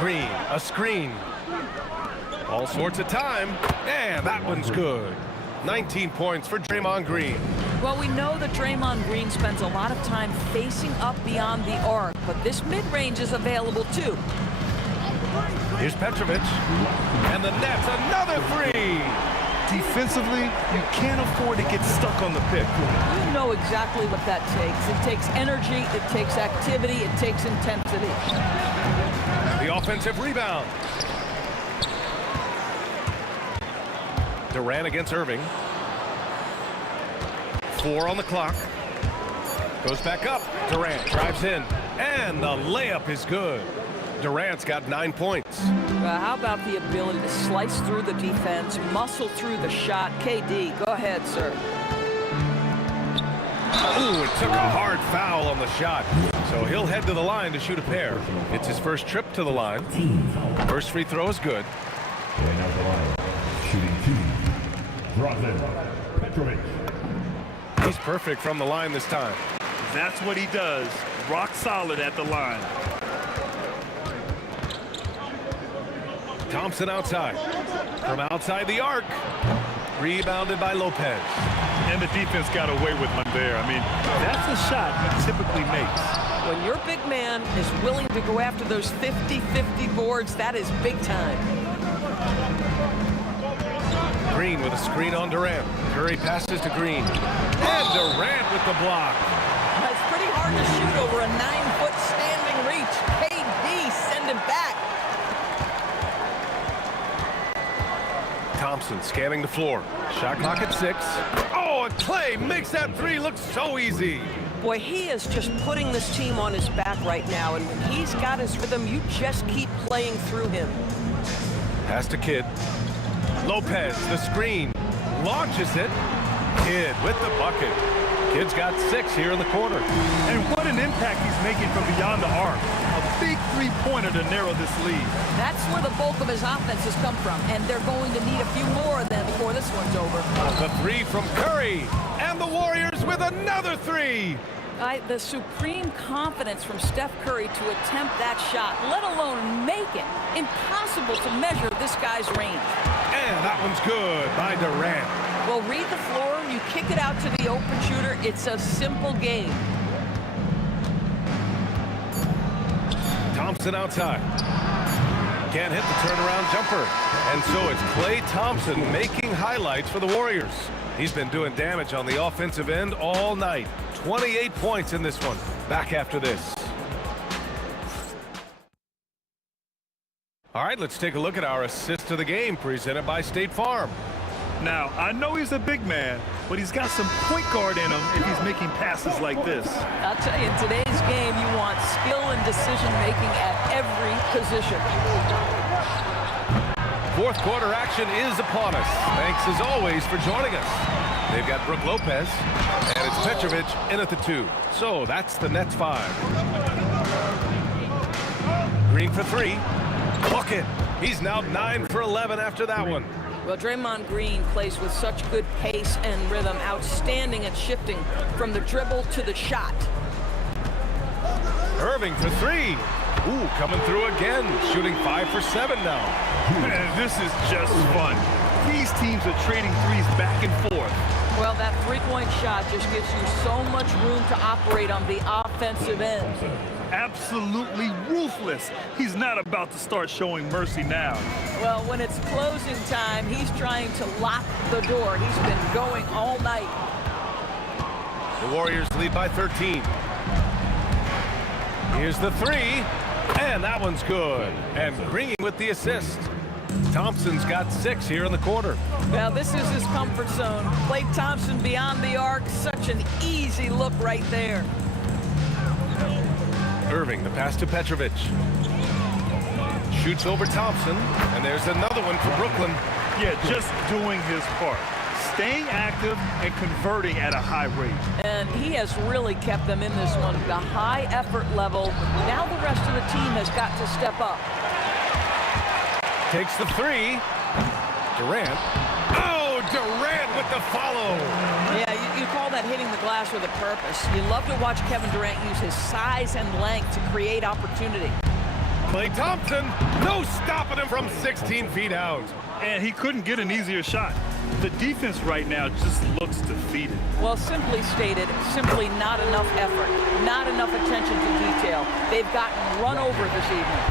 Green, a screen. All sorts of time, and that one's good. 19 points for Draymond Green. Well, we know that Draymond Green spends a lot of time facing up beyond the arc, but this mid-range is available too. Here's Petrovic, and the net's another three. Defensively, you can't afford to get stuck on the pick. You know exactly what that takes. It takes energy, it takes activity, it takes intensity. The offensive rebound. Durant against Irving. 4 on the clock. Goes back up. Durant drives in, and the layup is good. Durant's got 9 points. How about the ability to slice through the defense, muscle through the shot? KD, go ahead, sir. Ooh, it took a hard foul on the shot. So he'll head to the line to shoot a pair. It's his first trip to the line. First free throw is good. Going out the line, shooting 2. Drazen Petrovic. He's perfect from the line this time. That's what he does. Rock solid at the line. Thompson outside. From outside the arc. Rebounded by Lopez. And the defense got away with one there. I mean, that's a shot he typically makes. When your big man is willing to go after those 50-50 boards, that is big time. Green with a screen on Durant. Curry passes to Green. And Durant with the block. It's pretty hard to shoot over a 9-foot standing reach. KD, send him back. Thompson scanning the floor. Shot clock at 6. Oh, and Clay makes that three look so easy. Boy, he is just putting this team on his back right now, and when he's got his rhythm, you just keep playing through him. Pass to Kidd. Lopez, the screen. Launches it. Kidd with the bucket. Kidd's got 6 here in the quarter. And what an impact he's making from beyond the arc. A big three-pointer to narrow this lead. That's where the bulk of his offense has come from, and they're going to need a few more of them before this one's over. The three from Curry. And the Warriors with another 3. The supreme confidence from Steph Curry to attempt that shot, let alone make it. Impossible to measure this guy's range. And that one's good by Durant. Well, read the floor, you kick it out to the open shooter. It's a simple game. Thompson outside. Can't hit the turnaround jumper. And so it's Klay Thompson making highlights for the Warriors. He's been doing damage on the offensive end all night. 28 points in this one. Back after this. All right, let's take a look at our assist of the game presented by State Farm. Now, I know he's a big man, but he's got some point guard in him if he's making passes like this. I'll tell you, in today's game, you want skill and decision-making at every position. Fourth quarter action is upon us. Thanks, as always, for joining us. They've got Brook Lopez, and it's Petrovic in at the 2. So that's the Nets 5. Green for 3. Bucket. He's now 9 for 11 after that one. Well, Draymond Green plays with such good pace and rhythm, outstanding at shifting from the dribble to the shot. Irving for 3. Ooh, coming through again, shooting 5 for 7 now. Man, this is just fun. These teams are trading threes back and forth. Well, that three-point shot just gives you so much room to operate on the offensive end. Absolutely ruthless. He's not about to start showing mercy now. Well, when it's closing time, he's trying to lock the door. He's been going all night. The Warriors lead by 13. Here's the 3, and that one's good. And Green with the assist. Thompson's got 6 here in the quarter. Now, this is his comfort zone. Klay Thompson beyond the arc, such an easy look right there. Irving, the pass to Petrovic. Shoots over Thompson, and there's another one for Brooklyn. Yeah, just doing his part. Staying active and converting at a high rate. And he has really kept them in this one. The high effort level. Now the rest of the team has got to step up. Takes the three. Durant. Oh, Durant with the follow. Yeah, you call that hitting the glass with a purpose. You love to watch Kevin Durant use his size and length to create opportunity. Klay Thompson, no stopping him from 16 feet out. And he couldn't get an easier shot. The defense right now just looks defeated. Well, simply stated, simply not enough effort, not enough attention to detail. They've gotten run over this evening.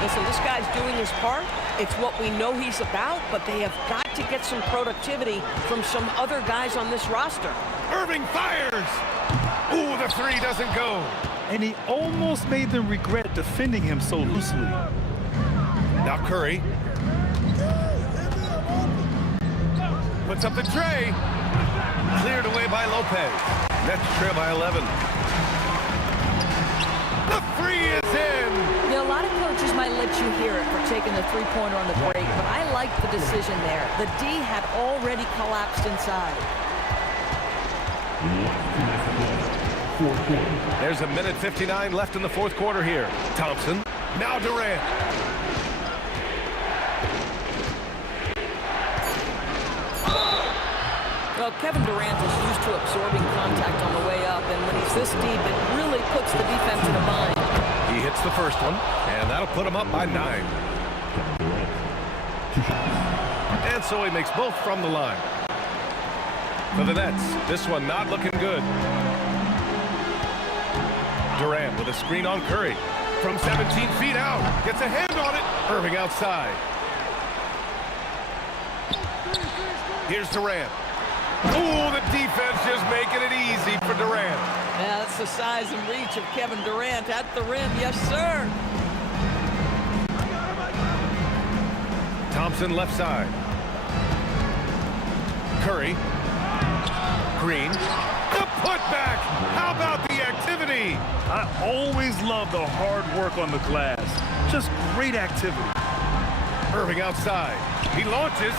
Listen, this guy's doing his part. It's what we know he's about, but they have got to get some productivity from some other guys on this roster. Irving fires. Ooh, the three doesn't go. And he almost made them regret defending him so loosely. Now Curry. Puts up the tray. Cleared away by Lopez. Nets trail by 11. The three is in. You know, a lot of coaches might let you hear it for taking the three-pointer on the break, but I like the decision there. The D had already collapsed inside. There's a minute 59 left in the fourth quarter here. Thompson. Now Durant. Well, Kevin Durant is used to absorbing contact on the way up, and when he's this deep, it really puts the defense in a bind. He hits the first one, and that'll put him up by 9. And so he makes both from the line. For the Nets, this one not looking good. Durant with a screen on Curry. From 17 feet out, gets a hand on it. Irving outside. Here's Durant. Ooh, the defense just making it easy for Durant. Yeah, that's the size and reach of Kevin Durant at the rim. Yes, sir. Thompson left side. Curry. Green. The putback. How about the activity? I always love the hard work on the glass. Just great activity. Irving outside. He launches.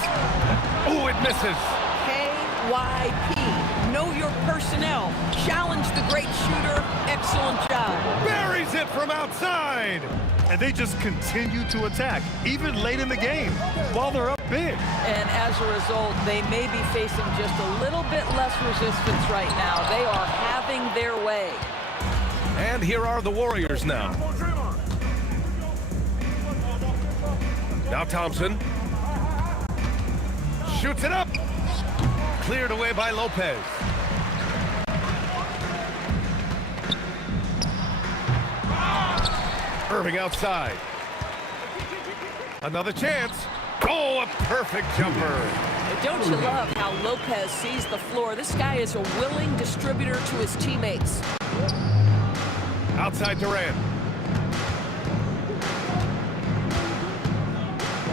Ooh, it misses. KYP. Know your personnel. Challenge the great shooter. Excellent job. Buries it from outside. And they just continue to attack, even late in the game, while they're up big. And as a result, they may be facing just a little bit less resistance right now. They are having their way. And here are the Warriors now. Now Thompson. Shoots it up. Cleared away by Lopez. Irving outside. Another chance. Oh, a perfect jumper. Don't you love how Lopez sees the floor? This guy is a willing distributor to his teammates. Outside Durant.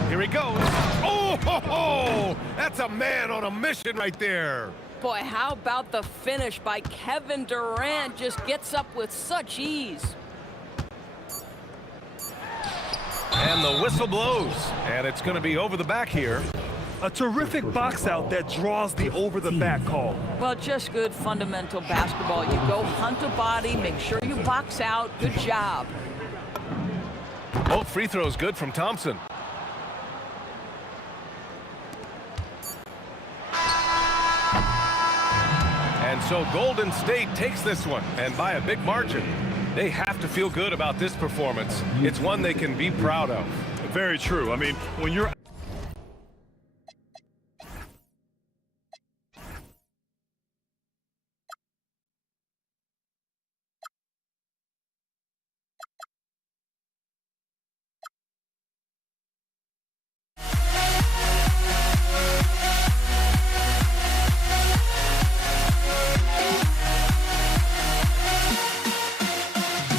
Here he goes. Oh, ho, ho. That's a man on a mission right there. Boy, how about the finish by Kevin Durant? Just gets up with such ease. And the whistle blows. And it's going to be over the back here. A terrific box out that draws the over-the-back call. Well, just good fundamental basketball. You go hunt a body, make sure you box out. Good job. Both free throws good from Thompson. And so Golden State takes this one, and by a big margin. They have to feel good about this performance. It's one they can be proud of. Very true. I mean, when you're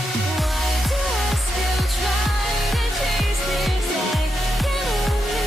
Why do I still try to chase this? I can't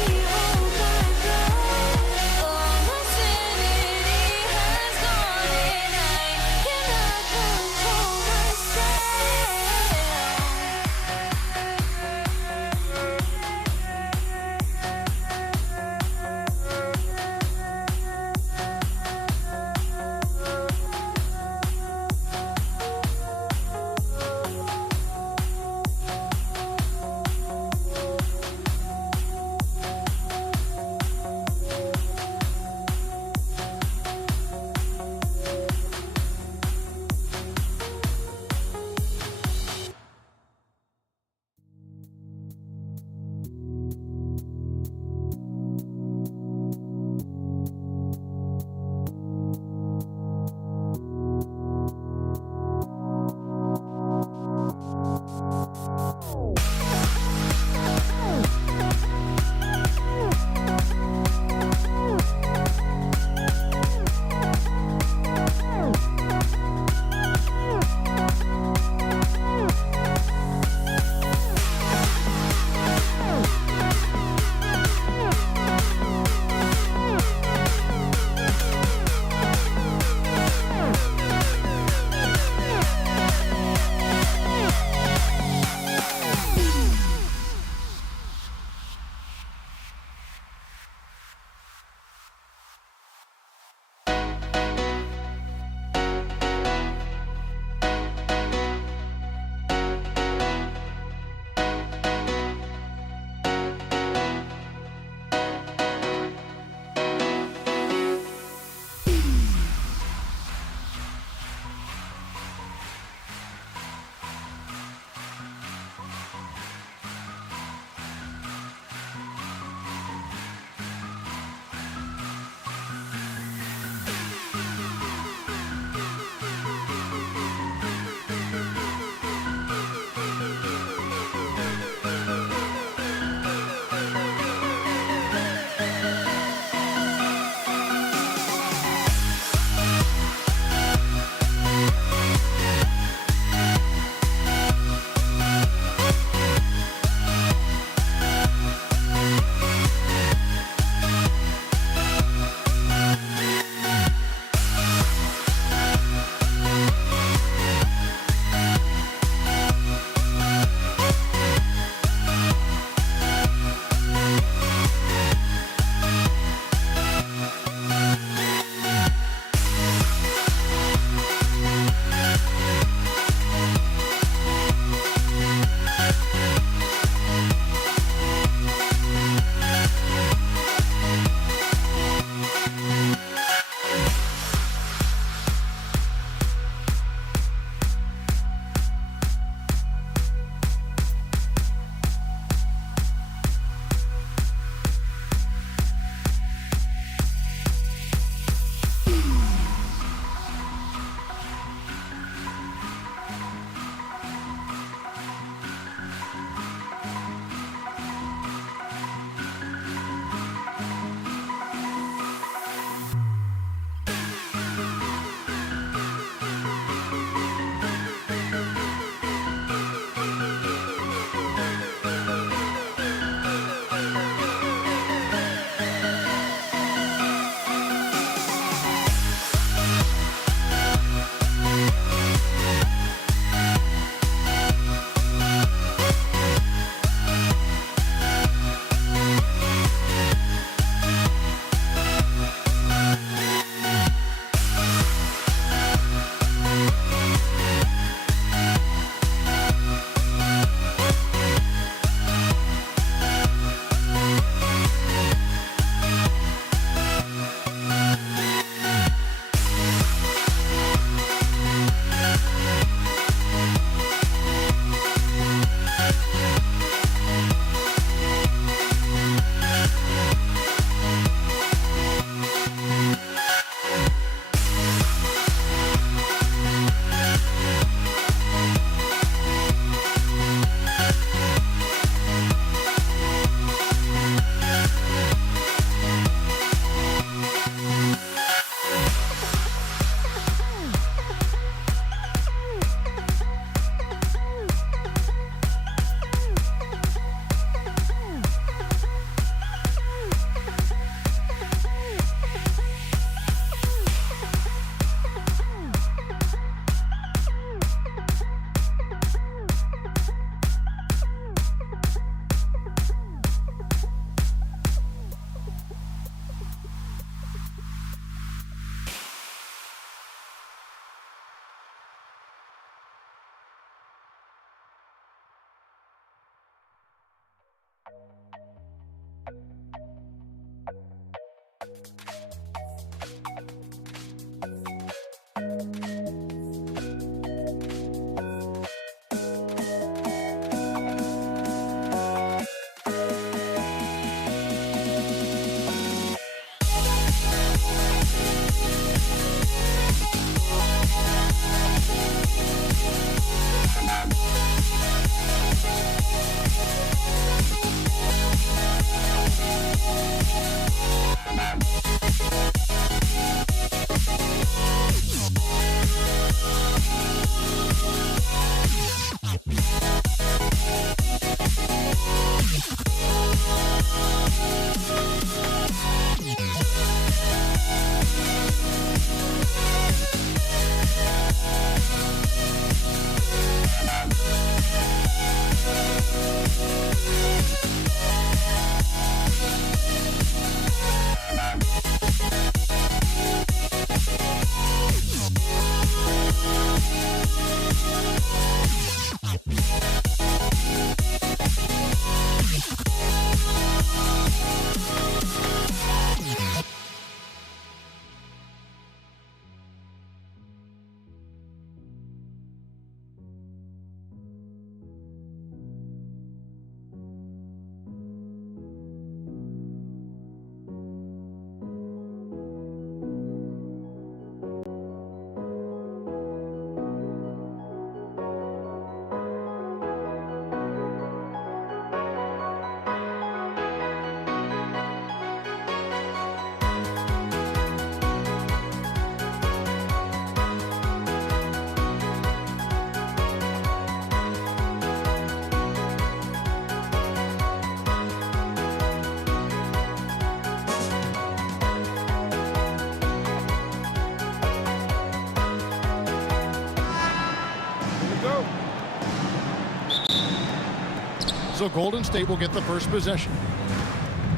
So Golden State will get the first possession.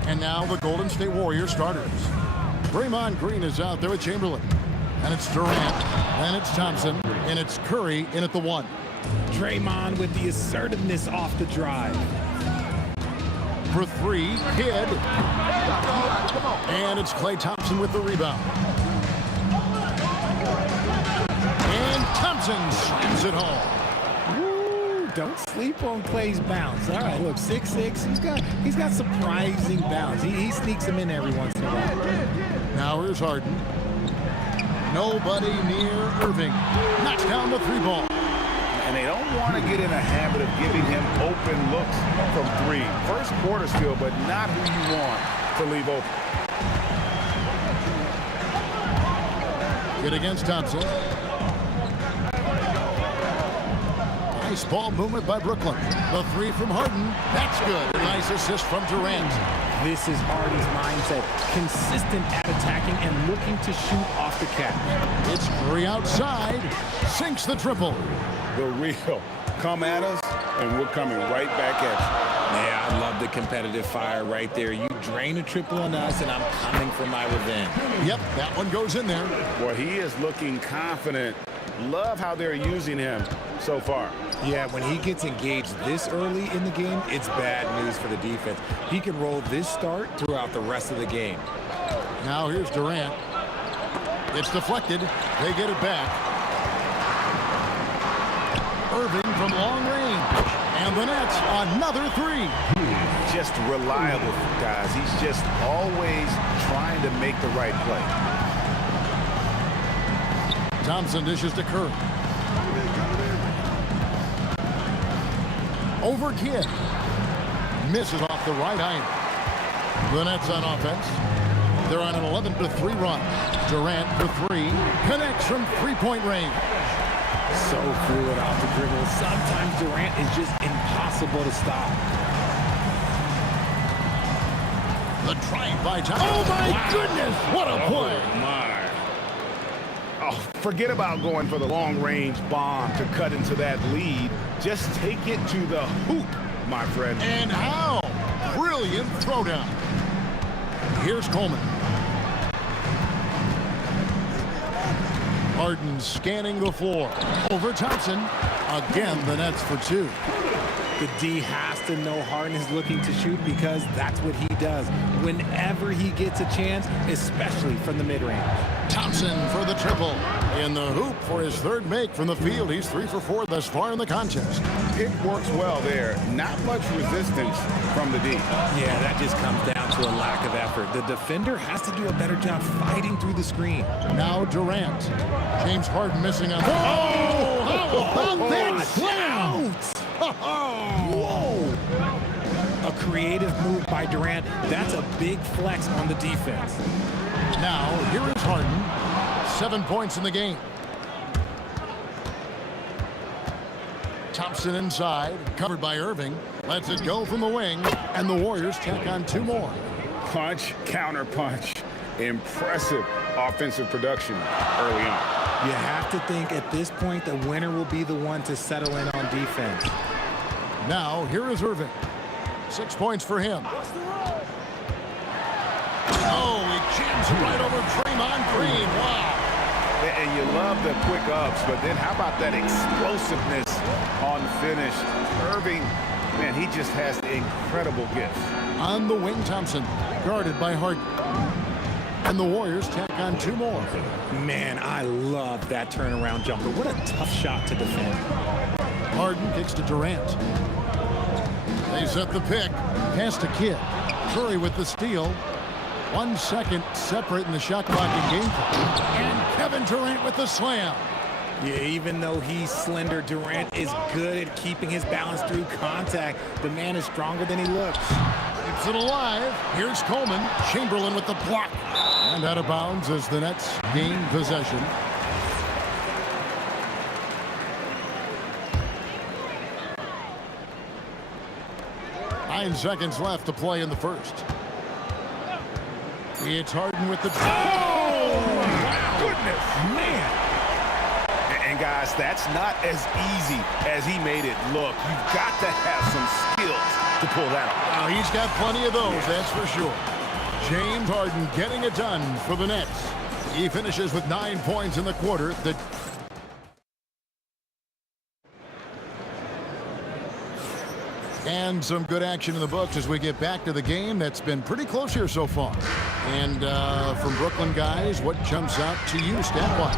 And now the Golden State Warriors starters. Draymond Green is out there with Chamberlain. And it's Durant. And it's Thompson. And it's Curry in at the 1. Draymond with the assertiveness off the drive. For 3, Kidd. And it's Klay Thompson with the rebound. And Thompson slams it home. Don't sleep on Klay's bounce. All right, look, 6'6". He's got surprising bounce. He sneaks him in every once in a while. Now here's Harden. Nobody near Irving. Knocks down the 3 ball. And they don't want to get in a habit of giving him open looks from 3. First quarter still, but not who you want to leave open. Good against Thompson. Nice ball movement by Brooklyn. The 3 from Harden. That's good. A nice assist from Durant. This is Harden's mindset. Consistent at attacking and looking to shoot off the catch. It's Curry outside. Sinks the triple. The real. Come at us, and we're coming right back at you. Yeah, I love the competitive fire right there. You drain a triple on us, and I'm coming for my revenge. Yep, that one goes in there. Well, he is looking confident. Love how they're using him so far. Yeah, when he gets engaged this early in the game, it's bad news for the defense. He can roll this start throughout the rest of the game. Now here's Durant. It's deflected. They get it back. Irving from long range. And the Nets, another 3. Just reliable, guys. He's just always trying to make the right play. Thompson dishes to Curry. Over Kidd. Misses off the right eye. The Nets on offense. They're on an 11-3 run. Durant for 3. Connects from 3-point range. So fluid off the dribble. Sometimes Durant is just impossible to stop. The drive by Thompson. Oh my goodness! What a play! Oh my. Oh, forget about going for the long-range bomb to cut into that lead. Just take it to the hoop, my friend. And how? Brilliant throwdown. Here's Coleman. Harden scanning the floor. Over Thompson. Again, the Nets for 2. The D has to know Harden is looking to shoot because that's what he does whenever he gets a chance, especially from the mid-range. Thompson for the triple. In the hoop for his third make from the field. He's 3 for 4 thus far in the contest. It works well there. Not much resistance from the D. Yeah, that just comes down to a lack of effort. The defender has to do a better job fighting through the screen. Now Durant. James Harden missing on. Oh, how about that slam? Whoa! A creative move by Durant. That's a big flex on the defense. Now, here is Harden. 7 points in the game. Thompson inside, covered by Irving. Lets it go from the wing, and the Warriors tack on 2 more. Punch, counter punch. Impressive offensive production early on. You have to think at this point the winner will be the one to settle in on defense. Now, here is Irving. 6 points for him. Oh, he jams right over Draymond Green. Wow. And you love the quick ups, but then how about that explosiveness on the finish? Irving, man, he just has incredible gifts. On the wing, Thompson, guarded by Harden. And the Warriors tack on 2 more. Man, I love that turnaround jumper. What a tough shot to defend. Harden kicks to Durant. They set the pick. Pass to Kidd. Curry with the steal. 1 second separating the shot clock in game clock. And Kevin Durant with the slam. Yeah, even though he's slender, Durant is good at keeping his balance through contact. The man is stronger than he looks. Keeps it alive. Here's Coleman. Chamberlain with the block. And out of bounds as the Nets gain possession. Nine seconds left to play in the first. It's Harden with the... Oh, my goodness. Man. And guys, that's not as easy as he made it look. You've got to have some skills to pull that off. Oh, he's got plenty of those, that's for sure. James Harden getting it done for the Nets. He finishes with 9 points in the quarter. And some good action in the books as we get back to the game that's been pretty close here so far. And from Brooklyn guys, what jumps out to you stat-wise?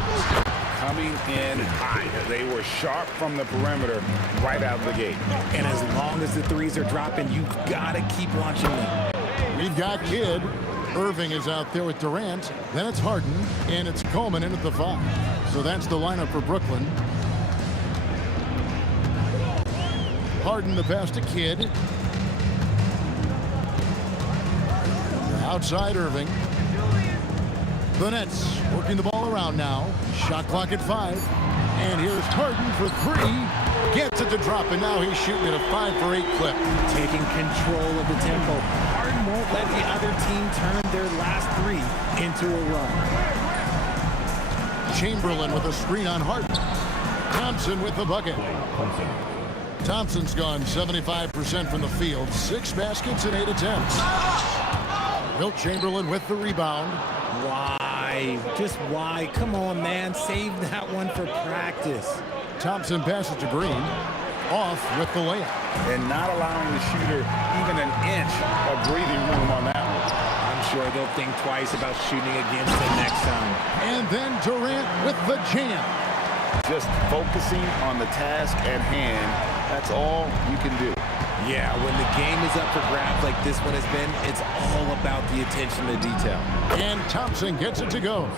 Coming in high. They were sharp from the perimeter right out of the gate. And as long as the threes are dropping, you've got to keep launching them. We've got Kidd. Irving is out there with Durant. Then it's Harden, and it's Coleman in at the 5. So that's the lineup for Brooklyn. Harden the pass to Kidd. Outside Irving. The Nets working the ball around now. Shot clock at 5. And here's Harden for 3. Gets it to drop, and now he's shooting at a 5 for 8 clip. Taking control of the tempo. Harden won't let the other team turn their last 3 into a run. Chamberlain with a screen on Harden. Thompson with the bucket. Thompson's gone 75% from the field. 6 baskets and 8 attempts. Wilt Chamberlain with the rebound. Why? Just why? Come on, man. Save that one for practice. Thompson passes to Green. Off with the layup. And not allowing the shooter even an inch of breathing room on that one. I'm sure they'll think twice about shooting against him next time. And then Durant with the jam. Just focusing on the task at hand. That's all you can do. Yeah, when the game is up for grabs like this one has been, it's all about the attention to detail. And Thompson gets it to go.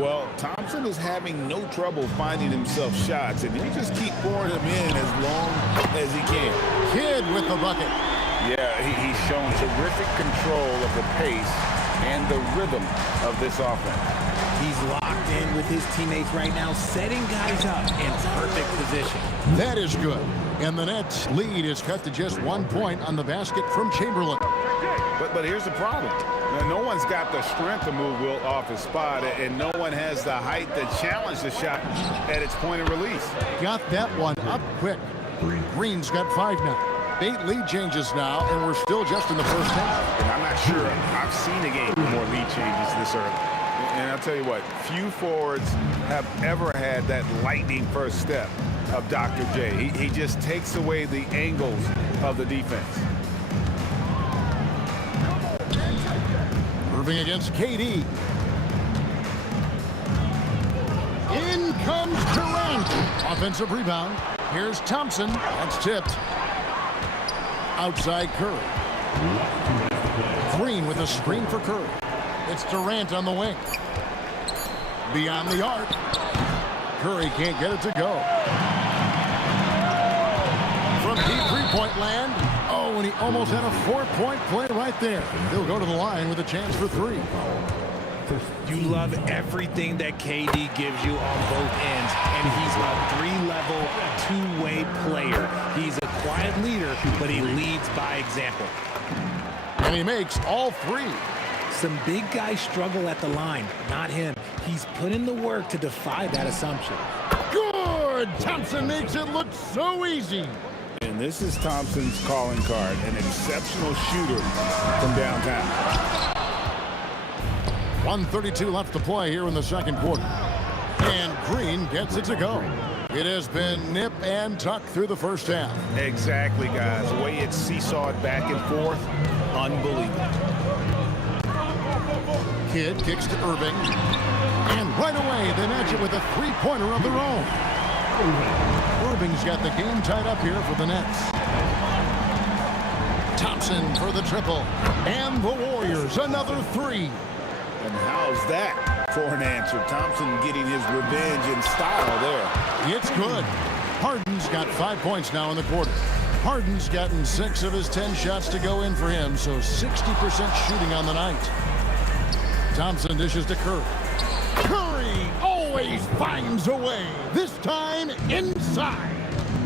Well, Thompson is having no trouble finding himself shots, and he just keep pouring them in as long as he can. Kidd with the bucket. Yeah, he's shown terrific control of the pace and the rhythm of this offense. He's locked in with his teammates right now, setting guys up in perfect position. That is good. And the Nets lead is cut to just 1 point on the basket from Chamberlain. But here's the problem. Now, no one's got the strength to move Wilt off his spot, and no one has the height to challenge the shot at its point of release. Got that one up quick. Green's got 5 now. 8 lead changes now, and we're still just in the first half. And I'm not sure I've seen a game with more lead changes this early. And I'll tell you what, few forwards have ever had that lightning first step of Dr. J. He just takes away the angles of the defense. Irving against KD. In comes Durant. Offensive rebound. Here's Thompson. That's tipped. Outside Curry. Green with a screen for Curry. It's Durant on the wing. Beyond the arc. Curry can't get it to go. From deep three-point land. Oh, and he almost had a four-point play right there. He'll go to the line with a chance for three. You love everything that KD gives you on both ends, and he's a three-level, two-way player. He's a quiet leader, but he leads by example. And he makes all three. Some big guys struggle at the line, not him. He's put in the work to defy that assumption. Good! Thompson makes it look so easy. And this is Thompson's calling card, an exceptional shooter from downtown. 1:32 left to play here in the second quarter. And Green gets it to go. It has been nip and tuck through the first half. Exactly, guys. The way it's seesawed back and forth, unbelievable. Kidd kicks to Irving. And right away, they match it with a three-pointer of their own. Irving's got the game tied up here for the Nets. Thompson for the triple. And the Warriors, another three. And how's that for an answer? Thompson getting his revenge in style there. It's good. Harden's got 5 points now in the quarter. Harden's gotten 6 of his 10 shots to go in for him, so 60% shooting on the night. Thompson dishes to Curry. Curry always finds a way, this time inside.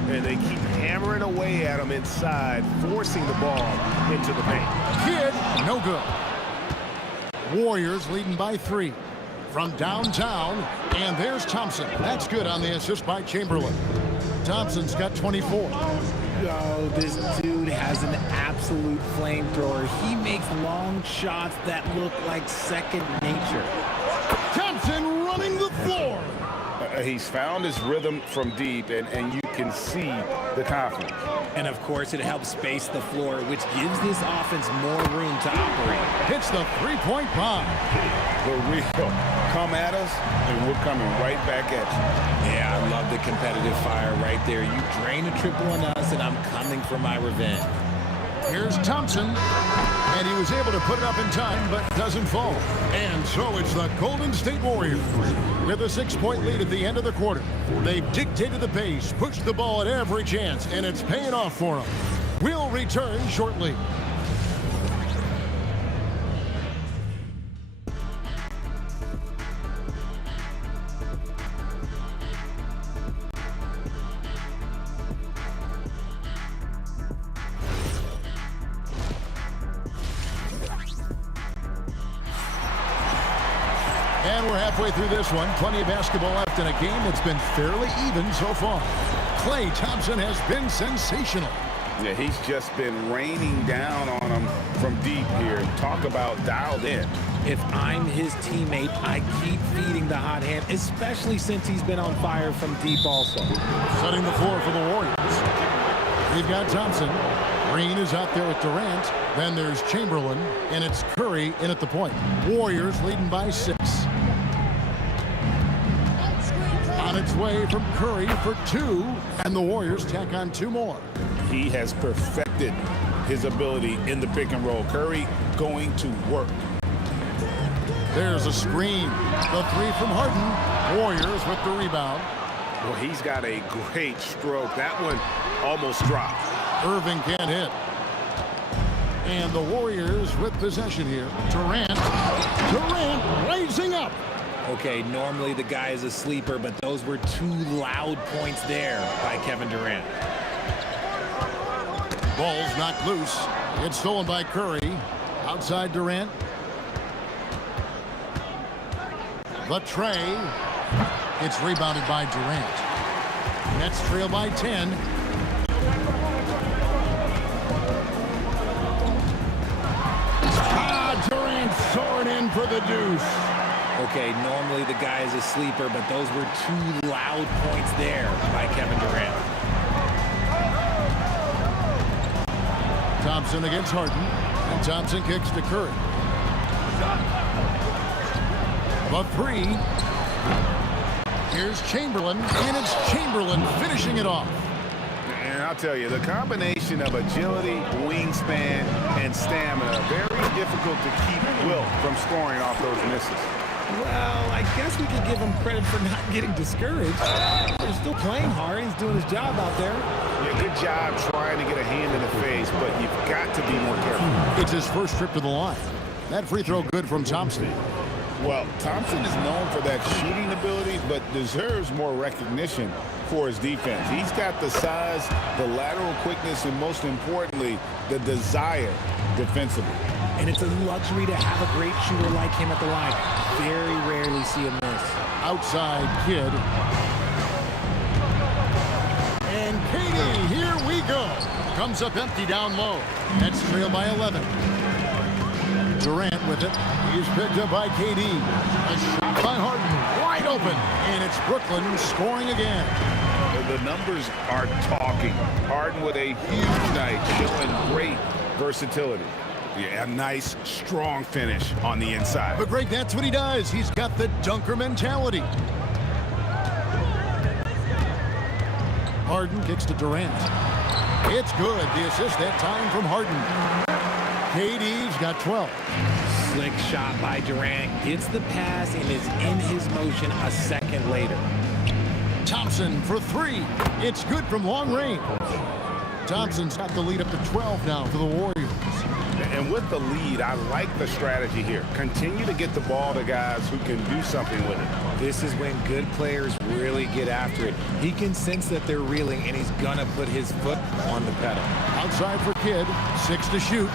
And they keep hammering away at him inside, forcing the ball into the paint. Kidd, no good. Warriors leading by 3 from downtown, and there's Thompson. That's good on the assist by Chamberlain. Thompson's got 24. Oh, this dude has an absolute flamethrower. He makes long shots that look like second nature. Thompson running the floor. He's found his rhythm from deep, and you can see the confidence. And of course, it helps space the floor, which gives this offense more room to operate. Hits the three-point bomb. The real come at us, and we're coming right back at you. Yeah, I love the competitive fire right there. You drain a triple on us, and I'm coming for my revenge. Here's Thompson, and he was able to put it up in time, but doesn't fall. And so it's the Golden State Warriors with a 6-point lead at the end of the quarter. They've dictated the pace, pushed the ball at every chance, and it's paying off for them. We'll return shortly. And we're halfway through this one. Plenty of basketball left in a game that's been fairly even so far. Klay Thompson has been sensational. Yeah, he's just been raining down on them from deep here. Talk about dialed in. If I'm his teammate, I keep feeding the hot hand, especially since he's been on fire from deep also. Setting the floor for the Warriors. We've got Thompson. Green is out there with Durant. Then there's Chamberlain, and it's Curry in at the point. Warriors leading by 6. On its way from Curry for 2, and the Warriors tack on 2 more. He has perfected his ability in the pick and roll. Curry going to work. There's a screen. The 3 from Harden. Warriors with the rebound. Well, he's got a great stroke. That one almost dropped. Irving can't hit. And the Warriors with possession here. Durant raising up. Okay, normally the guy is a sleeper, but those were 2 loud points there by Kevin Durant. Ball's knocked loose. It's stolen by Curry. Outside Durant. The tray. It's rebounded by Durant. Nets trail by 10. Durant soared in for the deuce. Okay, normally the guy is a sleeper, but those were 2 loud points there by Kevin Durant. Thompson against Harden. And Thompson kicks to Curry. The three. Here's Chamberlain, and it's Chamberlain finishing it off. And I'll tell you, the combination of agility, wingspan, and stamina, very difficult to keep Wilt from scoring off those misses. Well, I guess we could give him credit for not getting discouraged. He's still playing hard. He's doing his job out there. Yeah, good job trying to get a hand in the face, but you've got to be more careful. It's his first trip to the line. That free throw good from Thompson. Well, Thompson is known for that shooting ability, but deserves more recognition for his defense. He's got the size, the lateral quickness, and most importantly, the desire defensively. And it's a luxury to have a great shooter like him at the line. Very rarely see him miss. Outside Kidd. And KD, here we go. Comes up empty down low. Nets trail by 11. Durant with it. He's picked up by KD. A shot by Harden. Wide open. And it's Brooklyn scoring again. The numbers are talking. Harden with a huge night, showing great versatility. Yeah, a nice, strong finish on the inside. But Greg, that's what he does. He's got the dunker mentality. Harden kicks to Durant. It's good. The assist that time from Harden. KD's got 12. Slick shot by Durant. Gets the pass and is in his motion a second later. Thompson for three. It's good from long range. Thompson's got the lead up to 12 now for the Warriors. And with the lead, I like the strategy here. Continue to get the ball to guys who can do something with it. This is when good players really get after it. He can sense that they're reeling, and he's gonna put his foot on the pedal. Outside for Kidd. 6 to shoot.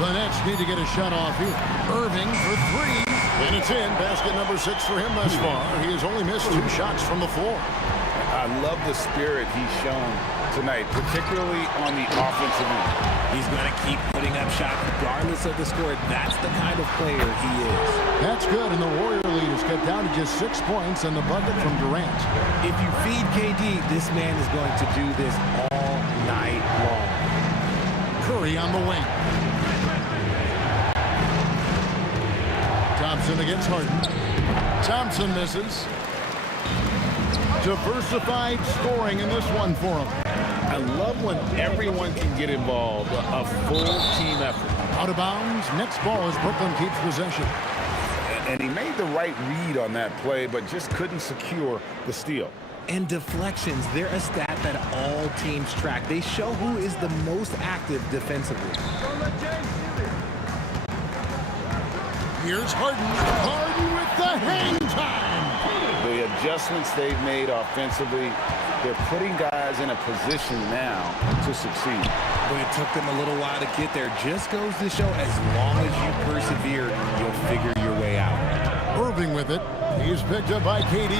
The Nets need to get a shot off here. Irving for three. And it's in. Basket number 6 for him thus far. He has only missed 2 shots from the floor. I love the spirit he's shown tonight, particularly on the offensive end. He's going to keep putting up shots regardless of the score. That's the kind of player he is. That's good, and the Warrior lead is cut down to just 6 points and the bucket from Durant. If you feed KD, this man is going to do this all night long. Curry on the wing. Thompson against Harden. Thompson misses. Diversified scoring in this one for him. I love when everyone can get involved, a full team effort. Out of bounds, next ball as Brooklyn keeps possession. And he made the right read on that play, but just couldn't secure the steal. And deflections, they're a stat that all teams track. They show who is the most active defensively. Here's Harden. Harden with the hang time. The adjustments they've made offensively, they're putting guys in a position now to succeed. But it took them a little while to get there. Just goes to show as long as you persevere, you'll figure your way out. Irving with it. He's picked up by KD.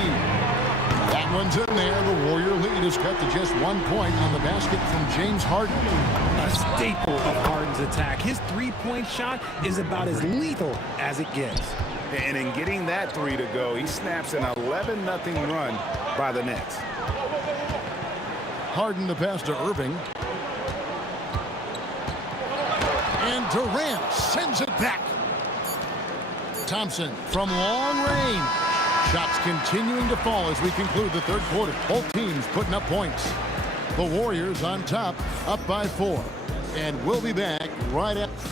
That one's in there. The Warrior lead is cut to just 1 point on the basket from James Harden. A staple of Harden's attack. His three-point shot is about as lethal as it gets. And in getting that three to go, he snaps an 11-0 run by the Nets. Harden the pass to Irving. And Durant sends it back. Thompson from long range. Shots continuing to fall as we conclude the third quarter. Both teams putting up points. The Warriors on top, up by 4. And we'll be back right after.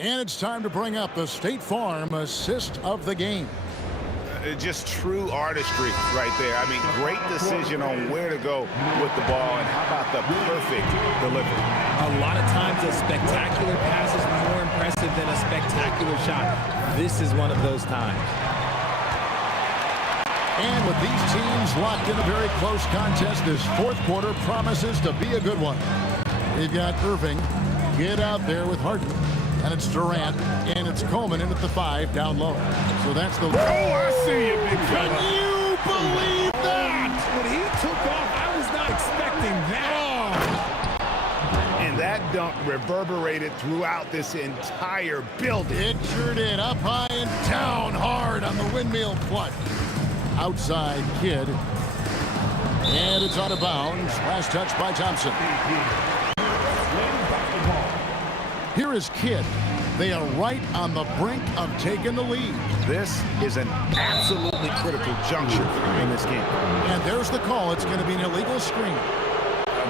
And it's time to bring up the State Farm assist of the game. Just true artistry right there. I mean, great decision on where to go with the ball, and how about the perfect delivery. A lot of times a spectacular pass is more impressive than a spectacular shot. This is one of those times. And with these teams locked in a very close contest, this fourth quarter promises to be a good one. We've got Irving get out there with Harden. And it's Durant, and it's Coleman in at the 5 down low. So that's the... Oh, I see you, big fella. Can you believe that? When he took off, I was not expecting that. And that dunk reverberated throughout this entire building. It sure did. Up high and down hard on the windmill clutch. Outside Kidd. And it's out of bounds. Last touch by Thompson. Here is Kidd. They are right on the brink of taking the lead. This is an absolutely critical juncture in this game. And there's the call. It's going to be an illegal screen.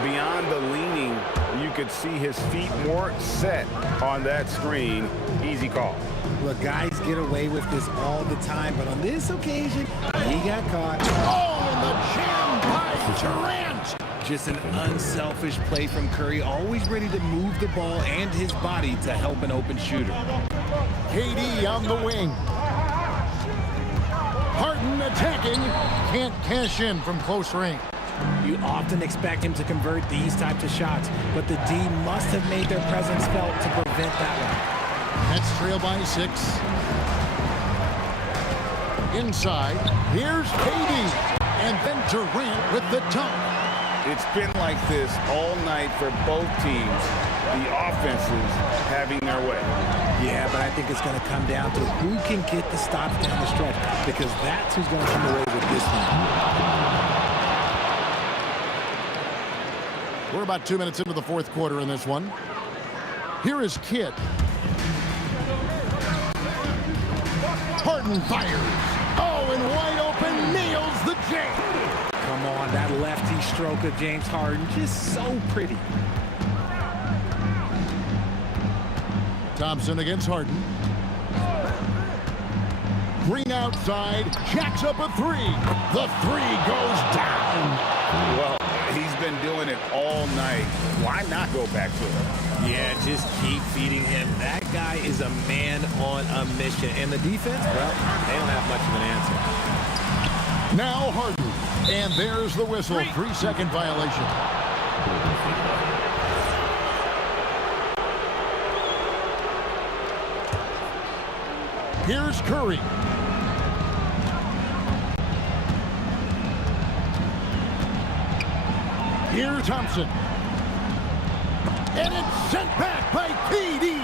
Beyond the leaning, you could see his feet more set on that screen. Easy call. Look, guys get away with this all the time, but on this occasion, he got caught. Oh, and the jam by Durant. Just an unselfish play from Curry, always ready to move the ball and his body to help an open shooter. KD on the wing. Harden attacking. Can't cash in from close range. You often expect him to convert these types of shots, but the D must have made their presence felt to prevent that one. That's trail by 6. Inside, here's KD. And then Durant with the dunk. It's been like this all night for both teams. The offenses having their way. Yeah, but I think it's going to come down to who can get the stops down the stretch, because that's who's going to come away with this one. We're about 2 minutes into the fourth quarter in this one. Here is Kidd. Harden fires. Oh, and wide open, nails the jam. Come on, that lefty stroke of James Harden, just so pretty. Thompson against Harden. Green outside, jacks up a 3. The 3 goes down. Well, he's been doing it all night. Why not go back to it? Yeah, just keep feeding him. That guy is a man on a mission. And the defense, well, they don't have much of an answer. Now Harden. And there's the whistle. 3-second violation. Here's Curry. Here's Thompson. And it's sent back by KD.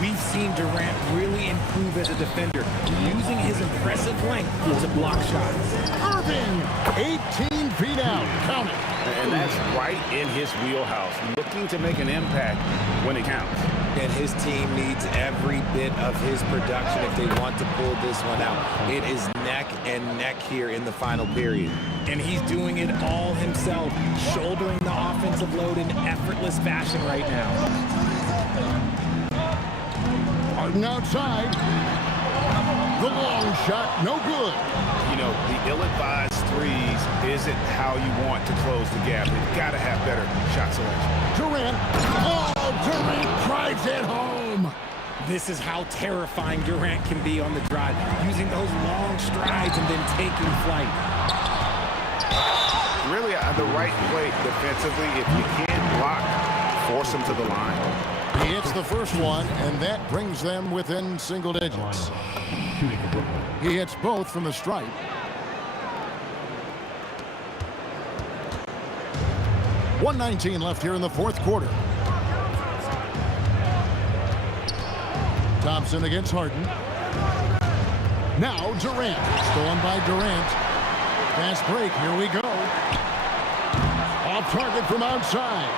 We've seen Durant really improve as a defender, using his impressive length to block shots. Irving, 18 feet out. Count it. And that's right in his wheelhouse, looking to make an impact when it counts. And his team needs every bit of his production if they want to pull this one out. It is neck and neck here in the final period. And he's doing it all himself, shouldering the offensive load in effortless fashion right now. Harden outside. The long shot, no good. You know, the ill-advised threes isn't how you want to close the gap. You've got to have better shot selection. Durant. Oh, Durant drives it home. This is how terrifying Durant can be on the drive, using those long strides and then taking flight. Really, the right play defensively. If you can't block, force him to the line. He hits the first one, and that brings them within single digits. He hits both from the stripe. .119 left here in the fourth quarter. Thompson against Harden. Now Durant. Stolen by Durant. Fast break. Here we go. Off target from outside.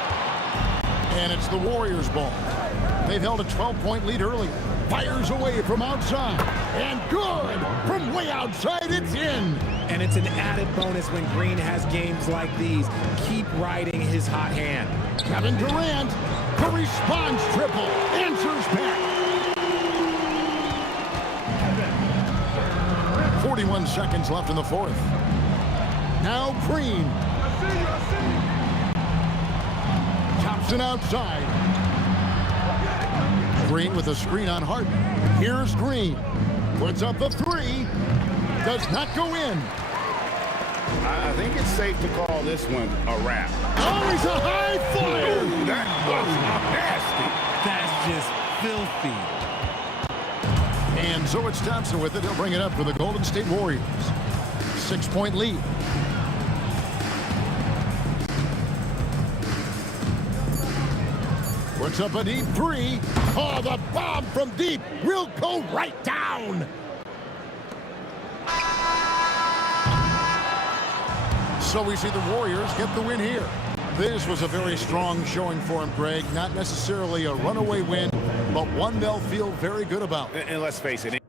And it's the Warriors' ball. They've held a 12-point lead earlier. Fires away from outside. And good! From way outside, it's in. And it's an added bonus when Green has games like these. Keep riding his hot hand. Kevin Durant, the response triple, answers back. 41 seconds left in the fourth. Now Green. Thompson outside. Green with a screen on Harden. Here's Green. Puts up the 3. Does not go in. I think it's safe to call this one a wrap. Oh, he's a high flyer. That was nasty. That's just filthy. And so it's Thompson with it. He'll bring it up for the Golden State Warriors. 6-point lead. Puts up a deep 3. Oh, the bomb from deep will go right down. So we see the Warriors get the win here. This was a very strong showing for him, Greg. Not necessarily a runaway win, but one they'll feel very good about. And let's face it.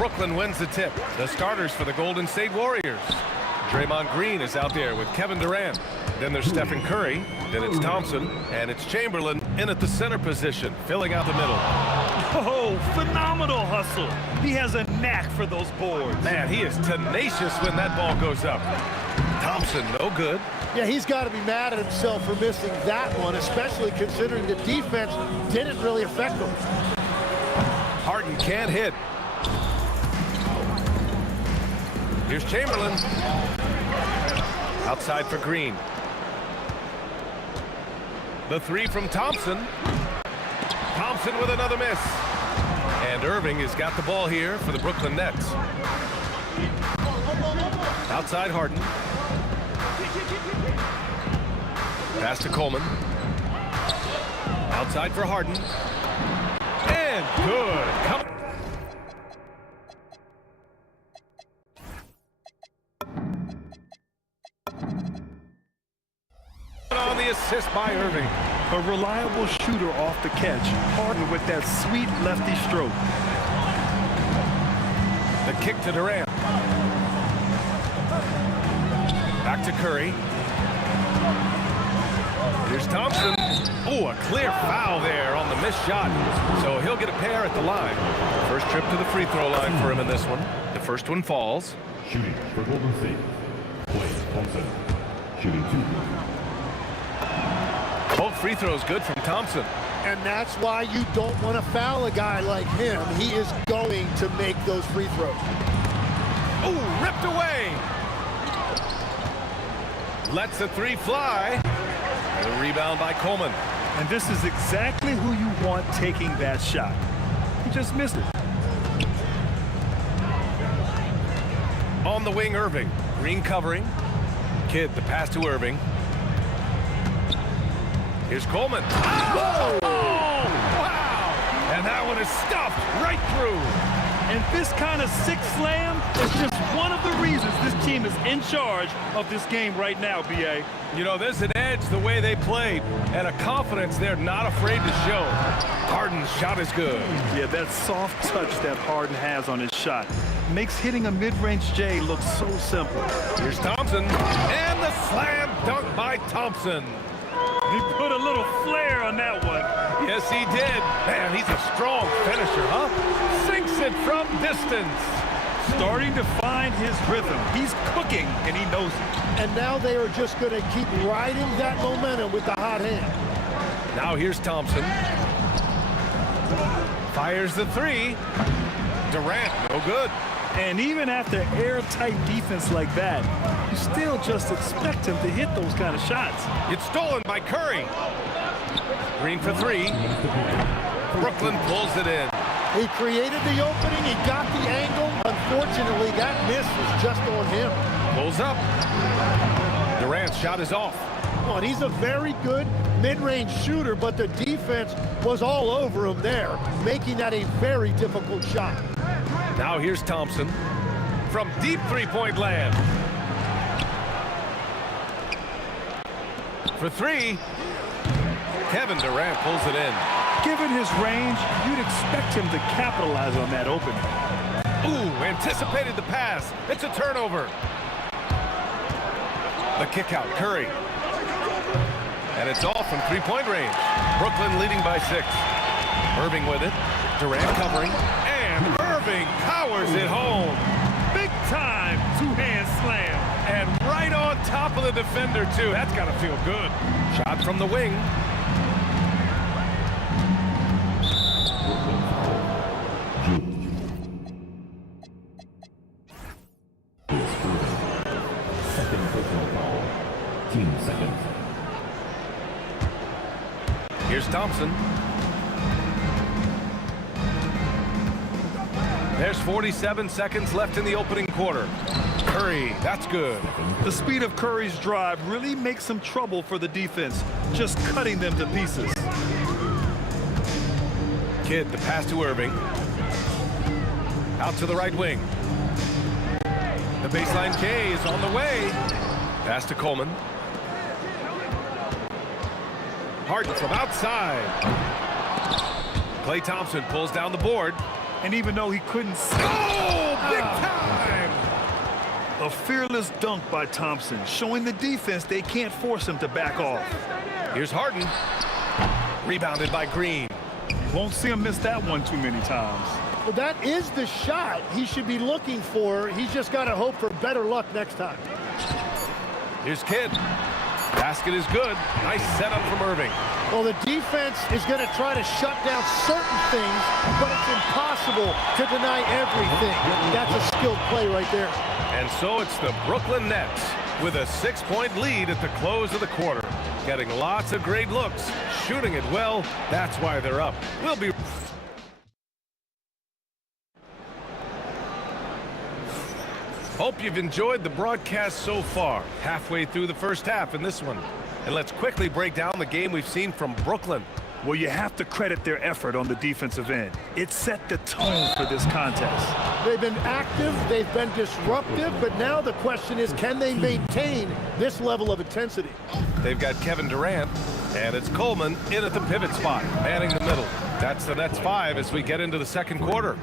Brooklyn wins the tip. The starters for the Golden State Warriors. Draymond Green is out there with Kevin Durant. Then there's Stephen Curry. Then it's Thompson. And it's Chamberlain in at the center position, filling out the middle. Oh, phenomenal hustle. He has a knack for those boards. Man, he is tenacious when that ball goes up. Thompson, no good. Yeah, he's got to be mad at himself for missing that one, especially considering the defense didn't really affect him. Harden can't hit. Here's Chamberlain. Outside for Green. The three from Thompson. Thompson with another miss. And Irving has got the ball here for the Brooklyn Nets. Outside Harden. Pass to Coleman. Outside for Harden. And good. On the assist by Irving. A reliable shooter off the catch. Harden with that sweet lefty stroke. The kick to Durant. Back to Curry. Here's Thompson. Oh, a clear foul there on the missed shot. So he'll get a pair at the line. First trip to the free throw line for him in this one. The first one falls. Shooting for Golden State. Klay Thompson. Shooting 2. Both free throws good from Thompson. And that's why you don't want to foul a guy like him. He is going to make those free throws. Ooh, ripped away. Lets the three fly. And a rebound by Coleman. And this is exactly who you want taking that shot. He just missed it. On the wing, Irving. Green covering. Kidd, the pass to Irving. Here's Coleman. Oh! Wow! And that one is stuffed right through. And this kind of sick slam is just one of the reasons this team is in charge of this game right now, B.A. You know, there's an edge the way they played and a confidence they're not afraid to show. Harden's shot is good. Yeah, that soft touch that Harden has on his shot makes hitting a mid-range J look so simple. Here's Thompson. And the slam dunk by Thompson. He put a little flair on that one. Yes, he did. Man, he's a strong finisher, huh? Sinks it from distance. Starting to find his rhythm. He's cooking, and he knows it. And now they are just going to keep riding that momentum with the hot hand. Now here's Thompson. Fires the three. Durant, no good. And even after airtight defense like that, you still just expect him to hit those kind of shots. It's stolen by Curry. Green for three. Brooklyn pulls it in. He created the opening. He got the angle. Unfortunately, that miss was just on him. Pulls up. Durant's shot is off. Oh, and he's a very good mid-range shooter, but the defense was all over him there, making that a very difficult shot. Now here's Thompson from deep three-point land. For three, Kevin Durant pulls it in. Given his range, you'd expect him to capitalize on that opening. Ooh, anticipated the pass. It's a turnover. The kick out, Curry. And it's off from three-point range. Brooklyn leading by 6. Irving with it. Durant covering. And Irving powers it home. Big time two-hand slam. And right on top of the defender, too. That's got to feel good. Shot from the wing. Here's Thompson. There's 47 seconds left in the opening quarter. Curry, that's good. The speed of Curry's drive really makes some trouble for the defense, just cutting them to pieces. Kidd, the pass to Irving. Out to the right wing. The baseline K is on the way. Pass to Coleman. Harden from outside. Klay Thompson pulls down the board. And even though he couldn't... Big time! A fearless dunk by Thompson, showing the defense they can't force him to back off. Here's Harden. Rebounded by Green. Won't see him miss that one too many times. Well, that is the shot he should be looking for. He's just got to hope for better luck next time. Here's Kidd. Basket is good. Nice setup from Irving. Well, the defense is going to try to shut down certain things, but it's impossible to deny everything. That's a skilled play right there. And so it's the Brooklyn Nets with a 6-point lead at the close of the quarter. Getting lots of great looks, shooting it well. That's why they're up. We'll be... Hope you've enjoyed the broadcast so far. Halfway through the first half in this one. And let's quickly break down the game we've seen from Brooklyn. Well, you have to credit their effort on the defensive end. It set the tone for this contest. They've been active, they've been disruptive, but now the question is, can they maintain this level of intensity? They've got Kevin Durant, and it's Coleman in at the pivot spot, manning the middle. That's the Nets 5 as we get into the second quarter.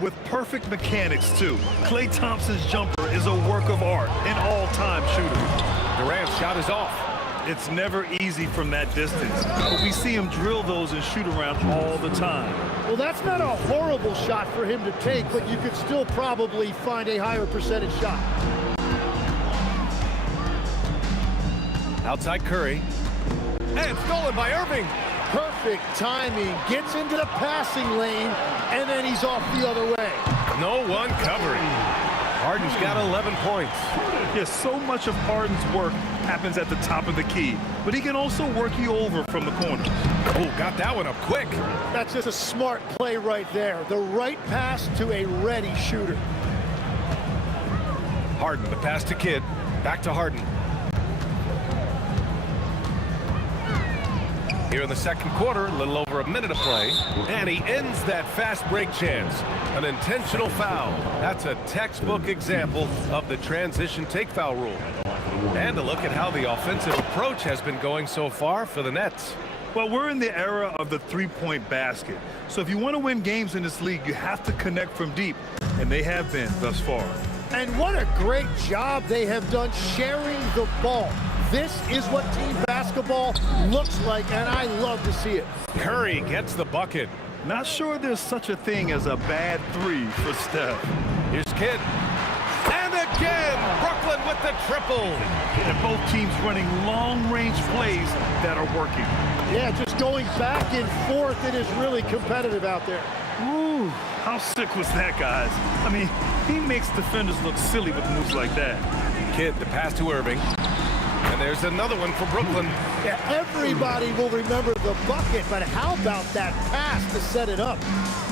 With perfect mechanics, too. Klay Thompson's jumper is a work of art, an all-time shooter. Durant's shot is off. It's never easy from that distance, but we see him drill those and shoot around all the time. Well, that's not a horrible shot for him to take, but you could still probably find a higher percentage shot. Outside Curry. And stolen by Irving. Perfect timing. Gets into the passing lane, and then he's off the other way. No one covering. Harden's got 11 points. Yes, so much of Harden's work happens at the top of the key, but he can also work you over from the corner. Oh, got that one up quick. That's just a smart play right there. The right pass to a ready shooter. Harden, the pass to Kidd. Back to Harden. Here in the second quarter, a little over a minute of play. And he ends that fast break chance. An intentional foul. That's a textbook example of the transition take foul rule. And a look at how the offensive approach has been going so far for the Nets. Well, we're in the era of the three-point basket. So if you want to win games in this league, you have to connect from deep. And they have been thus far. And what a great job they have done sharing the ball. This is what team basketball looks like, and I love to see it. Curry gets the bucket. Not sure there's such a thing as a bad three for Steph. Here's Kidd. And again, Brooklyn with the triple. And both teams running long-range plays that are working. Yeah, just going back and forth. It is really competitive out there. Ooh, how sick was that, guys? I mean, he makes defenders look silly with moves like that. Kidd, the pass to Irving. And there's another one for Brooklyn. Yeah, everybody will remember the bucket, but how about that pass to set it up?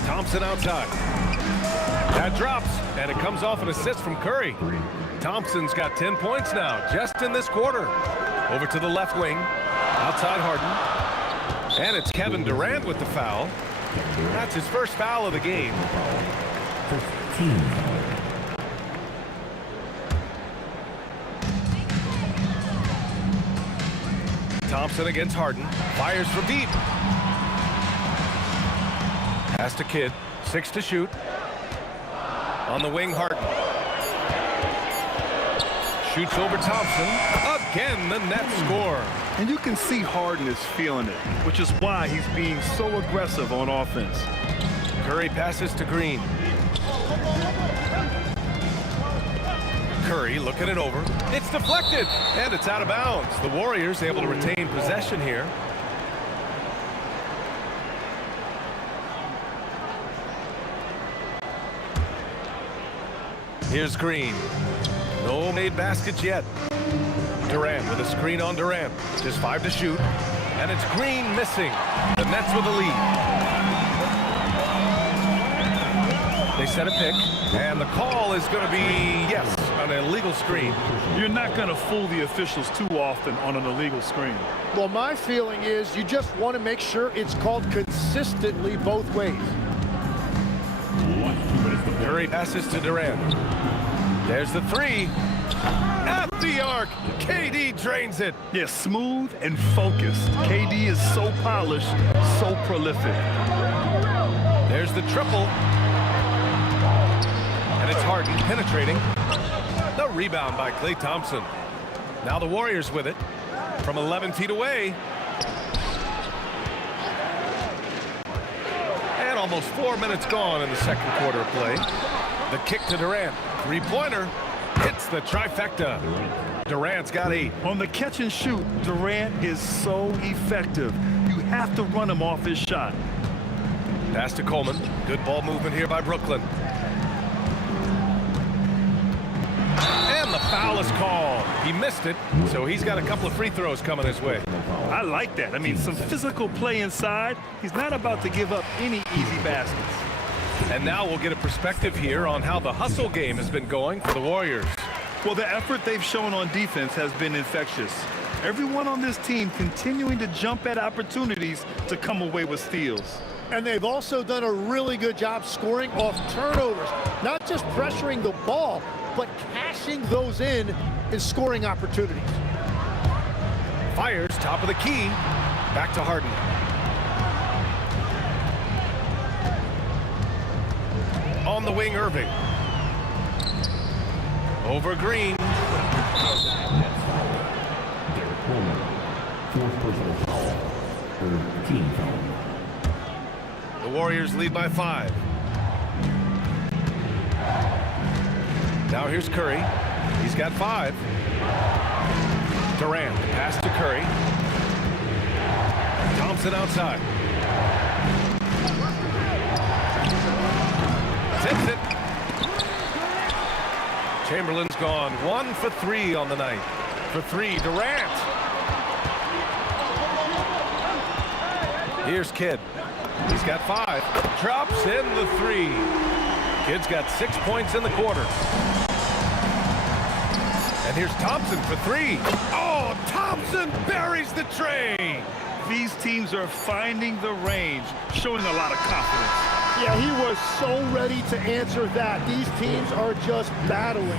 Thompson outside. That drops, and it comes off an assist from Curry. Thompson's got 10 points now, just in this quarter. Over to the left wing. Outside Harden. And it's Kevin Durant with the foul. That's his first foul of the game. 15. Thompson against Harden. Fires from deep. Pass to Kidd. 6 to shoot. On the wing, Harden. Shoots over Thompson. Again, the net score. And you can see Harden is feeling it, which is why he's being so aggressive on offense. Curry passes to Green. Curry looking it over. It's deflected, and it's out of bounds. The Warriors able to retain possession here. Here's Green. No made baskets yet. Durant with a screen on Durant. Just 5 to shoot. And it's Green missing. The Nets with the lead. They set a pick. And the call is going to be, yes, an illegal screen. You're not going to fool the officials too often on an illegal screen. Well, my feeling is you just want to make sure it's called consistently both ways. Curry passes to Durant. There's the three. At the arc. KD drains it. Yeah, smooth and focused. KD is so polished, so prolific. There's the triple. it's Harden penetrating. The rebound by Klay Thompson. Now the Warriors with it from 11 feet away. And almost 4 minutes gone in the second quarter of play. The kick to Durant. Three-pointer hits the trifecta. Durant's got 8. On the catch and shoot, Durant is so effective. You have to run him off his shot. Pass to Coleman. Good ball movement here by Brooklyn. And the foul is called. He missed it, so he's got a couple of free throws coming his way. I like that. I mean, some physical play inside. He's not about to give up any easy baskets. And now we'll get a perspective here on how the hustle game has been going for the Warriors. Well, the effort they've shown on defense has been infectious. Everyone on this team continuing to jump at opportunities to come away with steals. And they've also done a really good job scoring off turnovers. Not just pressuring the ball, but cashing those in scoring opportunities. Fires, top of the key. Back to Harden. On the wing, Irving. Over Green. The Warriors lead by 5. Now here's Curry. He's got 5. Durant, pass to Curry. Thompson outside. Tips it. Chamberlain's gone 1 for 3 on the night. For 3, Durant. Here's Kidd. He's got 5. Drops in the 3. Kidd's got 6 points in the quarter. And here's Thompson for 3. Oh, Thompson buries the tray. These teams are finding the range, showing a lot of confidence. Yeah, he was so ready to answer that. These teams are just battling.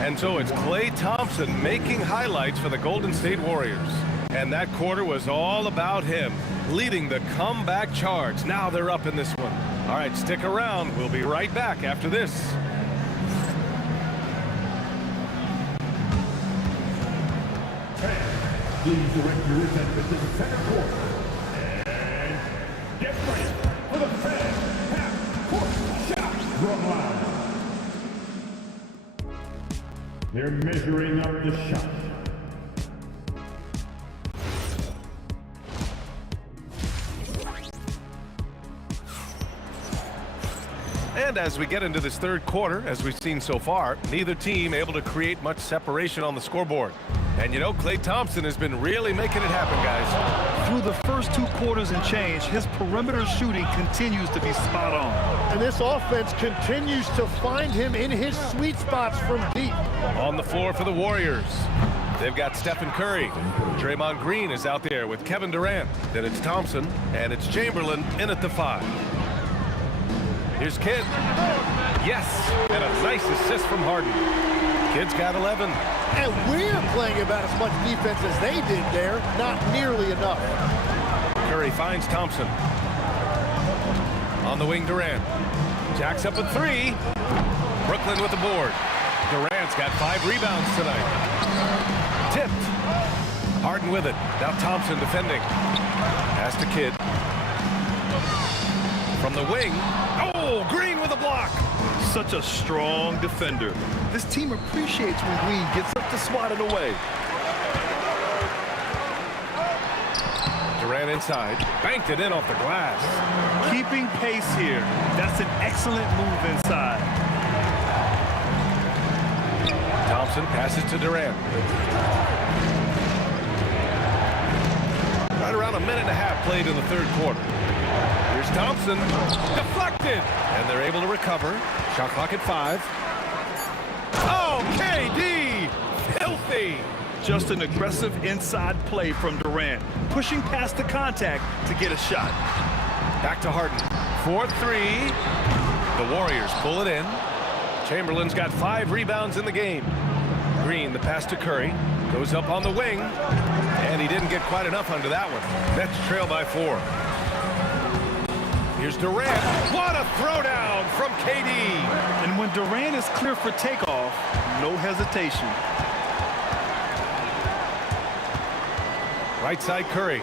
And so it's Klay Thompson making highlights for the Golden State Warriors. And that quarter was all about him, leading the comeback charge. Now they're up in this one. All right, stick around. We'll be right back after this. Please direct your attention to the second quarter. And get ready for the fan half-court shot drum line. They're measuring up the shot. And as we get into this third quarter, as we've seen so far, neither team able to create much separation on the scoreboard. And you know, Klay Thompson has been really making it happen, guys. Through the first 2 quarters and change, his perimeter shooting continues to be spot on. And this offense continues to find him in his sweet spots from deep. On the floor for the Warriors, they've got Stephen Curry. Draymond Green is out there with Kevin Durant. Then it's Thompson, and it's Chamberlain in at the 5. Here's Kidd. Yes, and a nice assist from Harden. Kidd's got 11. And we're playing about as much defense as they did there. Not nearly enough. Curry finds Thompson. On the wing, Durant. Jacks up with 3. Brooklyn with the board. Durant's got 5 rebounds tonight. Tipped. Harden with it. Now Thompson defending. Pass to Kidd. From the wing. Oh, Green with a block. Such a strong defender. This team appreciates when Green gets up to swat it away. Durant inside. Banked it in off the glass. Keeping pace here. That's an excellent move inside. Thompson passes to Durant. Right around a minute and a half played in the third quarter. Here's Thompson. Deflected. And they're able to recover. Shot clock at 5. Oh, KD! Filthy! Just an aggressive inside play from Durant, pushing past the contact to get a shot. Back to Harden. 4-3. The Warriors pull it in. Chamberlain's got 5 rebounds in the game. Green, the pass to Curry. Goes up on the wing. And he didn't get quite enough under that one. Nets trail by 4. Here's Durant. What a throwdown from KD. And when Durant is clear for takeoff, no hesitation. Right side Curry.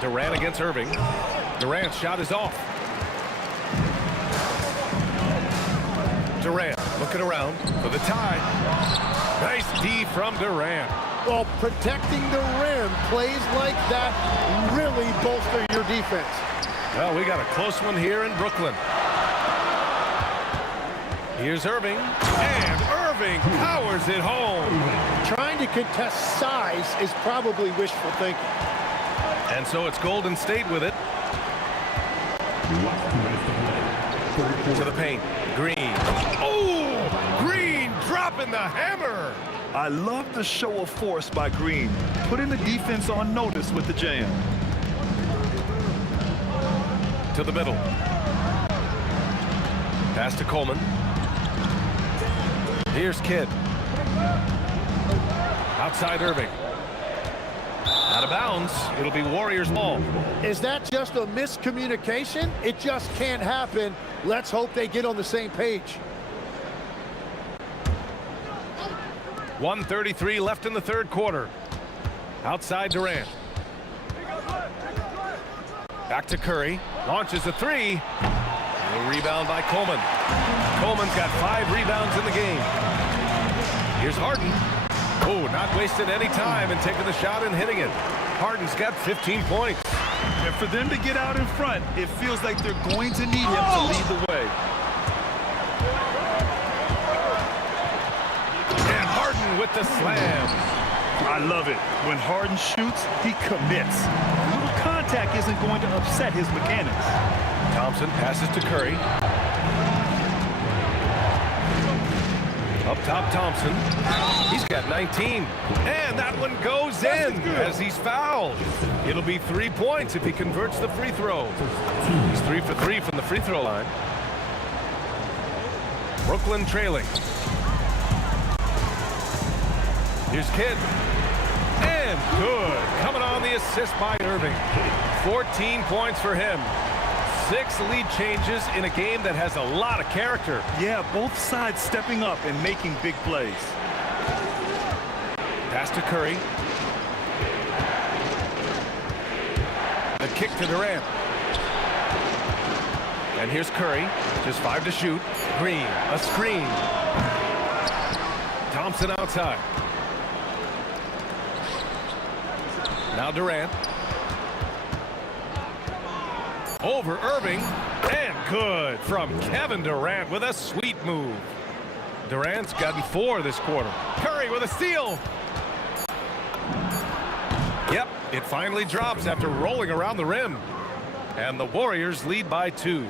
Durant against Irving. Durant's shot is off. Durant looking around for the tie. Nice D from Durant. Well, protecting the rim, plays like that really bolster your defense. Well, we got a close one here in Brooklyn. Here's Irving, and Irving powers it home. Trying to contest size is probably wishful thinking. And so it's Golden State with it. To the paint. Green. Oh! Green dropping the hammer! I love the show of force by Green, putting the defense on notice with the jam. To the middle. Pass to Coleman. Here's Kidd. Outside Irving. Out of bounds. It'll be Warriors ball. Is that just a miscommunication? It just can't happen. Let's hope they get on the same page. 1:33 left in the third quarter. Outside Durant. Back to Curry. Launches a three. A rebound by Coleman. Coleman's got 5 rebounds in the game. Here's Harden. Oh, not wasting any time and taking the shot and hitting it. Harden's got 15 points. And for them to get out in front, it feels like they're going to need him to lead the way. And Harden with the slam. I love it. When Harden shoots, he commits. A little contact isn't going to upset his mechanics. Thompson passes to Curry. Up top, Thompson. He's got 19. And that one goes in as he's fouled. It'll be 3 points if he converts the free throw. He's 3 for 3 from the free throw line. Brooklyn trailing. Here's Kidd. And good. Coming on the assist by Irving. 14 points for him. 6 lead changes in a game that has a lot of character. Yeah, both sides stepping up and making big plays. Pass to Curry. The kick to Durant. And here's Curry. Just 5 to shoot. Green, a screen. Thompson outside. Now Durant. Over Irving, and good from Kevin Durant with a sweet move. Durant's gotten 4 this quarter. Curry with a steal. Yep, it finally drops after rolling around the rim. And the Warriors lead by 2.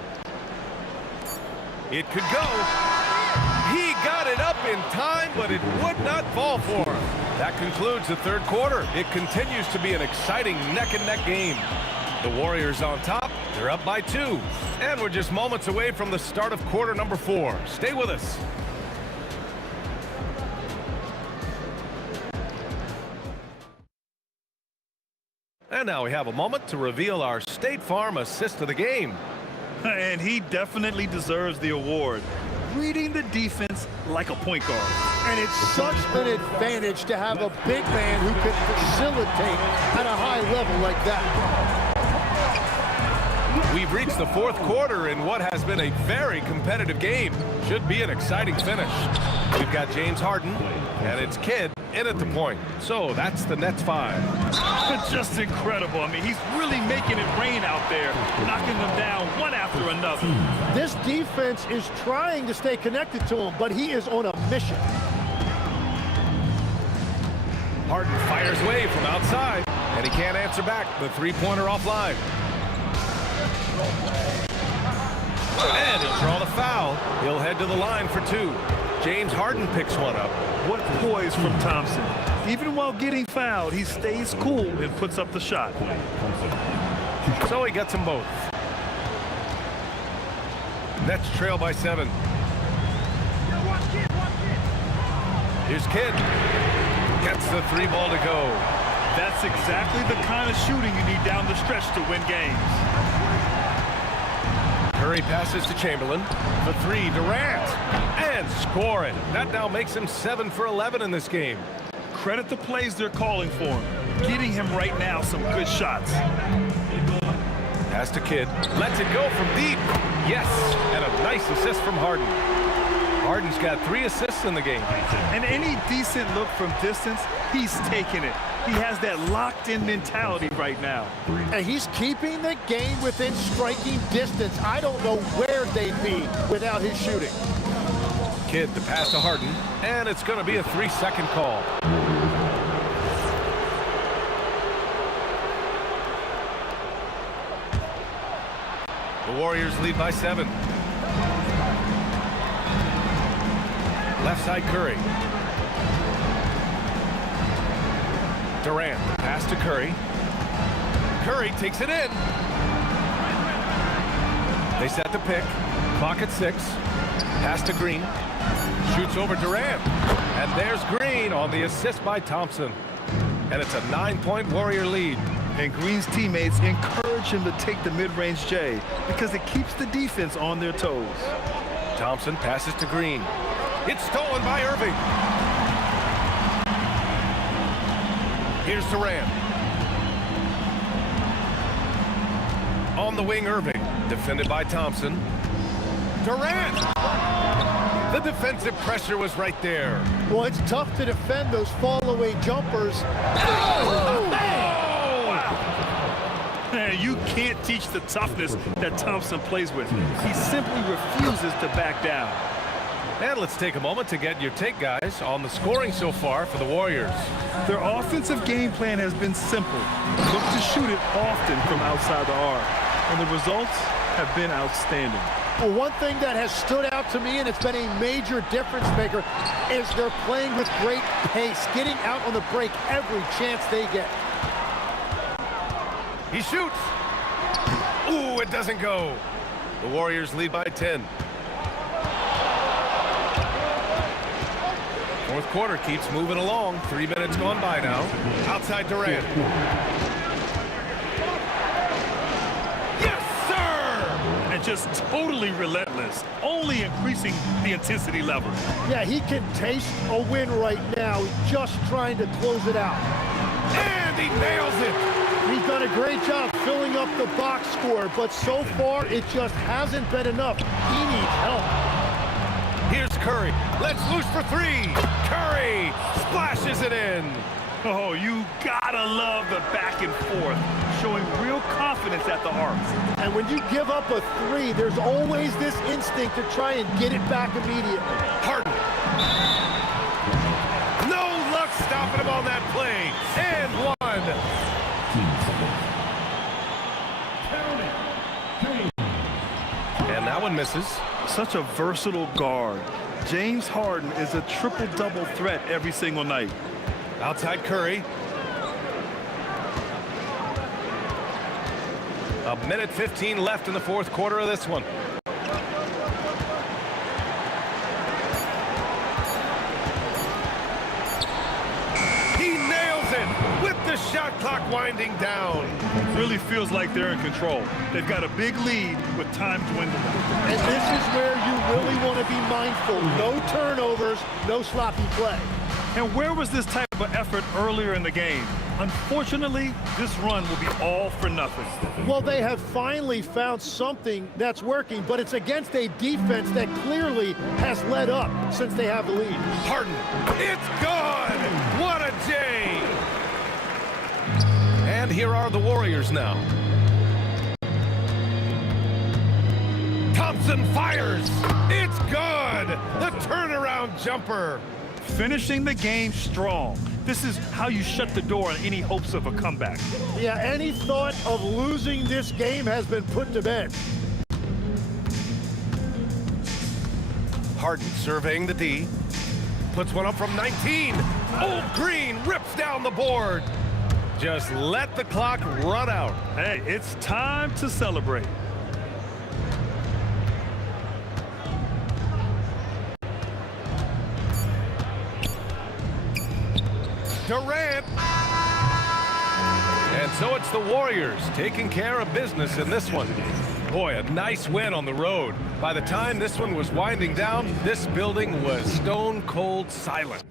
It could go. He got it up in time, but it would not fall for him. That concludes the third quarter. It continues to be an exciting neck-and-neck game. The Warriors on top. They're up by 2. And we're just moments away from the start of quarter number 4. Stay with us. And now we have a moment to reveal our State Farm assist of the game. And he definitely deserves the award. Reading the defense like a point guard. And it's such an advantage to have a big man who can facilitate at a high level like that. We've reached the fourth quarter in what has been a very competitive game. Should be an exciting finish. We've got James Harden, and it's Kidd in at the point. So that's the Nets 5. Just incredible. I mean, he's really making it rain out there, knocking them down one after another. This defense is trying to stay connected to him, but he is on a mission. Harden fires away from outside, and he can't answer back. The three-pointer offline. And he'll draw the foul. He'll head to the line for 2. James Harden picks one up. What poise from Thompson. Even while getting fouled, he stays cool and puts up the shot. So he gets them both. Nets trail by 7. Here's Kidd. Gets the 3 ball to go. That's exactly the kind of shooting you need down the stretch to win games. Curry passes to Chamberlain. The 3, Durant. And score it. That now makes him 7 for 11 in this game. Credit the plays they're calling for him. Getting him right now some good shots. Pass to Kidd. Lets it go from deep. Yes. And a nice assist from Harden. Harden's got 3 assists in the game. And any decent look from distance, he's taking it. He has that locked-in mentality right now. And he's keeping the game within striking distance. I don't know where they'd be without his shooting. Kidd to pass to Harden, and it's going to be a 3-second call. The Warriors lead by 7. Left side Curry. Durant, pass to Curry. Curry takes it in. They set the pick. Clock at 6. Pass to Green. Shoots over Durant. And there's Green on the assist by Thompson. And it's a 9-point Warrior lead. And Green's teammates encourage him to take the mid-range J because it keeps the defense on their toes. Thompson passes to Green. It's stolen by Irving. Here's Durant. On the wing, Irving. Defended by Thompson. Durant! The defensive pressure was right there. Well, it's tough to defend those fall-away jumpers. Oh! Wow. Man, you can't teach the toughness that Thompson plays with. He simply refuses to back down. And let's take a moment to get your take, guys, on the scoring so far for the Warriors. Their offensive game plan has been simple. Look to shoot it often from outside the arc. And the results have been outstanding. Well, one thing that has stood out to me, and it's been a major difference maker, is they're playing with great pace, getting out on the break every chance they get. He shoots. Ooh, it doesn't go. The Warriors lead by 10. Fourth quarter keeps moving along. 3 minutes gone by now. Outside Durant. Yes, sir! And just totally relentless, only increasing the intensity level. Yeah, he can taste a win right now, just trying to close it out. And he nails it! He's done a great job filling up the box score, but so far it just hasn't been enough. He needs help. Here's Curry. Let's loose for 3. Curry splashes it in. Oh, you gotta love the back and forth, showing real confidence at the arc. And when you give up a 3, there's always this instinct to try and get it back immediately. Harden. No luck stopping him on that play. And 1. And that one misses. Such a versatile guard. James Harden is a triple-double threat every single night. Outside Curry. A minute 15 left in the fourth quarter of this one. He nails it with the shot clock winding down. It really feels like they're in control. They've got a big lead with time dwindling. And this is where you really want to be mindful. No turnovers, no sloppy play. And where was this type of effort earlier in the game? Unfortunately, this run will be all for nothing. Well, they have finally found something that's working, but it's against a defense that clearly has led up since they have the lead. Harden, it's gone! What a day! And here are the Warriors now. Thompson fires! It's good! The turnaround jumper! Finishing the game strong. This is how you shut the door on any hopes of a comeback. Yeah, any thought of losing this game has been put to bed. Harden surveying the D. Puts one up from 19. Old Green rips down the board. Just let the clock run out. Hey, it's time to celebrate. Durant. And so it's the Warriors taking care of business in this one. Boy, a nice win on the road. By the time this one was winding down, this building was stone cold silent.